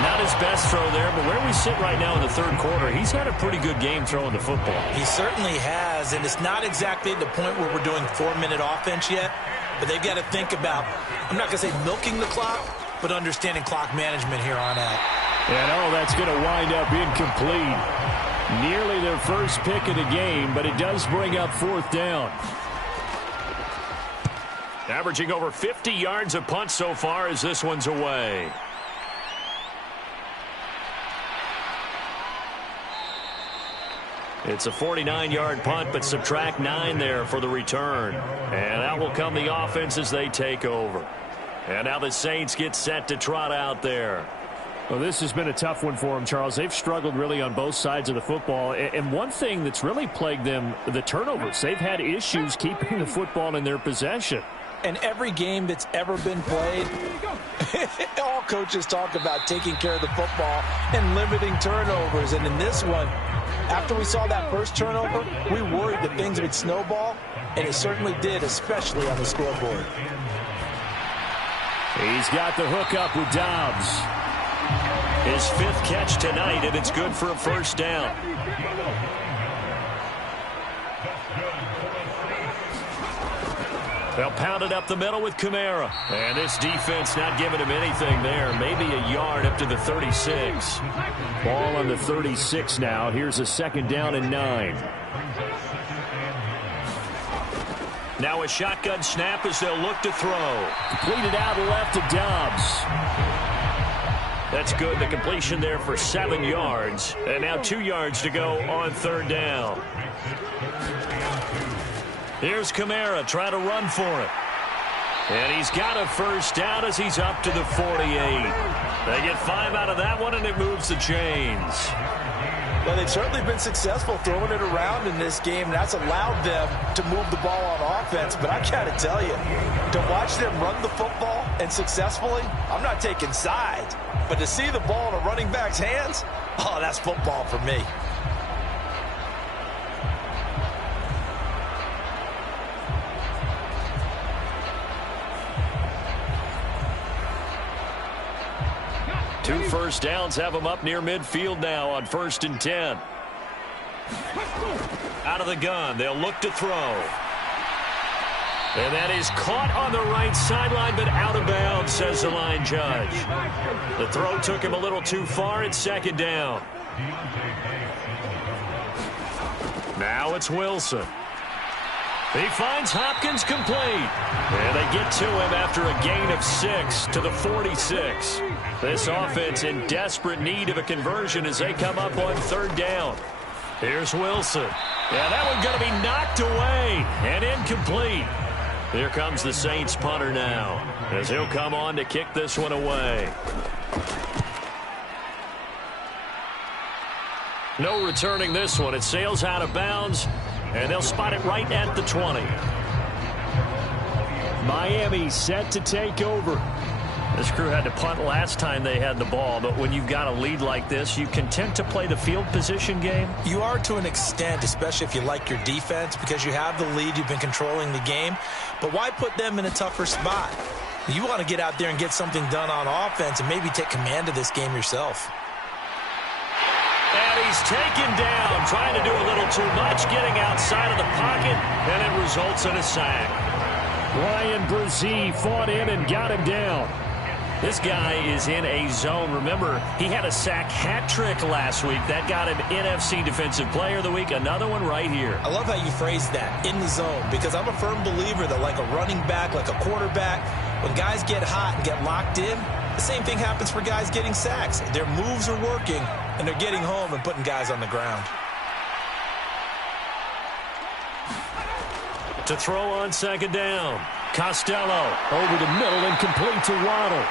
Not his best throw there, but where we sit right now in the 3rd quarter, he's had a pretty good game throwing the football. He certainly has, and it's not exactly at the point where we're doing 4-minute offense yet, but they've got to think about, I'm not going to say milking the clock, but understanding clock management here on out. And that's going to wind up incomplete. Nearly their first pick of the game, but it does bring up 4th down. Averaging over 50 yards a punt so far as this one's away. It's a 49-yard punt, but subtract 9 there for the return. And out will come the offense as they take over. And now the Saints get set to trot out there. Well, this has been a tough one for them, Charles. They've struggled really on both sides of the football. And one thing that's really plagued them, the turnovers. They've had issues keeping the football in their possession. And every game that's ever been played, all coaches talk about taking care of the football and limiting turnovers. And in this one, after we saw that first turnover, we worried that things would snowball, and it certainly did, especially on the scoreboard. He's got the hook up with Dobbs. His 5th catch tonight, and it's good for a 1st down. They'll pound it up the middle with Kamara. And this defense not giving him anything there. Maybe a yard up to the 36. Ball on the 36 now. Here's a 2nd down and 9. Now a shotgun snap as they'll look to throw. Completed out left to Dobbs. That's good. The completion there for 7 yards. And now 2 yards to go on 3rd down. Here's Kamara trying to run for it. And he's got a 1st down as he's up to the 48. They get 5 out of that one, and it moves the chains. Well, they've certainly been successful throwing it around in this game. That's allowed them to move the ball on offense. But I got to tell you, to watch them run the football and successfully, I'm not taking sides. But to see the ball in a running back's hands, oh, that's football for me. Two 1st downs have them up near midfield now on 1st and 10. Out of the gun, they'll look to throw. And that is caught on the right sideline, but out of bounds, says the line judge. The throw took him a little too far. It's 2nd down. Now it's Wilson. He finds Hopkins complete. And they get to him after a gain of 6 to the 46. This offense in desperate need of a conversion as they come up on 3rd down. Here's Wilson. Yeah, that one's going to be knocked away and incomplete. Here comes the Saints punter now as he'll come on to kick this one away. No returning this one. It sails out of bounds, and they'll spot it right at the 20. Miami set to take over. This crew had to punt last time they had the ball, but when you've got a lead like this, you content to play the field position game? You are to an extent, especially if you like your defense, because you have the lead, you've been controlling the game. But why put them in a tougher spot? You want to get out there and get something done on offense and maybe take command of this game yourself. And he's taken down, trying to do a little too much, getting outside of the pocket, and it results in a sack. Ryan Brzee fought in and got him down. This guy is in a zone. Remember, he had a sack hat trick last week. That got him NFC Defensive Player of the Week. Another one right here. I love how you phrase that, in the zone, because I'm a firm believer that like a running back, like a quarterback, when guys get hot and get locked in, the same thing happens for guys getting sacks. Their moves are working, and they're getting home and putting guys on the ground. To throw on 2nd down. Costello over the middle and complete to Waddle.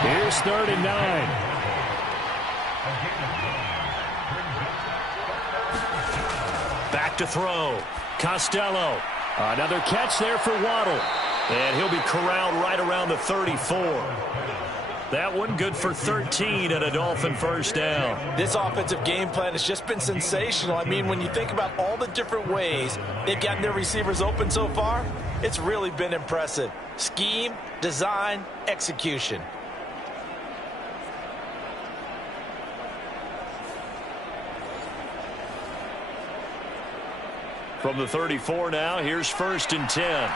Here's 3rd and 9. Back to throw. Costello. Another catch there for Waddle. And he'll be corralled right around the 34. That one good for 13 and a Dolphin first down. This offensive game plan has just been sensational. I mean, when you think about all the different ways they've gotten their receivers open so far, it's really been impressive. Scheme, design, execution. From the 34 now, here's 1st and 10.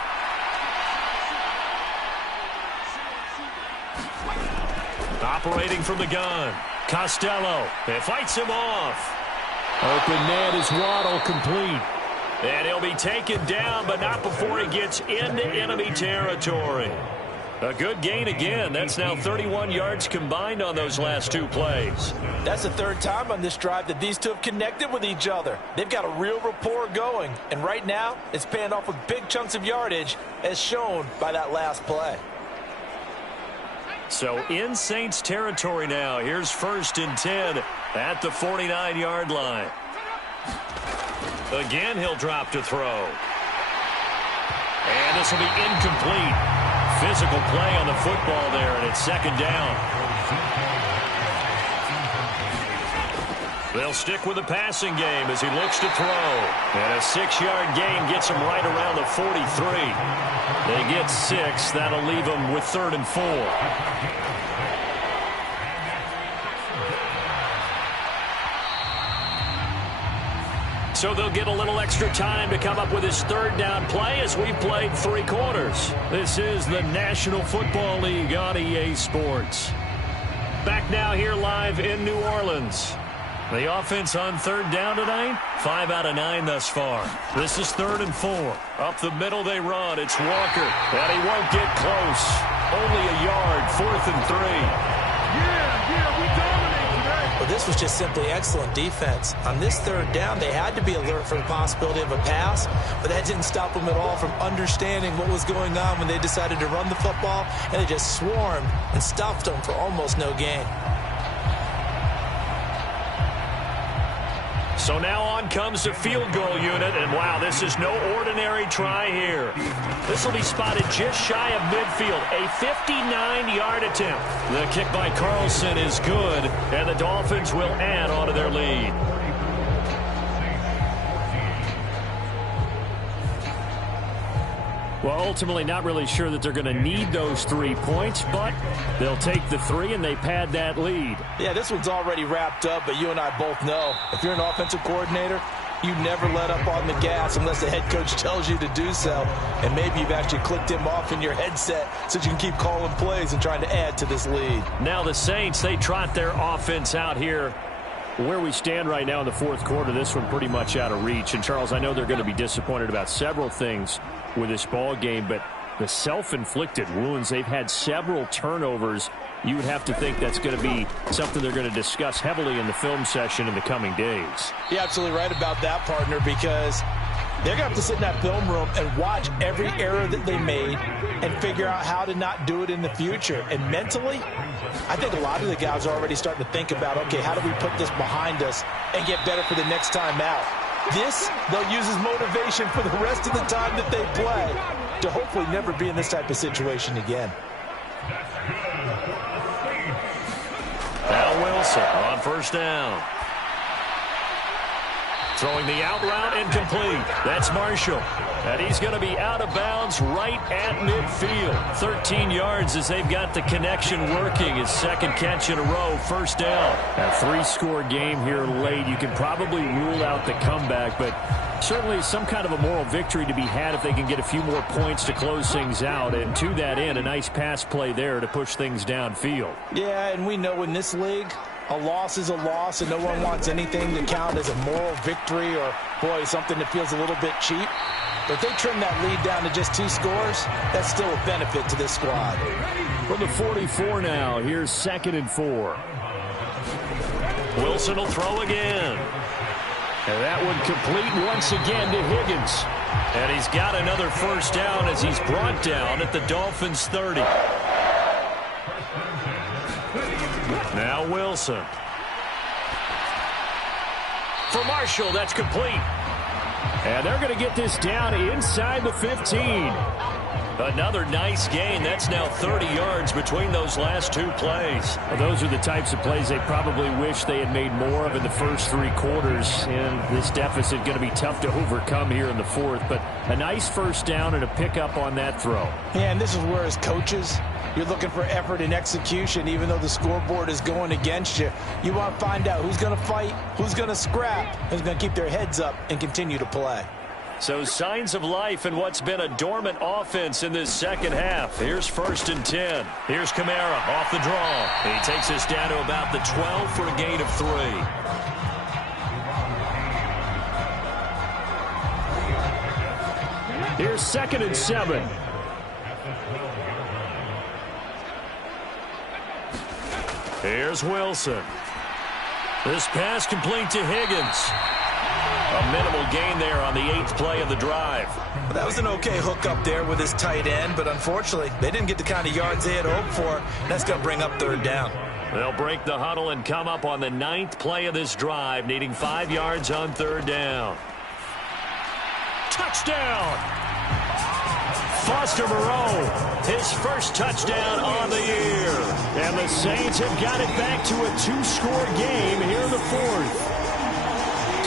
Operating from the gun. Costello. It fights him off. Open man is Waddle, complete. And he'll be taken down, but not before he gets into enemy territory. A good gain again. That's now 31 yards combined on those last 2 plays. That's the 3rd time on this drive that these two have connected with each other. They've got a real rapport going. And right now, it's paying off with big chunks of yardage, as shown by that last play. So in Saints territory now. Here's 1st and 10 at the 49-yard line. Again, he'll drop to throw. And this will be incomplete. Physical play on the football there, and it's 2nd down. They'll stick with the passing game as he looks to throw. And a 6-yard gain gets him right around the 43. They get 6. That'll leave them with 3rd and 4. So they'll get a little extra time to come up with his 3rd down play as we played 3 quarters. This is the National Football League on EA Sports. Back now here live in New Orleans. The offense on 3rd down tonight, 5 out of 9 thus far. This is 3rd and 4. Up the middle they run. It's Walker. And he won't get close. Only a yard, 4th and 3. Yeah, we dominate today. Well, this was just simply excellent defense. On this 3rd down, they had to be alert for the possibility of a pass, but that didn't stop them at all from understanding what was going on when they decided to run the football, and they just swarmed and stuffed them for almost no gain. So now on comes the field goal unit, and wow, this is no ordinary try here. This will be spotted just shy of midfield, a 59-yard attempt. The kick by Carlson is good, and the Dolphins will add on to their lead. Well, ultimately not really sure that they're going to need those 3 points, but they'll take the 3 and they pad that lead. Yeah, this one's already wrapped up, but you and I both know if you're an offensive coordinator, you never let up on the gas unless the head coach tells you to do so. And maybe you've actually clicked him off in your headset so you can keep calling plays and trying to add to this lead. Now the Saints, they trot their offense out here. Where we stand right now in the 4th quarter, this one pretty much out of reach. And, Charles, I know they're going to be disappointed about several things with this ball game, but the self-inflicted wounds, they've had several turnovers. You would have to think that's going to be something they're going to discuss heavily in the film session in the coming days. You're absolutely right about that, partner, because they're going to have to sit in that film room and watch every error that they made and figure out how to not do it in the future. And mentally, I think a lot of the guys are already starting to think about, okay, how do we put this behind us and get better for the next time out? This, they'll use as motivation for the rest of the time that they play to hopefully never be in this type of situation again. Now Wilson on 1st down. Throwing the out route incomplete. That's Marshall. And he's going to be out of bounds right at midfield. 13 yards as they've got the connection working. His 2nd catch in a row, 1st down. A 3-score game here late. You can probably rule out the comeback, but certainly some kind of a moral victory to be had if they can get a few more points to close things out. And to that end, a nice pass play there to push things downfield. Yeah, and we know in this league, a loss is a loss, and no one wants anything to count as a moral victory or, boy, something that feels a little bit cheap. But if they trim that lead down to just 2 scores, that's still a benefit to this squad. From the 44 now, here's 2nd and 4. Wilson will throw again. And that one complete once again to Higgins. And he's got another first down as he's brought down at the Dolphins' 30. Now Wilson. For Marshall, that's complete. And they're going to get this down inside the 15. Another nice gain. That's now 30 yards between those last two plays. Well, those are the types of plays they probably wish they had made more of in the first three quarters. And this deficit going to be tough to overcome here in the fourth. But a nice first down and a pickup on that throw. Yeah, and this is where as coaches, you're looking for effort and execution, even though the scoreboard is going against you. You want to find out who's going to fight, who's going to scrap, who's going to keep their heads up and continue to play. So signs of life in what's been a dormant offense in this second half. Here's 1st and 10. Here's Kamara off the draw. He takes us down to about the 12 for a gain of 3. Here's 2nd and 7. Here's Wilson. This pass complete to Higgins. A minimal gain there on the 8th play of the drive. Well, that was an okay hook up there with his tight end, but unfortunately, they didn't get the kind of yards they had hoped for. That's going to bring up 3rd down. They'll break the huddle and come up on the 9th play of this drive, needing 5 yards on 3rd down. Touchdown! Foster Moreau, his first touchdown on the year. And the Saints have got it back to a 2-score game here in the 4th.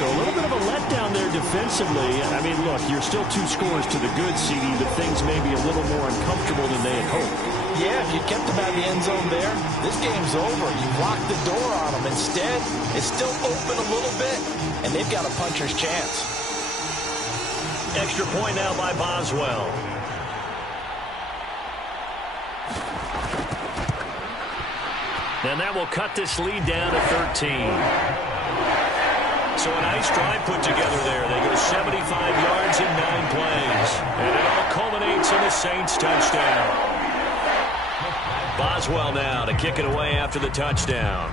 So a little bit of a letdown there defensively. I mean, look, you're still 2 scores to the good, CD, but things may be a little more uncomfortable than they had hoped. Yeah, if you kept them out of the end zone there, this game's over. You've locked the door on them. Instead, it's still open a little bit, and they've got a puncher's chance. Extra point now by Boswell. And that will cut this lead down to 13. So a nice drive put together there. They go 75 yards in 9 plays. And it all culminates in a Saints touchdown. Boswell now to kick it away after the touchdown.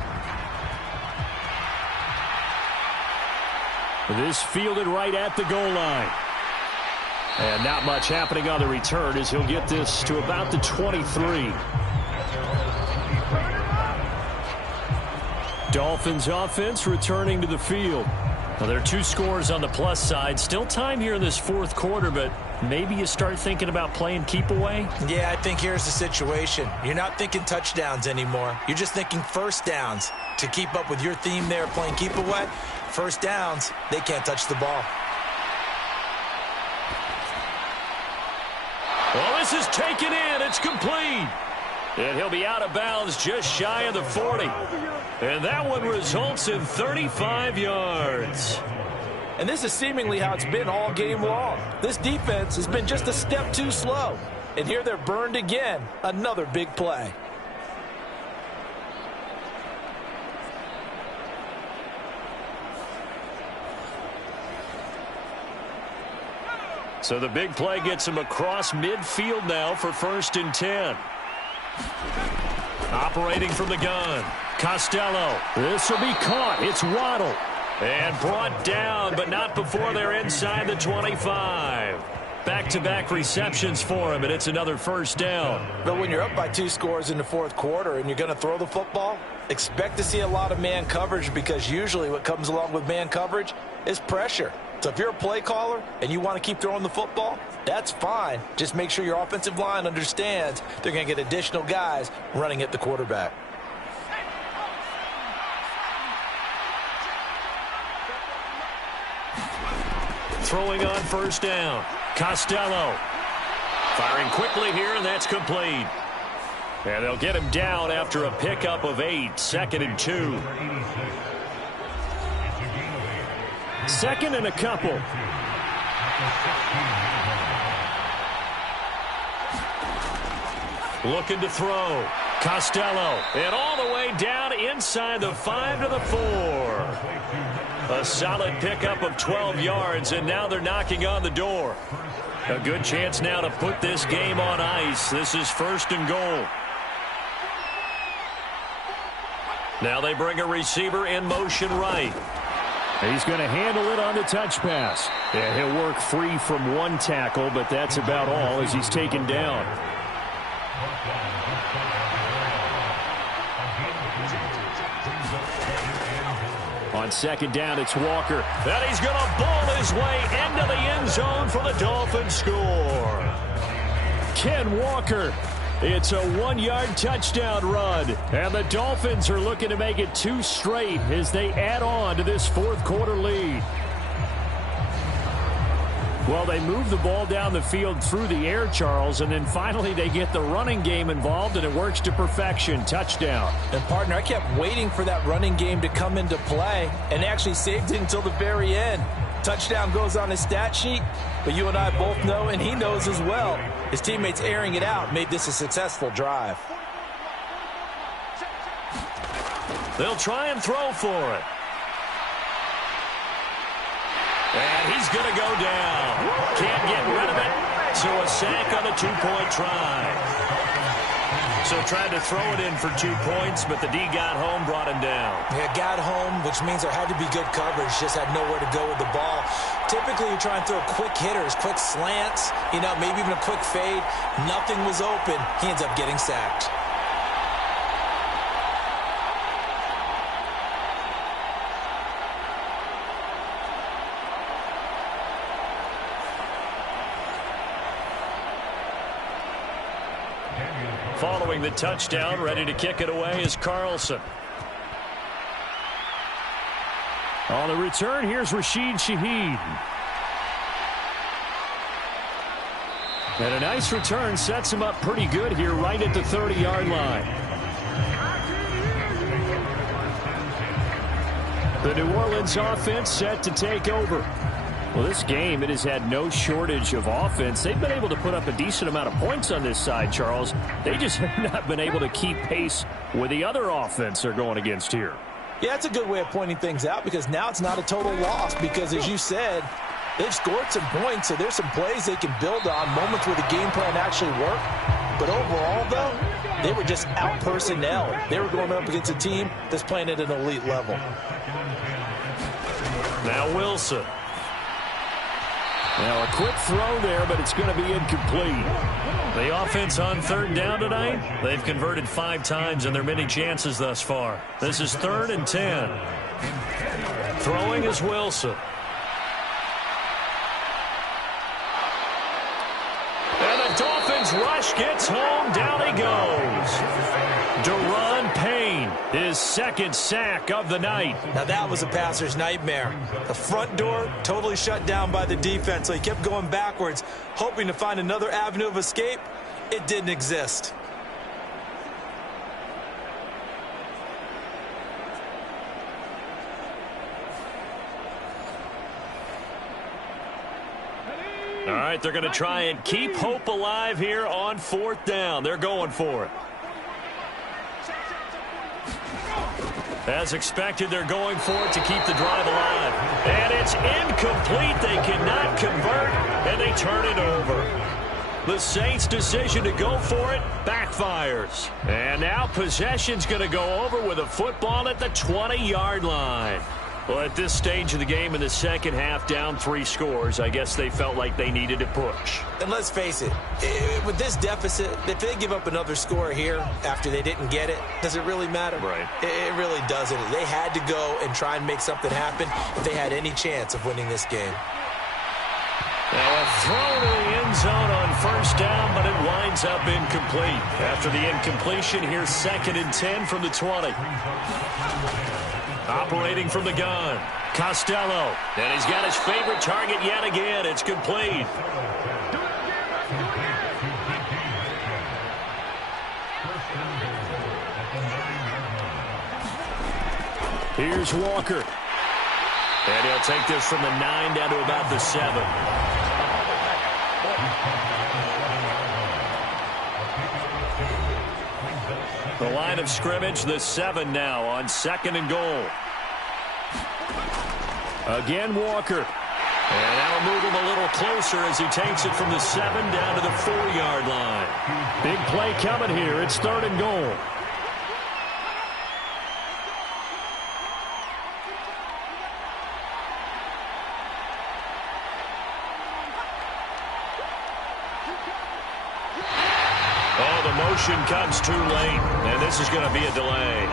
This fielded right at the goal line. And not much happening on the return as he'll get this to about the 23. Dolphins offense returning to the field. Well, there are 2 scores on the plus side. Still time here in this 4th quarter, but maybe you start thinking about playing keep away? Yeah, I think here's the situation. You're not thinking touchdowns anymore. You're just thinking first downs. To keep up with your theme there, playing keep away, first downs, they can't touch the ball. Well, this is taken in. It's complete. And he'll be out of bounds just shy of the 40. And that one results in 35 yards. And this is seemingly how it's been all game long. This defense has been just a step too slow. And here they're burned again. Another big play. So the big play gets him across midfield now for 1st and 10. Operating from the gun. Costello. This will be caught. It's Waddle. And brought down, but not before they're inside the 25. Back-to-back receptions for him, and it's another first down. But when you're up by 2 scores in the 4th quarter and you're going to throw the football, expect to see a lot of man coverage, because usually what comes along with man coverage is pressure. So if you're a play caller and you want to keep throwing the football, that's fine. Just make sure your offensive line understands they're going to get additional guys running at the quarterback. Throwing on first down. Costello. Firing quickly here, and that's complete. And they'll get him down after a pickup of 8. 2nd and 2. 2nd and a couple. Looking to throw. Costello. And all the way down inside the 5 to the 4. A solid pickup of 12 yards, and now they're knocking on the door. A good chance now to put this game on ice. This is 1st and goal. Now they bring a receiver in motion right. He's going to handle it on the touch pass. Yeah, he'll work free from one tackle, but that's about all as he's taken down. On second down, it's Walker. And he's going to ball his way into the end zone for the Dolphins score. Ken Walker. It's a 1-yard touchdown run. And the Dolphins are looking to make it 2 straight as they add on to this fourth quarter lead. Well, they move the ball down the field through the air, Charles, and then finally they get the running game involved, and it works to perfection. Touchdown. And, partner, I kept waiting for that running game to come into play and actually saved it until the very end. Touchdown goes on his stat sheet, but you and I both know, and he knows as well, his teammates airing it out made this a successful drive. They'll try and throw for it. And he's going to go down. Can't get rid of it, so a sack on the 2-point try. So tried to throw it in for 2 points, but the D got home, brought him down. Yeah, got home, which means there had to be good coverage. Just had nowhere to go with the ball. Typically, you try and throw quick hitters, quick slants, maybe even a quick fade. Nothing was open. He ends up getting sacked. Following the touchdown, ready to kick it away is Carlson. On the return, here's Rashid Shaheed. And a nice return sets him up pretty good here right at the 30-yard line. The New Orleans offense set to take over. Well, this game, it has had no shortage of offense. They've been able to put up a decent amount of points on this side, Charles. They just have not been able to keep pace with the other offense they're going against here. Yeah, that's a good way of pointing things out because now it's not a total loss because, as you said, they've scored some points, so there's some plays they can build on, moments where the game plan actually worked. But overall, though, they were just out-personnel. They were going up against a team that's playing at an elite level. Now Wilson. Now a quick throw there, but it's going to be incomplete. The offense on third down tonight, they've converted 5 times in their many chances thus far. This is 3rd and 10. Throwing is Wilson. And the Dolphins rush gets home. Down he goes. Deron Payne, his 2nd sack of the night. Now that was a passer's nightmare. The front door totally shut down by the defense, so he kept going backwards, hoping to find another avenue of escape. It didn't exist. All right, they're going to try and keep hope alive here on 4th down. They're going for it. As expected, they're going for it to keep the drive alive. And it's incomplete. They cannot convert, and they turn it over. The Saints' decision to go for it backfires. And now possession's going to go over with a football at the 20-yard line. Well, at this stage of the game in the second half, down 3 scores, I guess they felt like they needed to push. And let's face it, with this deficit, if they give up another score here after they didn't get it, does it really matter? Right. It really doesn't. They had to go and try and make something happen if they had any chance of winning this game. Now a throw to the end zone on 1st down, but it winds up incomplete. After the incompletion, here's 2nd and 10 from the 20. Operating from the gun, Costello. And he's got his favorite target yet again. It's complete. Here's Walker. And he'll take this from the 9 down to about the 7. The line of scrimmage, the 7 now on 2nd and goal. Again, Walker. And that'll move him a little closer as he takes it from the 7 down to the 4-yard line. Big play coming here. It's 3rd and goal. Substitution comes too late, and this is going to be a delay.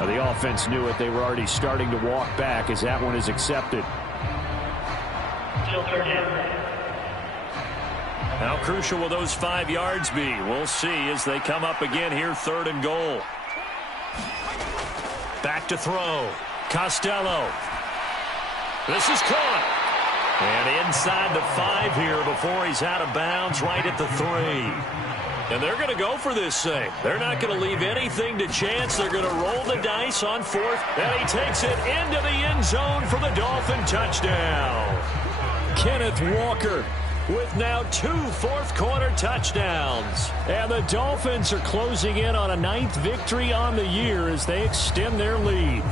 Well, the offense knew it. They were already starting to walk back as that one is accepted. How crucial will those 5 yards be? We'll see as they come up again here, 3rd and goal. Back to throw. Costello. This is caught. And inside the 5 here before he's out of bounds, right at the 3. And they're going to go for this thing. They're not going to leave anything to chance. They're going to roll the dice on 4th. And he takes it into the end zone for the Dolphin touchdown. Kenneth Walker with now 2 fourth-quarter touchdowns. And the Dolphins are closing in on a 9th victory on the year as they extend their lead.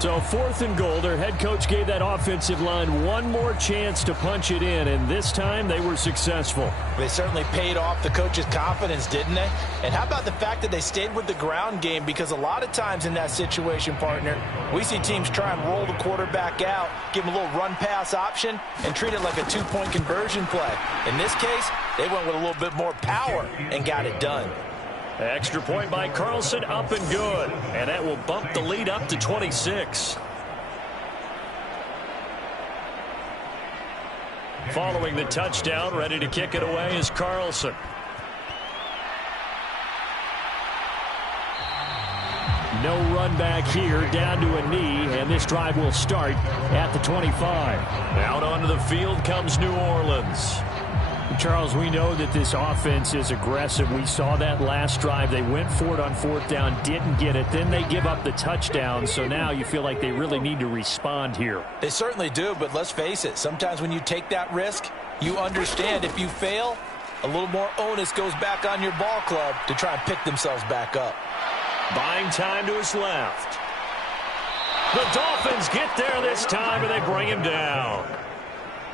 So 4th and goal, their head coach gave that offensive line one more chance to punch it in, and this time they were successful. They certainly paid off the coach's confidence, didn't they? And how about the fact that they stayed with the ground game? Because a lot of times in that situation, partner, we see teams try and roll the quarterback out, give him a little run-pass option, and treat it like a 2-point conversion play. In this case, they went with a little bit more power and got it done. Extra point by Carlson, up and good. And that will bump the lead up to 26. Following the touchdown, ready to kick it away is Carlson. No run back here, down to a knee, and this drive will start at the 25. Out onto the field comes New Orleans. Charles, we know that this offense is aggressive. We saw that last drive. They went for it on 4th down, didn't get it. Then they give up the touchdown. So now you feel like they really need to respond here. They certainly do, but let's face it. Sometimes when you take that risk, you understand if you fail, a little more onus goes back on your ball club to try and pick themselves back up. Buying time to his left. The Dolphins get there this time, and they bring him down.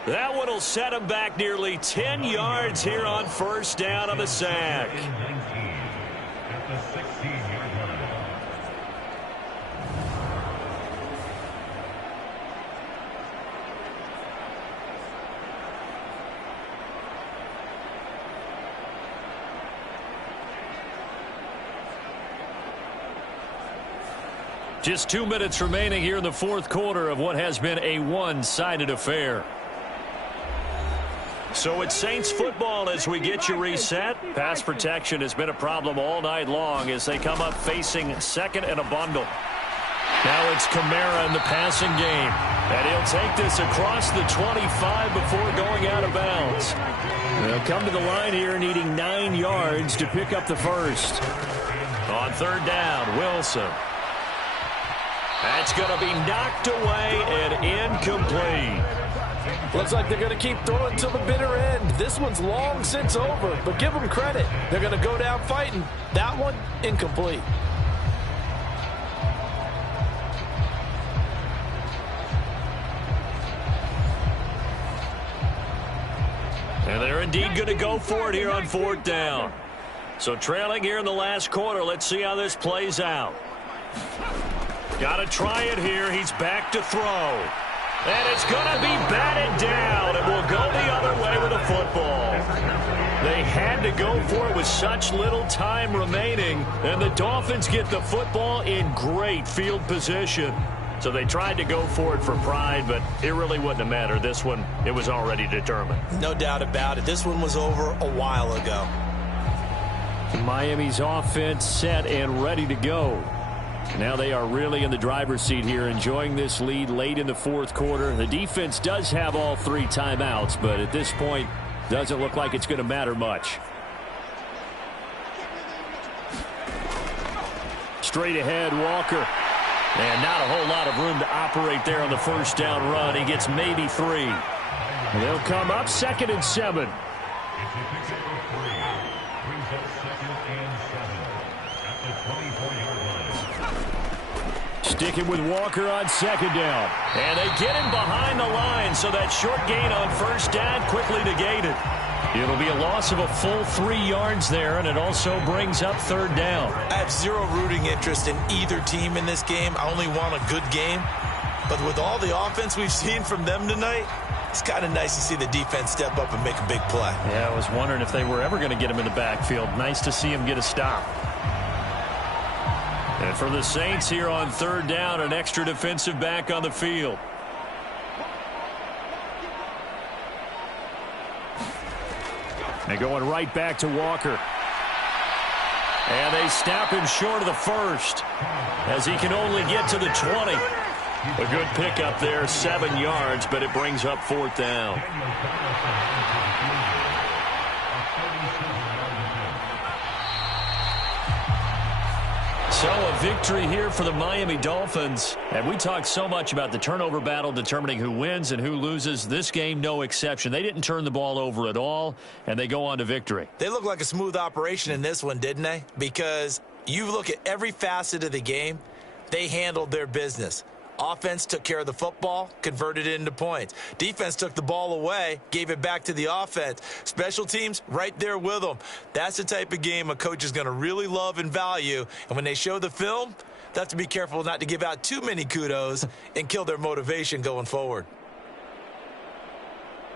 That one will set him back nearly 10 yards here on 1st down on the sack. Just 2 minutes remaining here in the 4th quarter of what has been a one-sided affair. So it's Saints football as we get you reset. Pass protection has been a problem all night long as they come up facing 2nd and a bundle. Now it's Kamara in the passing game. And he'll take this across the 25 before going out of bounds. They'll come to the line here needing 9 yards to pick up the first. On 3rd down, Wilson. That's going to be knocked away and incomplete. Looks like they're going to keep throwing till the bitter end. This one's long since over, but give them credit. They're going to go down fighting. That one, incomplete. And they're indeed going to go for it here on 4th down. So trailing here in the last quarter. Let's see how this plays out. Got to try it here. He's back to throw. And it's going to be batted down. It will go the other way with the football. They had to go for it with such little time remaining. And the Dolphins get the football in great field position. So they tried to go for it for pride, but it really wouldn't have mattered. This one, it was already determined. No doubt about it. This one was over a while ago. Miami's offense set and ready to go. Now they are really in the driver's seat here, enjoying this lead late in the 4th quarter. The defense does have all 3 timeouts, but at this point, doesn't look like it's going to matter much. Straight ahead, Walker. And not a whole lot of room to operate there on the 1st down run. He gets maybe 3. They'll come up 2nd and 7. Sticking with Walker on 2nd down. And they get him behind the line, so that short gain on 1st down quickly negated. It'll be a loss of a full 3 yards there, and it also brings up 3rd down. I have zero rooting interest in either team in this game. I only want a good game. But with all the offense we've seen from them tonight, It's kind of nice to see the defense step up and make a big play. Yeah, I was wondering if they were ever going to get him in the backfield. Nice to see him get a stop. And for the Saints here on third down, an extra defensive back on the field. They're going right back to Walker. And they snap him short of the first as he can only get to the 20. A good pickup there, 7 yards, but it brings up fourth down. So a victory here for the Miami Dolphins. And we talked so much about the turnover battle determining who wins and who loses. This game, no exception. They didn't turn the ball over at all, and they go on to victory. They look like a smooth operation in this one, didn't they? Because you look at every facet of the game, they handled their business. Offense took care of the football, converted it into points. Defense took the ball away, gave it back to the offense. Special teams, right there with them. That's the type of game a coach is going to really love and value. And when they show the film, they have to be careful not to give out too many kudos and kill their motivation going forward.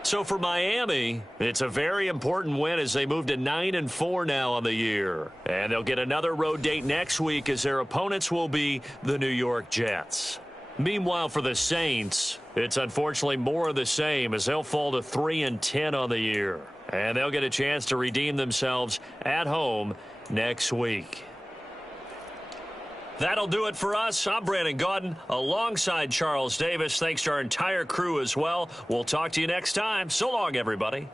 So for Miami, it's a very important win as they move to 9-4 now on the year. And they'll get another road date next week as their opponents will be the New York Jets. Meanwhile, for the Saints, it's unfortunately more of the same as they'll fall to 3-10 on the year. And they'll get a chance to redeem themselves at home next week. That'll do it for us. I'm Brandon Gaudin alongside Charles Davis. Thanks to our entire crew as well. We'll talk to you next time. So long, everybody.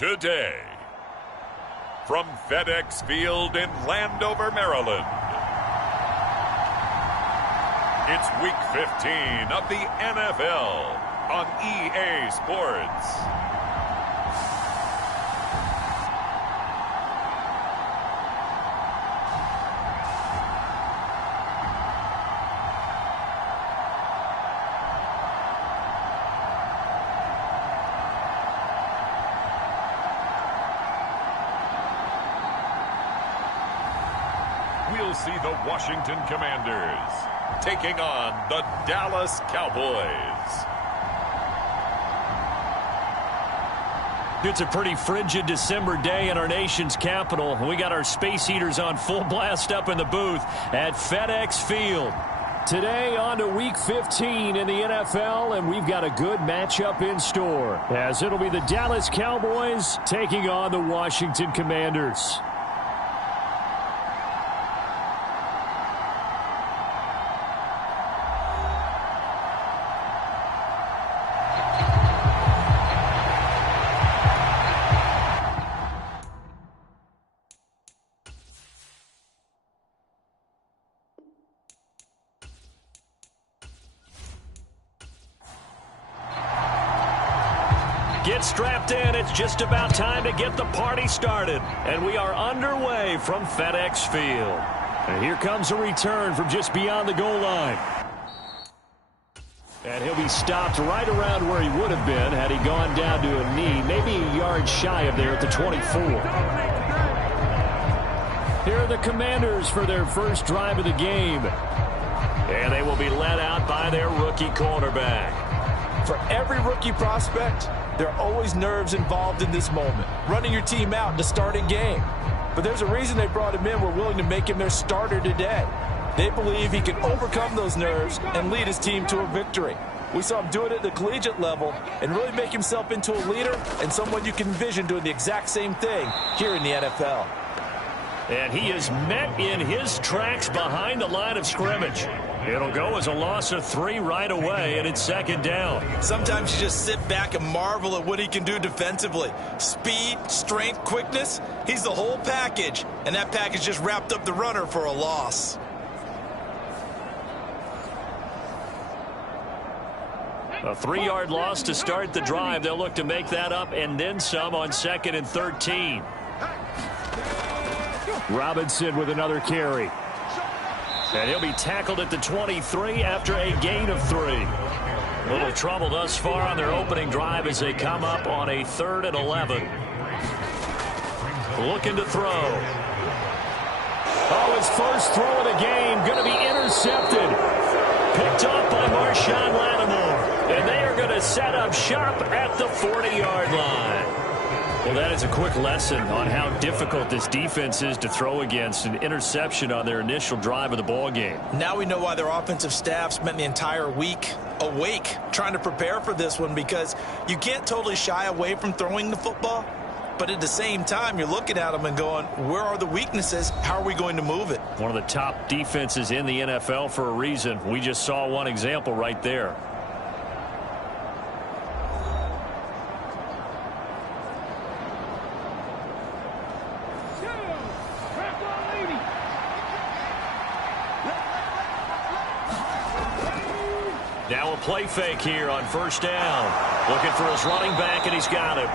today. From FedEx Field in Landover, Maryland, it's Week 15 of the NFL on EA Sports. We'll see the Washington Commanders taking on the Dallas Cowboys. It's a pretty frigid December day in our nation's capital. We got our space heaters on full blast up in the booth at FedEx Field. Today on to Week 15 in the NFL, and we've got a good matchup in store, as it'll be the Dallas Cowboys taking on the Washington Commanders. Get strapped in. It's just about time to get the party started. And we are underway from FedEx Field. And here comes a return from just beyond the goal line. And he'll be stopped right around where he would have been had he gone down to a knee, maybe a yard shy of there at the 24. Here are the Commanders for their first drive of the game. And they will be led out by their rookie quarterback. For every rookie prospect, there are always nerves involved in this moment. Running your team out to start a game. But there's a reason they brought him in. We're willing to make him their starter today. They believe he can overcome those nerves and lead his team to a victory. We saw him do it at the collegiate level and really make himself into a leader and someone you can envision doing the exact same thing here in the NFL. And he is met in his tracks behind the line of scrimmage. It'll go as a loss of 3 right away, and it's second down. Sometimes you just sit back and marvel at what he can do defensively. Speed, strength, quickness, he's the whole package. And that package just wrapped up the runner for a loss. A 3-yard loss to start the drive. They'll look to make that up and then some on 2nd and 13. Robinson with another carry. And he'll be tackled at the 23 after a gain of 3. A little trouble thus far on their opening drive as they come up on a 3rd and 11. Looking to throw. Oh, his first throw of the game going to be intercepted. Picked off by Marshawn Lattimore. And they are going to set up shop at the 40-yard line. Well, that is a quick lesson on how difficult this defense is to throw against. An interception on their initial drive of the ball game. Now we know why their offensive staff spent the entire week awake trying to prepare for this one, because you can't totally shy away from throwing the football. But at the same time, you're looking at them and going, where are the weaknesses? How are we going to move it? One of the top defenses in the NFL for a reason. We just saw one example right there. Now a play fake here on first down. Looking for his running back, and he's got him.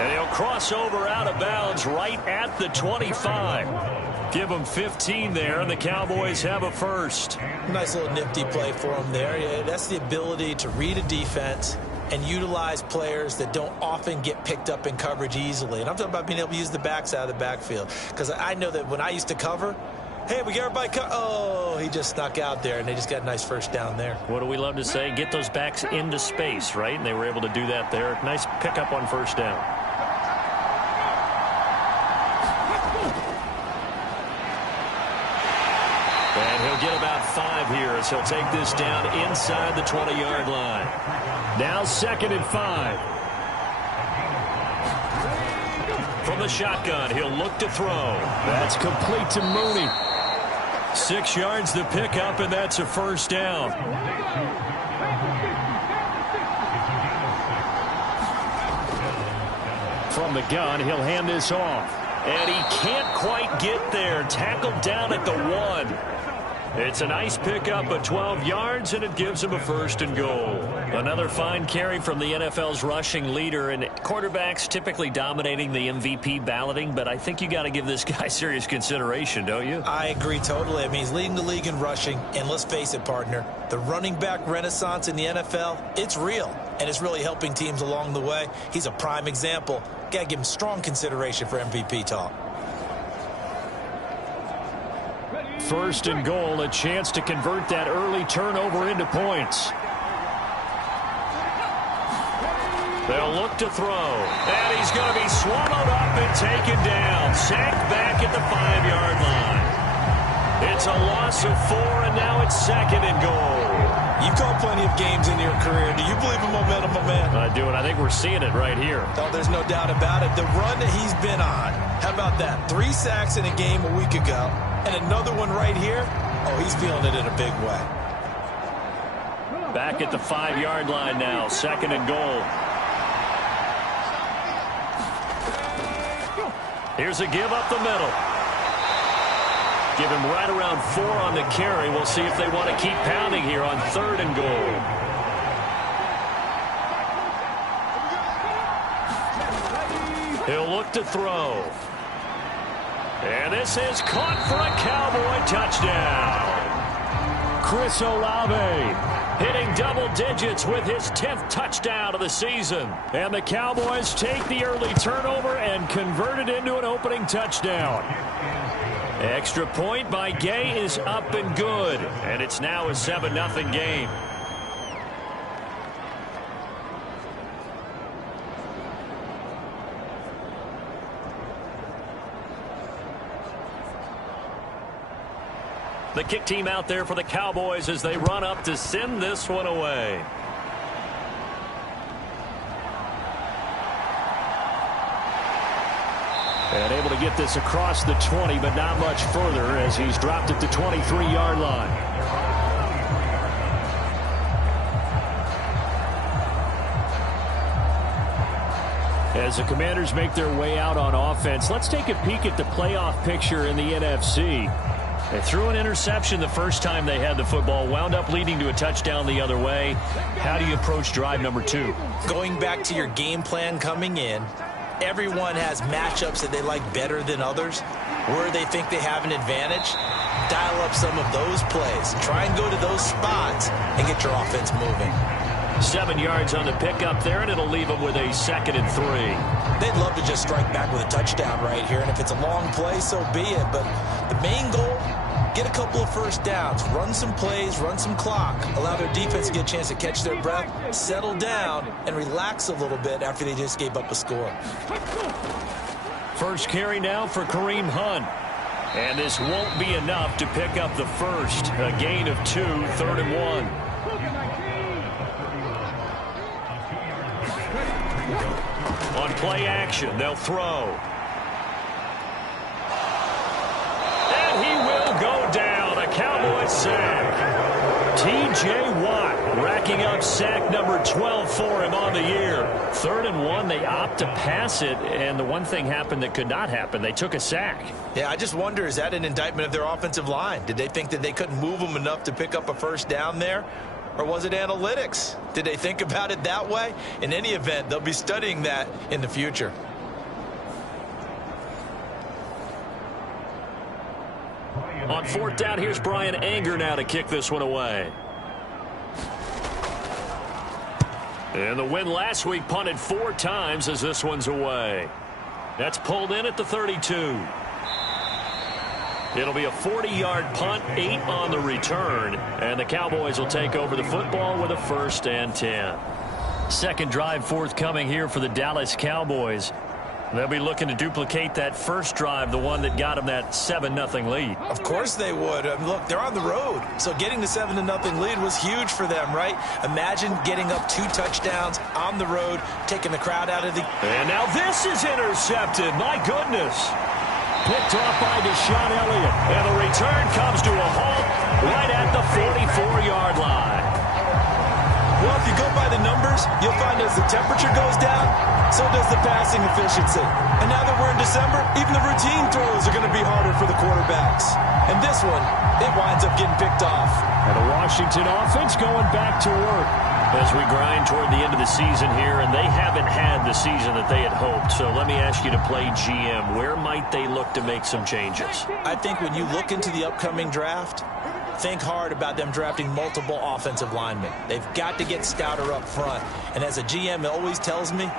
And he'll cross over out of bounds right at the 25. Give him 15 there, and the Cowboys have a first. Nice little nifty play for him there. Yeah, that's the ability to read a defense and utilize players that don't often get picked up in coverage easily. And I'm talking about being able to use the backside of the backfield. Because I know that when I used to cover, hey, we got everybody oh, he just snuck out there, and they just got a nice first down there. What do we love to say? Get those backs into space, right? And they were able to do that there. Nice pickup on first down. And he'll get about 5 here as he'll take this down inside the 20-yard line. Now 2nd and 5. From the shotgun, he'll look to throw. That's complete to Mooney. 6 yards the pickup, and that's a first down. from the gun. He'll hand this off. And he can't quite get there. Tackled down at the 1. It's a nice pickup of 12 yards, and it gives him a 1st and goal. Another fine carry from the NFL's rushing leader, and quarterbacks typically dominating the MVP balloting, but I think you got to give this guy serious consideration, don't you? I agree totally. I mean, he's leading the league in rushing, and let's face it, partner, the running back renaissance in the NFL, it's real, and it's really helping teams along the way. He's a prime example. Got to give him strong consideration for MVP talk. 1st and goal, a chance to convert that early turnover into points. They'll look to throw, and he's going to be swallowed up and taken down. Sacked back at the 5-yard line. It's a loss of 4, and now it's 2nd and goal. You've called plenty of games in your career. Do you believe in momentum, my man? I do, and I think we're seeing it right here. Oh, there's no doubt about it. The run that he's been on, how about that? 3 sacks in a game a week ago, and another one right here. Oh, he's feeling it in a big way. Back at the 5-yard line now, 2nd and goal. Here's a give up the middle. Give him right around 4 on the carry. We'll see if they want to keep pounding here on 3rd and goal. He'll look to throw. And this is caught for a Cowboy touchdown. Chris Olave hitting double digits with his 10th touchdown of the season. And the Cowboys take the early turnover and convert it into an opening touchdown. Extra point by Gay is up and good. And it's now a 7-0 game. The kick team out there for the Cowboys as they run up to send this one away. And able to get this across the 20, but not much further as he's dropped at the 23-yard line. As the Commanders make their way out on offense, let's take a peek at the playoff picture in the NFC. They threw an interception the first time they had the football, wound up leading to a touchdown the other way. How do you approach drive number 2? Going back to your game plan coming in, everyone has matchups that they like better than others. Where they think they have an advantage, dial up some of those plays. Try and go to those spots and get your offense moving. 7 yards on the pickup there, and it'll leave them with a 2nd and 3. They'd love to just strike back with a touchdown right here, and if it's a long play, so be it. But the main goal, get a couple of first downs, run some plays, run some clock, allow their defense to get a chance to catch their breath, settle down, and relax a little bit after they just gave up a score. First carry now for Kareem Hunt. And this won't be enough to pick up the first. A gain of 2, 3rd and 1. On play action, they'll throw. And he will go down. A Cowboys sack. T.J. Watt racking up sack number 12 for him on the year. 3rd and 1, they opt to pass it, and the one thing happened that could not happen. They took a sack. Yeah, I just wonder, is that an indictment of their offensive line? Did they think that they couldn't move them enough to pick up a first down there? Or was it analytics? Did they think about it that way? In any event, they'll be studying that in the future. On 4th down, here's Brian Anger now to kick this one away. And the win last week punted 4 times as this one's away. That's pulled in at the 32. It'll be a 40-yard punt, 8 on the return, and the Cowboys will take over the football with a 1st and 10. Second drive forthcoming here for the Dallas Cowboys. They'll be looking to duplicate that first drive, the one that got them that 7-0 lead. Of course they would. Look, they're on the road, so getting the 7-0 lead was huge for them, right? Imagine getting up 2 touchdowns on the road, taking the crowd out of the... And now this is intercepted. My goodness. Picked off by Deshaun Elliott. And the return comes to a halt right at the 44-yard line. Well, if you go by the numbers, you'll find as the temperature goes down, so does the passing efficiency. And now that we're in December, even the routine throws are going to be harder for the quarterbacks. And this one, it winds up getting picked off. And the Washington offense going back to work. As we grind toward the end of the season here, and they haven't had the season that they had hoped. So let me ask you to play GM. Where might they look to make some changes? I think when you look into the upcoming draft, think hard about them drafting multiple offensive linemen. They've got to get stouter up front. And as a GM, it always tells me,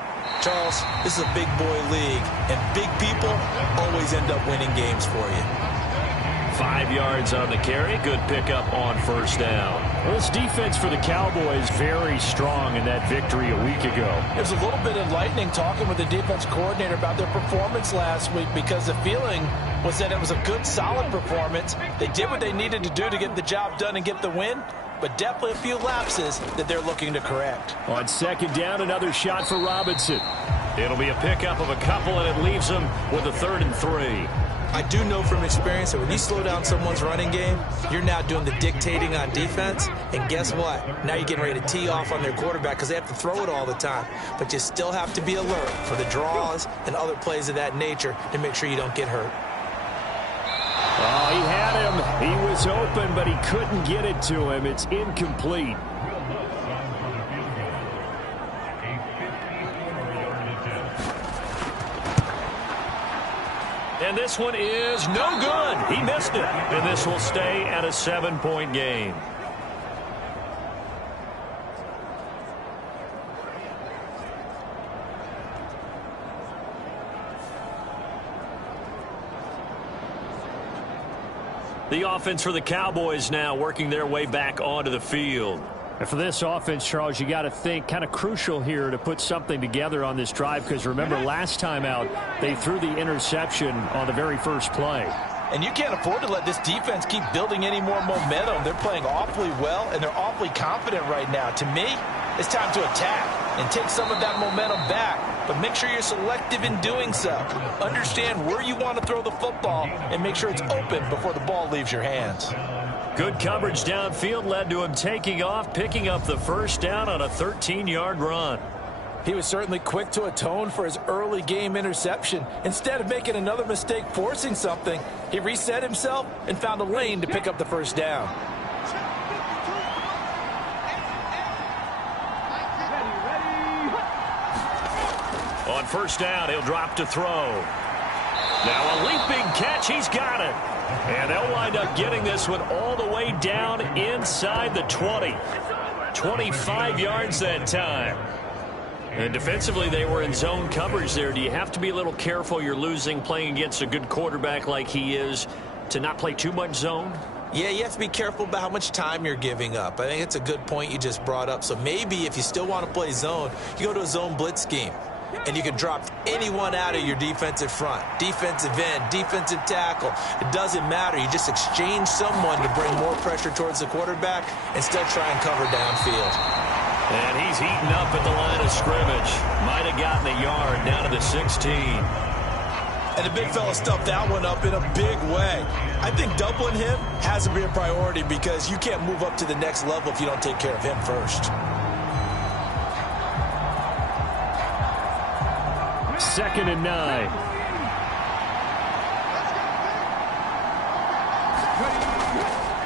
Charles, this is a big boy league, and big people always end up winning games for you. 5 yards on the carry. Good pickup on first down. Well, this defense for the Cowboys very strong in that victory a week ago. It was a little bit enlightening talking with the defense coordinator about their performance last week, because the feeling was that it was a good, solid performance. They did what they needed to do to get the job done and get the win, but definitely a few lapses that they're looking to correct. On second down, another shot for Robinson. It'll be a pickup of a couple, and it leaves them with a 3rd and 3. I do know from experience that when you slow down someone's running game, you're now doing the dictating on defense. And guess what? Now you're getting ready to tee off on their quarterback because they have to throw it all the time. But you still have to be alert for the draws and other plays of that nature to make sure you don't get hurt. Oh, he had him. He was open, but he couldn't get it to him. It's incomplete. And this one is no good. He missed it. And this will stay at a 7-point game. The offense for the Cowboys now working their way back onto the field. And for this offense, Charles, you got to think kind of crucial here to put something together on this drive, because remember last time out they threw the interception on the very first play. And you can't afford to let this defense keep building any more momentum. They're playing awfully well, and they're awfully confident right now. To me, it's time to attack and take some of that momentum back. But make sure you're selective in doing so. Understand where you want to throw the football and make sure it's open before the ball leaves your hands. Good coverage downfield led to him taking off, picking up the first down on a 13-yard run. He was certainly quick to atone for his early game interception. Instead of making another mistake forcing something, he reset himself and found a lane to pick up the first down. On first down, he'll drop to throw. Now a leaping catch, he's got it. And they'll wind up getting this one all the way down inside the 20. 25 yards that time. And defensively, they were in zone coverage there. Do you have to be a little careful you're losing playing against a good quarterback like he is to not play too much zone? Yeah, you have to be careful about how much time you're giving up. I think it's a good point you just brought up. So maybe if you still want to play zone, you go to a zone blitz scheme. And you can drop anyone out of your defensive front. Defensive end, defensive tackle. It doesn't matter. You just exchange someone to bring more pressure towards the quarterback and still try and cover downfield. And he's heating up at the line of scrimmage. Might have gotten a yard down to the 16. And the big fella stuffed that one up in a big way. I think doubling him has to be a priority because you can't move up to the next level if you don't take care of him first. 2nd and 9.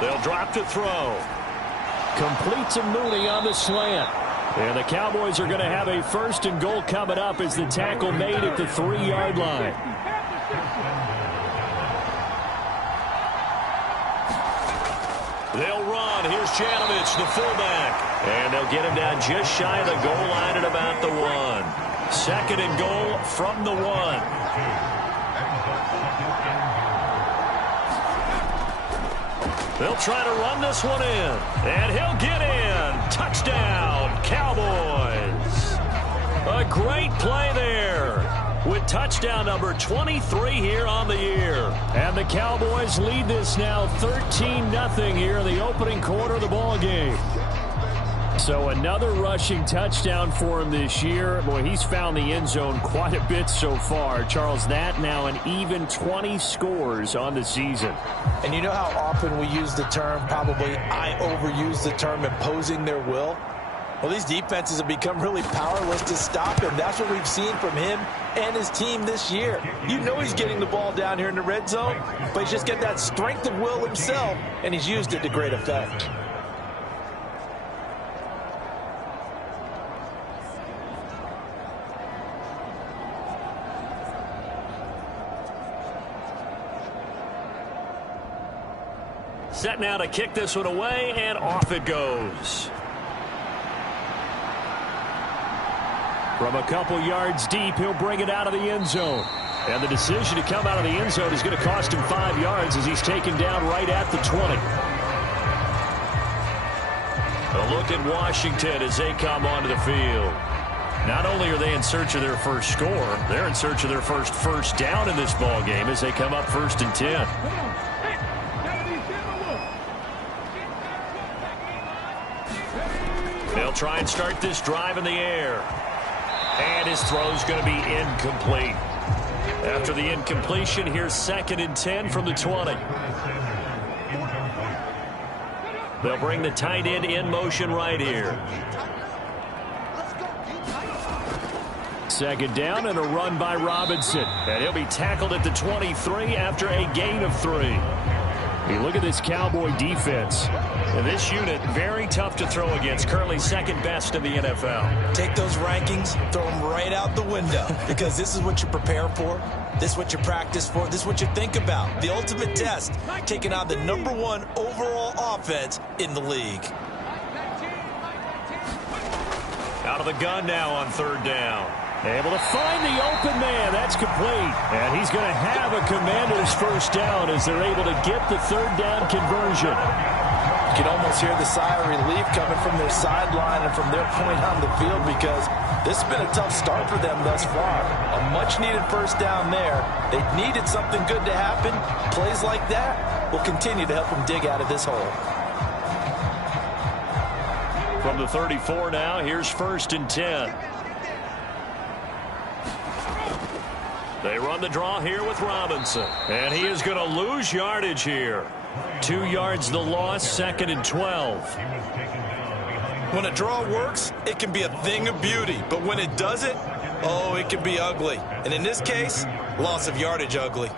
They'll drop to throw. Complete to Mooney on the slant. And the Cowboys are going to have a 1st and goal coming up as the tackle made at the 3-yard line. They'll run. Here's Janovich, the fullback. And they'll get him down just shy of the goal line at about the 1. 2nd and goal from the 1. They'll try to run this one in. And he'll get in. Touchdown, Cowboys. A great play there with touchdown number 23 here on the year. And the Cowboys lead this now 13-0 here in the opening quarter of the ball game. So another rushing touchdown for him this year. Boy, he's found the end zone quite a bit so far. Charles, that now an even 20 scores on the season. And you know how often we use the term, probably I overuse the term, imposing their will? Well, these defenses have become really powerless to stop him. That's what we've seen from him and his team this year. You know he's getting the ball down here in the red zone, but he's just got that strength of will himself, and he's used it to great effect. Set now to kick this one away, and off it goes. From a couple yards deep, he'll bring it out of the end zone. And the decision to come out of the end zone is going to cost him 5 yards as he's taken down right at the 20. A look at Washington as they come onto the field. Not only are they in search of their first score, they're in search of their first down in this ball game as they come up 1st and 10. They'll try and start this drive in the air. And his throw's going to be incomplete. After the incompletion, here's 2nd and 10 from the 20. They'll bring the tight end in motion right here. 2nd down and a run by Robinson. And he'll be tackled at the 23 after a gain of 3. You look at this Cowboy defense. And this unit, very tough to throw against. Currently 2nd best in the NFL. Take those rankings, throw them right out the window. Because this is what you prepare for. This is what you practice for. This is what you think about. The ultimate test, taking on the #1 overall offense in the league. Out of the gun now on 3rd down. Able to find the open man. That's complete. And he's going to have a Commander's first down as they're able to get the 3rd down conversion. You can almost hear the sigh of relief coming from their sideline and from their point on the field because this has been a tough start for them thus far. A much-needed first down there. They needed something good to happen. Plays like that will continue to help them dig out of this hole. From the 34 now, here's 1st and 10. They run the draw here with Robinson. And he is going to lose yardage here. 2 yards the loss, 2nd and 12. When a draw works, it can be a thing of beauty. But when it doesn't, oh, it can be ugly. And in this case, loss of yardage ugly.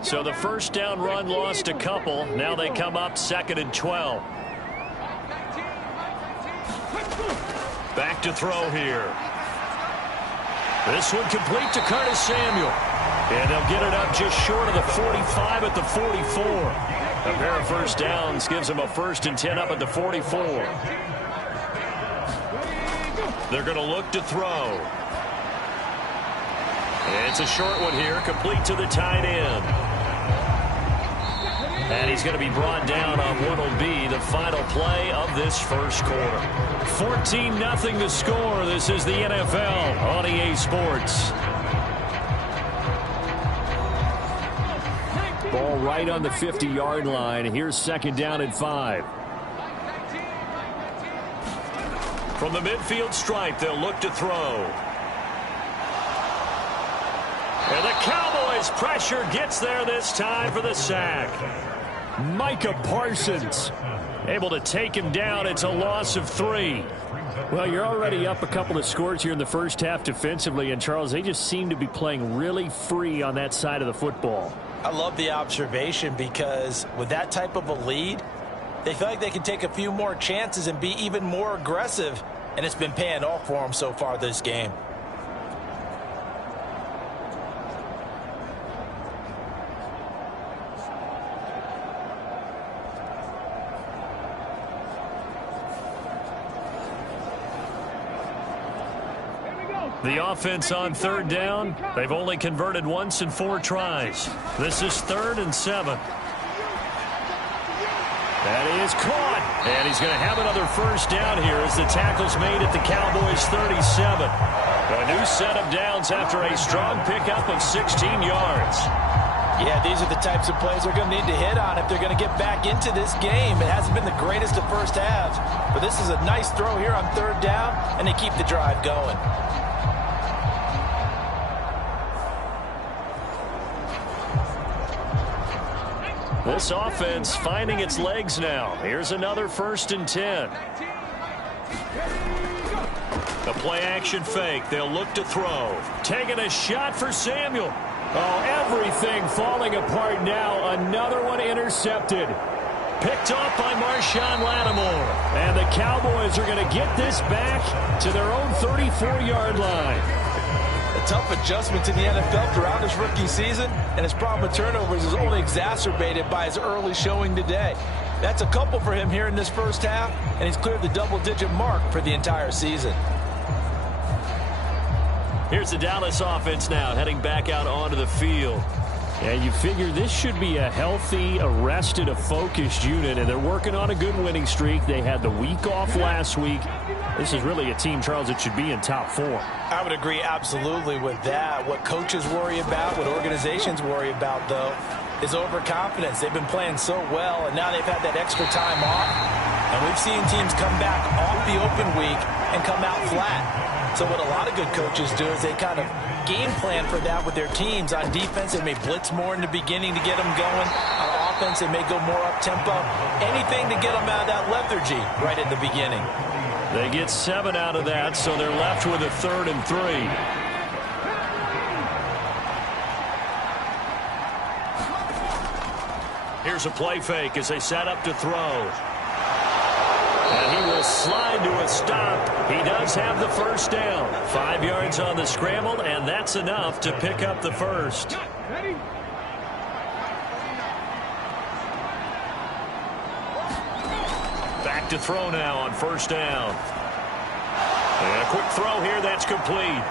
So the first down run lost a couple. Now they come up 2nd and 12. Back to throw here. This one complete to Curtis Samuel. And they'll get it up just short of the 45 at the 44. A pair of first downs gives them a 1st and 10 up at the 44. They're going to look to throw. It's a short one here, complete to the tight end. And he's going to be brought down on what will be the final play of this first quarter. 14-0 the score. This is the NFL on EA Sports. Ball right on the 50-yard line. Here's 2nd down and 5. From the midfield stripe, they'll look to throw. And the Cowboys' pressure gets there this time for the sack. Micah Parsons able to take him down. It's a loss of 3. Well, you're already up a couple of scores here in the first half defensively, and Charles, they just seem to be playing really free on that side of the football. I love the observation because with that type of a lead, they feel like they can take a few more chances and be even more aggressive, and it's been paying off for them so far this game. The offense on 3rd down, they've only converted once in 4 tries. This is 3rd and 7. That is caught. And he's going to have another first down here as the tackle's made at the Cowboys' 37. A new set of downs after a strong pickup of 16 yards. Yeah, these are the types of plays they're going to need to hit on if they're going to get back into this game. It hasn't been the greatest of first halves, but this is a nice throw here on third down, and they keep the drive going. This offense finding its legs now. Here's another 1st and 10. The play action fake. They'll look to throw. Taking a shot for Samuel. Oh, everything falling apart now. Another one intercepted. Picked off by Marshawn Lattimore. And the Cowboys are going to get this back to their own 34-yard line. A tough adjustment to the NFL throughout his rookie season, and his problem with turnovers is only exacerbated by his early showing today. That's a couple for him here in this first half, and he's cleared the double-digit mark for the entire season. Here's the Dallas offense now heading back out onto the field. Yeah, you figure this should be a healthy, arrested, a focused unit, and they're working on a good winning streak. They had the week off last week. This is really a team, Charles, that should be in top 4. I would agree absolutely with that. What coaches worry about, what organizations worry about, though, is overconfidence. They've been playing so well, and now they've had that extra time off. And we've seen teams come back off the open week and come out flat. So what a lot of good coaches do is they kind of game plan for that with their teams. On defense, they may blitz more in the beginning to get them going. On offense, they may go more up-tempo. Anything to get them out of that lethargy right at the beginning. They get 7 out of that, so they're left with a 3rd and 3. Here's a play fake as they set up to throw. And he will slide to a stop. He does have the first down. 5 yards on the scramble, and that's enough to pick up the first. Back to throw now on first down. And a quick throw here, that's complete.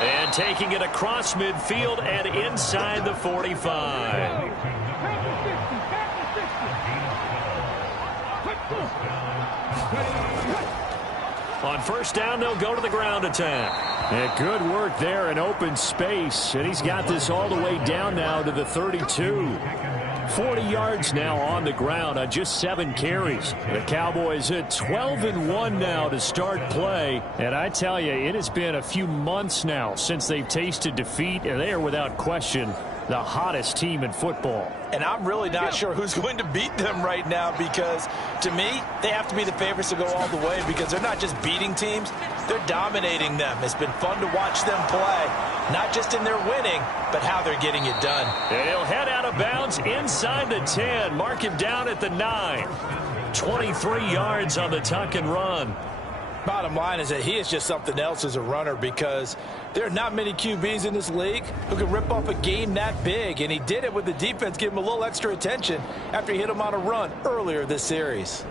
And taking it across midfield and inside the 45. On first down, they'll go to the ground attack. And good work there in open space. And he's got this all the way down now to the 32. 40 yards now on the ground on just 7 carries. The Cowboys at 12-1 now to start play. And I tell you, it has been a few months now since they've tasted defeat, and they are without question the hottest team in football. And I'm really not sure who's going to beat them right now, because to me, they have to be the favorites to go all the way, because they're not just beating teams, they're dominating them. It's been fun to watch them play, not just in their winning, but how they're getting it done. And he'll head out of bounds inside the 10. Mark him down at the 9. 23 yards on the tuck and run. Bottom line is that he is just something else as a runner, because there are not many QBs in this league who can rip off a game that big, and he did it with the defense giving him a little extra attention after he hit him on a run earlier this series.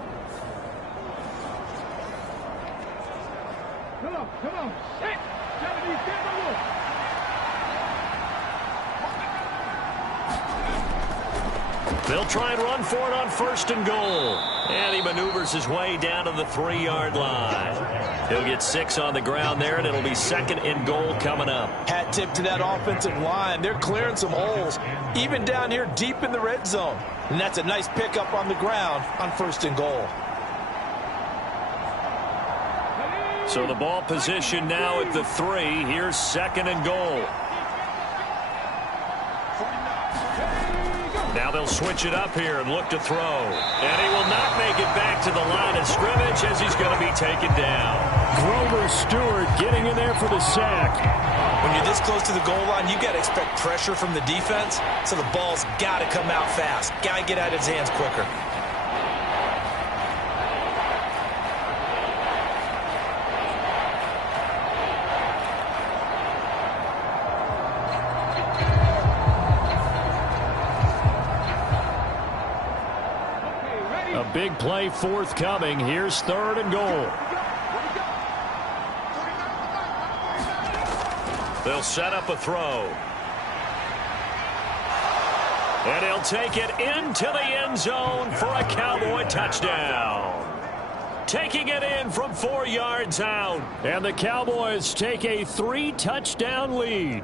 Come on. Set. 70, They'll try and run for it on first and goal. And he maneuvers his way down to the 3-yard line. He'll get 6 on the ground there, and it'll be 2nd and goal coming up. Hat tip to that offensive line. They're clearing some holes, even down here deep in the red zone. And that's a nice pickup on the ground on first and goal. So the ball position now at the 3. Here's 2nd and goal. Now they'll switch it up here and look to throw. And he will not make it back to the line of scrimmage as he's going to be taken down. Grover Stewart getting in there for the sack. When you're this close to the goal line, you've got to expect pressure from the defense, so the ball's got to come out fast. Got to get out of his hands quicker. A big play forthcoming. Here's 3rd and goal. They'll set up a throw. And he'll take it into the end zone for a Cowboy touchdown. Taking it in from 4 yards out. And the Cowboys take a 3-touchdown lead.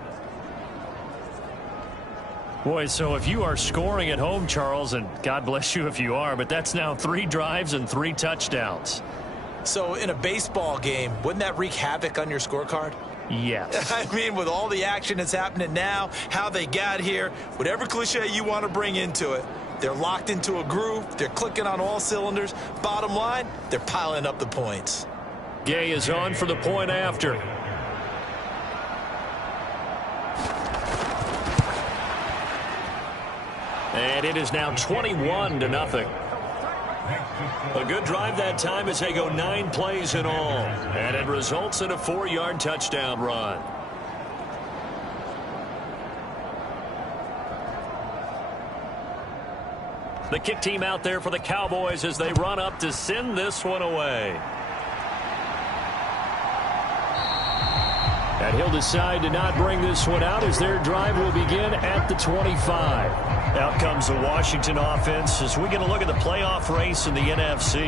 Boy, so if you are scoring at home, Charles, and God bless you if you are, but that's now 3 drives and 3 touchdowns. So in a baseball game, wouldn't that wreak havoc on your scorecard? Yes. I mean, with all the action that's happening now, how they got here, whatever cliche you want to bring into it, they're locked into a groove. They're clicking on all cylinders. Bottom line, they're piling up the points. Gay is on for the point after. And it is now 21-0. A good drive that time as they go 9 plays in all. And it results in a 4-yard touchdown run. The kick team out there for the Cowboys as they run up to send this one away. And he'll decide to not bring this one out as their drive will begin at the 25. Out comes the Washington offense as we get a look at the playoff race in the NFC.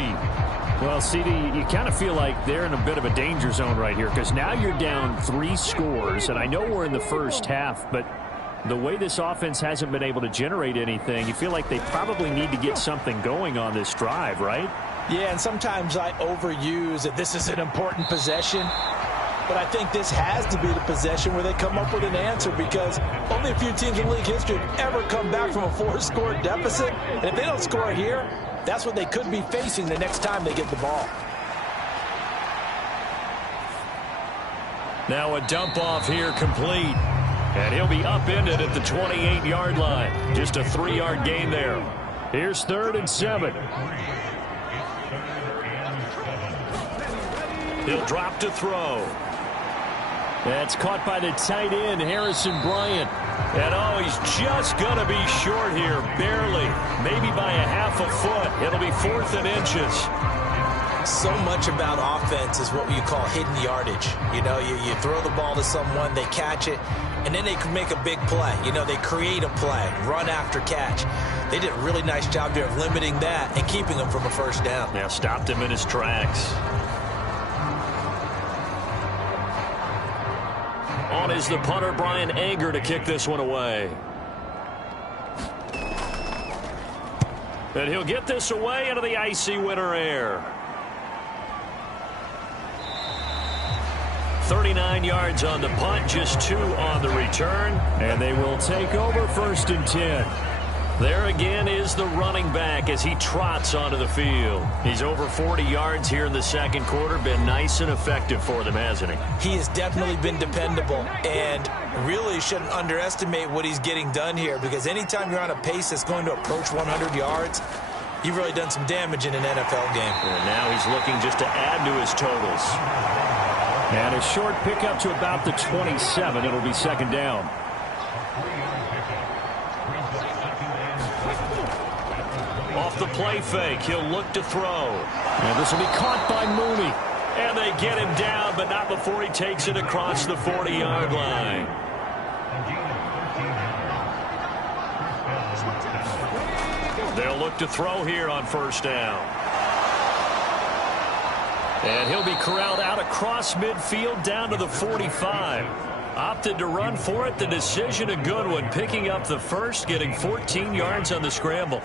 Well, CD, you kind of feel like they're in a bit of a danger zone right here because now you're down 3 scores, and I know we're in the first half, but the way this offense hasn't been able to generate anything, you feel like they probably need to get something going on this drive, right? Yeah, and sometimes I overuse that this is an important possession. But I think this has to be the possession where they come up with an answer because only a few teams in league history have ever come back from a 4-score deficit. And if they don't score here, that's what they could be facing the next time they get the ball. Now a dump off here complete. And he'll be upended at the 28-yard line. Just a 3-yard gain there. Here's 3rd and 7. He'll drop to throw. That's caught by the tight end, Harrison Bryant. And oh, he's just going to be short here, barely. Maybe by a half a foot. It'll be 4th and inches. So much about offense is what you call hidden yardage. You know, you throw the ball to someone, they catch it, and then they can make a big play. You know, they create a play, run after catch. They did a really nice job there of limiting that and keeping him from a first down. Now stopped him in his tracks. On is the punter, Brian Anger, to kick this one away. And he'll get this away into the icy winter air. 39 yards on the punt, just 2 on the return. And they will take over 1st and 10. There again is the running back as he trots onto the field. He's over 40 yards here in the second quarter. Been nice and effective for them, hasn't he? He has definitely been dependable and really shouldn't underestimate what he's getting done here because anytime you're on a pace that's going to approach 100 yards, you've really done some damage in an NFL game. And now he's looking just to add to his totals. And a short pickup to about the 27. It'll be 2nd down. Off the play fake, he'll look to throw. And this will be caught by Mooney. And they get him down, but not before he takes it across the 40-yard line. They'll look to throw here on 1st down. And he'll be corralled out across midfield down to the 45. Opted to run for it. The decision a good one. Picking up the first, getting 14 yards on the scramble.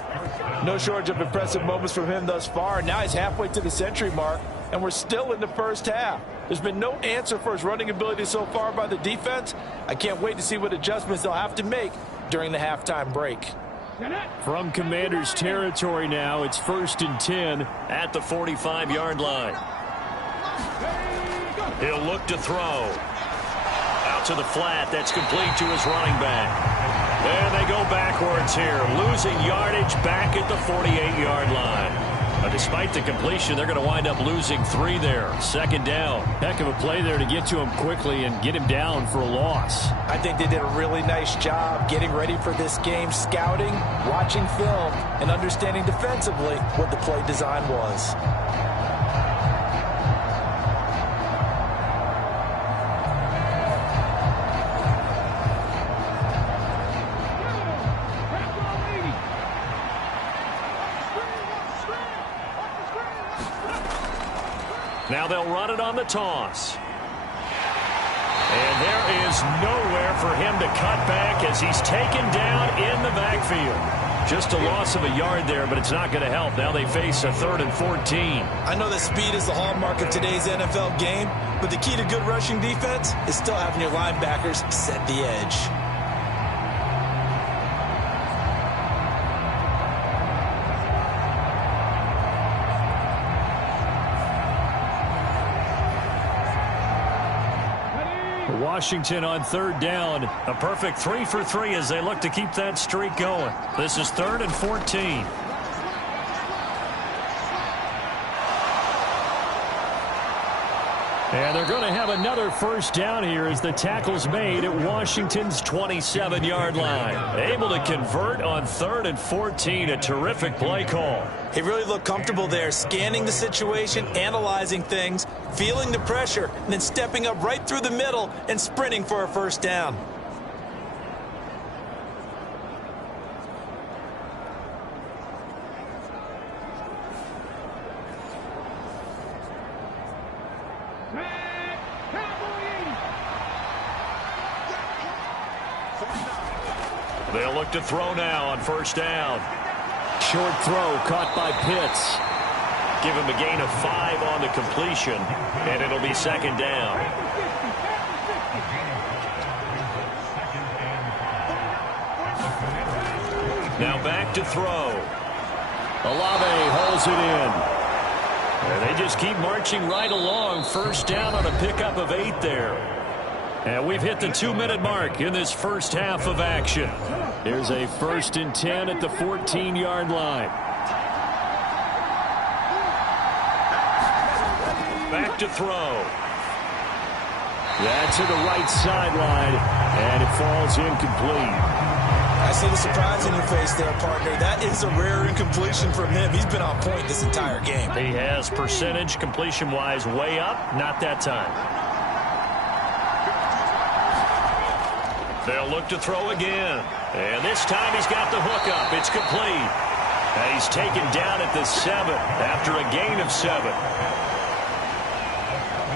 No shortage of impressive moments from him thus far. Now he's halfway to the century mark, and we're still in the first half. There's been no answer for his running ability so far by the defense. I can't wait to see what adjustments they'll have to make during the halftime break. From Commander's territory now, it's 1st and 10 at the 45-yard line. He'll look to throw. Out to the flat. That's complete to his running back. And they go backwards here. Losing yardage back at the 48-yard line. But despite the completion, they're going to wind up losing 3 there. 2nd down. Heck of a play there to get to him quickly and get him down for a loss. I think they did a really nice job getting ready for this game, scouting, watching film, and understanding defensively what the play design was. Now they'll run it on the toss. And And there is nowhere for him to cut back as he's taken down in the backfield. Just a loss of a yard there, but it's not going to help. Now they face a 3rd and 14. I know that speed is the hallmark of today's NFL game, but the key to good rushing defense is still having your linebackers set the edge. Washington on 3rd down. A perfect 3 for 3 as they look to keep that streak going. This is 3rd and 14. And they're going to have another first down here as the tackle's made at Washington's 27-yard line. Able to convert on 3rd and 14. A terrific play call. He really looked comfortable there, scanning the situation, analyzing things, feeling the pressure, and then stepping up right through the middle and sprinting for a first down. They'll look to throw now on first down. Short throw caught by Pitts. Give him a gain of 5 on the completion, and it'll be 2nd down. Now back to throw. Olave holds it in. And they just keep marching right along. First down on a pickup of 8 there. And we've hit the 2-minute mark in this first half of action. Here's a 1st and 10 at the 14-yard line. Back to throw. That's to the right sideline, and it falls incomplete. I see the surprise in your face there, partner. That is a rare incompletion from him. He's been on point this entire game. He has percentage completion-wise way up, not that time. They'll look to throw again. And this time he's got the hook up. It's complete. And he's taken down at the 7 after a gain of 7.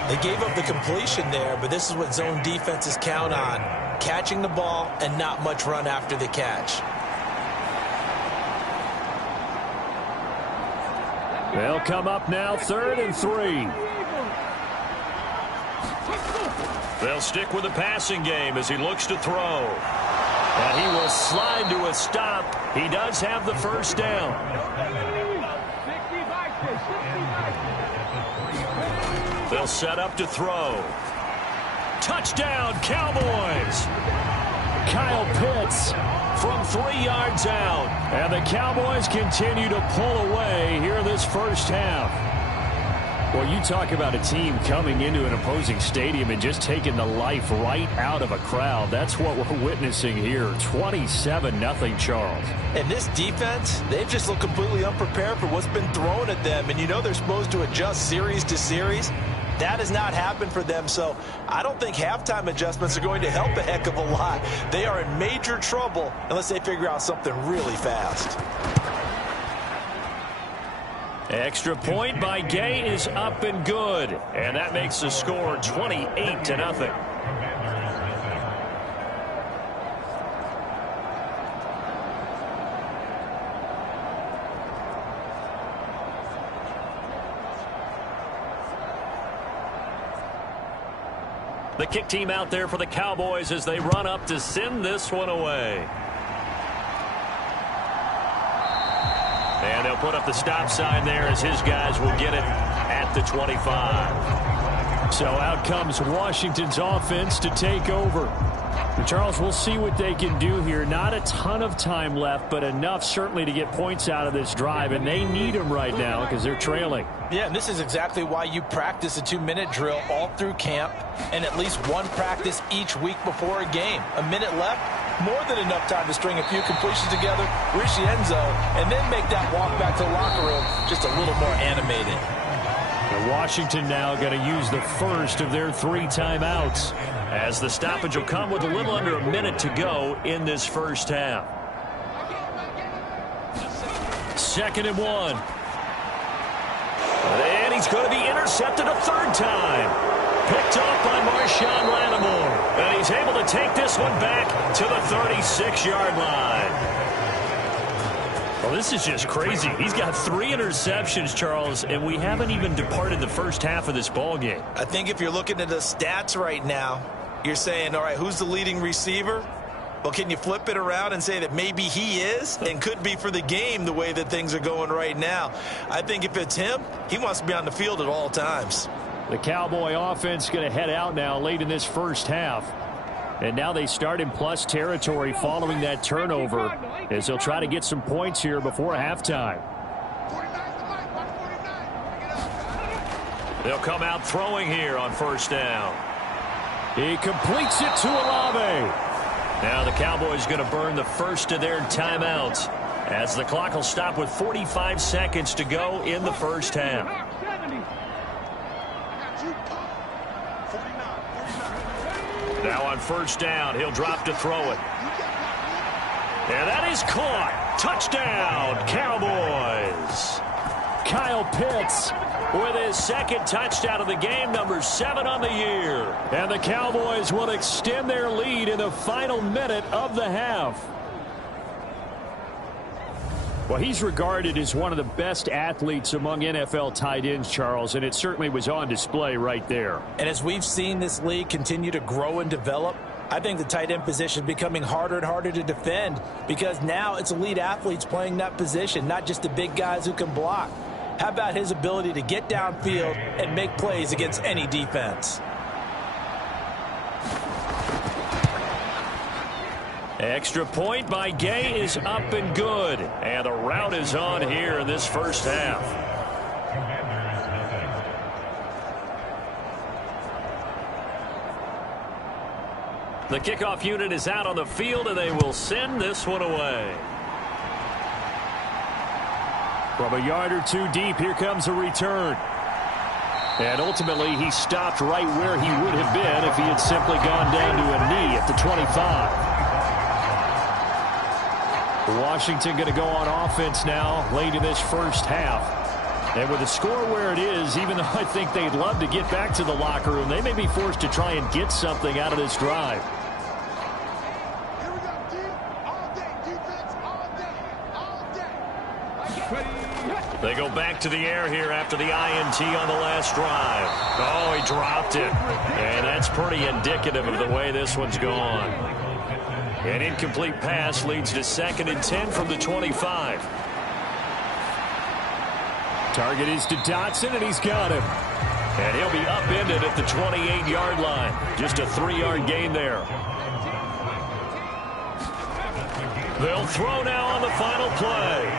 They gave up the completion there, but this is what zone defenses count on. Catching the ball and not much run after the catch. They'll come up now 3rd and 3. They'll stick with the passing game as he looks to throw. And he will slide to a stop. He does have the first down. They'll set up to throw. Touchdown, Cowboys! Kyle Pitts from 3 yards out. And the Cowboys continue to pull away here this first half. Well, you talk about a team coming into an opposing stadium and just taking the life right out of a crowd. That's what we're witnessing here. 27-0, Charles. And this defense, they've just looked completely unprepared for what's been thrown at them. And you know they're supposed to adjust series to series. That has not happened for them, so I don't think halftime adjustments are going to help a heck of a lot. They are in major trouble unless they figure out something really fast. Extra point by Gay is up and good. And that makes the score 28-0. The kick team out there for the Cowboys as they run up to send this one away. And they'll put up the stop sign there as his guys will get it at the 25. So out comes Washington's offense to take over. And Charles, we'll see what they can do here. Not a ton of time left, but enough certainly to get points out of this drive. And they need them right now because they're trailing. Yeah, and this is exactly why you practice a 2-minute drill all through camp and at least one practice each week before a game. A minute left, more than enough time to string a few completions together, reach the end zone, and then make that walk back to the locker room just a little more animated. And Washington now going to use the first of their 3 timeouts as the stoppage will come with a little under a minute to go in this first half. 2nd and 1. And he's going to be intercepted a 3rd time. picked off by Marshawn Lattimore. And he's able to take this one back to the 36-yard line. Well, this is just crazy. He's got 3 interceptions, Charles, and we haven't even departed the first half of this ball game. I think if you're looking at the stats right now, you're saying, all right, who's the leading receiver? Well, can you flip it around and say that maybe he is and could be for the game the way that things are going right now? I think if it's him, he wants to be on the field at all times. The Cowboy offense going to head out now late in this first half. And now they start in plus territory following that turnover as they'll try to get some points here before halftime. They'll come out throwing here on first down. He completes it to Olave. Now the Cowboys going to burn the first of their timeouts as the clock will stop with 45 seconds to go in the first half. Now on first down, he'll drop to throw it. And that is caught. Touchdown, Cowboys. Kyle Pitts with his second touchdown of the game, number 7 on the year. And the Cowboys will extend their lead in the final minute of the half. Well, he's regarded as one of the best athletes among NFL tight ends, Charles, and it certainly was on display right there. And as we've seen this league continue to grow and develop, I think the tight end position is becoming harder and harder to defend because now it's elite athletes playing that position, not just the big guys who can block. How about his ability to get downfield and make plays against any defense? Extra point by Gay is up and good. And the route is on here in this first half. The kickoff unit is out on the field, and they will send this one away. From a yard or two deep, here comes a return. And ultimately, he stopped right where he would have been if he had simply gone down to a knee at the 25. Washington going to go on offense now late in this first half. And with the score where it is, even though I think they'd love to get back to the locker room, they may be forced to try and get something out of this drive. They go back to the air here after the INT on the last drive. Oh, he dropped it. And that's pretty indicative of the way this one's gone. An incomplete pass leads to 2nd and 10 from the 25. Target is to Dotson, and he's got him. And he'll be upended at the 28-yard line. Just a 3-yard gain there. They'll throw now on the final play.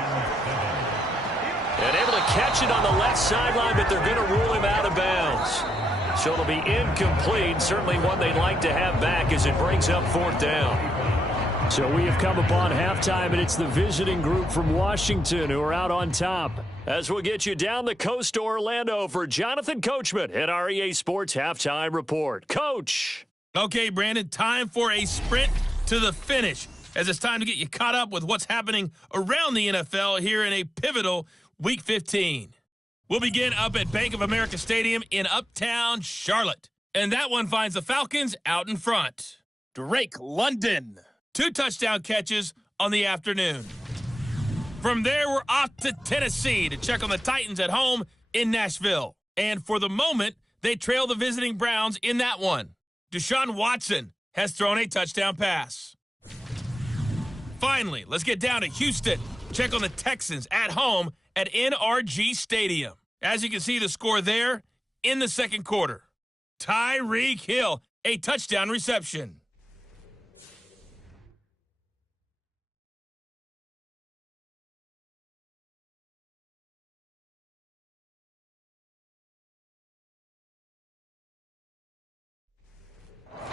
And able to catch it on the left sideline, but they're going to rule him out of bounds. So it'll be incomplete. Certainly one they'd like to have back as it brings up 4th down. So we have come upon halftime, and it's the visiting group from Washington who are out on top. As we'll get you down the coast to Orlando for Jonathan Coachman at our EA Sports Halftime Report. Coach. Okay, Brandon, time for a sprint to the finish, as it's time to get you caught up with what's happening around the NFL here in a pivotal Week 15. We'll begin up at Bank of America Stadium in Uptown Charlotte. And that one finds the Falcons out in front. Drake London, 2 touchdown catches on the afternoon. From there, we're off to Tennessee to check on the Titans at home in Nashville. And for the moment, they trail the visiting Browns in that one. Deshaun Watson has thrown a touchdown pass. Finally, let's get down to Houston. Check on the Texans at home at NRG Stadium. As you can see, the score there in the second quarter. Tyreek Hill, a touchdown reception.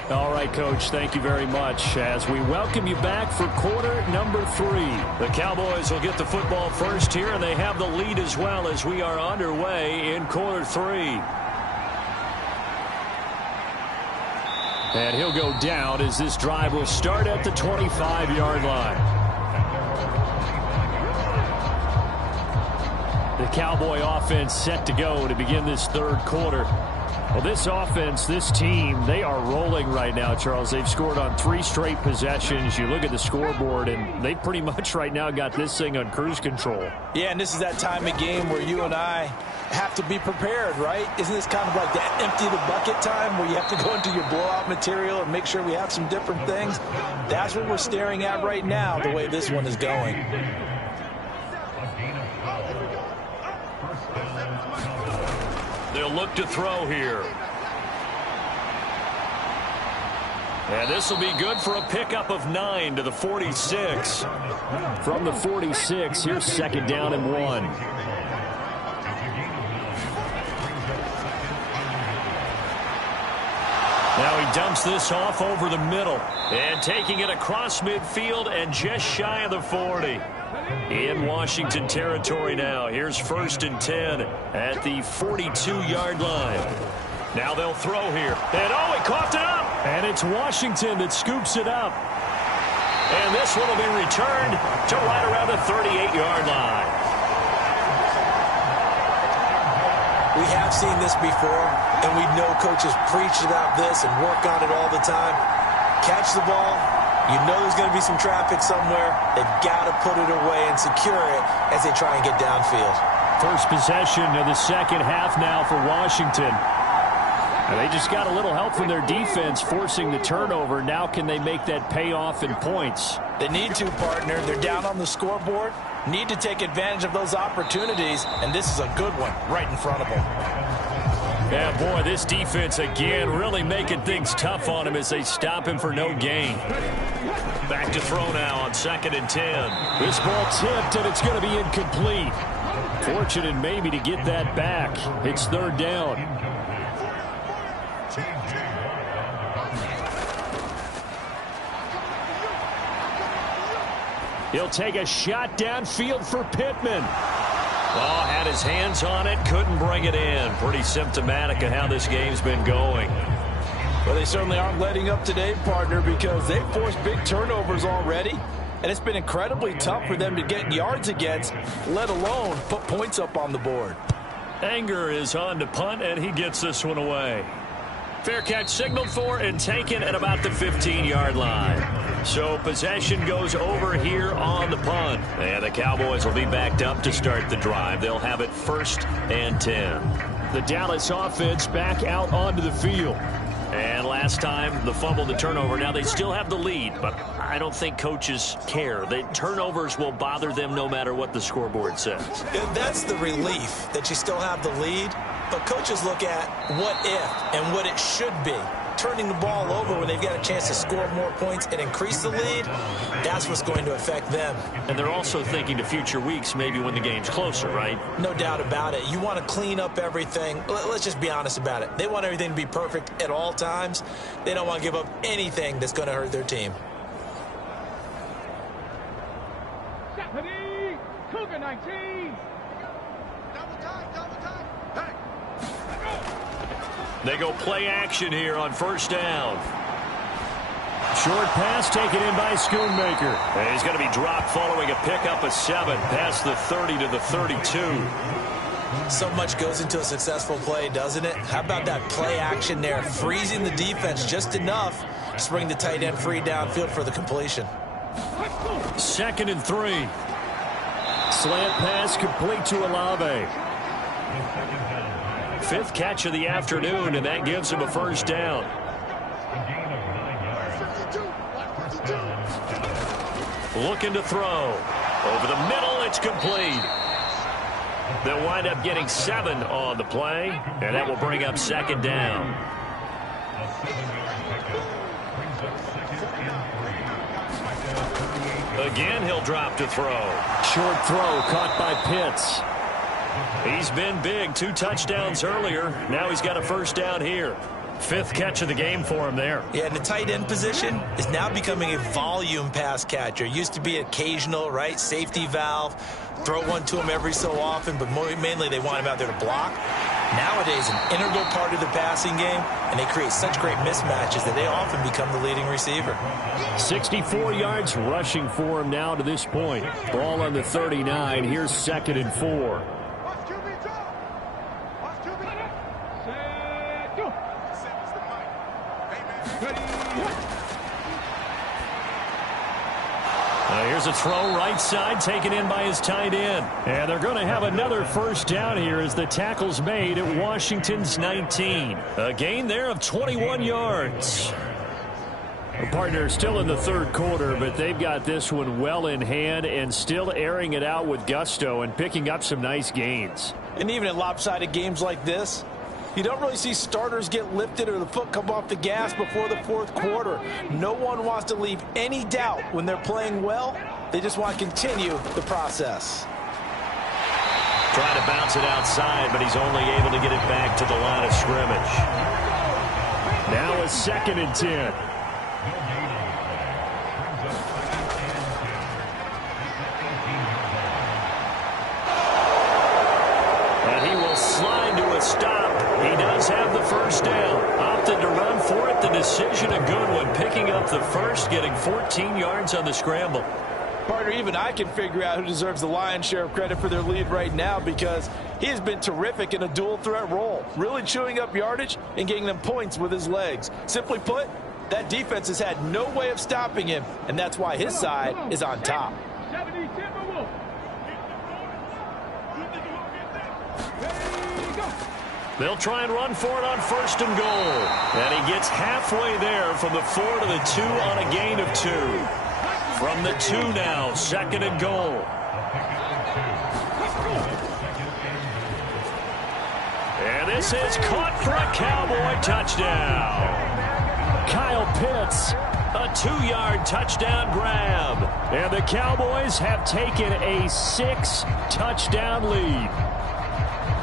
All right, Coach, thank you very much as we welcome you back for quarter number 3. The Cowboys will get the football first here, and they have the lead as well as we are underway in quarter 3. And he'll go down as this drive will start at the 25-yard line. The Cowboy offense set to go to begin this third quarter. Well, this offense, this team, they are rolling right now, Charles. They've scored on 3 straight possessions. You look at the scoreboard, and they pretty much right now got this thing on cruise control. Yeah, and this is that time of game where you and I have to be prepared, right? Isn't this kind of like that empty the bucket time where you have to go into your blowout material and make sure we have some different things? That's what we're staring at right now, the way this one is going. They'll look to throw here. And this will be good for a pickup of 9 to the 46. From the 46, here's 2nd down and 1. Now he dumps this off over the middle. And taking it across midfield and just shy of the 40. In Washington territory now. Here's 1st and 10 at the 42-yard line. Now they'll throw here. And oh, he coughed it up. And it's Washington that scoops it up. And this one will be returned to right around the 38-yard line. We have seen this before, and we know coaches preach about this and work on it all the time. Catch the ball. You know there's going to be some traffic somewhere. They've got to put it away and secure it as they try and get downfield. First possession of the second half now for Washington. And they just got a little help from their defense forcing the turnover. Now can they make that pay off in points? They need to, partner. They're down on the scoreboard. Need to take advantage of those opportunities, and this is a good one right in front of them. Yeah, boy, this defense again really making things tough on him as they stop him for no gain. Back to throw now on 2nd and 10. This ball tipped, and it's going to be incomplete. Fortunate maybe to get that back. It's 3rd down. He'll take a shot downfield for Pittman. Oh, had his hands on it, couldn't bring it in. Pretty symptomatic of how this game's been going. Well, they certainly aren't letting up today, partner, because they've forced big turnovers already. And it's been incredibly tough for them to get yards against, let alone put points up on the board. Anger is on to punt, and he gets this one away. Fair catch signaled for and taken at about the 15-yard line. So possession goes over here on the punt. And the Cowboys will be backed up to start the drive. They'll have it 1st and 10. The Dallas offense back out onto the field. And last time, the fumble, the turnover. Now, they still have the lead, but I don't think coaches care. The turnovers will bother them no matter what the scoreboard says. That's the relief, that you still have the lead. But coaches look at what if and what it should be. Turning the ball over when they've got a chance to score more points and increase the lead, that's what's going to affect them. And they're also thinking to future weeks, maybe when the game's closer, right? No doubt about it. You want to clean up everything. Let's just be honest about it. They want everything to be perfect at all times. They don't want to give up anything that's going to hurt their team. Stephanie, Cougar 19. They go play action here on 1st down. Short pass taken in by Schoonmaker. And he's going to be dropped following a pickup of 7 past the 30 to the 32. So much goes into a successful play, doesn't it? How about that play action there, freezing the defense just enough to bring the tight end free downfield for the completion. 2nd and 3. Slant pass complete to Olave. 5th catch of the afternoon, and that gives him a 1st down. Looking to throw. Over the middle, it's complete. They'll wind up getting 7 on the play, and that will bring up 2nd down. Again, he'll drop to throw. Short throw caught by Pitts. He's been big. 2 touchdowns earlier. Now he's got a 1st down here. 5th catch of the game for him there. Yeah, and the tight end position is now becoming a volume pass catcher. Used to be occasional, right? Safety valve. Throw one to him every so often, but mainly they want him out there to block. Nowadays, an integral part of the passing game, and they create such great mismatches that they often become the leading receiver. 64 yards rushing for him now to this point. Ball on the 39. Here's 2nd and 4. Here's a throw right side taken in by his tight end. And they're going to have another first down here as the tackle's made at Washington's 19. A gain there of 21 yards. The partner still in the third quarter, but they've got this one well in hand and still airing it out with gusto and picking up some nice gains. And even in lopsided games like this, you don't really see starters get lifted or the foot come off the gas before the fourth quarter. No one wants to leave any doubt when they're playing well. They just want to continue the process. Trying to bounce it outside, but he's only able to get it back to the line of scrimmage. Now a 2nd and 10. Slide to a stop. He does have the first down. Opted to run for it. The decision a good one. Picking up the first, getting 14 yards on the scramble. Partner, even I can figure out who deserves the lion's share of credit for their lead right now because he has been terrific in a dual threat role. Really chewing up yardage and getting them points with his legs. Simply put, that defense has had no way of stopping him, and that's why his side is on top. They'll try and run for it on 1st and goal. And he gets halfway there from the 4 to the 2 on a gain of 2. From the 2 now, 2nd and goal. And this is caught for a Cowboy touchdown. Kyle Pitts. A 2-yard touchdown grab. And the Cowboys have taken a 6-touchdown lead.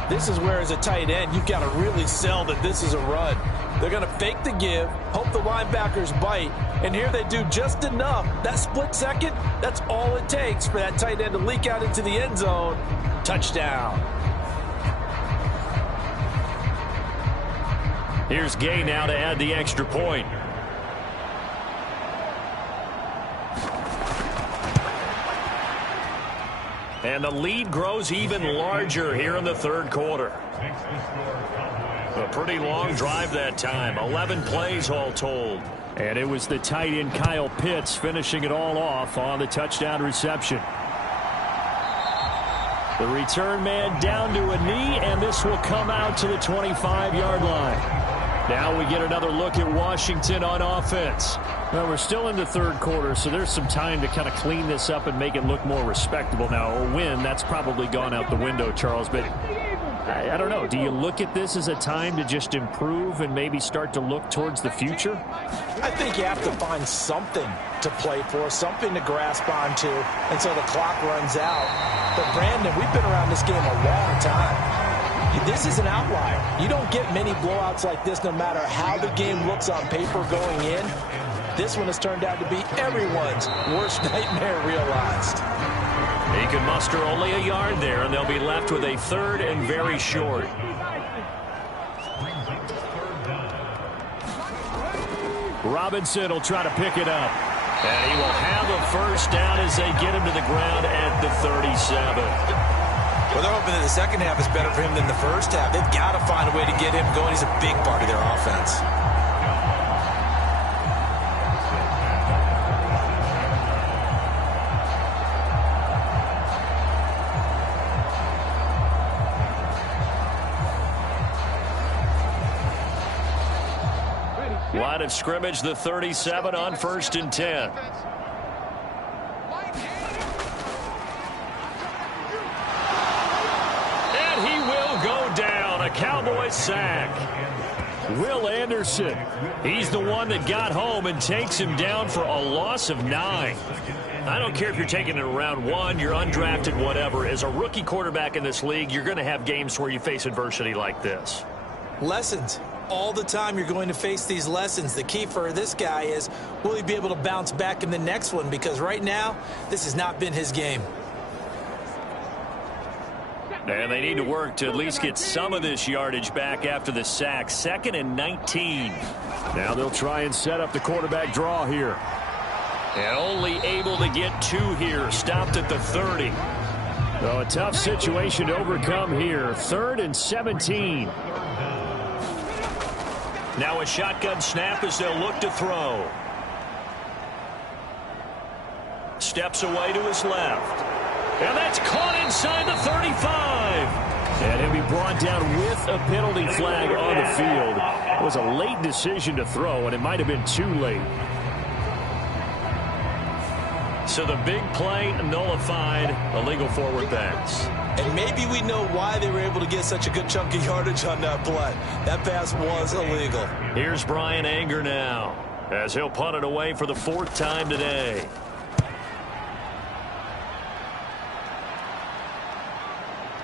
This is where, as a tight end, you've got to really sell that this is a run. They're going to fake the give, hope the linebackers bite, and here they do just enough. That split second, that's all it takes for that tight end to leak out into the end zone. Touchdown. Here's Gay now to add the extra point. And the lead grows even larger here in the third quarter. A pretty long drive that time. 11 plays all told. And it was the tight end Kyle Pitts finishing it all off on the touchdown reception. The return man down to a knee, and this will come out to the 25-yard line. Now we get another look at Washington on offense. Well, we're still in the third quarter, so there's some time to kind of clean this up and make it look more respectable. Now, a win, that's probably gone out the window, Charles, but I don't know. Do you look at this as a time to just improve and maybe start to look towards the future? I think you have to find something to play for, something to grasp onto until the clock runs out. But, Brandon, we've been around this game a long time. This is an outlier. You don't get many blowouts like this no matter how the game looks on paper going in. This one has turned out to be everyone's worst nightmare realized. He can muster only a yard there, and they'll be left with a 3rd and very short. Robinson will try to pick it up. And he will have a first down as they get him to the ground at the 37. Well, they're hoping that the second half is better for him than the first half. They've got to find a way to get him going. He's a big part of their offense. Line of scrimmage, the 37 on 1st and 10. And he will go down. A Cowboy sack. Will Anderson. He's the one that got home and takes him down for a loss of 9. I don't care if you're taking it in round 1, you're undrafted, whatever. As a rookie quarterback in this league, you're going to have games where you face adversity like this. Lessons. All the time you're going to face these lessons. The key for this guy is, will he be able to bounce back in the next one? Because right now, this has not been his game. And they need to work to at least get some of this yardage back after the sack. 2nd and 19. Now they'll try and set up the quarterback draw here. And only able to get 2 here. Stopped at the 30. So a tough situation to overcome here. 3rd and 17. Now a shotgun snap as they'll look to throw. steps away to his left. And that's caught inside the 35. And he'll be brought down with a penalty flag on the field. It was a late decision to throw, and it might have been too late. So the big play nullified, illegal forward pass. And maybe we know why they were able to get such a good chunk of yardage on that play. That pass was illegal. Here's Brian Anger now, as he'll punt it away for the 4th time today.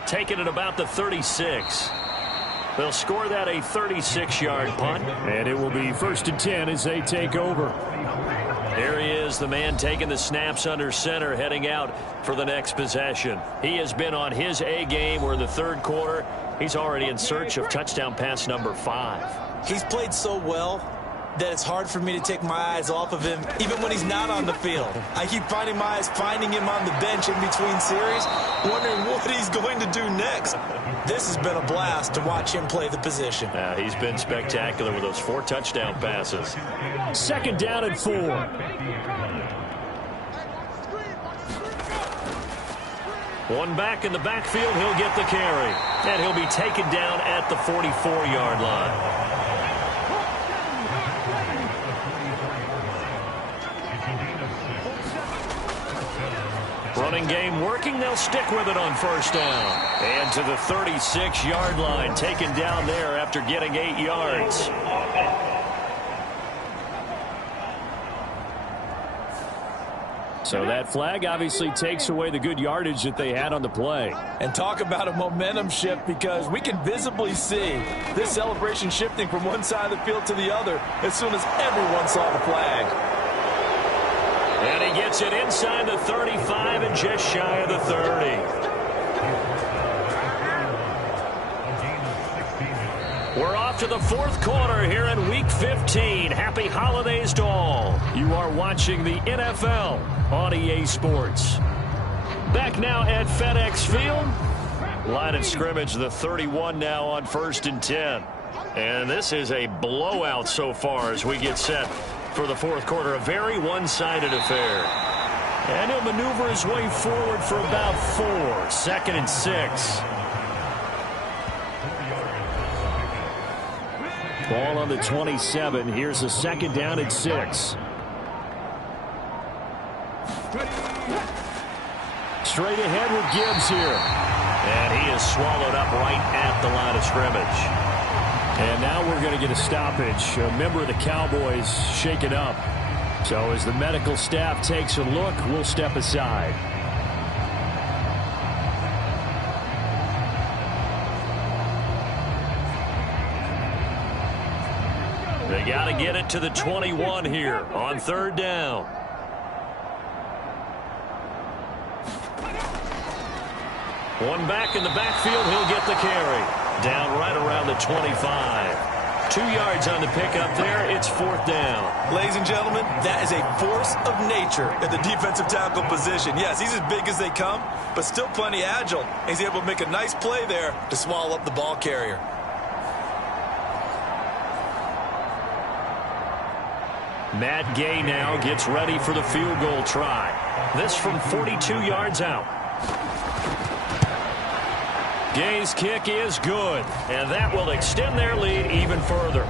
Taking it about the 36. They'll score that a 36-yard punt. And it will be 1st and 10 as they take over. There he is, the man taking the snaps under center, heading out for the next possession. He has been on his A game. We're in the 3rd quarter. He's already in search of touchdown pass number 5. He's played so well that it's hard for me to take my eyes off of him, even when he's not on the field. I keep finding my eyes finding him on the bench in between series, wondering what he's going to do next. This has been a blast to watch him play the position. He's been spectacular with those 4 touchdown passes. 2nd down and 4. One back in the backfield, he'll get the carry. And he'll be taken down at the 44-yard line. Running game working. They'll stick with it on 1st down. And to the 36-yard line, taken down there after getting 8 yards. So that flag obviously takes away the good yardage that they had on the play. And talk about a momentum shift, because we can visibly see this celebration shifting from one side of the field to the other as soon as everyone saw the flag. And he gets it inside the 35 and just shy of the 30. We're off to the 4th quarter here in Week 15. Happy holidays to all. You are watching the NFL on EA Sports. Back now at FedEx Field. Line of scrimmage, the 31 now on 1st and 10. And this is a blowout so far as we get set for the 4th quarter. A very one-sided affair. And he'll maneuver his way forward for about 4. 2nd and 6. Ball on the 27. Here's a 2nd down and 6. Straight ahead with Gibbs here. And he is swallowed up right at the line of scrimmage. And now we're going to get a stoppage. A member of the Cowboys shaken up. So as the medical staff takes a look, we'll step aside. They got to get it to the 21 here on 3rd down. One back in the backfield, he'll get the carry. Down right around the 25. 2 yards on the pickup there. It's 4th down. Ladies and gentlemen, that is a force of nature in the defensive tackle position. Yes, he's as big as they come, but still plenty agile. He's able to make a nice play there to swallow up the ball carrier. Matt Gay now gets ready for the field goal try. This from 42 yards out. Gay's kick is good, and that will extend their lead even further.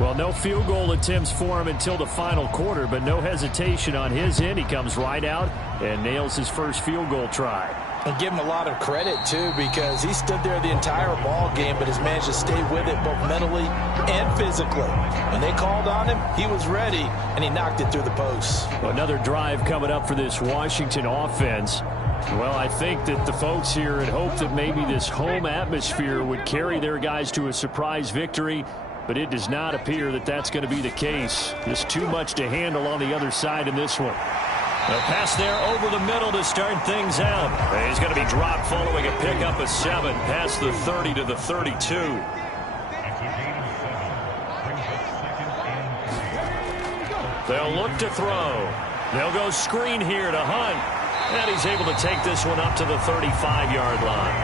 Well, no field goal attempts for him until the final quarter, but no hesitation on his end. He comes right out and nails his first field goal try. And give him a lot of credit, too, because he stood there the entire ball game but has managed to stay with it both mentally and physically. When they called on him, he was ready, and he knocked it through the posts. Another drive coming up for this Washington offense. Well, I think that the folks here had hoped that maybe this home atmosphere would carry their guys to a surprise victory, but it does not appear that that's going to be the case. Just too much to handle on the other side in this one. A pass there over the middle to start things out. He's going to be dropped following a pickup of 7 past the 30 to the 32. They'll look to throw. They'll go screen here to Hunt. And he's able to take this one up to the 35-yard line.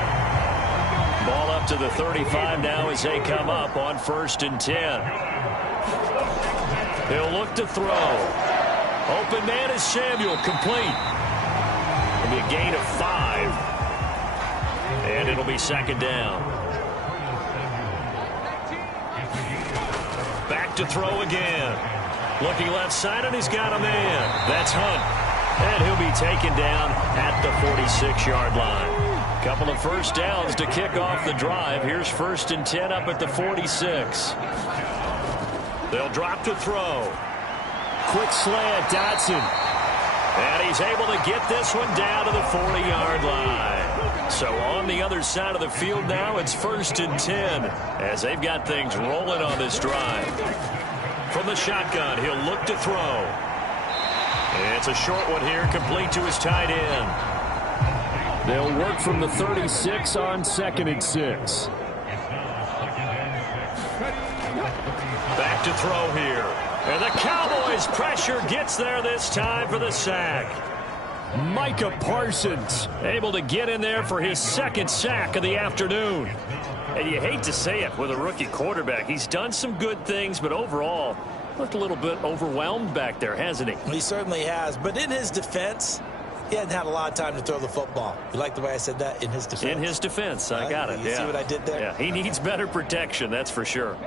Ball up to the 35 now as they come up on 1st and 10. He'll look to throw. Open man is Samuel, complete. It'll be a gain of 5. And it'll be 2nd down. Back to throw again. Looking left side, and he's got a man. That's Hunt. And he'll be taken down at the 46-yard line. Couple of first downs to kick off the drive. Here's 1st and 10 up at the 46. They'll drop to throw. Quick slant, Dotson. And he's able to get this one down to the 40-yard line. So on the other side of the field now, it's 1st and 10 as they've got things rolling on this drive. From the shotgun, he'll look to throw. It's a short one here, complete to his tight end. They'll work from the 36 on 2nd and 6. Back to throw here. And the Cowboys' pressure gets there this time for the sack. Micah Parsons able to get in there for his 2nd sack of the afternoon. And you hate to say it with a rookie quarterback. He's done some good things, but overall, looked a little bit overwhelmed back there, hasn't he? He certainly has. But in his defense, he hasn't had a lot of time to throw the football. You like the way I said that? In his defense? In his defense. I got it. You see what I did there? Yeah, he needs better protection, that's for sure.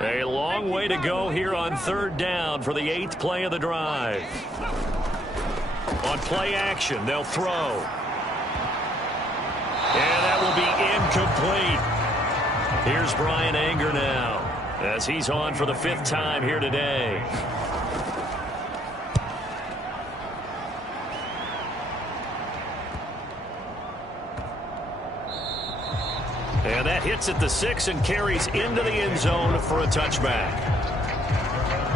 A long way to go here on 3rd down for the 8th play of the drive. On play action, they'll throw. And that will be incomplete. Here's Brian Anger now as he's on for the 5th time here today. And that hits at the 6 and carries into the end zone for a touchback.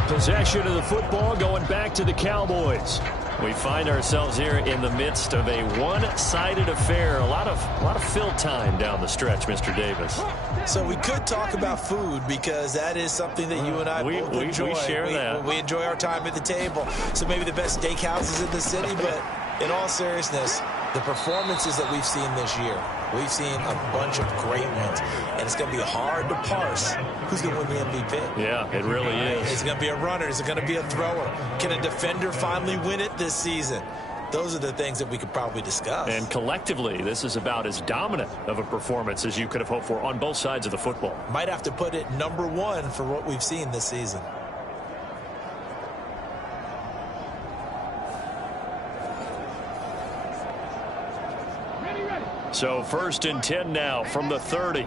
Possession of the football going back to the Cowboys. We find ourselves here in the midst of a one-sided affair. A lot of fill time down the stretch, Mr. Davis. So we could talk about food because that is something that you and I both enjoy. We share that. We enjoy our time at the table. So maybe the best steakhouses in the city, but in all seriousness, the performances that we've seen this year, we've seen a bunch of great ones. And it's going to be hard to parse who's going to win the MVP. Yeah, it really is. Is it going to be a runner? Is it going to be a thrower? Can a defender finally win it this season? Those are the things that we could probably discuss. And collectively, this is about as dominant of a performance as you could have hoped for on both sides of the football. Might have to put it #1 for what we've seen this season. So 1st and 10 now from the 30.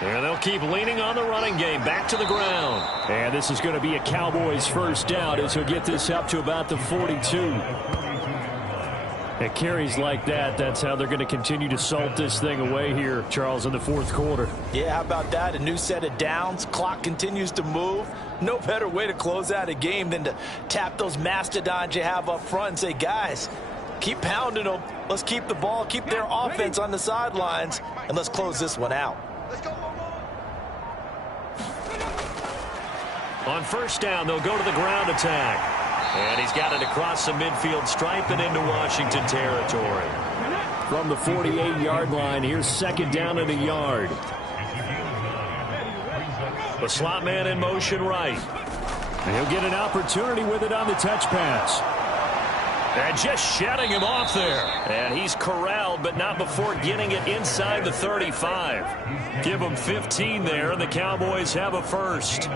And they'll keep leaning on the running game. Back to the ground. And this is going to be a Cowboys 1st down as he'll get this up to about the 42. It carries like that. That's how they're going to continue to salt this thing away here, Charles, in the 4th quarter. Yeah, how about that? A new set of downs. Clock continues to move. No better way to close out a game than to tap those mastodons you have up front and say, guys, keep pounding them. Let's keep the ball, keep their offense on the sidelines, and let's close this one out. On 1st down, they'll go to the ground attack. And he's got it across the midfield stripe and into Washington territory. From the 48-yard line, here's 2nd down and a yard. The slot man in motion right. And he'll get an opportunity with it on the touch pass. And just shedding him off there. And he's corralled, but not before getting it inside the 35. Give him 15 there, and the Cowboys have a 1st.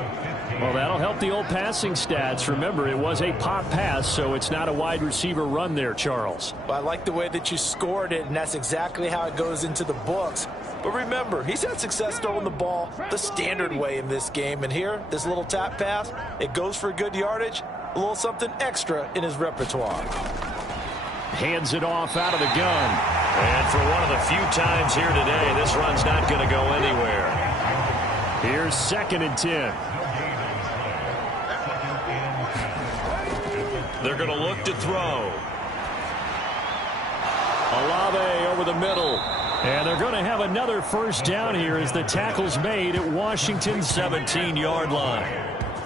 Well, that'll help the old passing stats. Remember, it was a pop pass, so it's not a wide receiver run there, Charles. Well, I like the way that you scored it, and that's exactly how it goes into the books. But remember, he's had success throwing the ball the standard way in this game. And here, this little tap pass, it goes for good yardage, a little something extra in his repertoire. Hands it off out of the gun. And for one of the few times here today, this run's not going to go anywhere. Here's 2nd and 10. They're going to look to throw. Olave over the middle. And they're going to have another 1st down here as the tackle's made at Washington's 17-yard line.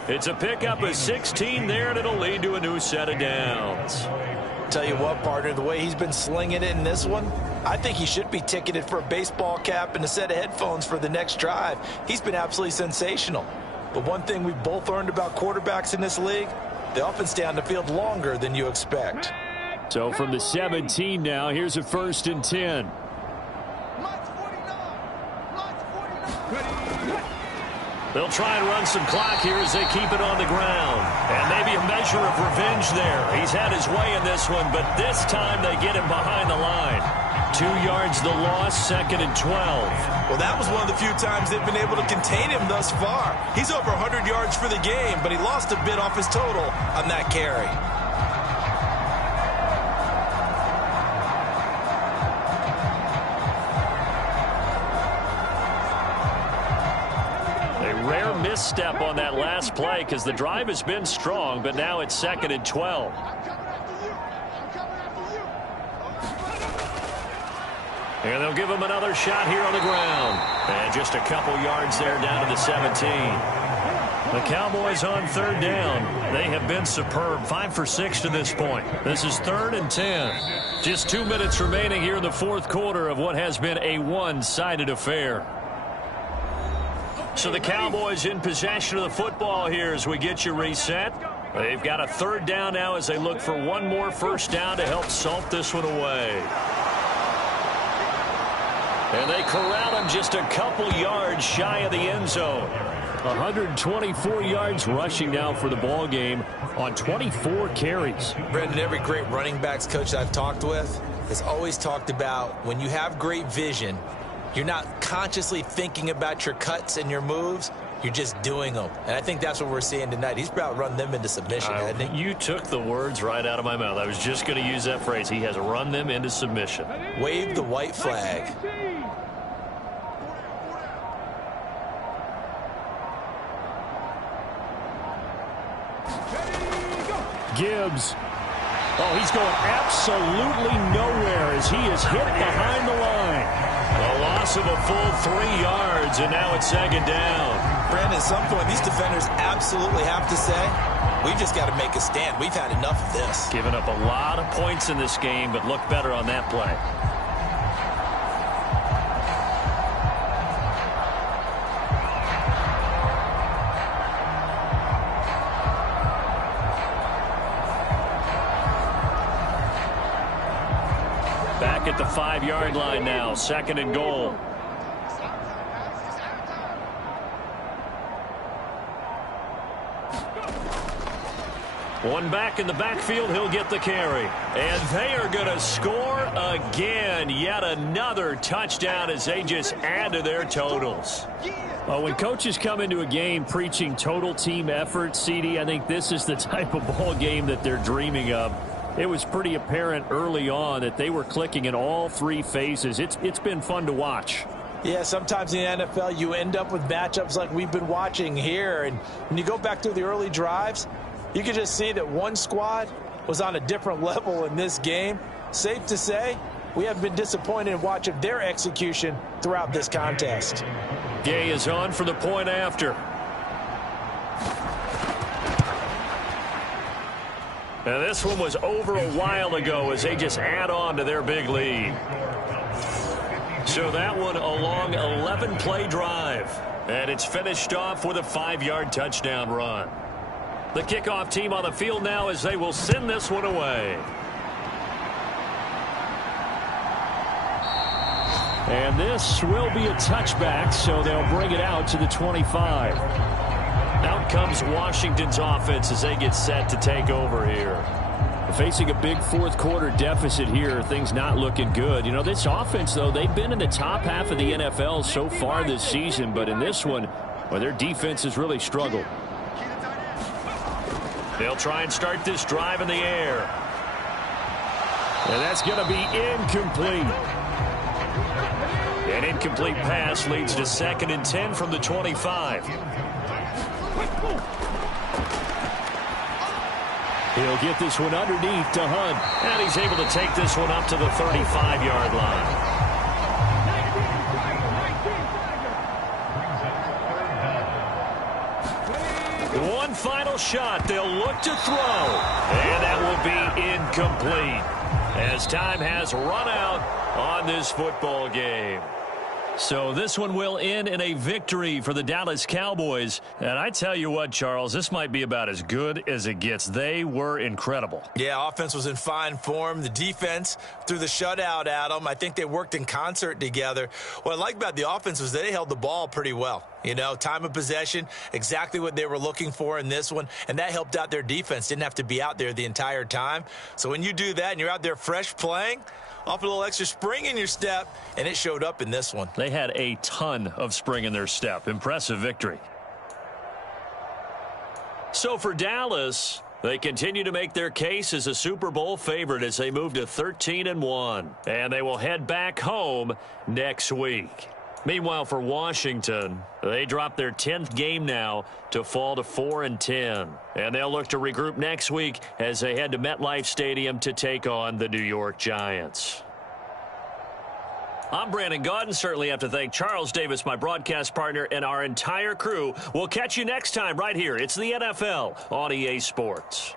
It's a pickup of 16 there, and it'll lead to a new set of downs. Tell you what, partner, the way he's been slinging it in this one, I think he should be ticketed for a baseball cap and a set of headphones for the next drive. He's been absolutely sensational. But one thing we've both learned about quarterbacks in this league, they often stay on the field longer than you expect. So from the 17 now, here's a 1st and 10. They'll try and run some clock here as they keep it on the ground. And maybe a measure of revenge there. He's had his way in this one, but this time they get him behind the line. 2 yards the loss, 2nd and 12. Well, that was one of the few times they've been able to contain him thus far. He's over 100 yards for the game, but he lost a bit off his total on that carry. Rare misstep on that last play because the drive has been strong, but now it's 2nd and 12. And they'll give him another shot here on the ground. And just a couple yards there down to the 17. The Cowboys on 3rd down. They have been superb. 5 for 6 to this point. This is 3rd and 10. Just 2 minutes remaining here in the 4th quarter of what has been a one-sided affair. So the Cowboys in possession of the football here as we get you reset. They've got a 3rd down now as they look for one more 1st down to help salt this one away. And they corral him just a couple yards shy of the end zone. 124 yards rushing now for the ball game on 24 carries. Brendan, every great running backs coach I've talked with has always talked about when you have great vision, you're not consciously thinking about your cuts and your moves. You're just doing them. And I think that's what we're seeing tonight. He's about run them into submission, hasn't he? You took the words right out of my mouth. I was just going to use that phrase. He has run them into submission. Wave the white flag. Gibbs. Oh, he's going absolutely nowhere as he is hit behind the line. A loss of a full 3 yards, and now it's 2nd down. Brandon, at some point, these defenders absolutely have to say, we've just got to make a stand. We've had enough of this. Giving up a lot of points in this game, but look better on that play. Back at the 5-yard line now, 2nd and goal. One back in the backfield, he'll get the carry. And they are going to score again. Yet another touchdown as they just add to their totals. Well, when coaches come into a game preaching total team effort, CD, I think this is the type of ball game that they're dreaming of. It was pretty apparent early on that they were clicking in all 3 phases. It's been fun to watch. Yeah, sometimes in the NFL you end up with matchups like we've been watching here. And when you go back to the early drives, you can just see that one squad was on a different level in this game. Safe to say, we haven't been disappointed in watching their execution throughout this contest. Gay is on for the point after. Now this one was over a while ago as they just add on to their big lead. So that one a long 11-play drive. And it's finished off with a 5-yard touchdown run. The kickoff team on the field now as they will send this one away. And this will be a touchback, so they'll bring it out to the 25. Out comes Washington's offense as they get set to take over here. Facing a big 4th quarter deficit here, things not looking good. You know, this offense, though, they've been in the top half of the NFL so far this season, but in this one, well, their defense has really struggled. They'll try and start this drive in the air. And that's going to be incomplete. An incomplete pass leads to 2nd and 10 from the 25. He'll get this one underneath to Hunt. And he's able to take this one up to the 35-yard line. One final final shot. They'll look to throw. And that will be incomplete as time has run out on this football game. So this one will end in a victory for the Dallas Cowboys. And I tell you what, Charles, this might be about as good as it gets. They were incredible. Yeah, offense was in fine form. The defense threw the shutout at them. I think they worked in concert together. What I like about the offense was they held the ball pretty well. You know, time of possession, exactly what they were looking for in this one. And that helped out their defense. Didn't have to be out there the entire time. So when you do that and you're out there fresh playing, off a little extra spring in your step, and it showed up in this one. They had a ton of spring in their step. Impressive victory. So for Dallas, they continue to make their case as a Super Bowl favorite as they move to 13-1. And they will head back home next week. Meanwhile, for Washington, they drop their 10th game now to fall to 4-10. And they'll look to regroup next week as they head to MetLife Stadium to take on the New York Giants. I'm Brandon Gaudin. Certainly have to thank Charles Davis, my broadcast partner, and our entire crew. We'll catch you next time right here. It's the NFL on EA Sports.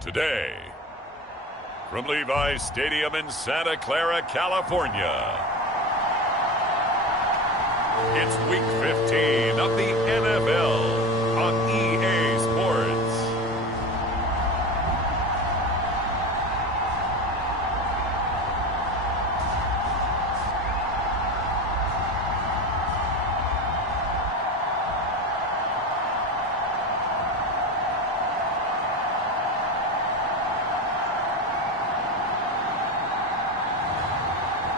Today, from Levi's Stadium in Santa Clara, California, it's Week 15 of the NFL on EA Sports.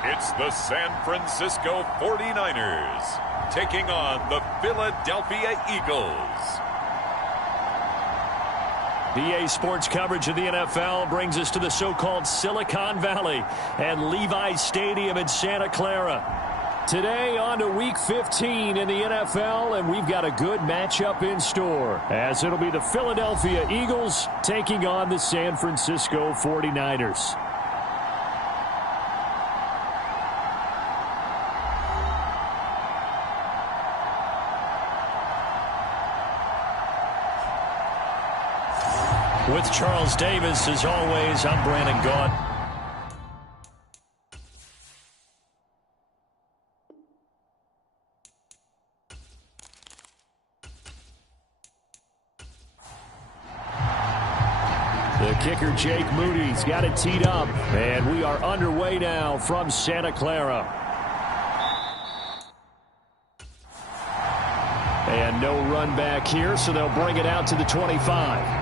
It's the San Francisco 49ers taking on the Philadelphia Eagles. EA Sports coverage of the NFL brings us to the so-called Silicon Valley and Levi's Stadium in Santa Clara. Today on to Week 15 in the NFL, and we've got a good matchup in store, as it'll be the Philadelphia Eagles taking on the San Francisco 49ers. With Charles Davis, as always, I'm Brandon Gaud. The kicker, Jake Moody's got it teed up, and we are underway now from Santa Clara. And no run back here, so they'll bring it out to the 25.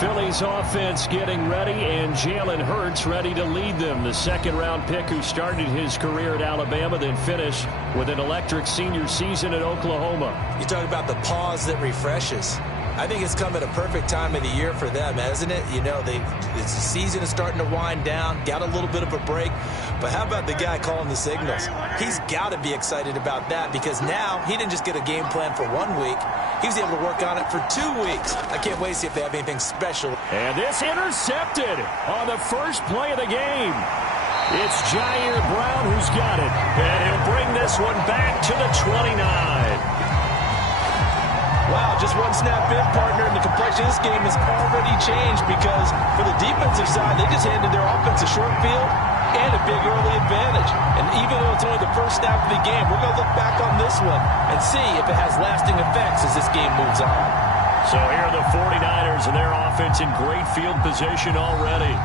Philly's offense getting ready, and Jalen Hurts ready to lead them. The second-round pick who started his career at Alabama, then finished with an electric senior season at Oklahoma. You talk about the pause that refreshes. I think it's come at a perfect time of the year for them, hasn't it? You know, the season is starting to wind down, got a little bit of a break. But how about the guy calling the signals? He's got to be excited about that, because now he didn't just get a game plan for 1 week. He was able to work on it for 2 weeks. I can't wait to see if they have anything special. And this intercepted on the first play of the game. It's Jair Brown who's got it. And he'll bring this one back to the 29. Wow, just one snap in, partner, and the complexion of this game has already changed, because for the defensive side, they just handed their offense a short field and a big early advantage. And even though it's only the first snap of the game, we're going to look back on this one and see if it has lasting effects as this game moves on. So here are the 49ers and their offense in great field position already.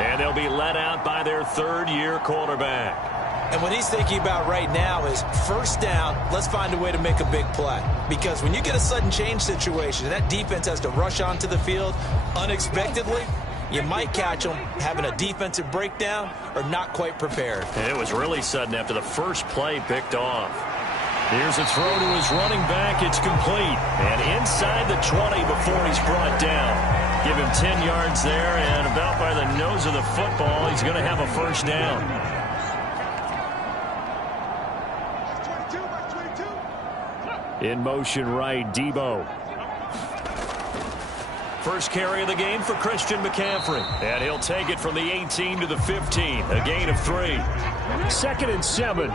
And they'll be let out by their third-year quarterback. And what he's thinking about right now is first down, let's find a way to make a big play. Because when you get a sudden change situation and that defense has to rush onto the field unexpectedly, you might catch them having a defensive breakdown or not quite prepared. And it was really sudden after the first play picked off. Here's a throw to his running back. It's complete. And inside the 20 before he's brought down. Give him 10 yards there, and about by the nose of the football, he's going to have a first down. In motion right, Debo. First carry of the game for Christian McCaffrey. And he'll take it from the 18 to the 15. A gain of 3. 2nd and 7.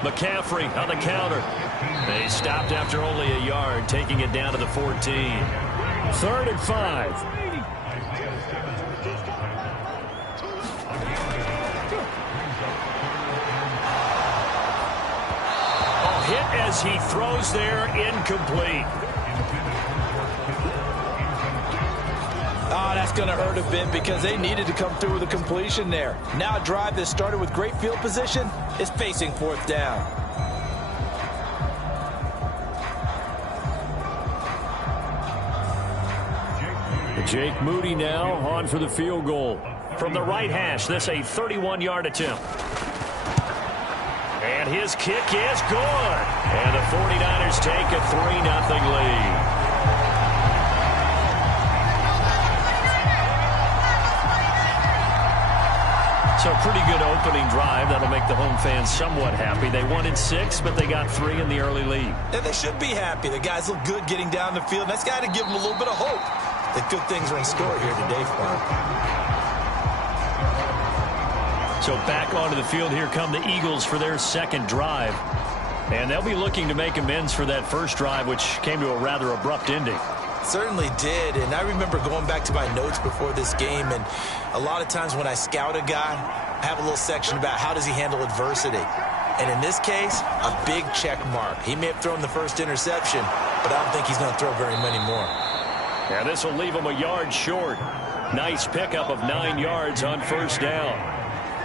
McCaffrey on the counter. They stopped after only a yard, taking it down to the 14. 3rd and 5. Hit as he throws there, incomplete. Oh, that's going to hurt a bit, because they needed to come through with a completion there. Now a drive that started with great field position is facing 4th down. Jake Moody now on for the field goal. From the right hash, this a 31-yard attempt. And his kick is good. And the 49ers take a 3-0 lead. So a pretty good opening drive. That'll make the home fans somewhat happy. They wanted 6, but they got 3 in the early lead. And they should be happy. The guys look good getting down the field. That's got to give them a little bit of hope that good things are in store here today for them. So back onto the field, here come the Eagles for their second drive. And they'll be looking to make amends for that first drive, which came to a rather abrupt ending. Certainly did, and I remember going back to my notes before this game, and a lot of times when I scout a guy, I have a little section about how does he handle adversity. And in this case, a big check mark. He may have thrown the first interception, but I don't think he's going to throw very many more. Yeah, this will leave him a yard short. Nice pickup of 9 yards on first down.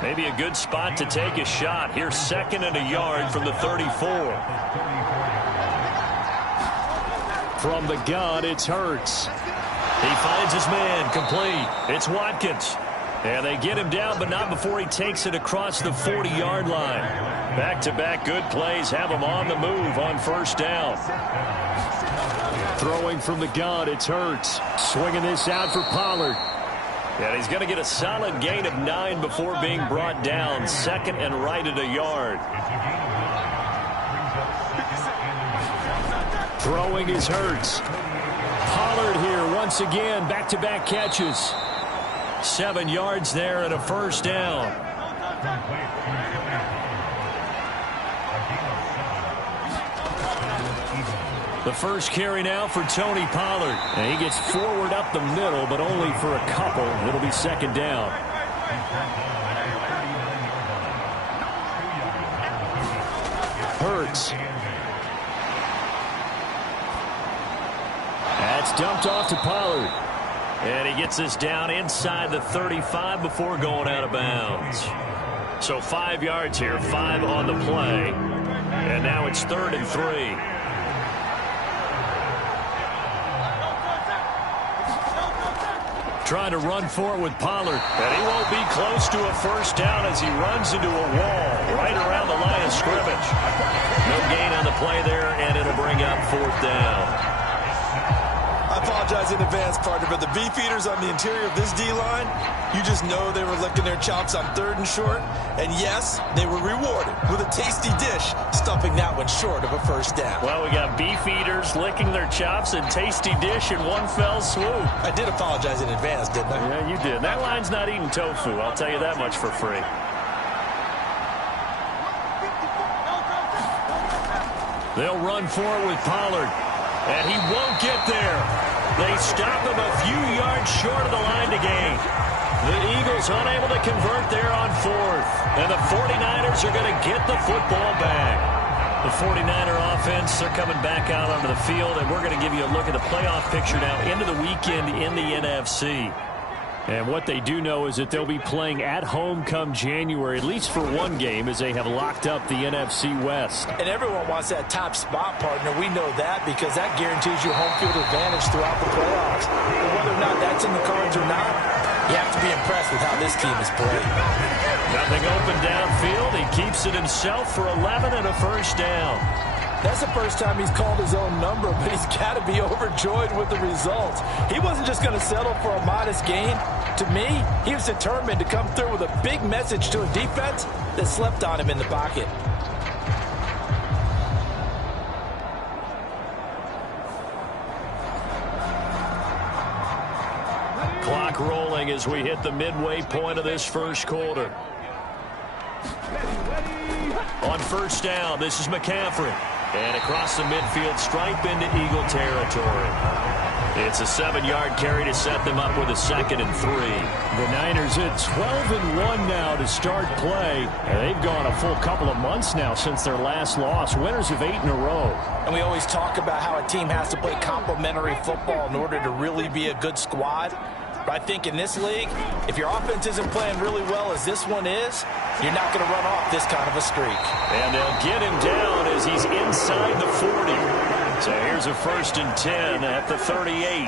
Maybe a good spot to take a shot. Here's 2nd and a yard from the 34. From the gun, it's Hurts. He finds his man, complete. It's Watkins. And they get him down, but not before he takes it across the 40-yard line. Back-to-back good plays have him on the move on first down. Throwing from the gun, it's Hurts. Swinging this out for Pollard. And he's going to get a solid gain of 9 before being brought down. 2nd and right at a yard. Throwing is Hurts. Pollard here once again, back-to-back catches. 7 yards there and a first down. The first carry now for Tony Pollard. And he gets forward up the middle, but only for a couple. It'll be 2nd down. Hurts. That's dumped off to Pollard. And he gets this down inside the 35 before going out of bounds. So 5 yards here, 5 on the play. And now it's 3rd and 3. Trying to run for it with Pollard. And he won't be close to a first down as he runs into a wall right around the line of scrimmage. No gain on the play there, and it'll bring up 4th down. I apologize in advance, partner, but the beefeaters on the interior of this D-line, you just know they were licking their chops on 3rd and short. And yes, they were rewarded with a tasty dish, stuffing that one short of a first down. Well, we got beefeaters licking their chops and tasty dish in one fell swoop. I did apologize in advance, didn't I? Yeah, you did. That line's not eating tofu, I'll tell you that much for free. They'll run for it with Pollard. And he won't get there. They stop him a few yards short of the line to gain. The Eagles unable to convert there on 4th. And the 49ers are going to get the football back. The 49er offense, they're coming back out onto the field, and we're going to give you a look at the playoff picture now into the weekend in the NFC. And what they do know is that they'll be playing at home come January, at least for one game, as they have locked up the NFC West. And everyone wants that top spot, partner. We know that because that guarantees you home field advantage throughout the playoffs. And whether or not that's in the cards or not, you have to be impressed with how this team is playing. Nothing open downfield. He keeps it himself for 11 and a first down. That's the first time he's called his own number, but he's got to be overjoyed with the results. He wasn't just going to settle for a modest gain. To me, he was determined to come through with a big message to a defense that slept on him in the pocket. Clock rolling as we hit the midway point of this first quarter. On first down, this is McCaffrey. And across the midfield stripe into Eagle territory. It's a 7-yard carry to set them up with a 2nd and 3. The Niners at 12-1 now to start play. They've gone a full couple of months now since their last loss. Winners of 8 in a row. And we always talk about how a team has to play complementary football in order to really be a good squad. But I think in this league, if your offense isn't playing really well as this one is, you're not going to run off this kind of a streak. And they'll get him down as he's inside the 40. So here's a 1st and 10 at the 38.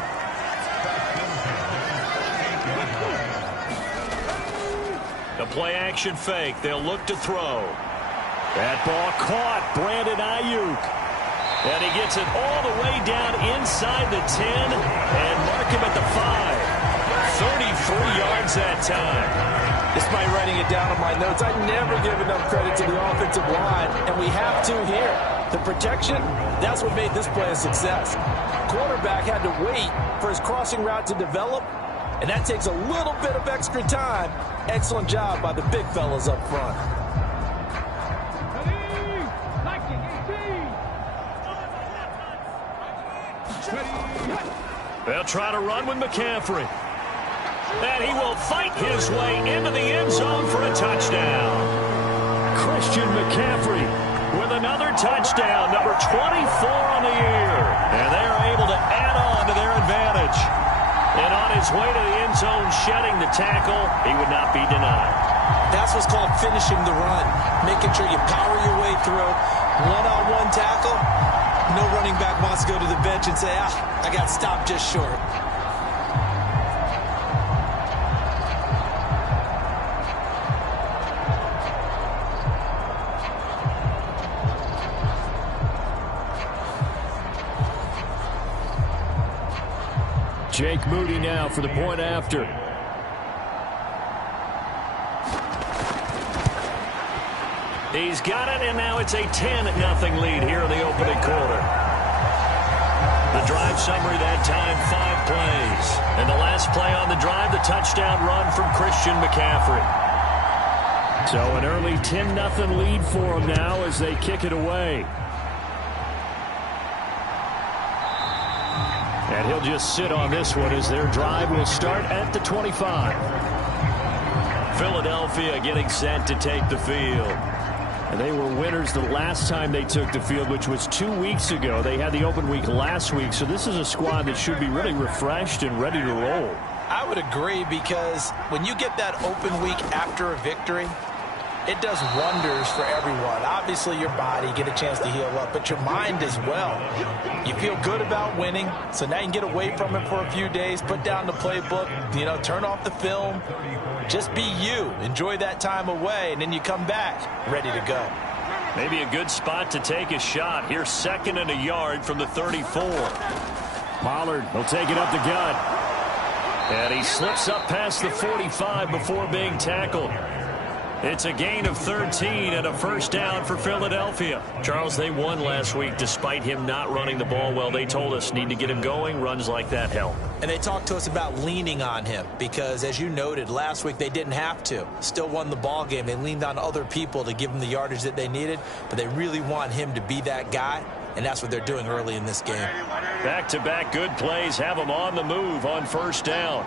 The play action fake. They'll look to throw. That ball caught. Brandon Ayuk. And he gets it all the way down inside the 10 and mark him at the 5. 33 yards that time. Despite writing it down on my notes, I never give enough credit to the offensive line, and we have to here. The protection, that's what made this play a success. Quarterback had to wait for his crossing route to develop, And that takes a little bit of extra time. Excellent job by the big fellas up front. They'll try to run with McCaffrey. And he will fight his way into the end zone for a touchdown. Christian McCaffrey with another touchdown, number 24 on the year. And they are able to add on to their advantage. And on his way to the end zone, shedding the tackle, he would not be denied. That's what's called finishing the run, making sure you power your way through. One-on-one tackle, no running back wants to go to the bench and say, I got stopped just short. Jake Moody now for the point after. He's got it, and now it's a 10-0 lead here in the opening quarter. The drive summary that time, 5 plays. And the last play on the drive, the touchdown run from Christian McCaffrey. So an early 10-0 lead for them now as they kick it away. And he'll just sit on this one as their drive will start at the 25. Philadelphia getting set to take the field. And they were winners the last time they took the field, which was 2 weeks ago. They had the open week last week, so this is a squad that should be really refreshed and ready to roll. I would agree, because when you get that open week after a victory, it does wonders for everyone. Obviously, your body, get a chance to heal up, but your mind as well. You feel good about winning, so now you can get away from it for a few days, put down the playbook, turn off the film. Just be you. Enjoy that time away, and then you come back ready to go. Maybe a good spot to take a shot. Here's 2nd and a yard from the 34. Pollard will take it up the gut. And he slips up past the 45 before being tackled. It's a gain of 13 and a first down for Philadelphia. Charles, they won last week despite him not running the ball well. They told us need to get him going. Runs like that help. And they talked to us about leaning on him because, as you noted, last week they didn't have to. Still won the ball game. They leaned on other people to give them the yardage that they needed, but they really want him to be that guy, and that's what they're doing early in this game. Back-to-back good plays have him on the move on first down.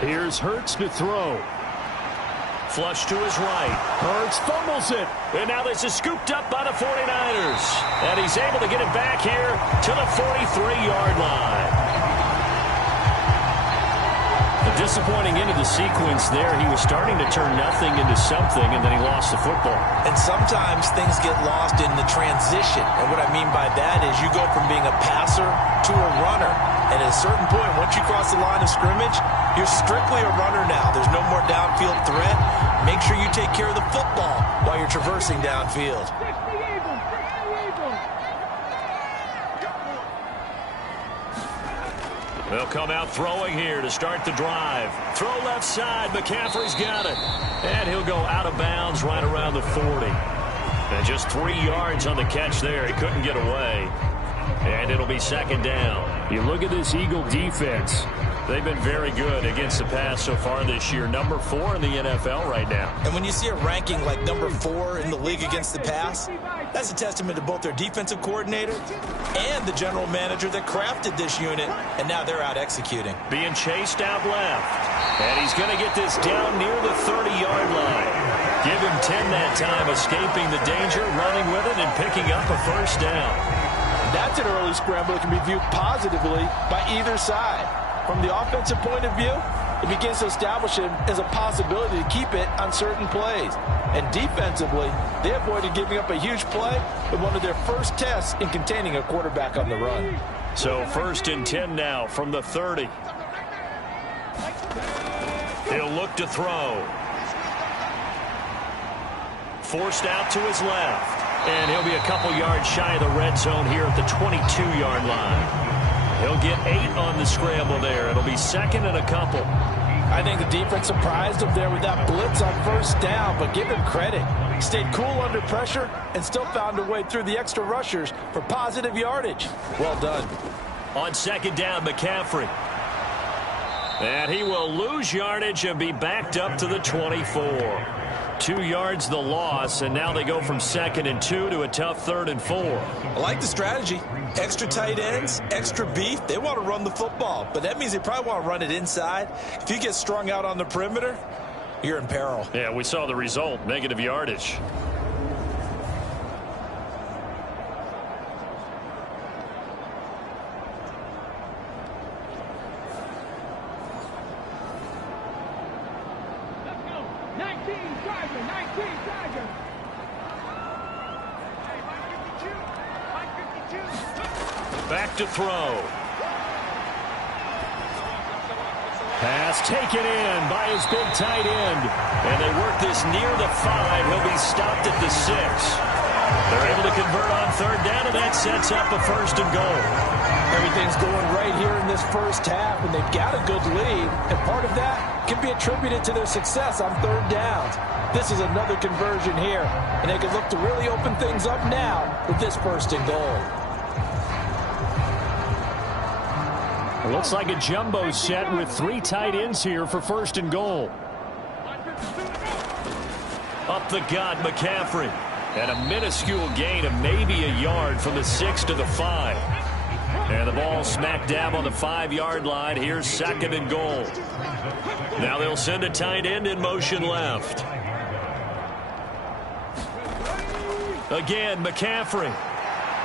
Here's Hurts to throw. Flush to his right. Hurts fumbles it. And now this is scooped up by the 49ers. And he's able to get it back here to the 43-yard line. A disappointing end of the sequence there. He was starting to turn nothing into something, and then he lost the football. And sometimes things get lost in the transition. And what I mean by that is you go from being a passer to a runner. And at a certain point, once you cross the line of scrimmage, you're strictly a runner now. There's no more downfield threat. Make sure you take care of the football while you're traversing downfield. They'll come out throwing here to start the drive. Throw left side. McCaffrey's got it. And he'll go out of bounds right around the 40. And just 3 yards on the catch there. He couldn't get away. And it'll be 2nd down. You look at this Eagle defense. They've been very good against the pass so far this year. Number 4 in the NFL right now. And when you see a ranking like number 4 in the league against the pass, that's a testament to both their defensive coordinator and the general manager that crafted this unit, and now they're out executing. Being chased out left. And he's going to get this down near the 30-yard line. Give him 10 that time, escaping the danger, running with it, and picking up a first down. That's an early scramble that can be viewed positively by either side. From the offensive point of view, it begins to establish him as a possibility to keep it on certain plays. And defensively, they avoided giving up a huge play with one of their first tests in containing a quarterback on the run. So 1st and 10 now from the 30. He'll look to throw. Forced out to his left. And he'll be a couple yards shy of the red zone here at the 22-yard line. He'll get 8 on the scramble there. It'll be 2nd and a couple. I think the defense surprised him there with that blitz on first down, but give him credit. He stayed cool under pressure and still found a way through the extra rushers for positive yardage. Well done. On 2nd down, McCaffrey. And he will lose yardage and be backed up to the 24. 2 yards the loss, and now they go from 2nd and 2 to a tough 3rd and 4. I like the strategy. Extra tight ends, extra beef. They want to run the football, but that means they probably want to run it inside. If you get strung out on the perimeter, you're in peril. Yeah, we saw the result, negative yardage. Back to throw. Pass taken in by his big tight end. And they work this near the 5. He'll be stopped at the 6. They're able to convert on 3rd down, and that sets up a 1st and goal. Everything's going right here in this first half, and they've got a good lead. And part of that can be attributed to their success on 3rd downs. This is another conversion here, and they can look to really open things up now with this 1st and goal. It looks like a jumbo set with 3 tight ends here for 1st and goal. Up the gut, McCaffrey. And a minuscule gain of maybe a yard from the 6 to the 5. And the ball smack dab on the 5-yard line. Here's 2nd and goal. Now they'll send a tight end in motion left. Again, McCaffrey.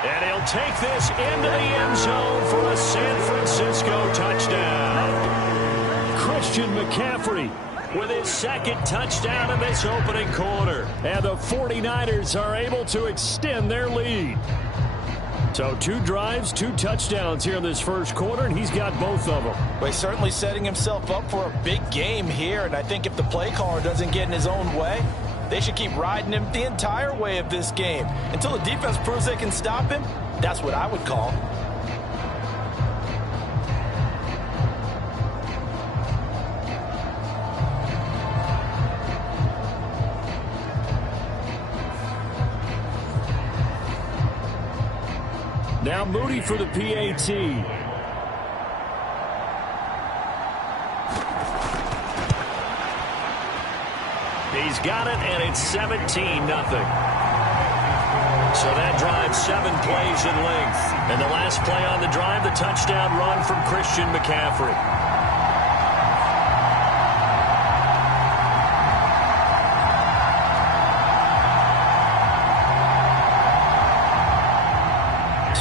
And he'll take this into the end zone for a San Francisco touchdown. Christian McCaffrey with his 2nd touchdown in this opening quarter. And the 49ers are able to extend their lead. So 2 drives, 2 touchdowns here in this first quarter, and he's got both of them. Well, he's certainly setting himself up for a big game here, and I think if the play caller doesn't get in his own way, they should keep riding him the entire way of this game. Until the defense proves they can stop him, that's what I would call. Now Moody for the PAT. He's got it, and it's 17-0. So that drive, 7 plays in length. And the last play on the drive, the touchdown run from Christian McCaffrey.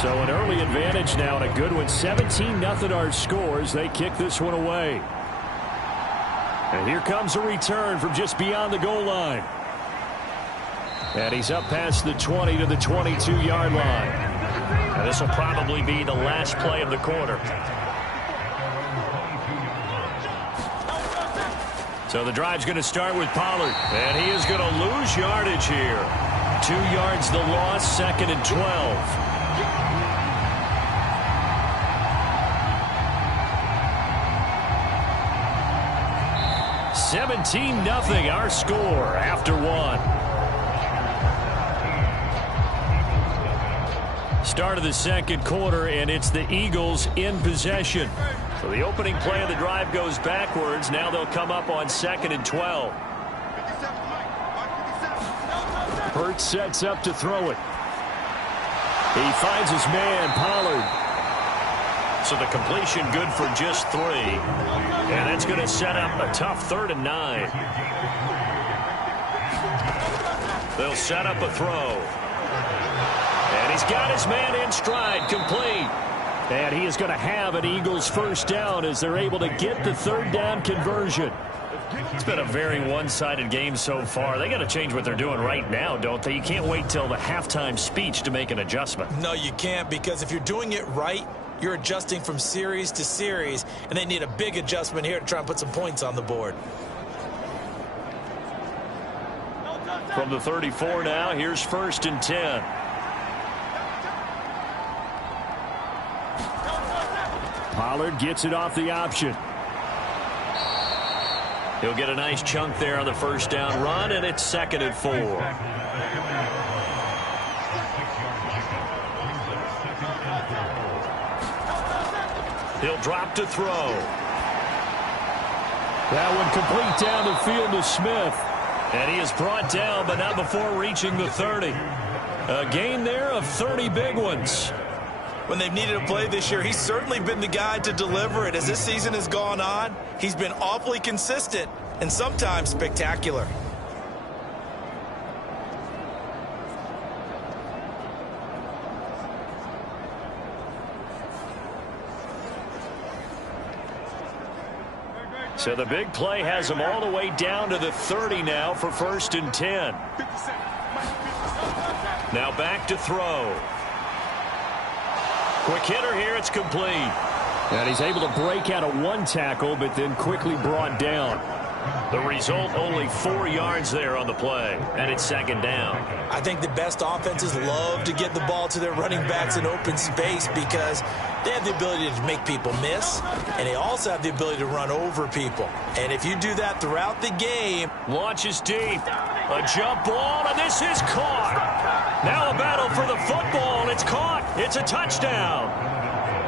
So an early advantage now, and a good one. 17-0 our scores. They kick this one away. And here comes a return from just beyond the goal line. And he's up past the 20 to the 22-yard line. And this will probably be the last play of the quarter. So the drive's going to start with Pollard. And he is going to lose yardage here. 2 yards the loss, 2nd and 12. 17-0 our score after 1. Start of the second quarter, and it's the Eagles in possession. So the opening play of the drive goes backwards. Now they'll come up on 2nd and 12. Hurts sets up to throw it. He finds his man, Pollard. So the completion good for just 3. And that's going to set up a tough 3rd and 9. They'll set up a throw. And he's got his man in stride, complete. And he is going to have an Eagles 1st down as they're able to get the 3rd down conversion. It's been a very one-sided game so far. They got to change what they're doing right now, don't they? You can't wait till the halftime speech to make an adjustment. No, you can't, because if you're doing it right, you're adjusting from series to series, and they need a big adjustment here to try and put some points on the board. From the 34 now, here's 1st and 10. Pollard gets it off the option. He'll get a nice chunk there on the 1st down run, and it's 2nd and 4. He'll drop to throw. That one complete down the field to Smith. And he is brought down, but not before reaching the 30. A gain there of 30 big ones. When they've needed a play this year, he's certainly been the guy to deliver it. As this season has gone on, he's been awfully consistent and sometimes spectacular. So the big play has him all the way down to the 30 now for 1st and 10. Now back to throw. Quick hitter here, it's complete. And he's able to break out of one tackle, but then quickly brought down. The result, only 4 yards there on the play, and it's 2nd down. I think the best offenses love to get the ball to their running backs in open space because they have the ability to make people miss, and they also have the ability to run over people. And if you do that throughout the game... Launches deep. A jump ball, and this is caught. Now a battle for the football, and it's caught. It's a touchdown.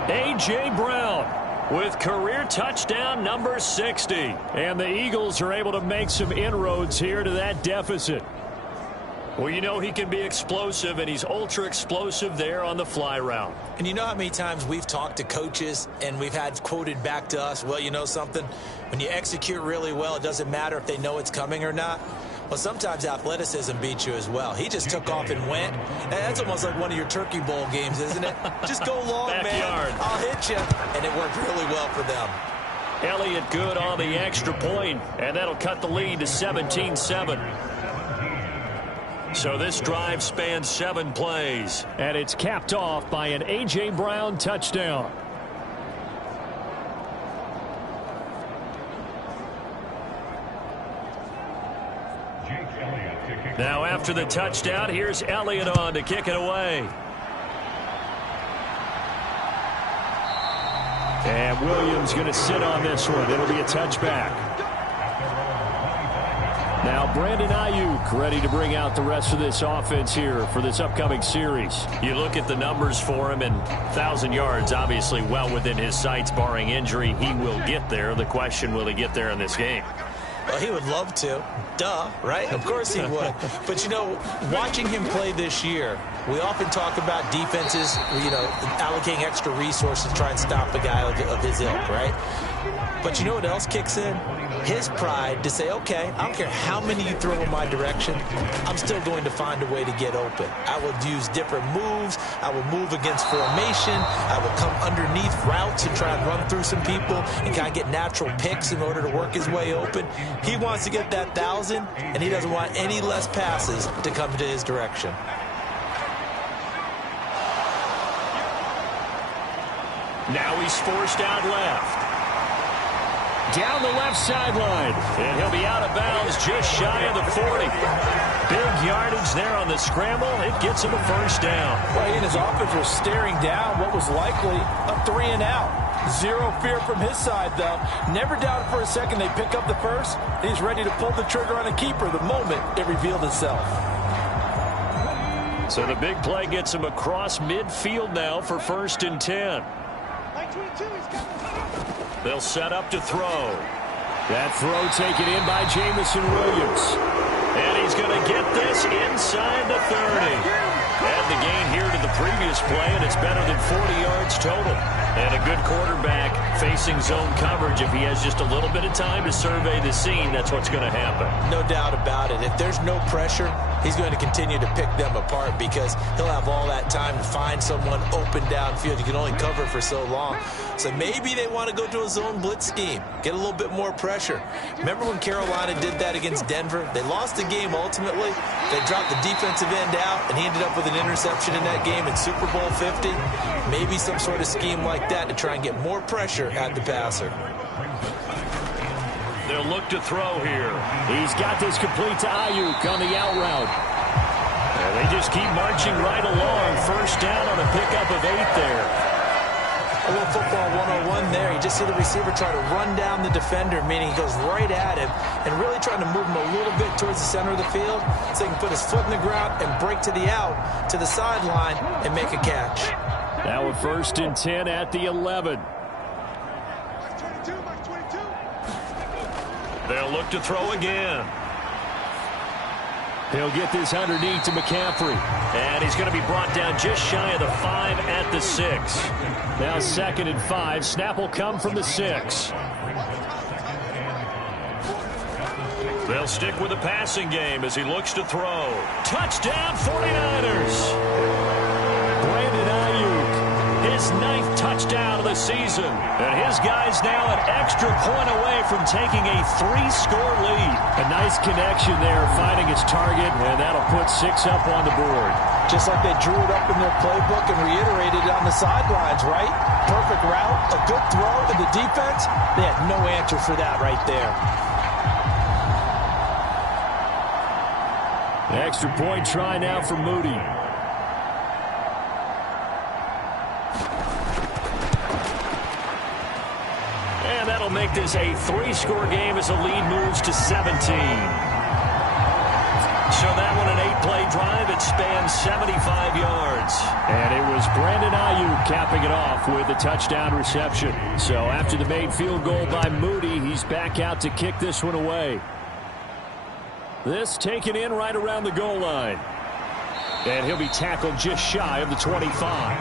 A.J. Brown with career touchdown number 60. And the Eagles are able to make some inroads here to that deficit. Well, you know he can be explosive, and he's ultra explosive there on the fly route. And you know how many times we've talked to coaches and we've had quoted back to us, well, you know something? When you execute really well, it doesn't matter if they know it's coming or not. Well, sometimes athleticism beats you as well. He just took off and went. And that's almost like one of your Turkey Bowl games, isn't it? Just go long, Backyard. man. I'll hit you. And it worked really well for them. Elliott good on the extra point, and that'll cut the lead to 17-7. So this drive spans 7 plays. And it's capped off by an A.J. Brown touchdown. Now after the touchdown, here's Elliott on to kick it away. And Williams going to sit on this one. It'll be a touchback. Now Brandon Ayuk ready to bring out the rest of this offense here for this upcoming series. You look at the numbers for him, and 1,000 yards obviously well within his sights, barring injury. He will get there. The question, will he get there in this game? Well, he would love to. Duh, right? Of course he would. But, you know, watching him play this year, we often talk about defenses, you know, allocating extra resources to try and stop a guy of his ilk, right? But you know what else kicks in? His pride to say, okay, I don't care how many you throw in my direction, I'm still going to find a way to get open. I will use different moves. I will move against formation. I will come underneath routes and try and run through some people and kind of get natural picks in order to work his way open. He wants to get that 1,000, and he doesn't want any less passes to come to his direction. Now he's forced out left. Down the left sideline. And he'll be out of bounds just shy of the 40. Big yardage there on the scramble. It gets him a 1st down. Well, he and his offense were staring down what was likely a 3 and out. Zero fear from his side, though. Never doubted for a second they pick up the first. He's ready to pull the trigger on a keeper the moment it revealed itself. So the big play gets him across midfield now for 1st and 10. They'll set up to throw. That throw taken in by Jamison Williams. And he's going to get this inside the 30. Add the gain here to the previous play, and it's better than 40 yards total. And a good quarterback facing zone coverage. If he has just a little bit of time to survey the scene, that's what's going to happen. No doubt about it. If there's no pressure, he's going to continue to pick them apart because he'll have all that time to find someone open downfield. You can only cover for so long. So maybe they want to go to a zone blitz scheme, get a little bit more pressure. Remember when Carolina did that against Denver? They lost the game ultimately. They dropped the defensive end out, and he ended up with an interception in that game in Super Bowl 50. Maybe some sort of scheme like that to try and get more pressure at the passer. They'll look to throw here. He's got this complete to Ayuk on the out route. And they just keep marching right along. 1st down on a pickup of 8 there. A little football 101 there. You just see the receiver try to run down the defender, meaning he goes right at him and really trying to move him a little bit towards the center of the field so he can put his foot in the ground and break to the out, to the sideline, and make a catch. Now a 1st and 10 at the 11. They'll look to throw again. He'll get this underneath to McCaffrey. And he's going to be brought down just shy of the 5 at the 6. Now 2nd and 5. Snap will come from the 6. They'll stick with the passing game as he looks to throw. Touchdown 49ers. Brandon Ayuk, his 9th touchdown of the season. And his guy's now an extra point away from taking a 3-score lead. A nice connection there, finding his target, and that'll put 6 up on the board. Just like they drew it up in their playbook and reiterated it on the sidelines, right? Perfect route, a good throw, and the defense, they had no answer for that right there. Extra point try now for Moody. And that'll make this a 3-score game as the lead moves to 17. So that one an 8-play drive. It spans 75 yards. And it was Brandon Ayuk capping it off with a touchdown reception. So after the made field goal by Moody, he's back out to kick this one away. This taken in right around the goal line. And he'll be tackled just shy of the 25.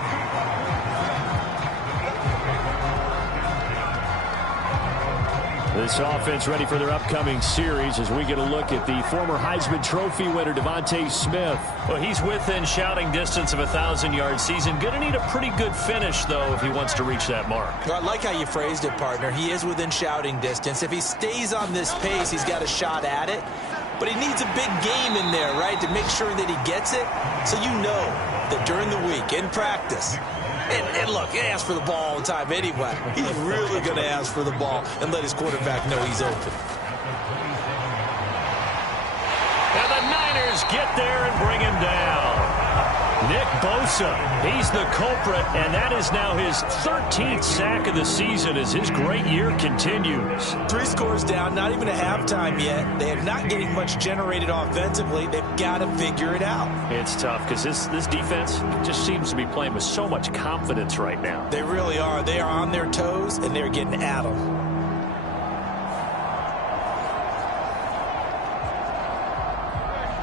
This offense ready for their upcoming series as we get a look at the former Heisman Trophy winner, Devontae Smith. Well, he's within shouting distance of a 1,000-yard season. Going to need a pretty good finish, though, if he wants to reach that mark. I like how you phrased it, partner. He is within shouting distance. If he stays on this pace, he's got a shot at it. But he needs a big game in there, right, to make sure that he gets it. So you know that during the week, in practice, and look, he asks for the ball all the time anyway. He's really going to ask for the ball and let his quarterback know he's open. And the Niners get there and bring him down. Nick Bosa, he's the culprit, and that is now his 13th sack of the season as his great year continues. 3 scores down, not even a halftime yet. They are not getting much generated offensively. They've got to figure it out. It's tough because this defense just seems to be playing with so much confidence right now. They really are. They are on their toes, and they're getting at them.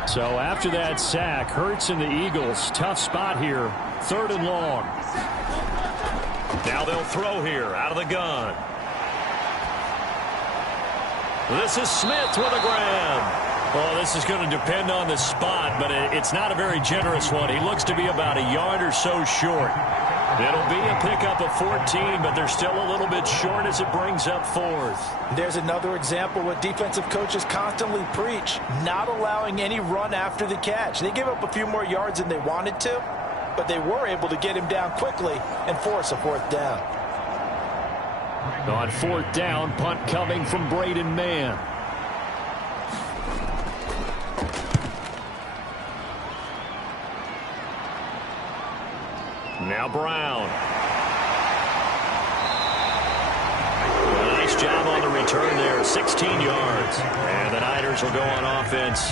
So after that sack, Hurts and the Eagles, tough spot here, 3rd and long. Now they'll throw here out of the gun. This is Smith with a grab. Oh, this is going to depend on the spot, but it's not a very generous one. He looks to be about a yard or so short. It'll be a pickup of 14, but they're still a little bit short as it brings up 4th. There's another example what defensive coaches constantly preach, not allowing any run after the catch. They gave up a few more yards than they wanted to, but they were able to get him down quickly and force a 4th down. On 4th down, punt coming from Braden Mann. Now Brown. A nice job on the return there, 16 yards. And the Niners will go on offense,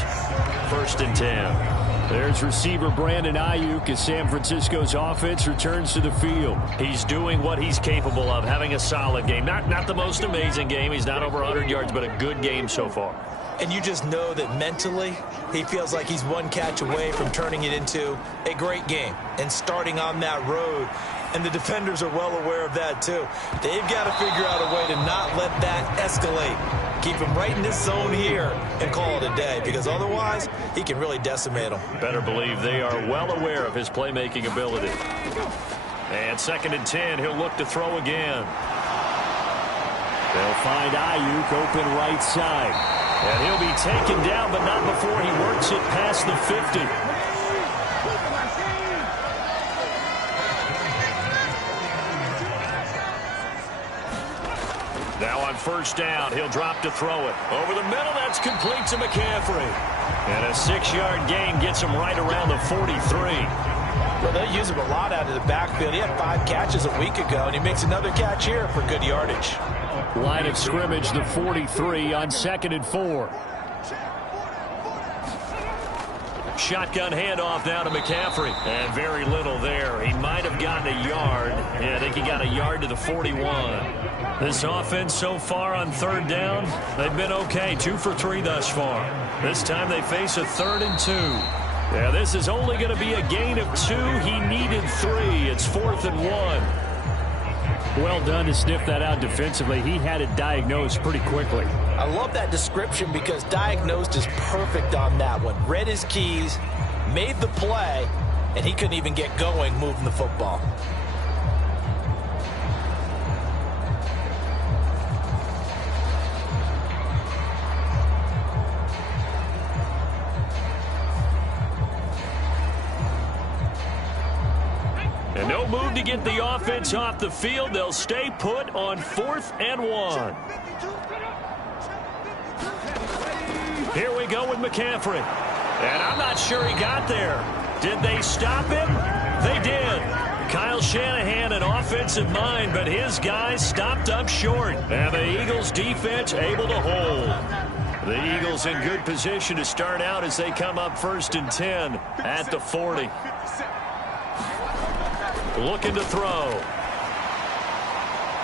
1st and 10. There's receiver Brandon Ayuk as San Francisco's offense returns to the field. He's doing what he's capable of, having a solid game. Not the most amazing game. He's not over 100 yards, but a good game so far. And you just know that mentally, he feels like he's one catch away from turning it into a great game and starting on that road. And the defenders are well aware of that, too. They've got to figure out a way to not let that escalate. Keep him right in this zone here and call it a day, because otherwise, he can really decimate them. Better believe they are well aware of his playmaking ability. And 2nd and 10, he'll look to throw again. They'll find Ayuk open right side. And he'll be taken down, but not before he works it past the 50. Now on 1st down, he'll drop to throw it. Over the middle, that's complete to McCaffrey. And a 6-yard gain gets him right around the 43. Well, they use him a lot out of the backfield. He had 5 catches a week ago, and he makes another catch here for good yardage. Line of scrimmage, the 43 on 2nd and 4. Shotgun handoff now to McCaffrey. And very little there. He might have gotten a yard. Yeah, I think he got a yard to the 41. This offense so far on third down, they've been okay. 2 for 3 thus far. This time they face a 3rd and 2. Yeah, this is only going to be a gain of 2. He needed 3. It's 4th and 1. Well done to sniff that out defensively. He had it diagnosed pretty quickly. I love that description because diagnosed is perfect on that one. Read his keys, made the play, and he couldn't even get going moving the football. And no move to get the offense off the field. They'll stay put on 4th and 1. Here we go with McCaffrey. And I'm not sure he got there. Did they stop him? They did. Kyle Shanahan, an offensive mind, but his guys stopped up short. And the Eagles defense able to hold. The Eagles in good position to start out as they come up 1st and 10 at the 40. Looking to throw.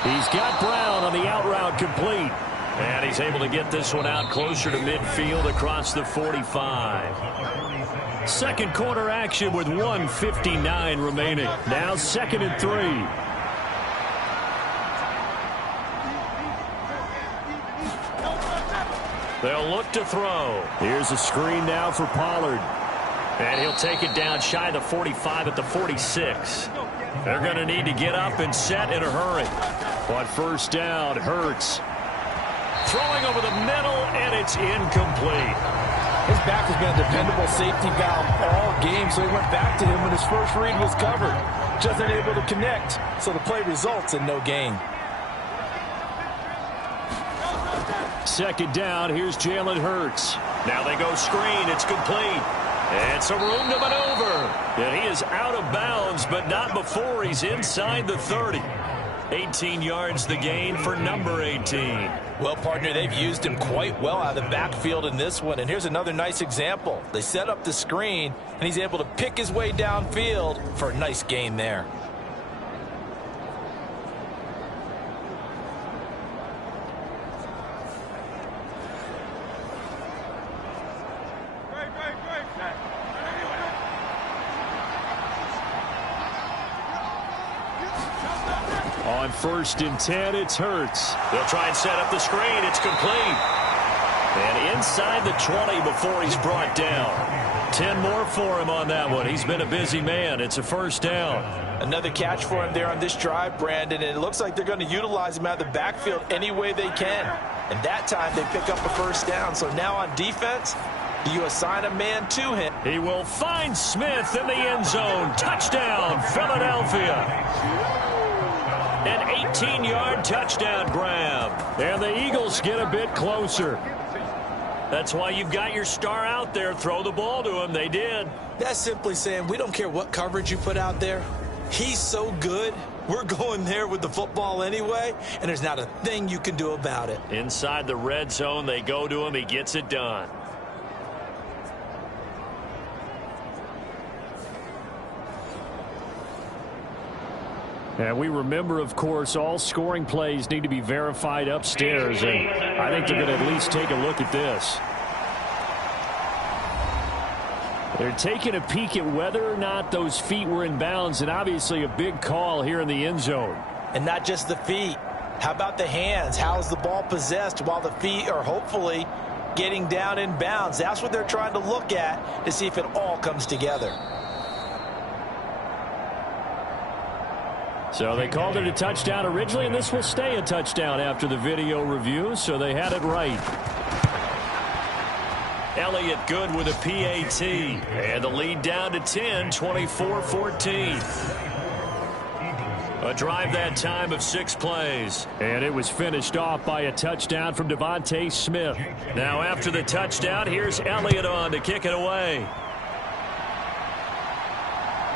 He's got Brown on the out route complete. And he's able to get this one out closer to midfield across the 45. Second quarter action with 1:59 remaining. Now 2nd and 3. They'll look to throw. Here's a screen now for Pollard. And he'll take it down shy of the 45 at the 46. They're going to need to get up and set in a hurry. On 1st down, Hurts. Throwing over the middle, and it's incomplete. His back has been a dependable safety valve all game, so he went back to him when his first read was covered. Just unable to connect, so the play results in no gain. 2nd down, here's Jalen Hurts. Now they go screen, it's complete. And some room to maneuver. And he is out of bounds, but not before he's inside the 30. 18 yards the gain for number 18. Well, partner, they've used him quite well out of the backfield in this one. And here's another nice example. They set up the screen, and he's able to pick his way downfield for a nice gain there. On 1st and 10, it's Hurts. They'll try and set up the screen. It's complete. And inside the 20 before he's brought down. 10 more for him on that one. He's been a busy man. It's a 1st down. Another catch for him there on this drive, Brandon, and it looks like they're going to utilize him out of the backfield any way they can. And that time they pick up a 1st down. So now on defense, do you assign a man to him? He will find Smith in the end zone. Touchdown, Philadelphia. An 18-yard touchdown grab. And the Eagles get a bit closer. That's why you've got your star out there. Throw the ball to him. They did. That's simply saying we don't care what coverage you put out there. He's so good. We're going there with the football anyway, and there's not a thing you can do about it. Inside the red zone, they go to him. He gets it done. And we remember, of course, all scoring plays need to be verified upstairs, and I think they're going to at least take a look at this. They're taking a peek at whether or not those feet were in bounds, and obviously a big call here in the end zone. And not just the feet. How about the hands? How's the ball possessed while the feet are hopefully getting down in bounds? That's what they're trying to look at to see if it all comes together. So they called it a touchdown originally, and this will stay a touchdown after the video review, so they had it right. Elliott good with a PAT. And the lead down to 10, 24-14. A drive that time of 6 plays. And it was finished off by a touchdown from Devontae Smith. Now after the touchdown, here's Elliott on to kick it away.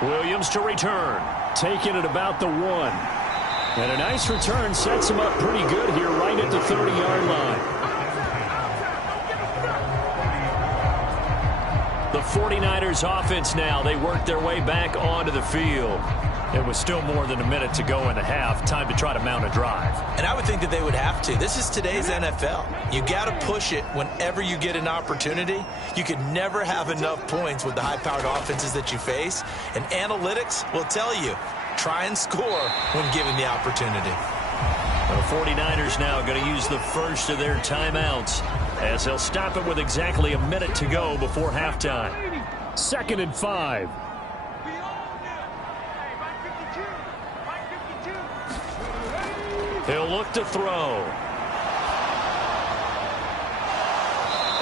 Williams to return. Taking it about the 1. And a nice return sets him up pretty good here right at the 30-yard line. The 49ers offense now. They work their way back onto the field. It was still more than a minute to go in the half. Time to try to mount a drive. And I would think that they would have to. This is today's NFL. You got to push it whenever you get an opportunity. You can never have enough points with the high-powered offenses that you face. And analytics will tell you, try and score when given the opportunity. The 49ers now going to use the first of their timeouts as they'll stop it with exactly a minute to go before halftime. 2nd and 5. He'll look to throw.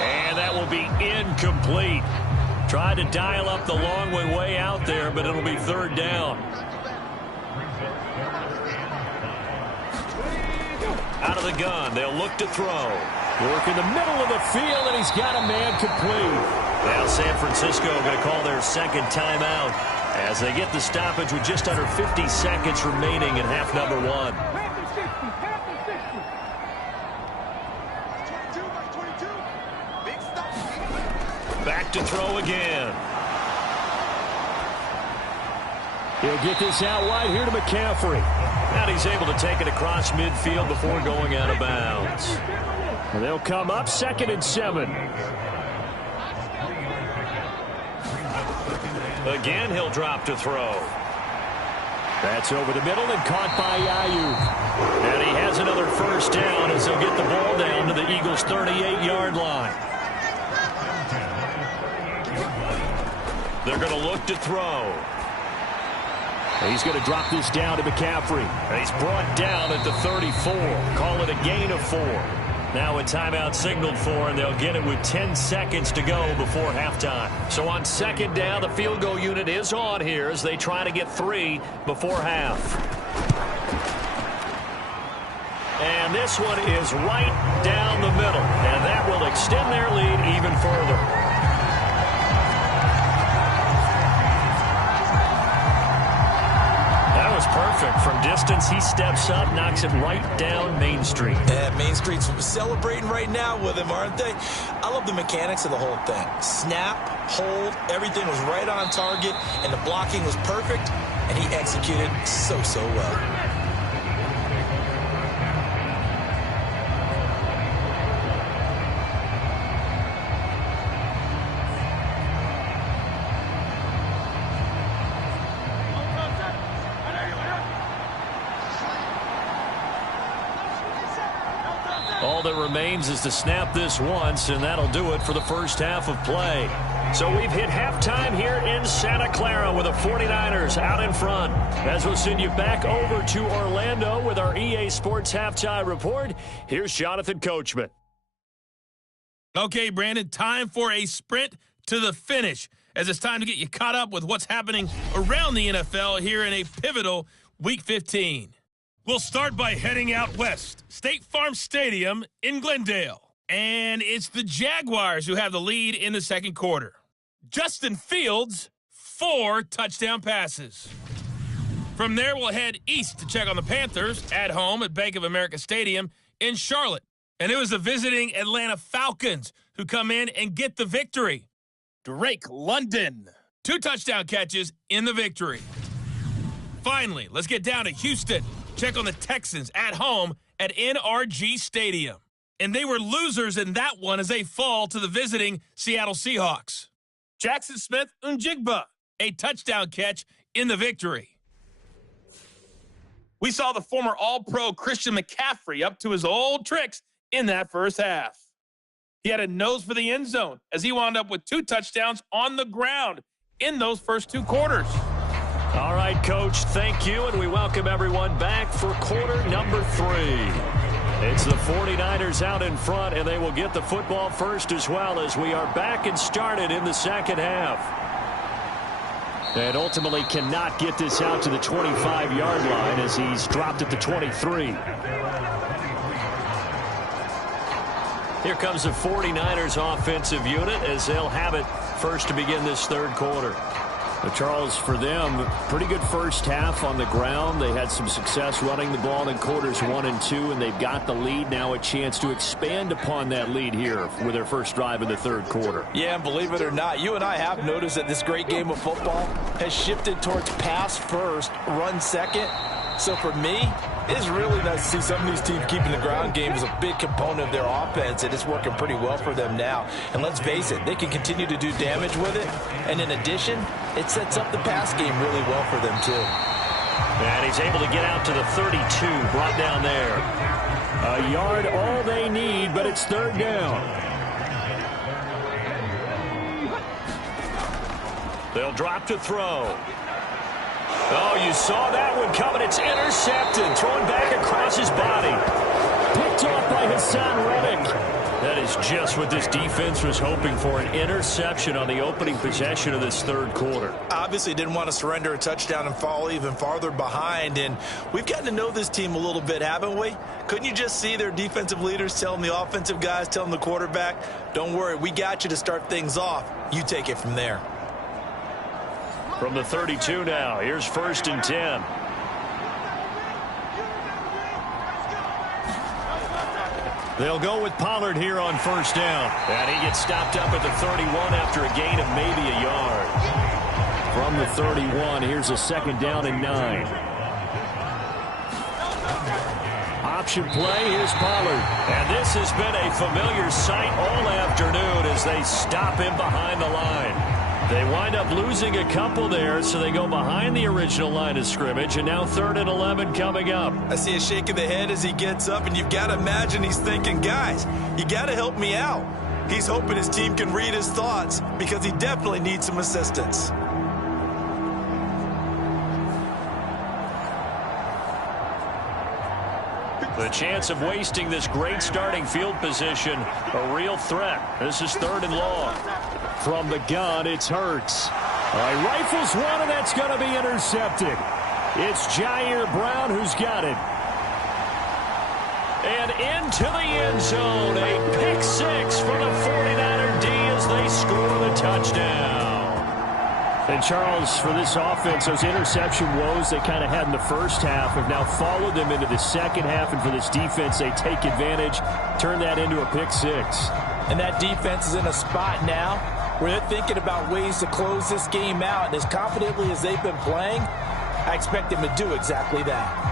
And that will be incomplete. Tried to dial up the long way out there, but it'll be 3rd down. Out of the gun, they'll look to throw. Work in the middle of the field, and he's got a man complete. Now San Francisco going to call their 2nd timeout as they get the stoppage with just under 50 seconds remaining in half number 1. Back to throw again. He'll get this out wide here to McCaffrey. And he's able to take it across midfield before going out of bounds. And they'll come up 2nd and 7. Again, he'll drop to throw. That's over the middle and caught by Ayuk. And he has another 1st down as he'll get the ball down to the Eagles' 38-yard line. They're going to look to throw. He's going to drop this down to McCaffrey. He's brought down at the 34. Call it a gain of 4. Now a timeout signaled for, and they'll get it with 10 seconds to go before halftime. So on 2nd down, the field goal unit is on here as they try to get 3 before half. And this one is right down the middle, and that will extend their lead even further. Perfect. From distance, he steps up, knocks it right down Main Street. Yeah, Main Street's celebrating right now with him, aren't they? I love the mechanics of the whole thing. Snap, hold, everything was right on target, and the blocking was perfect, and he executed so well. All that remains is to snap this once, and that'll do it for the first half of play. So we've hit halftime here in Santa Clara with the 49ers out in front. As we'll send you back over to Orlando with our EA Sports Halftime Report, here's Jonathan Coachman. Okay, Brandon, time for a sprint to the finish, as it's time to get you caught up with what's happening around the NFL here in a pivotal Week 15. We'll start by heading out west, State Farm Stadium in Glendale. And it's the Jaguars who have the lead in the 2nd quarter. Justin Fields, 4 touchdown passes. From there, we'll head east to check on the Panthers at home at Bank of America Stadium in Charlotte. And it was the visiting Atlanta Falcons who come in and get the victory. Drake London, 2 touchdown catches in the victory. Finally, let's get down to Houston. Check on the Texans at home at NRG Stadium. And they were losers in that one as they fall to the visiting Seattle Seahawks. Jackson Smith-Njigba, a touchdown catch in the victory. We saw the former All-Pro Christian McCaffrey up to his old tricks in that first half. He had a nose for the end zone as he wound up with 2 touchdowns on the ground in those first 2 quarters. All right, Coach, thank you, and we welcome everyone back for quarter number 3. It's the 49ers out in front, and they will get the football first as well as we are back and started in the 2nd half. And ultimately cannot get this out to the 25-yard line as he's dropped at the 23. Here comes the 49ers offensive unit as they'll have it first to begin this 3rd quarter. Charles, for them, pretty good first half on the ground. They had some success running the ball in quarters 1 and 2, and they've got the lead. Now a chance to expand upon that lead here with their first drive in the third quarter. Yeah, and believe it or not, you and I have noticed that this great game of football has shifted towards pass first, run second. So for me, it's really nice to see some of these teams keeping the ground game as a big component of their offense, and it's working pretty well for them now. And let's face it, they can continue to do damage with it. And in addition, it sets up the pass game really well for them too. And he's able to get out to the 32, brought down there. A yard all they need, but it's third down. They'll drop to throw. Oh, you saw that one coming. It's intercepted. Thrown back across his body. Picked off by Hassan Reddick. That is just what this defense was hoping for, an interception on the opening possession of this third quarter. Obviously didn't want to surrender a touchdown and fall even farther behind, and we've gotten to know this team a little bit, haven't we? Couldn't you just see their defensive leaders telling the offensive guys, telling the quarterback, don't worry, we got you to start things off. You take it from there. From the 32 now, here's 1st and 10. They'll go with Pollard here on first down. And he gets stopped up at the 31 after a gain of maybe a yard. From the 31, here's a 2nd down and 9. Option play, here's Pollard. And this has been a familiar sight all afternoon as they stop him behind the line. They wind up losing a couple there, so they go behind the original line of scrimmage, and now 3rd and 11 coming up. I see a shake of the head as he gets up, and you've got to imagine he's thinking, guys, you got to help me out. He's hoping his team can read his thoughts because he definitely needs some assistance. The chance of wasting this great starting field position, a real threat. This is 3rd and long. From the gun, it's Hurts. Rifles one, and that's going to be intercepted. It's Jair Brown who's got it. And into the end zone, a pick 6 for the 49er D as they score the touchdown. And Charles, for this offense, those interception woes they kind of had in the first half have now followed them into the second half. And for this defense, they take advantage, turn that into a pick 6. And that defense is in a spot now where they're thinking about ways to close this game out. And as confidently as they've been playing, I expect them to do exactly that.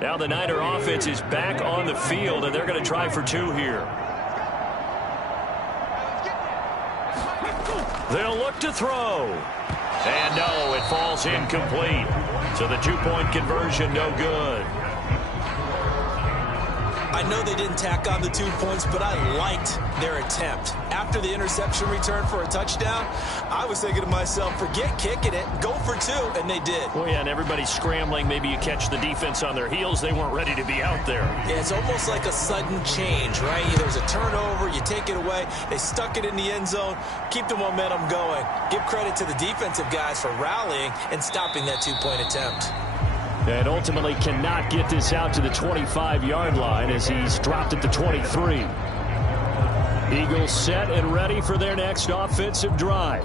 Now the Niner offense is back on the field, and they're going to try for 2 here. They'll look to throw. And no, it falls incomplete. So the 2-point conversion, no good. I know they didn't tack on the 2 points, but I liked their attempt. After the interception return for a touchdown, I was thinking to myself, forget kicking it, go for 2, and they did. Well, yeah, and everybody's scrambling. Maybe you catch the defense on their heels. They weren't ready to be out there. Yeah, it's almost like a sudden change, right? There's a turnover, you take it away, they stuck it in the end zone, keep the momentum going. Give credit to the defensive guys for rallying and stopping that 2-point attempt. And ultimately cannot get this out to the 25-yard line as he's dropped at the 23. Eagles set and ready for their next offensive drive.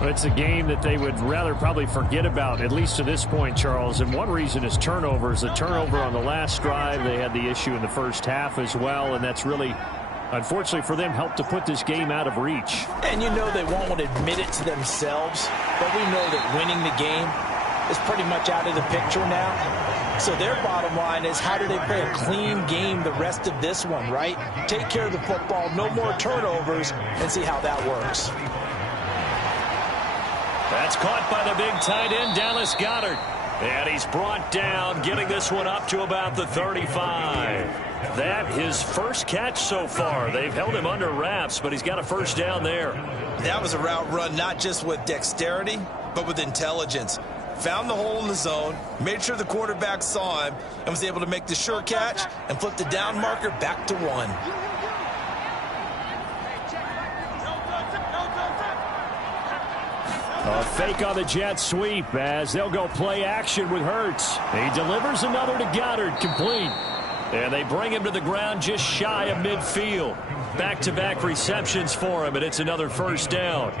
Well, it's a game that they would rather probably forget about, at least to this point, Charles. And one reason is turnovers. The turnover on the last drive, they had the issue in the first half as well, and that's really, unfortunately for them, helped to put this game out of reach. And you know they won't admit it to themselves, but we know that winning the game is pretty much out of the picture now. So their bottom line is, how do they play a clean game the rest of this one, right? Take care of the football, no more turnovers, and see how that works. That's caught by the big tight end, Dallas Goedert. And he's brought down, getting this one up to about the 35. That his first catch so far. They've held him under wraps, but he's got a first down there. That was a route run not just with dexterity, but with intelligence. Found the hole in the zone, made sure the quarterback saw him, and was able to make the sure catch and flip the down marker back to 1. A fake on the jet sweep as they'll go play action with Hurts. He delivers another to Goddard, complete. And they bring him to the ground just shy of midfield. Back-to-back receptions for him, and it's another first down.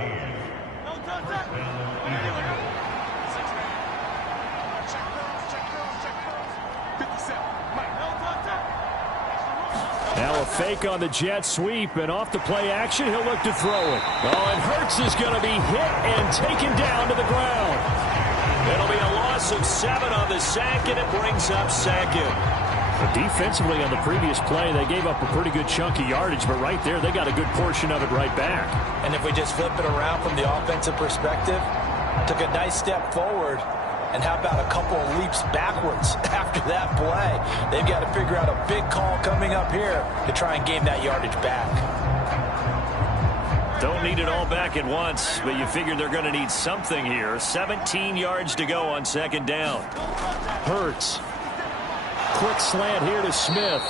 Now a fake on the jet sweep, and off the play action, he'll look to throw it. Oh, and Hurts is going to be hit and taken down to the ground. It'll be a loss of 7 on the sack, and it brings up second. But defensively on the previous play, they gave up a pretty good chunk of yardage, but right there, they got a good portion of it right back. And if we just flip it around from the offensive perspective, took a nice step forward, and how about a couple of leaps backwards after that play? They've got to figure out a big call coming up here to try and gain that yardage back. Don't need it all back at once, but you figure they're going to need something here. 17 yards to go on second down. Hurts. Quick slant here to Smith.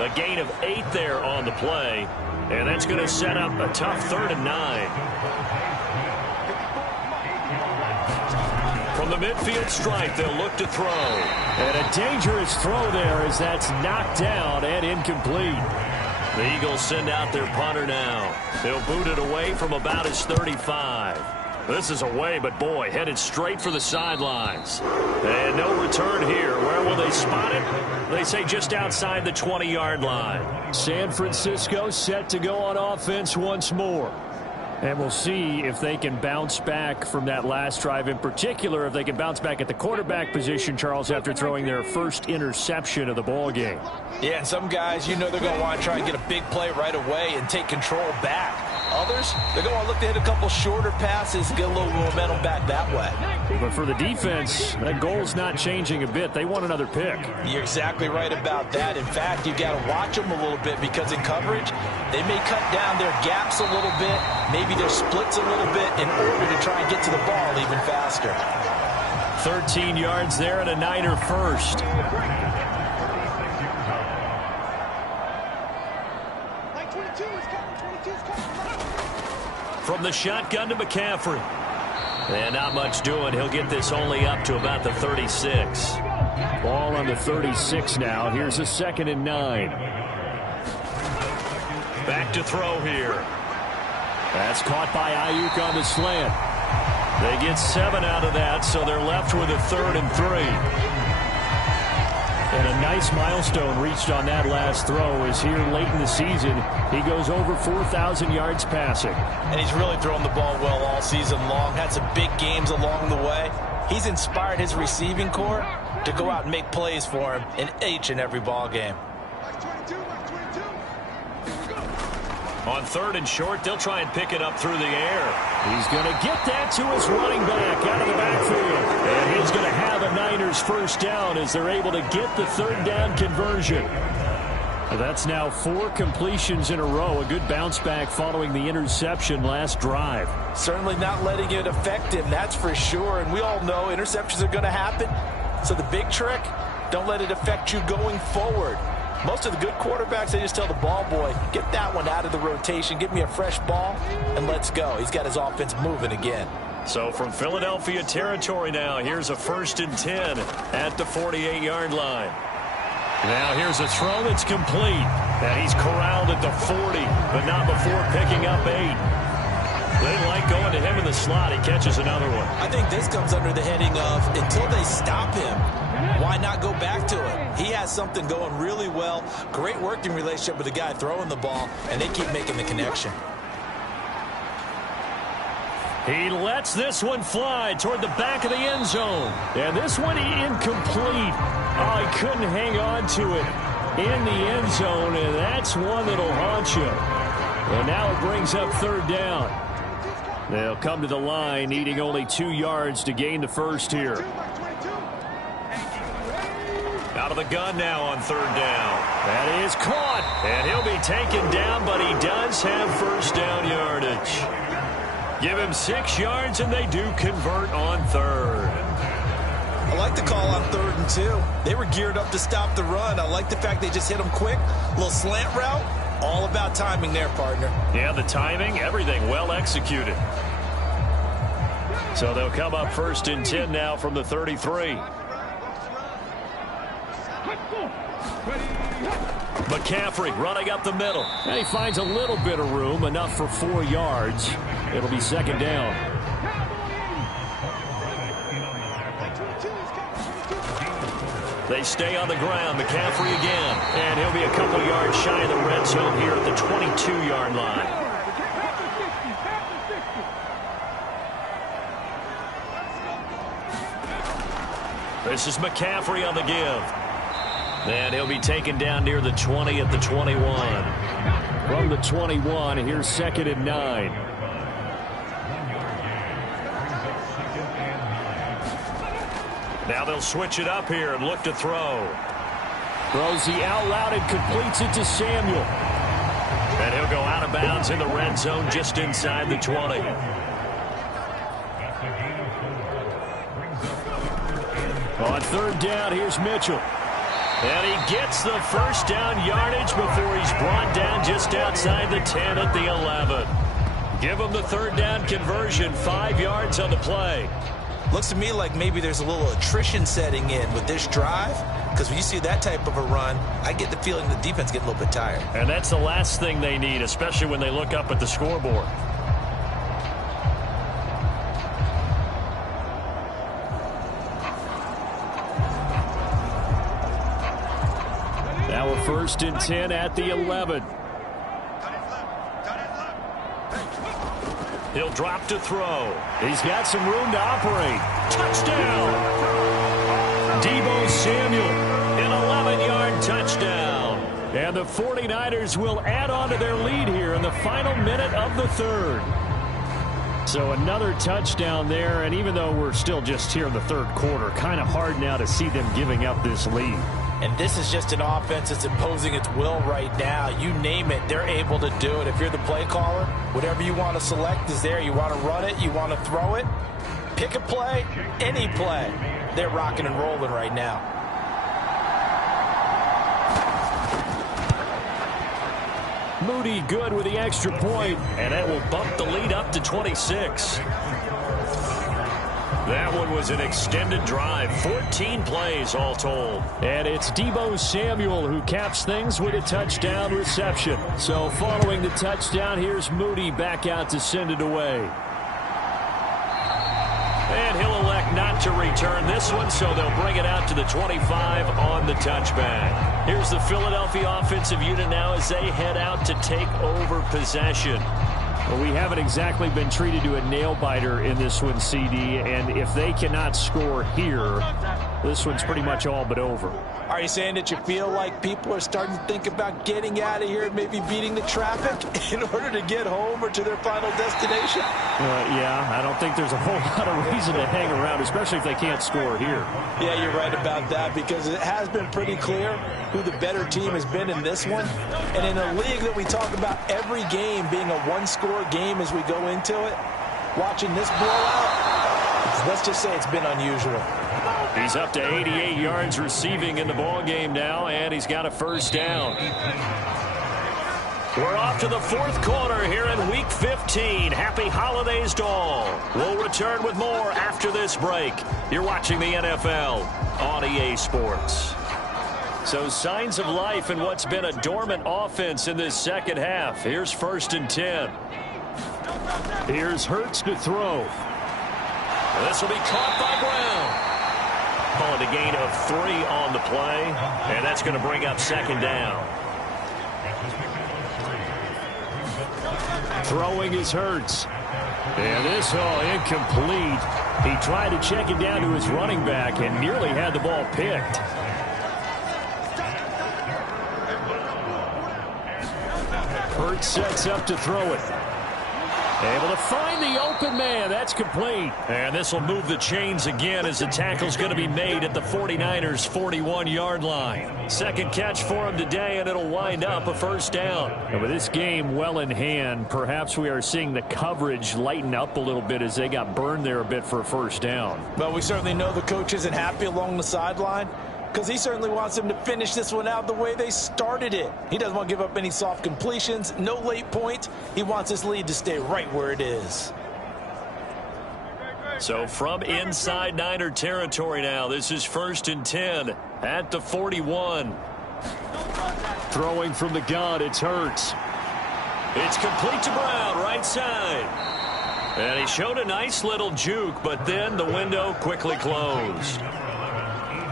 A gain of 8 there on the play, and that's going to set up a tough 3rd and 9. From the midfield stripe, they'll look to throw. And a dangerous throw there as that's knocked down and incomplete. The Eagles send out their punter now. They'll boot it away from about his 35. This is away, but boy, headed straight for the sidelines. And no return here. Where will they spot it? They say just outside the 20-yard line. San Francisco set to go on offense once more. And we'll see if they can bounce back from that last drive, in particular if they can bounce back at the quarterback position, Charles, after throwing their first interception of the ball game. Yeah, and some guys, you know they're going to want to try and get a big play right away and take control back. Others, they're going to look to hit a couple shorter passes, get a little momentum back that way. But for the defense, that goal's not changing a bit. They want another pick. You're exactly right about that. In fact, you've got to watch them a little bit because in coverage, they may cut down their gaps a little bit, maybe their splits a little bit in order to try and get to the ball even faster. 13 yards there and a Niner first. From the shotgun to McCaffrey. And not much doing. He'll get this only up to about the 36. Ball on the 36 now. Here's a 2nd and 9. Back to throw here. That's caught by Ayuk on the slant. They get 7 out of that, so they're left with a 3rd and 3. And a nice milestone reached on that last throw as here late in the season, he goes over 4,000 yards passing. And he's really thrown the ball well all season long. Had some big games along the way. He's inspired his receiving corps to go out and make plays for him in each and every ball game. On 3rd and short, they'll try and pick it up through the air. He's going to get that to his running back out of the backfield. And he's going to have a Niners first down as they're able to get the 3rd down conversion. That's now 4 completions in a row. A good bounce back following the interception last drive. Certainly not letting it affect him, that's for sure. And we all know interceptions are going to happen. So the big trick, don't let it affect you going forward. Most of the good quarterbacks, they just tell the ball boy, get that one out of the rotation, give me a fresh ball, and let's go. He's got his offense moving again. So from Philadelphia territory now, here's a 1st and 10 at the 48-yard line. Now here's a throw that's complete. And he's corralled at the 40, but not before picking up 8. They like going to him in the slot. He catches another one. I think this comes under the heading of until they stop him, why not go back to him? He has something going really well. Great working relationship with the guy throwing the ball, and they keep making the connection. He lets this one fly toward the back of the end zone. And this one incomplete. Oh, he couldn't hang on to it in the end zone, and that's one that'll haunt you. And now it brings up 3rd down. They'll come to the line, needing only 2 yards to gain the first here. Out of the gun now on 3rd down. That is caught. And he'll be taken down, but he does have first down yardage. Give him 6 yards, and they do convert on 3rd. I like the call on 3rd and 2. They were geared up to stop the run. I like the fact they just hit him quick. A little slant route. All about timing there, partner. Yeah, the timing, everything well executed. So they'll come up 1st and 10 now from the 33. McCaffrey running up the middle. And he finds a little bit of room, enough for 4 yards. It'll be second down. They stay on the ground. McCaffrey again. And he'll be a couple yards shy of the red zone here at the 22-yard line. This is McCaffrey on the give. And he'll be taken down near the 20 at the 21. From the 21, here's second and 9. Now they'll switch it up here and look to throw. Throws the out loud and completes it to Samuel. And he'll go out of bounds in the red zone just inside the 20. On third down, here's Mitchell. And he gets the first down yardage before he's brought down just outside the 10 at the 11. Give him the third down conversion, 5 yards on the play. Looks to me like maybe there's a little attrition setting in with this drive, because when you see that type of a run, I get the feeling the defense get a little bit tired. And that's the last thing they need, especially when they look up at the scoreboard. Now a first and 10 at the 11. He'll drop to throw. He's got some room to operate. Touchdown! Deebo Samuel, an 11-yard touchdown. And the 49ers will add on to their lead here in the final minute of the third. So another touchdown there, and even though we're still just here in the third quarter, kind of hard now to see them giving up this lead. And this is just an offense that's imposing its will right now. You name it, they're able to do it. If you're the play caller, whatever you want to select is there. You want to run it, you want to throw it. Pick a play, any play. They're rocking and rolling right now. Moody good with the extra point. And that will bump the lead up to 26. That one was an extended drive, 14 plays all told. And it's Deebo Samuel who caps things with a touchdown reception. So following the touchdown, here's Moody back out to send it away. And he'll elect not to return this one, so they'll bring it out to the 25 on the touchback. Here's the Philadelphia offensive unit now as they head out to take over possession. Well, we haven't exactly been treated to a nail-biter in this one, CD, and if they cannot score here, this one's pretty much all but over. Are you saying that you feel like people are starting to think about getting out of here and maybe beating the traffic in order to get home or to their final destination? Yeah, I don't think there's a whole lot of reason to hang around, especially if they can't score here. Yeah, you're right about that, because it has been pretty clear who the better team has been in this one. And in a league that we talk about every game being a one-score game as we go into it, watching this blowout, let's just say it's been unusual. He's up to 88 yards receiving in the ballgame now, and he's got a first down. We're off to the fourth quarter here in Week 15. Happy holidays to all. We'll return with more after this break. You're watching the NFL on EA Sports. So signs of life in what's been a dormant offense in this second half. Here's first and 10. Here's Hurts to throw. This will be caught by Brown. Calling a gain of 3 on the play, and that's going to bring up second down. Throwing is Hurts. And this incomplete. He tried to check it down to his running back and nearly had the ball picked. Hurts sets up to throw it. Able to find the open man. That's complete. And this will move the chains again as the tackle's going to be made at the 49ers' 41-yard line. Second catch for him today, and it'll wind up a first down. And with this game well in hand, perhaps we are seeing the coverage lighten up a little bit as they got burned there a bit for a first down. Well, we certainly know the coach isn't happy along the sideline, because he certainly wants them to finish this one out the way they started it. He doesn't want to give up any soft completions, no late points. He wants this lead to stay right where it is. So from inside Niner territory now, this is 1st and 10 at the 41. Throwing from the gun, it's Hurts. It's complete to Brown, right side. And he showed a nice little juke, but then the window quickly closed.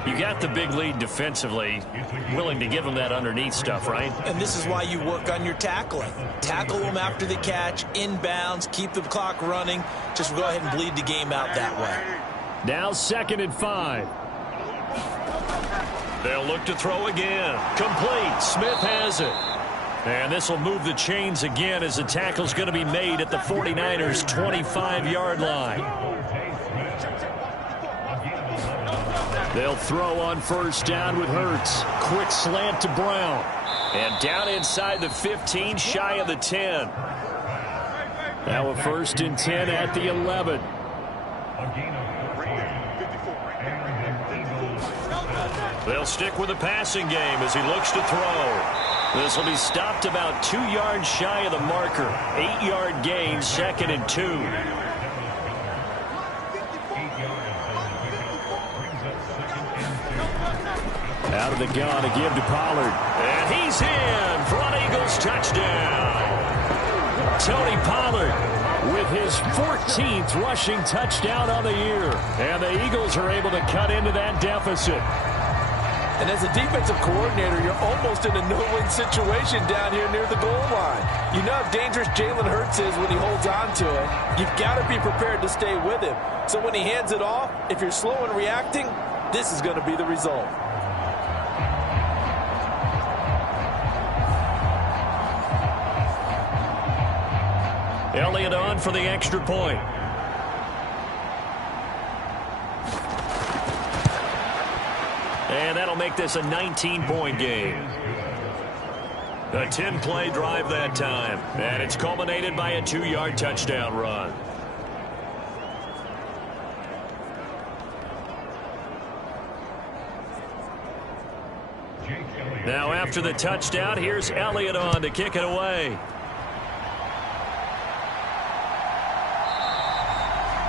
You got the big lead defensively, willing to give him that underneath stuff, right? And this is why you work on your tackling. Tackle them after the catch, inbounds, keep the clock running. Just go ahead and bleed the game out that way. Now 2nd and 5. They'll look to throw again. Complete. Smith has it. And this will move the chains again as the tackle's going to be made at the 49ers' 25-yard line. They'll throw on 1st down with Hurts. Quick slant to Brown. And down inside the 15, shy of the 10. Now a 1st and 10 at the 11. They'll stick with the passing game as he looks to throw. This will be stopped about 2 yards shy of the marker. 8-yard gain, 2nd and 2. Out of the gun, a give to Pollard. And he's in. Front Eagles touchdown. Tony Pollard with his 14th rushing touchdown on the year. And the Eagles are able to cut into that deficit. And as a defensive coordinator, you're almost in a no-win situation down here near the goal line. You know how dangerous Jalen Hurts is when he holds on to it. You've got to be prepared to stay with him. So when he hands it off, if you're slow in reacting, this is going to be the result. Elliott on for the extra point. And that'll make this a 19-point game. A 10-play drive that time. And it's culminated by a 2-yard touchdown run. Now after the touchdown, here's Elliott on to kick it away.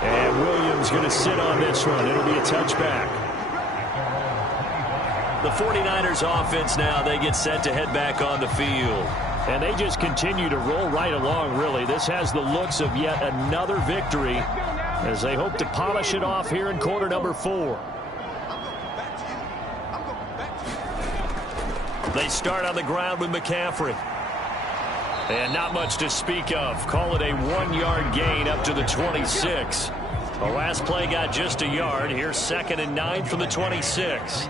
And Williams going to sit on this one. It'll be a touchback. The 49ers offense now, they get set to head back on the field. And they just continue to roll right along, really. This has the looks of yet another victory as they hope to polish it off here in quarter number 4. They start on the ground with McCaffrey. And not much to speak of. Call it a 1-yard gain up to the 26. The last play got just a yard. Here's 2nd and 9 from the 26.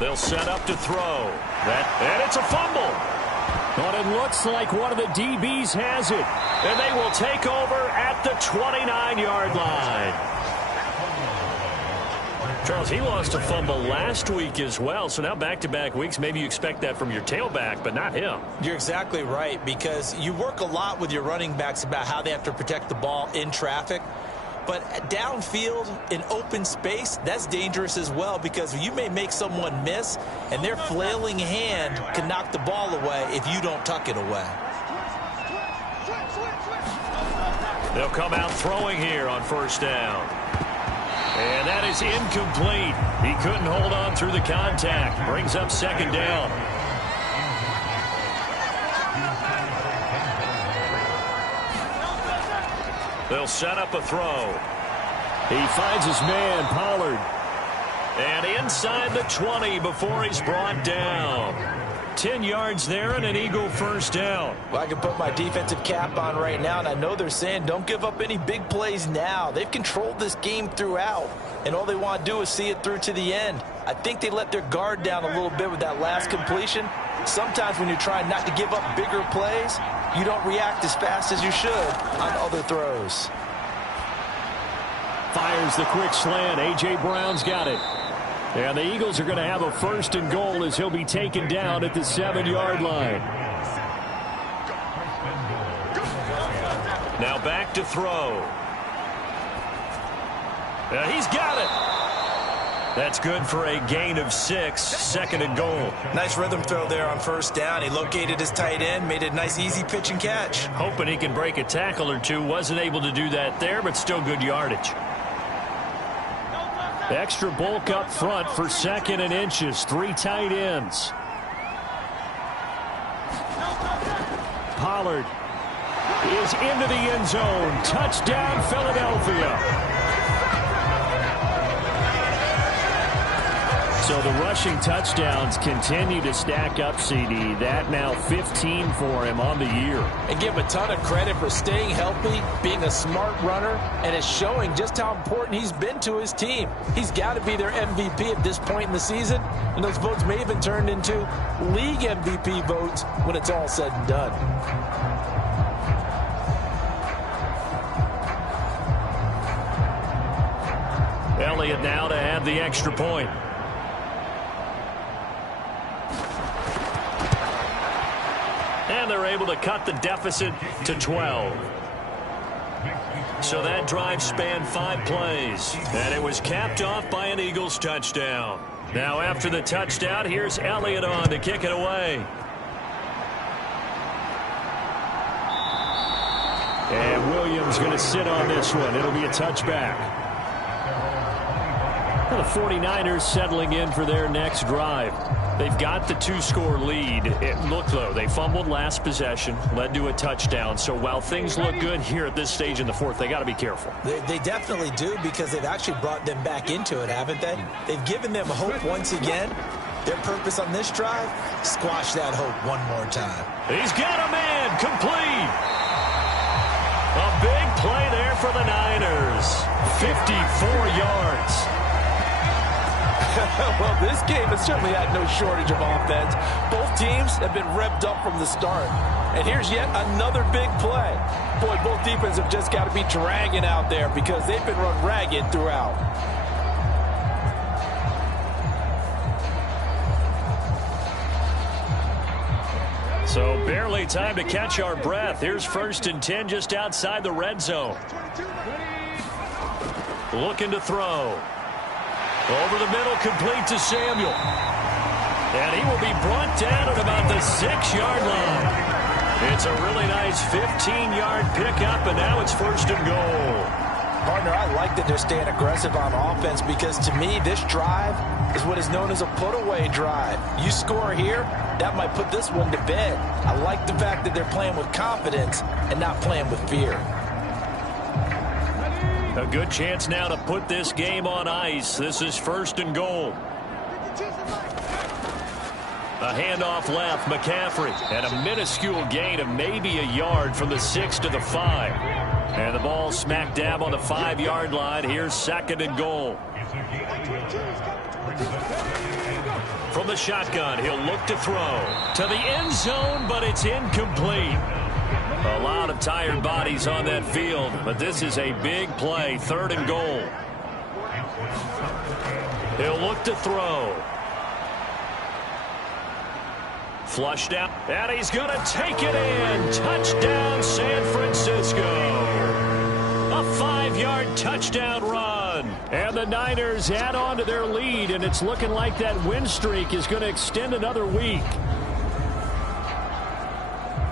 They'll set up to throw. And it's a fumble. But it looks like one of the DBs has it. And they will take over at the 29-yard line. Charles, he lost a fumble last week as well, so now back-to-back weeks, maybe you expect that from your tailback, but not him. You're exactly right, because you work a lot with your running backs about how they have to protect the ball in traffic. But downfield, in open space, that's dangerous as well, because you may make someone miss, and their flailing hand can knock the ball away if you don't tuck it away. They'll come out throwing here on 1st down. And that is incomplete. He couldn't hold on through the contact. Brings up 2nd down. They'll set up a throw. He finds his man, Pollard. And inside the 20 before he's brought down. 10 yards there and an Eagle 1st down. Well, I can put my defensive cap on right now, and I know they're saying don't give up any big plays now. They've controlled this game throughout, and all they want to do is see it through to the end. I think they let their guard down a little bit with that last completion. Sometimes when you're trying not to give up bigger plays, you don't react as fast as you should on other throws. Fires the quick slant. A.J. Brown's got it. And the Eagles are going to have a 1st and goal as he'll be taken down at the 7-yard line. Now back to throw. He's got it. That's good for a gain of 6, 2nd and goal. Nice rhythm throw there on first down. He located his tight end, made it a nice easy pitch and catch. Hoping he can break a tackle or two. Wasn't able to do that there, but still good yardage. Extra bulk up front for 2nd and inches. 3 tight ends. Pollard is into the end zone. Touchdown, Philadelphia. So the rushing touchdowns continue to stack up, CD. That now 15 for him on the year. And give him a ton of credit for staying healthy, being a smart runner, and it's showing just how important he's been to his team. He's got to be their MVP at this point in the season, and those votes may even turn into league MVP votes when it's all said and done. Elliott now to add the extra point. And they're able to cut the deficit to 12. So that drive spanned 5 plays. And it was capped off by an Eagles touchdown. Now after the touchdown, here's Elliott on to kick it away. And Williams going to sit on this one. It'll be a touchback. The 49ers settling in for their next drive. They've got the 2-score lead. Look, though, they fumbled last possession, led to a touchdown. So while things look good here at this stage in the fourth, they got to be careful. They definitely do, because they've actually brought them back into it, haven't they? They've given them hope once again. Their purpose on this drive, squash that hope one more time. He's got a man complete. A big play there for the Niners. 54 yards. Well, this game has certainly had no shortage of offense. Both teams have been revved up from the start. And here's yet another big play. Boy, both defenses have just got to be dragging out there because they've been run ragged throughout. So barely time to catch our breath. Here's 1st and 10 just outside the red zone. Looking to throw. Over the middle, complete to Samuel. And he will be brought down at about the 6-yard line. It's a really nice 15-yard pickup, and now it's 1st and goal. Partner, I like that they're staying aggressive on offense because, to me, this drive is what is known as a put-away drive. You score here, that might put this one to bed. I like the fact that they're playing with confidence and not playing with fear. A good chance now to put this game on ice. This is 1st and goal. A handoff left, McCaffrey. And a minuscule gain of maybe a yard from the 6 to the 5. And the ball smack dab on the 5-yard line. Here's 2nd and goal. From the shotgun, he'll look to throw. To the end zone, but it's incomplete. A lot of tired bodies on that field, but this is a big play. 3rd and goal. He'll look to throw. Flushed out, and he's going to take it in. Touchdown, San Francisco. A 5-yard touchdown run. And the Niners add on to their lead, and it's looking like that win streak is going to extend another week.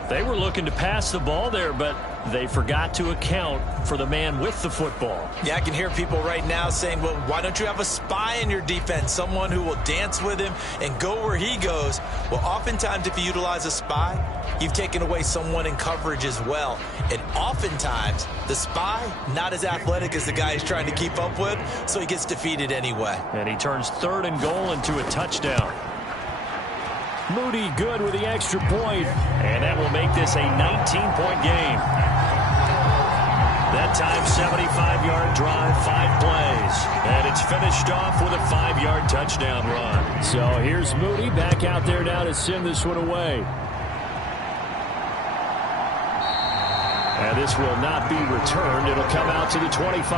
They were looking to pass the ball there, but they forgot to account for the man with the football. Yeah, I can hear people right now saying, well, why don't you have a spy in your defense, someone who will dance with him and go where he goes? Well, oftentimes if you utilize a spy, you've taken away someone in coverage as well. And oftentimes, the spy, not as athletic as the guy he's trying to keep up with, so he gets defeated anyway. And he turns 3rd and goal into a touchdown. Moody good with the extra point. And that will make this a 19-point game. That time, 75-yard drive, 5 plays. And it's finished off with a 5-yard touchdown run. So here's Moody back out there now to send this one away. And this will not be returned. It'll come out to the 25.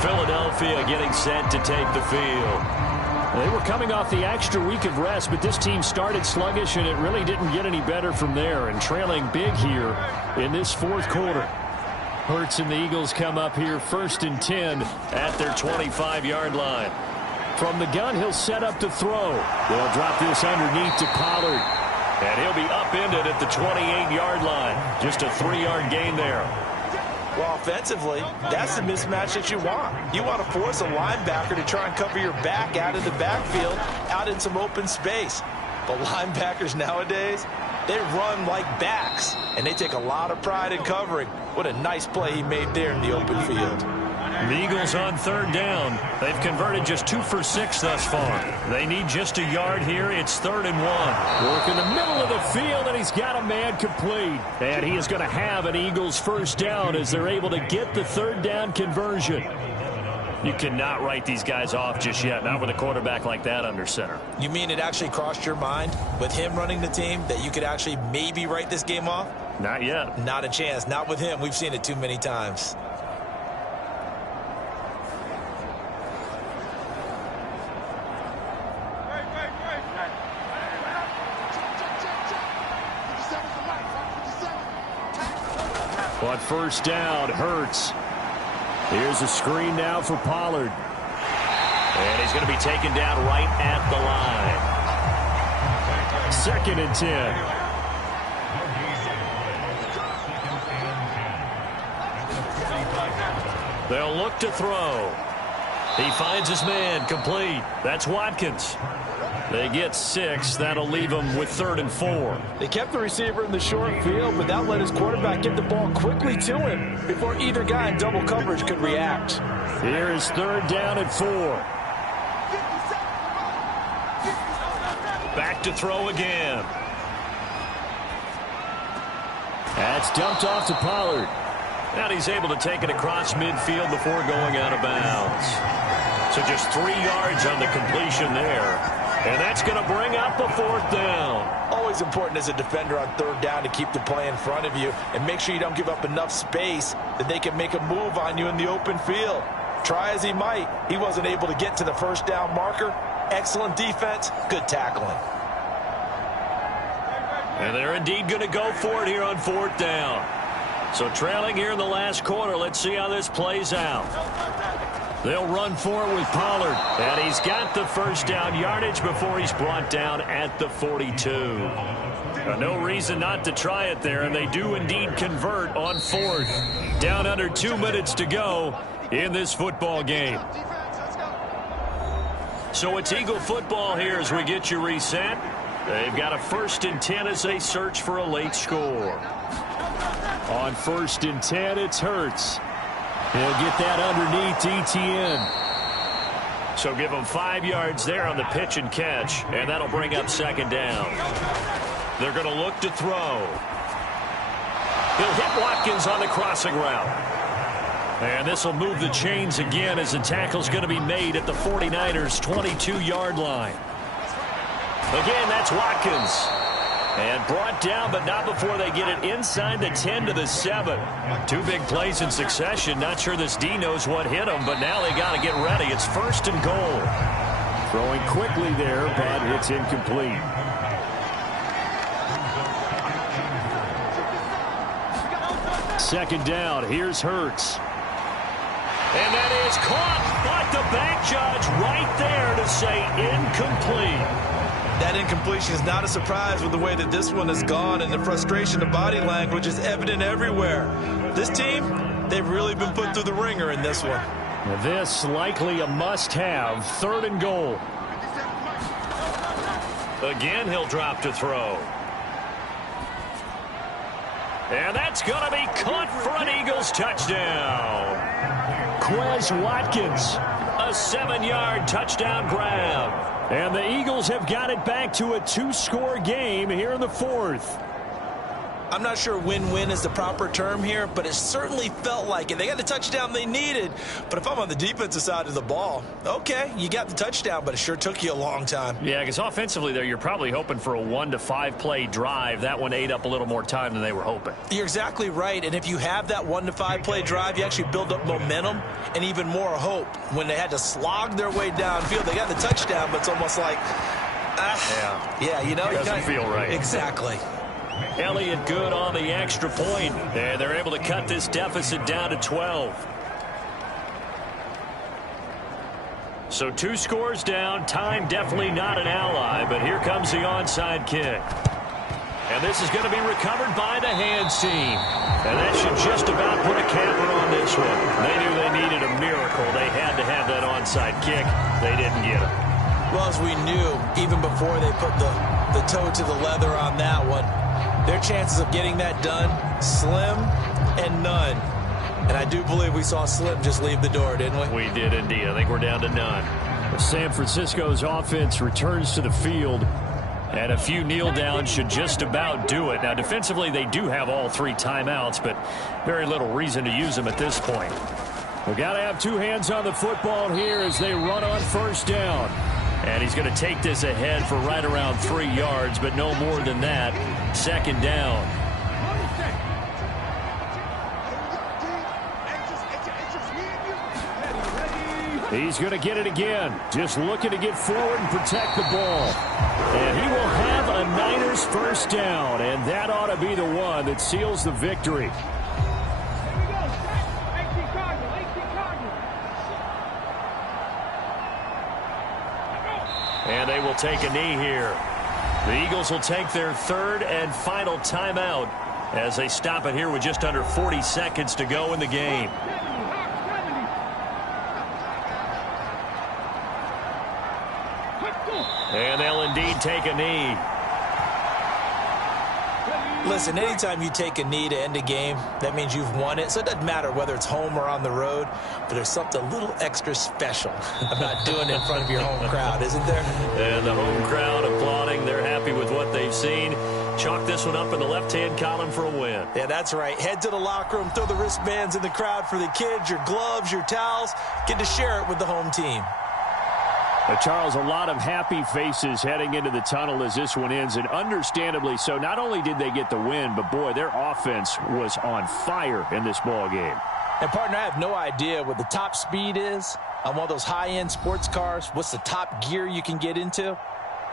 Philadelphia getting set to take the field. They were coming off the extra week of rest, but this team started sluggish, and it really didn't get any better from there, and trailing big here in this 4th quarter. Hurts and the Eagles come up here 1st and 10 at their 25-yard line. From the gun, he'll set up to throw. They'll drop this underneath to Pollard. And he'll be upended at the 28-yard line. Just a 3-yard gain there. Well, offensively, that's the mismatch that you want. You want to force a linebacker to try and cover your back out of the backfield, out in some open space. But linebackers nowadays, they run like backs, and they take a lot of pride in covering. What a nice play he made there in the open field. The Eagles on 3rd down. They've converted just 2 for 6 thus far. They need just a yard here. It's 3rd and 1. Work in the middle of the field, and he's got a man complete. And he is going to have an Eagles 1st down as they're able to get the 3rd down conversion. You cannot write these guys off just yet, not with a quarterback like that under center. You mean it actually crossed your mind with him running the team that you could actually maybe write this game off? Not yet. Not a chance. Not with him. We've seen it too many times. On 1st down, Hurts. Here's a screen now for Pollard. And he's going to be taken down right at the line. 2nd and 10. They'll look to throw. He finds his man, complete. That's Watkins. They get 6. That'll leave them with 3rd and 4. They kept the receiver in the short field, but that let his quarterback get the ball quickly to him before either guy in double coverage could react. Here is 3rd down and 4. Back to throw again. That's dumped off to Pollard. And he's able to take it across midfield before going out of bounds. So just 3 yards on the completion there. And that's going to bring up a 4th down. Always important as a defender on 3rd down to keep the play in front of you and make sure you don't give up enough space that they can make a move on you in the open field. Try as he might, he wasn't able to get to the 1st down marker. Excellent defense, good tackling. And they're indeed going to go for it here on 4th down. So trailing here in the last quarter, let's see how this plays out. They'll run for it with Pollard. And he's got the 1st down yardage before he's brought down at the 42. No reason not to try it there, and they do indeed convert on 4th. Down under 2 minutes to go in this football game. So it's Eagle football here as we get you reset. They've got a 1st and 10 as they search for a late score. On 1st and 10, it's Hurts. He'll get that underneath ETN. So give him 5 yards there on the pitch and catch, and that'll bring up 2nd down. They're going to look to throw. He'll hit Watkins on the crossing route. And this will move the chains again as the tackle's going to be made at the 49ers' 22-yard line. Again, that's Watkins. And brought down, but not before they get it inside the 10 to the 7. 2 big plays in succession. Not sure this D knows what hit him, but now they got to get ready. It's 1st and goal. Throwing quickly there, but it's incomplete. Second down. Here's Hurts. And that is caught, but the back judge right there to say incomplete. That incompletion is not a surprise with the way that this one has gone, and the frustration of body language is evident everywhere. This team, they've really been put through the ringer in this one. This likely a must-have. 3rd and goal. Again, he'll drop to throw. And that's going to be caught for an Eagles touchdown. Quez Watkins, a 7-yard touchdown grab. And the Eagles have got it back to a 2-score game here in the 4th. I'm not sure win-win is the proper term here, but it certainly felt like it. They got the touchdown they needed, but if I'm on the defensive side of the ball, okay, you got the touchdown, but it sure took you a long time. Yeah, because offensively there, you're probably hoping for a 1 to 5 play drive. That one ate up a little more time than they were hoping. You're exactly right, and if you have that 1 to 5 play drive, you actually build up momentum and even more hope. When they had to slog their way downfield, they got the touchdown, but it's almost like, yeah, you know, doesn't feel right. Exactly. Elliott good on the extra point, and they're able to cut this deficit down to 12. So 2 scores down. Time definitely not an ally, but here comes the onside kick. And this is going to be recovered by the hands team. And that should just about put a capper on this one. They knew they needed a miracle. They had to have that onside kick. They didn't get it. Well, as we knew, even before they put the toe to the leather on that one, their chances of getting that done, slim and none. And I do believe we saw Slim just leave the door, didn't we? We did indeed. I think we're down to none. San Francisco's offense returns to the field, and a few kneel downs should just about do it. Now, defensively, they do have all 3 timeouts, but very little reason to use them at this point. We've got to have 2 hands on the football here as they run on first down. And he's going to take this ahead for right around 3 yards, but no more than that. Second down. He's going to get it again. Just looking to get forward and protect the ball. And he will have a Niners first down, and that ought to be the one that seals the victory. And they will take a knee here. The Eagles will take their 3rd and final timeout as they stop it here with just under 40 seconds to go in the game. And they'll indeed take a knee. Listen, anytime you take a knee to end a game, that means you've won it. So it doesn't matter whether it's home or on the road, but there's something a little extra special about doing it in front of your home crowd, isn't there? And the home crowd applauding. They're happy with what they've seen. Chalk this one up in the left-hand column for a win. Yeah, that's right. Head to the locker room, throw the wristbands in the crowd for the kids, your gloves, your towels. Get to share it with the home team. Charles, a lot of happy faces heading into the tunnel as this one ends, and understandably so. Not only did they get the win, but, boy, their offense was on fire in this ball game. And, partner, I have no idea what the top speed is on one of those high-end sports cars. What's the top gear you can get into?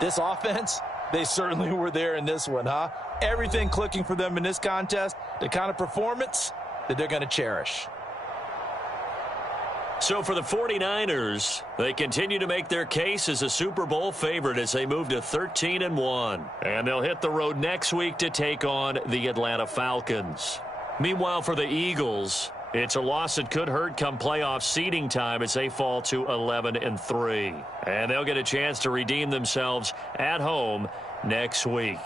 This offense, they certainly were there in this one, huh? Everything clicking for them in this contest, the kind of performance that they're going to cherish. So for the 49ers, they continue to make their case as a Super Bowl favorite as they move to 13-1. And they'll hit the road next week to take on the Atlanta Falcons. Meanwhile, for the Eagles, it's a loss that could hurt come playoff seeding time as they fall to 11-3. And they'll get a chance to redeem themselves at home next week.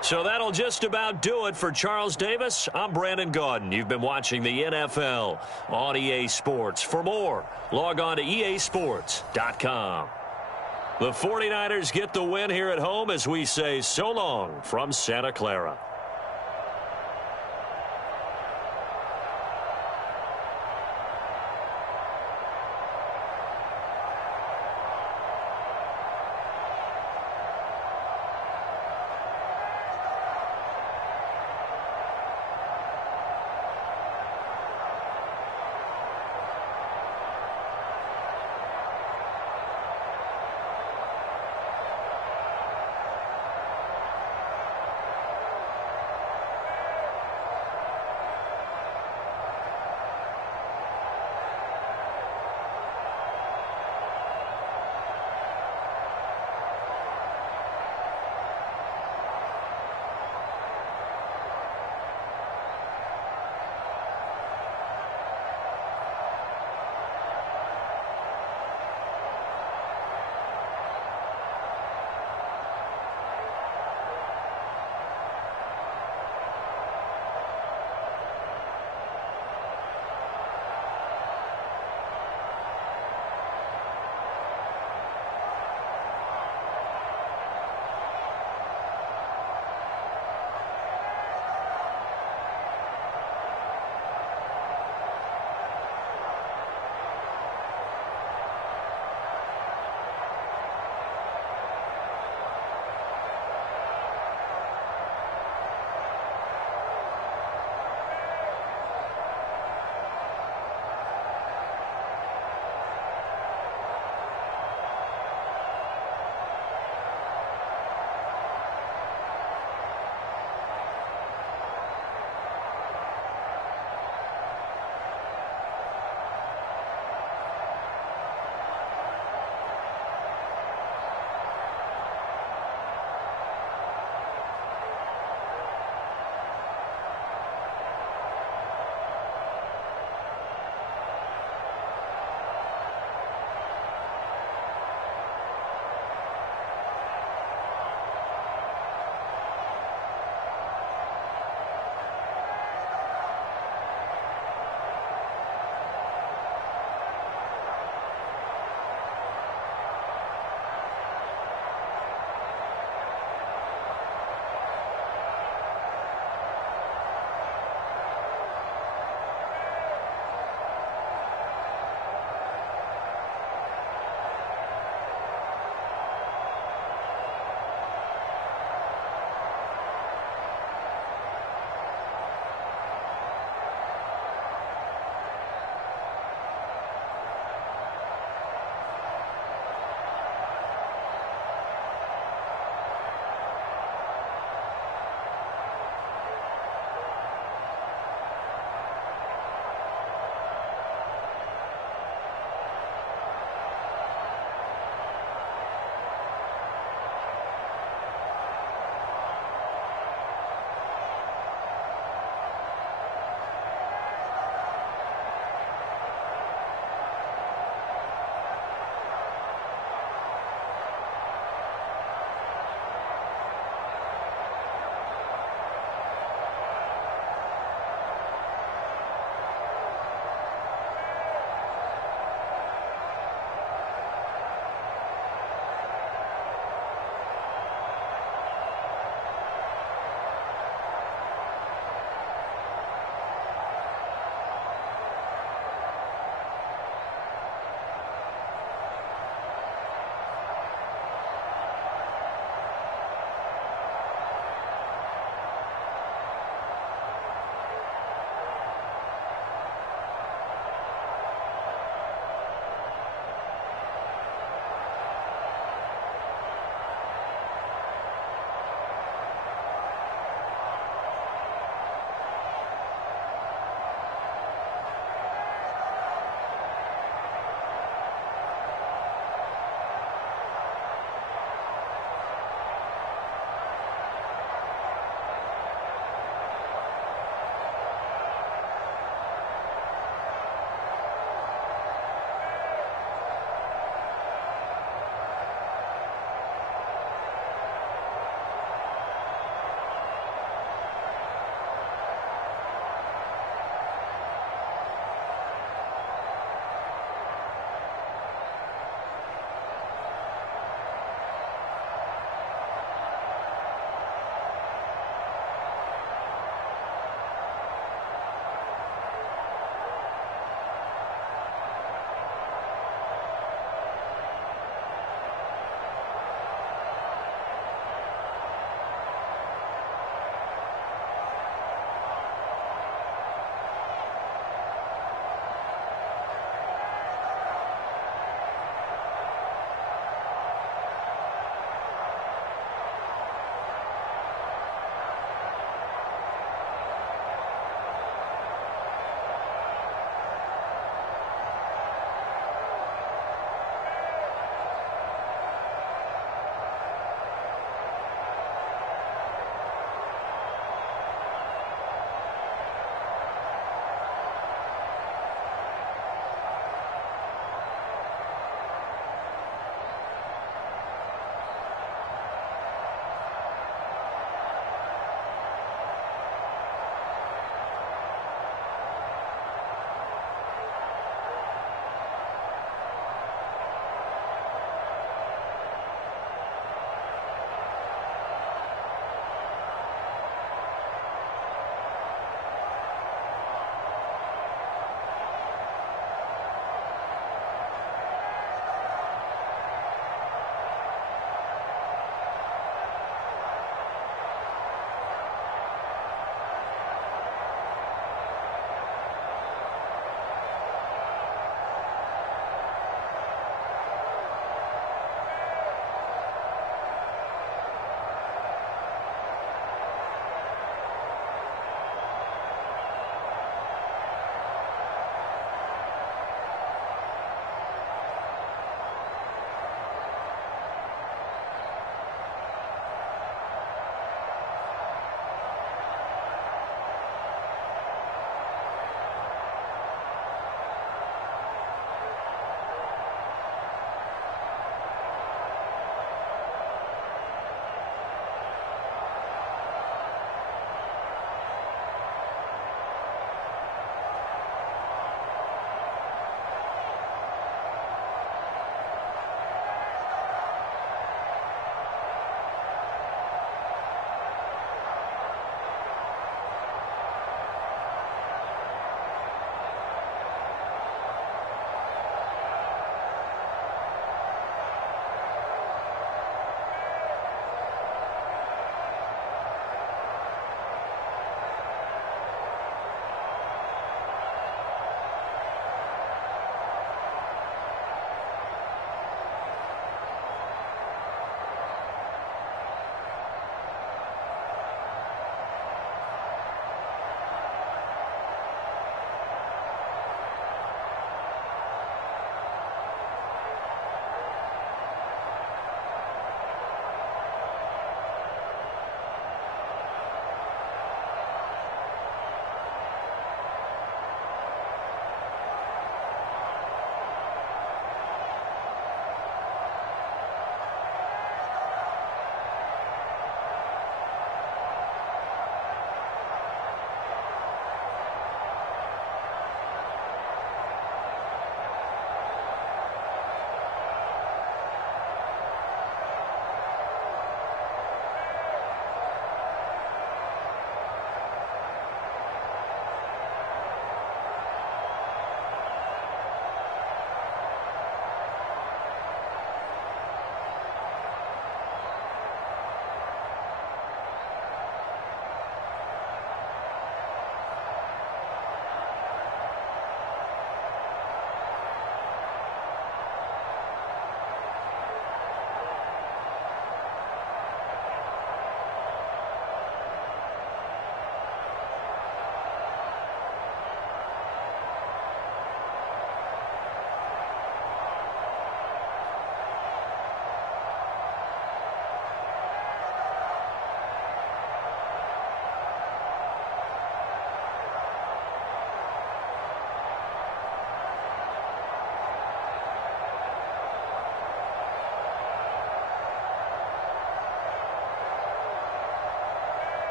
So that'll just about do it for Charles Davis. I'm Brandon Gaudin. You've been watching the NFL on EA Sports. For more, log on to easports.com. The 49ers get the win here at home as we say so long from Santa Clara.